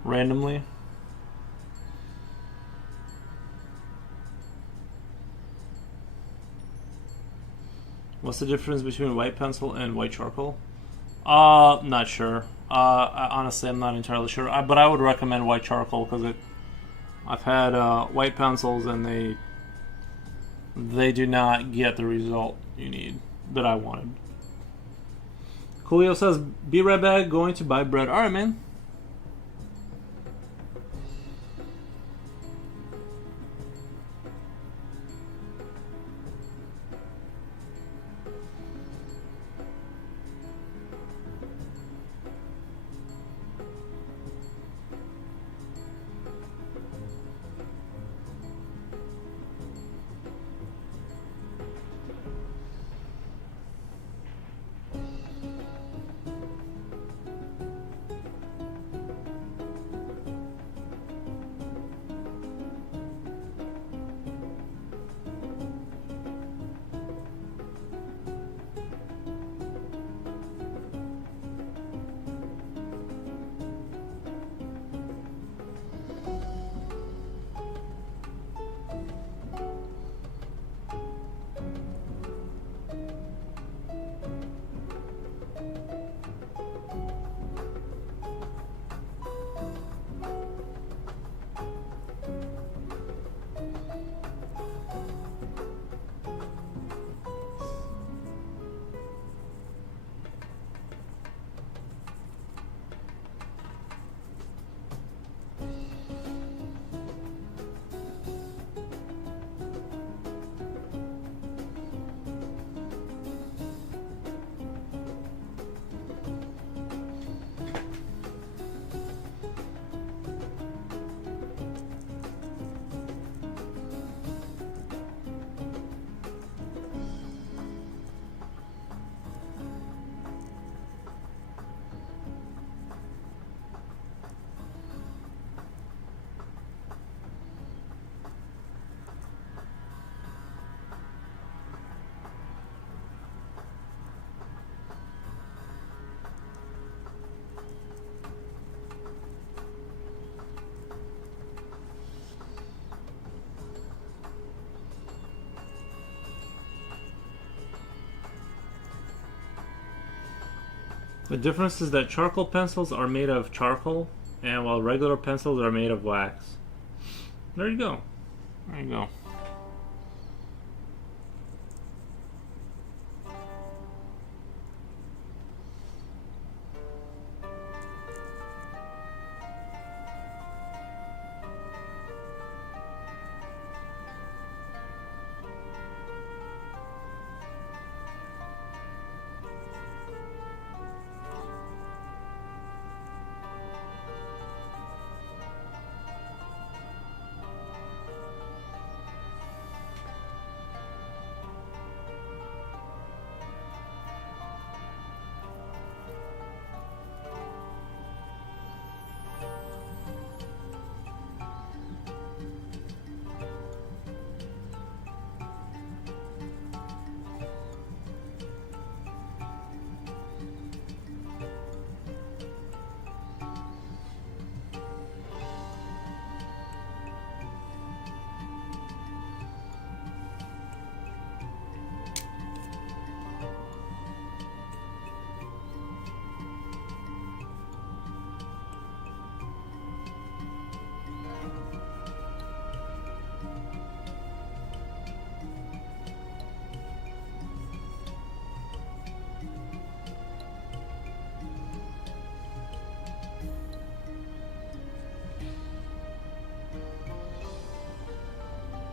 randomly. What's the difference between white pencil and white charcoal? Not sure. Honestly, I'm not entirely sure. But I would recommend white charcoal because I've had white pencils and they do not get the result you need that I wanted. Coolio says, "Be right back. Going to buy bread." All right, man. The difference is that charcoal pencils are made of charcoal, and while regular pencils are made of wax. There you go. There you go.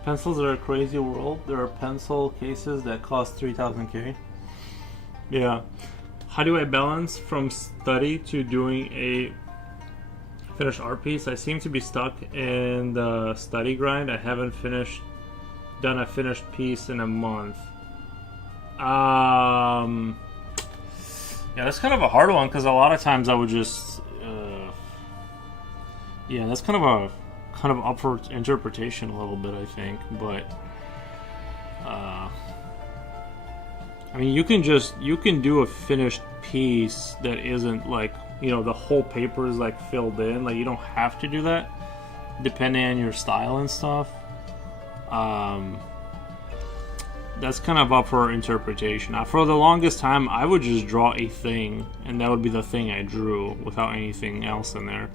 Pencils are a crazy world. There are pencil cases that cost 3,000K. Yeah. How do I balance from study to doing a finished art piece? I seem to be stuck in the study grind. I haven't done a finished piece in a month. Yeah, that's kind of a hard one because a lot of times I would just, yeah, that's kind of up for interpretation a little bit, I think. But I mean, you can do a finished piece that isn't like, you know, the whole paper is like filled in. Like, you don't have to do that, depending on your style and stuff. That's kind of up for interpretation. For the longest time, I would just draw a thing, and that would be the thing I drew without anything else in there.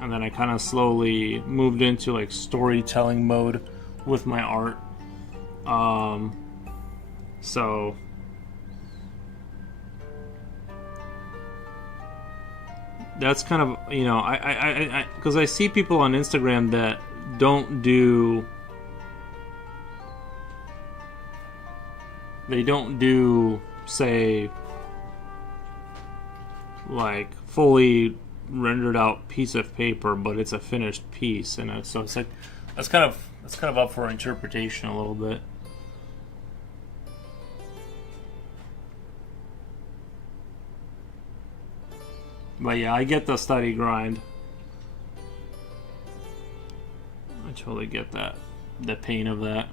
And then I kind of slowly moved into like storytelling mode with my art. So that's kind of, you know, I because I see people on Instagram that don't do say like fully rendered out piece of paper, but it's a finished piece, and so it's like that's kind of up for interpretation a little bit. But yeah, I get the study grind. I totally get that, the pain of that.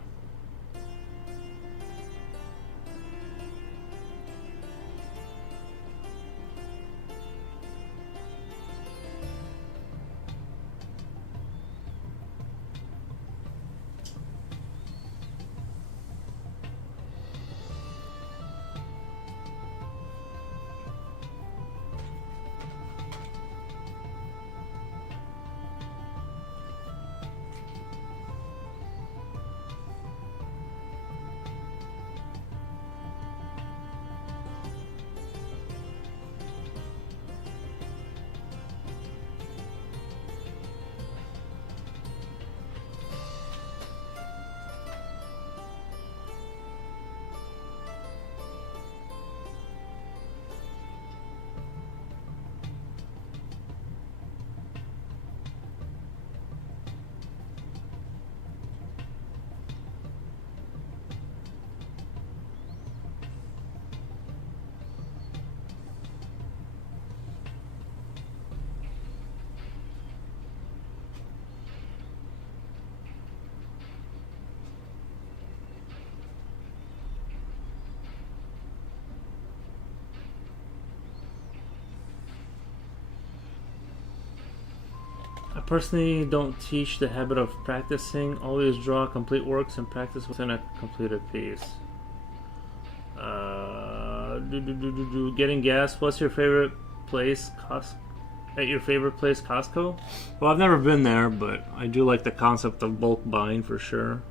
I personally don't teach the habit of practicing. Always draw complete works and practice within a completed piece. Getting gas. What's your favorite place? At your favorite place, Costco? Well, I've never been there, but I do like the concept of bulk buying for sure.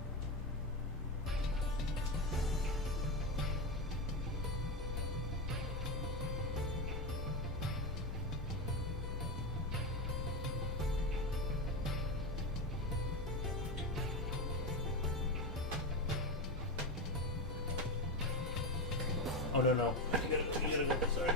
Oh no. You gotta go. Sorry.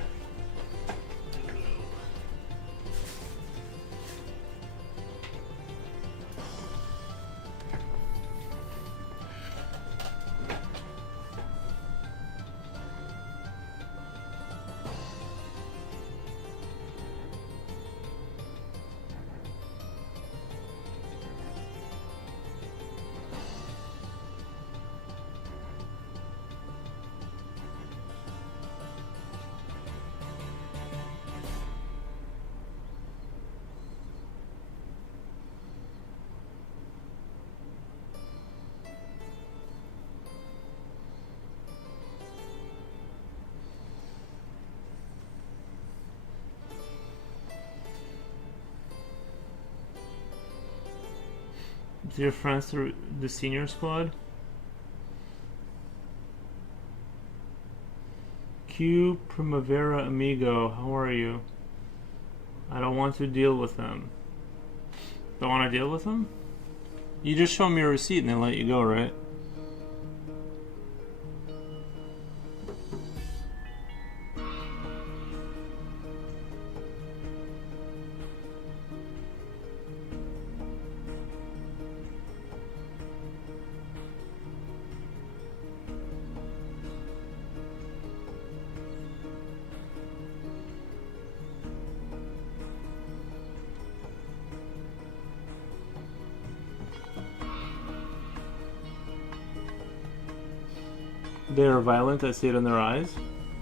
Dear friends through the senior squad. Q Primavera Amigo, how are you? I don't want to deal with them. Don't want to deal with them? You just show them your receipt and they let you go, right? They are violent, I see it in their eyes.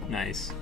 Nice.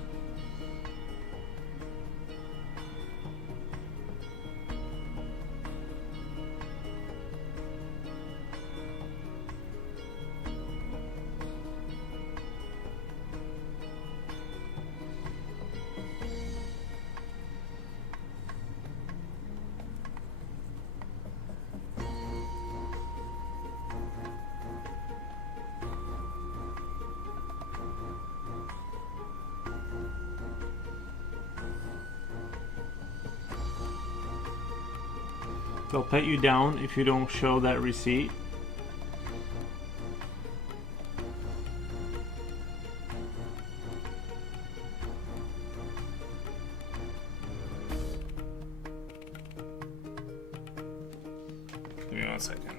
They'll pet you down if you don't show that receipt. Give me 1 second.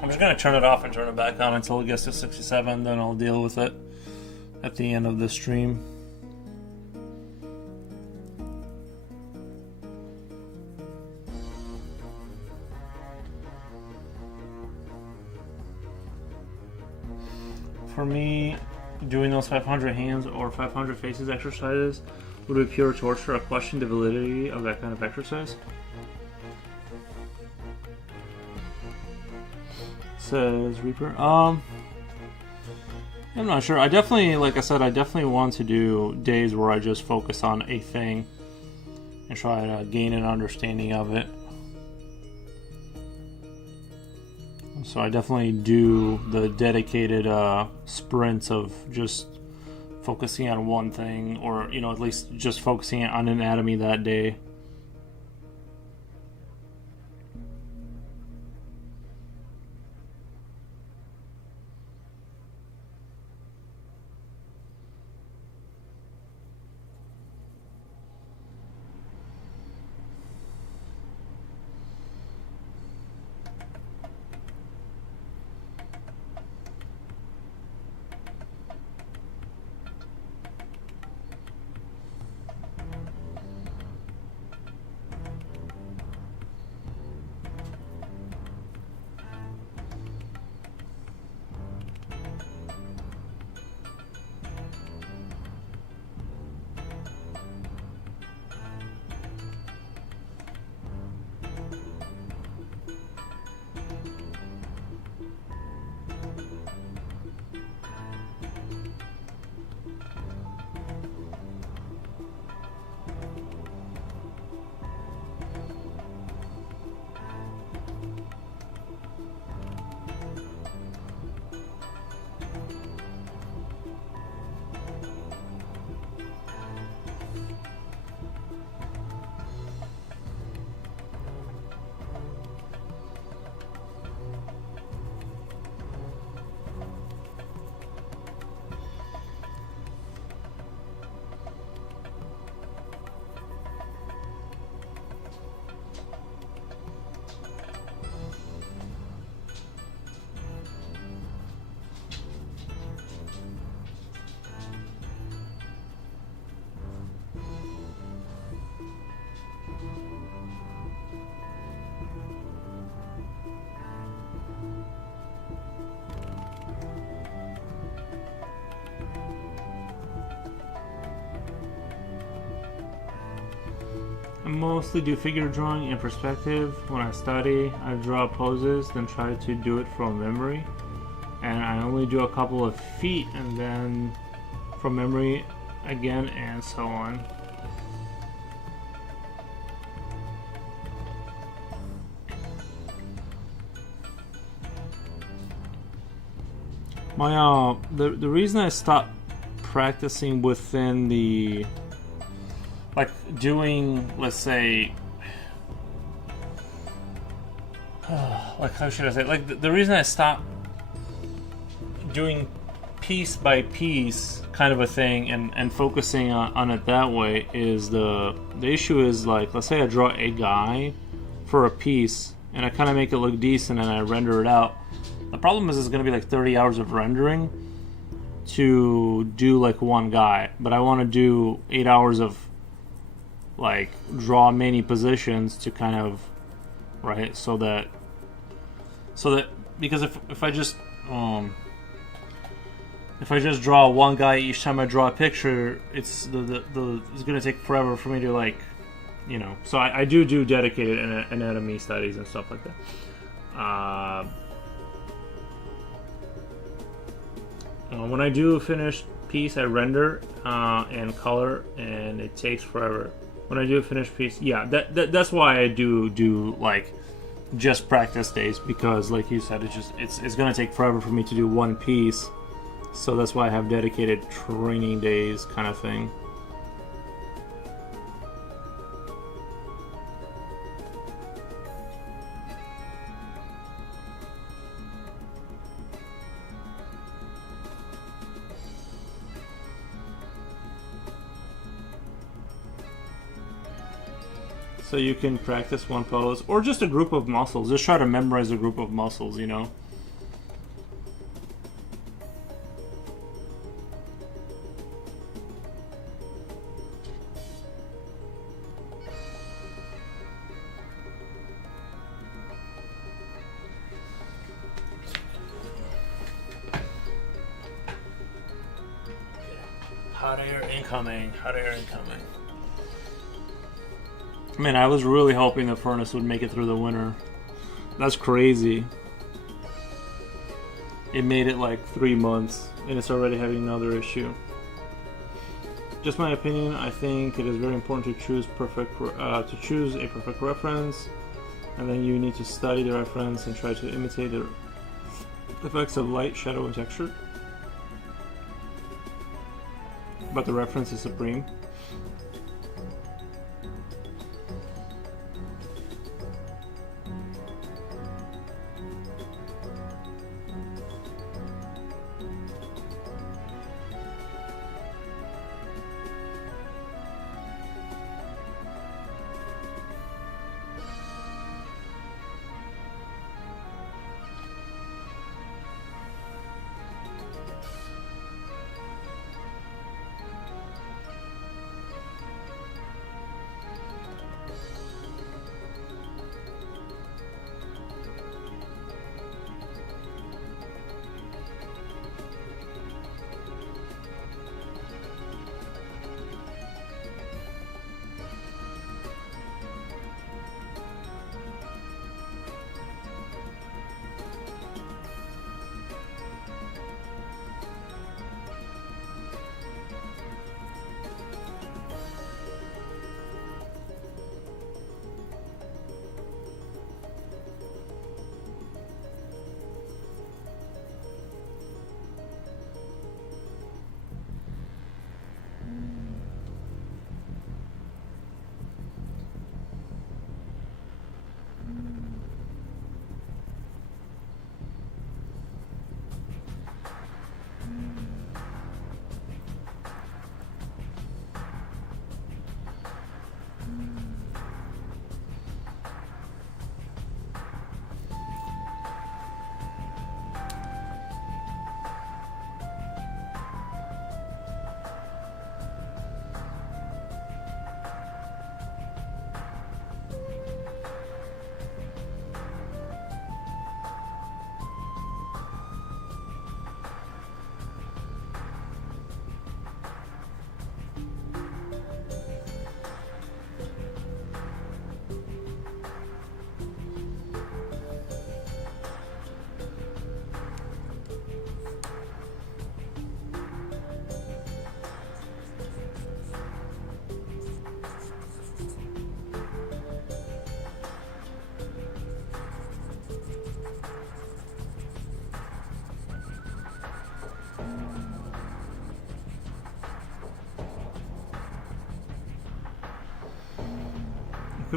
I'm just gonna turn it off and turn it back on until it gets to 67, then I'll deal with it at the end of the stream. For me, doing those 500 hands or 500 faces exercises would be pure torture. I question the validity of that kind of exercise. Says Reaper. I'm not sure. I definitely, like I said, I definitely want to do days where I just focus on a thing and try to gain an understanding of it. So I definitely do the dedicated sprints of just focusing on one thing, or at least just focusing on anatomy that day. I mostly do figure drawing in perspective. When I study, I draw poses, then try to do it from memory. And I only do a couple of feet and then from memory again, and so on. My the reason I stopped practicing within the, like, doing, let's say, like, how should I say, like, the reason I stopped doing piece by piece kind of a thing and focusing on it that way is the issue is, like, let's say I draw a guy for a piece and I kind of make it look decent and I render it out. The problem is it's going to be like 30 hours of rendering to do like one guy, but I want to do 8 hours of, like, draw many positions to kind of, right, so that because if I just draw one guy each time I draw a picture, it's it's gonna take forever for me to, like, you know. So I do dedicated anatomy studies and stuff like that. When I do a finished piece, I render and color, and it takes forever. When I do a finished piece, yeah, that's why I do like just practice days, because, like you said, it's gonna take forever for me to do one piece. So that's why I have dedicated training days, kind of thing. So you can practice one pose, or just a group of muscles. Just try to memorize a group of muscles, you know. Hot air incoming. Hot air incoming. Man, I was really hoping the furnace would make it through the winter. That's crazy. It made it like 3 months, and it's already having another issue. Just my opinion. I think it is very important to choose a perfect reference, and then you need to study the reference and try to imitate the effects of light, shadow, and texture. But the reference is supreme.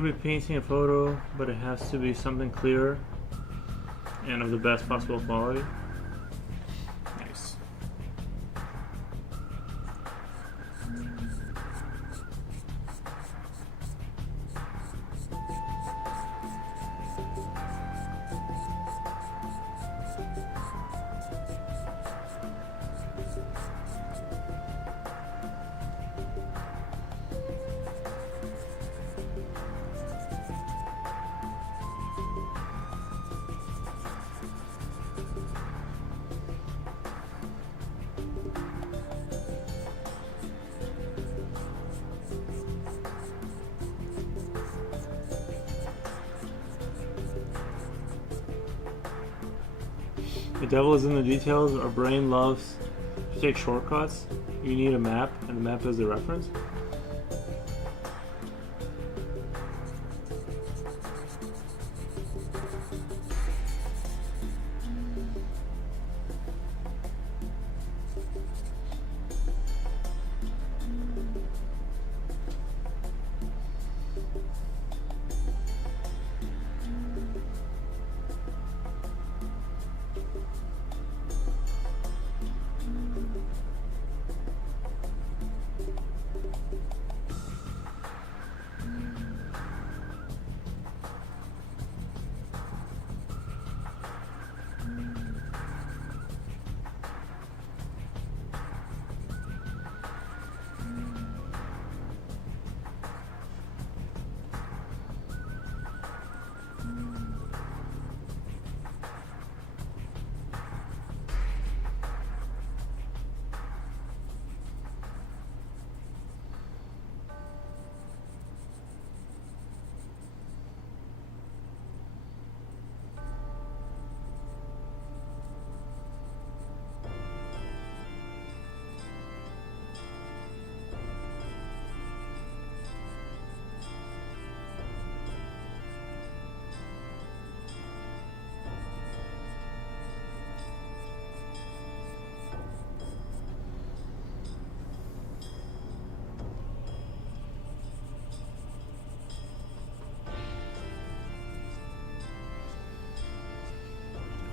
could be painting a photo, but it has to be something clear and of the best possible quality. Nice. The devil is in the details. Our brain loves to take shortcuts. You need a map, and the map is the reference.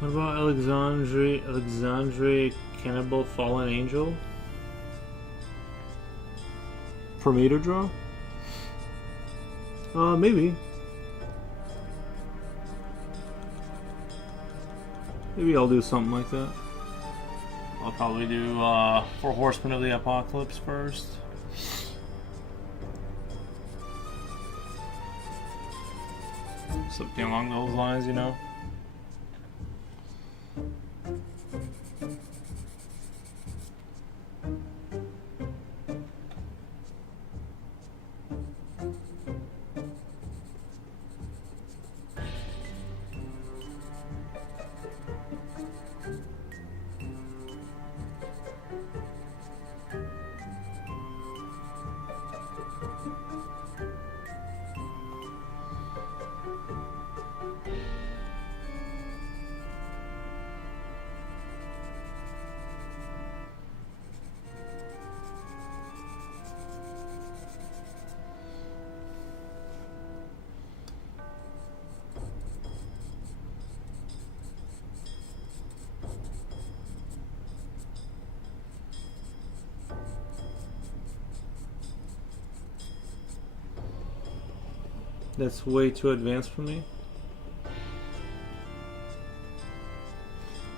What about Alexandre Cannibal Fallen Angel? For me to draw? Maybe. Maybe I'll do something like that. I'll probably do Four Horsemen of the Apocalypse first. Something along those lines, you know? That's way too advanced for me.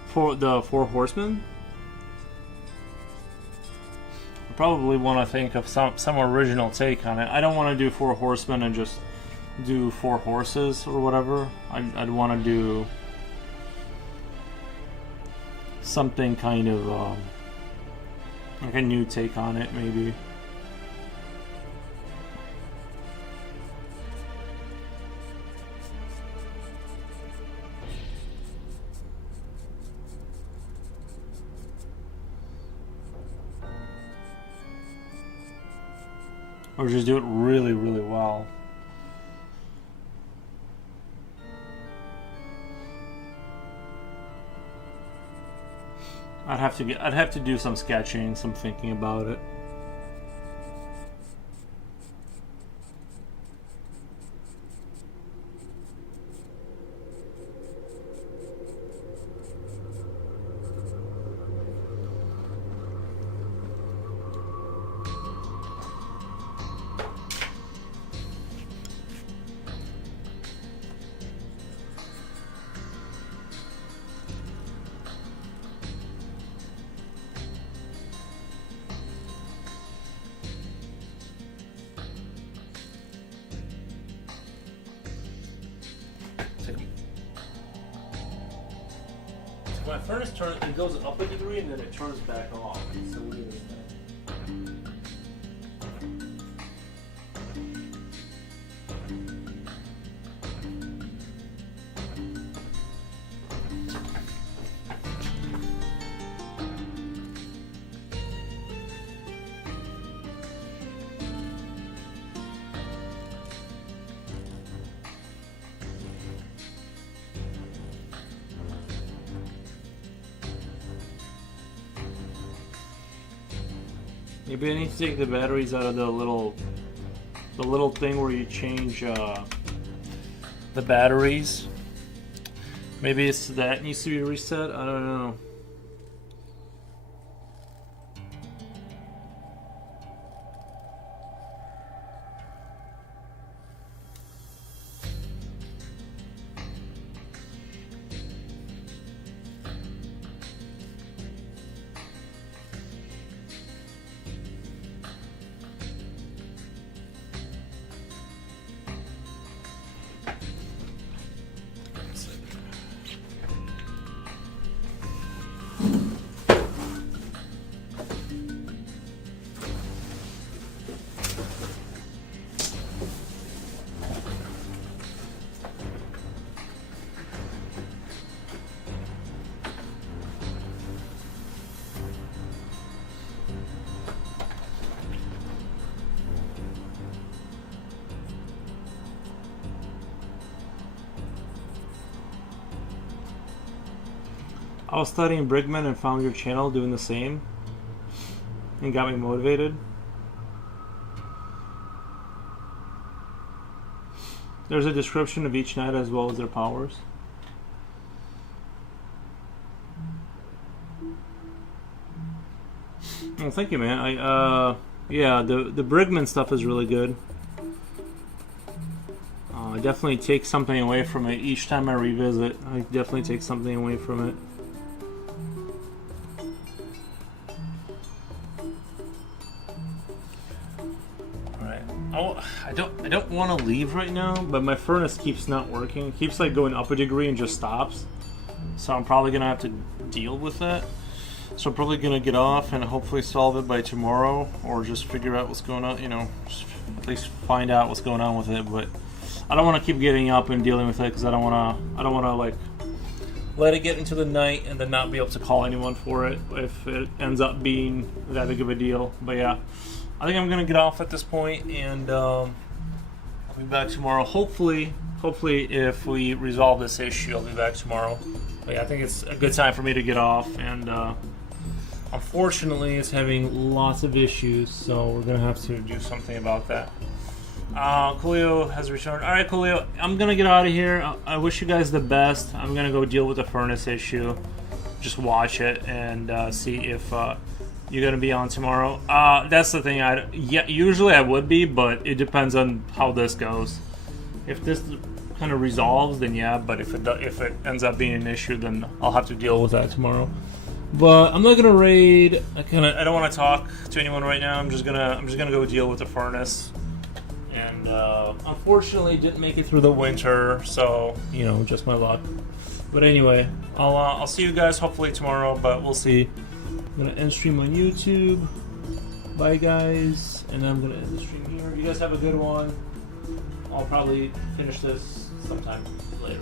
For the Four Horsemen? I probably want to think of some original take on it. I don't want to do Four Horsemen and just do Four Horses or whatever. I'd want to do something kind of like a new take on it, maybe. Or just do it really, really well. I'd have to do some sketching, some thinking about it. my furnace it goes up a degree and then it turns back off. So we're doing that. Maybe I need to take the batteries out of the little thing where you change the batteries. Maybe it's that needs to be reset. I don't know. I was studying Brigman and found your channel doing the same and got me motivated. There's a description of each knight as well as their powers. Well, thank you, man. Yeah, the Brigman stuff is really good. I definitely take something away from it each time I revisit. I definitely take something away from it. I don't want to leave right now, but my furnace keeps not working. It keeps like going up a degree and just stops. So I'm probably gonna have to deal with that. So I'm probably gonna get off and hopefully solve it by tomorrow, or just figure out what's going on. You know, just at least find out what's going on with it. But I don't want to keep getting up and dealing with it because I don't want to like let it get into the night and then not be able to call anyone for it if it ends up being that big of a deal. But yeah. I think I'm gonna get off at this point, and I'll be back tomorrow. Hopefully, if we resolve this issue, I'll be back tomorrow. But yeah, I think it's a good time for me to get off, and unfortunately, it's having lots of issues, so we're gonna have to do something about that. Coolio has returned. All right, Coolio, I'm gonna get out of here. I wish you guys the best. I'm gonna go deal with the furnace issue. Just watch it and see if. You're gonna be on tomorrow. That's the thing. Yeah, usually I would be, but it depends on how this goes. If this kind of resolves, then yeah. But if it ends up being an issue, then I'll have to deal with that tomorrow. But I'm not gonna raid. I don't want to talk to anyone right now. I'm just gonna go deal with the furnace. And unfortunately, didn't make it through the winter, so you know, just my luck. But anyway, I'll see you guys hopefully tomorrow. But we'll see. I'm gonna end stream on YouTube. Bye guys, and I'm gonna end the stream here. You guys have a good one. I'll probably finish this sometime later.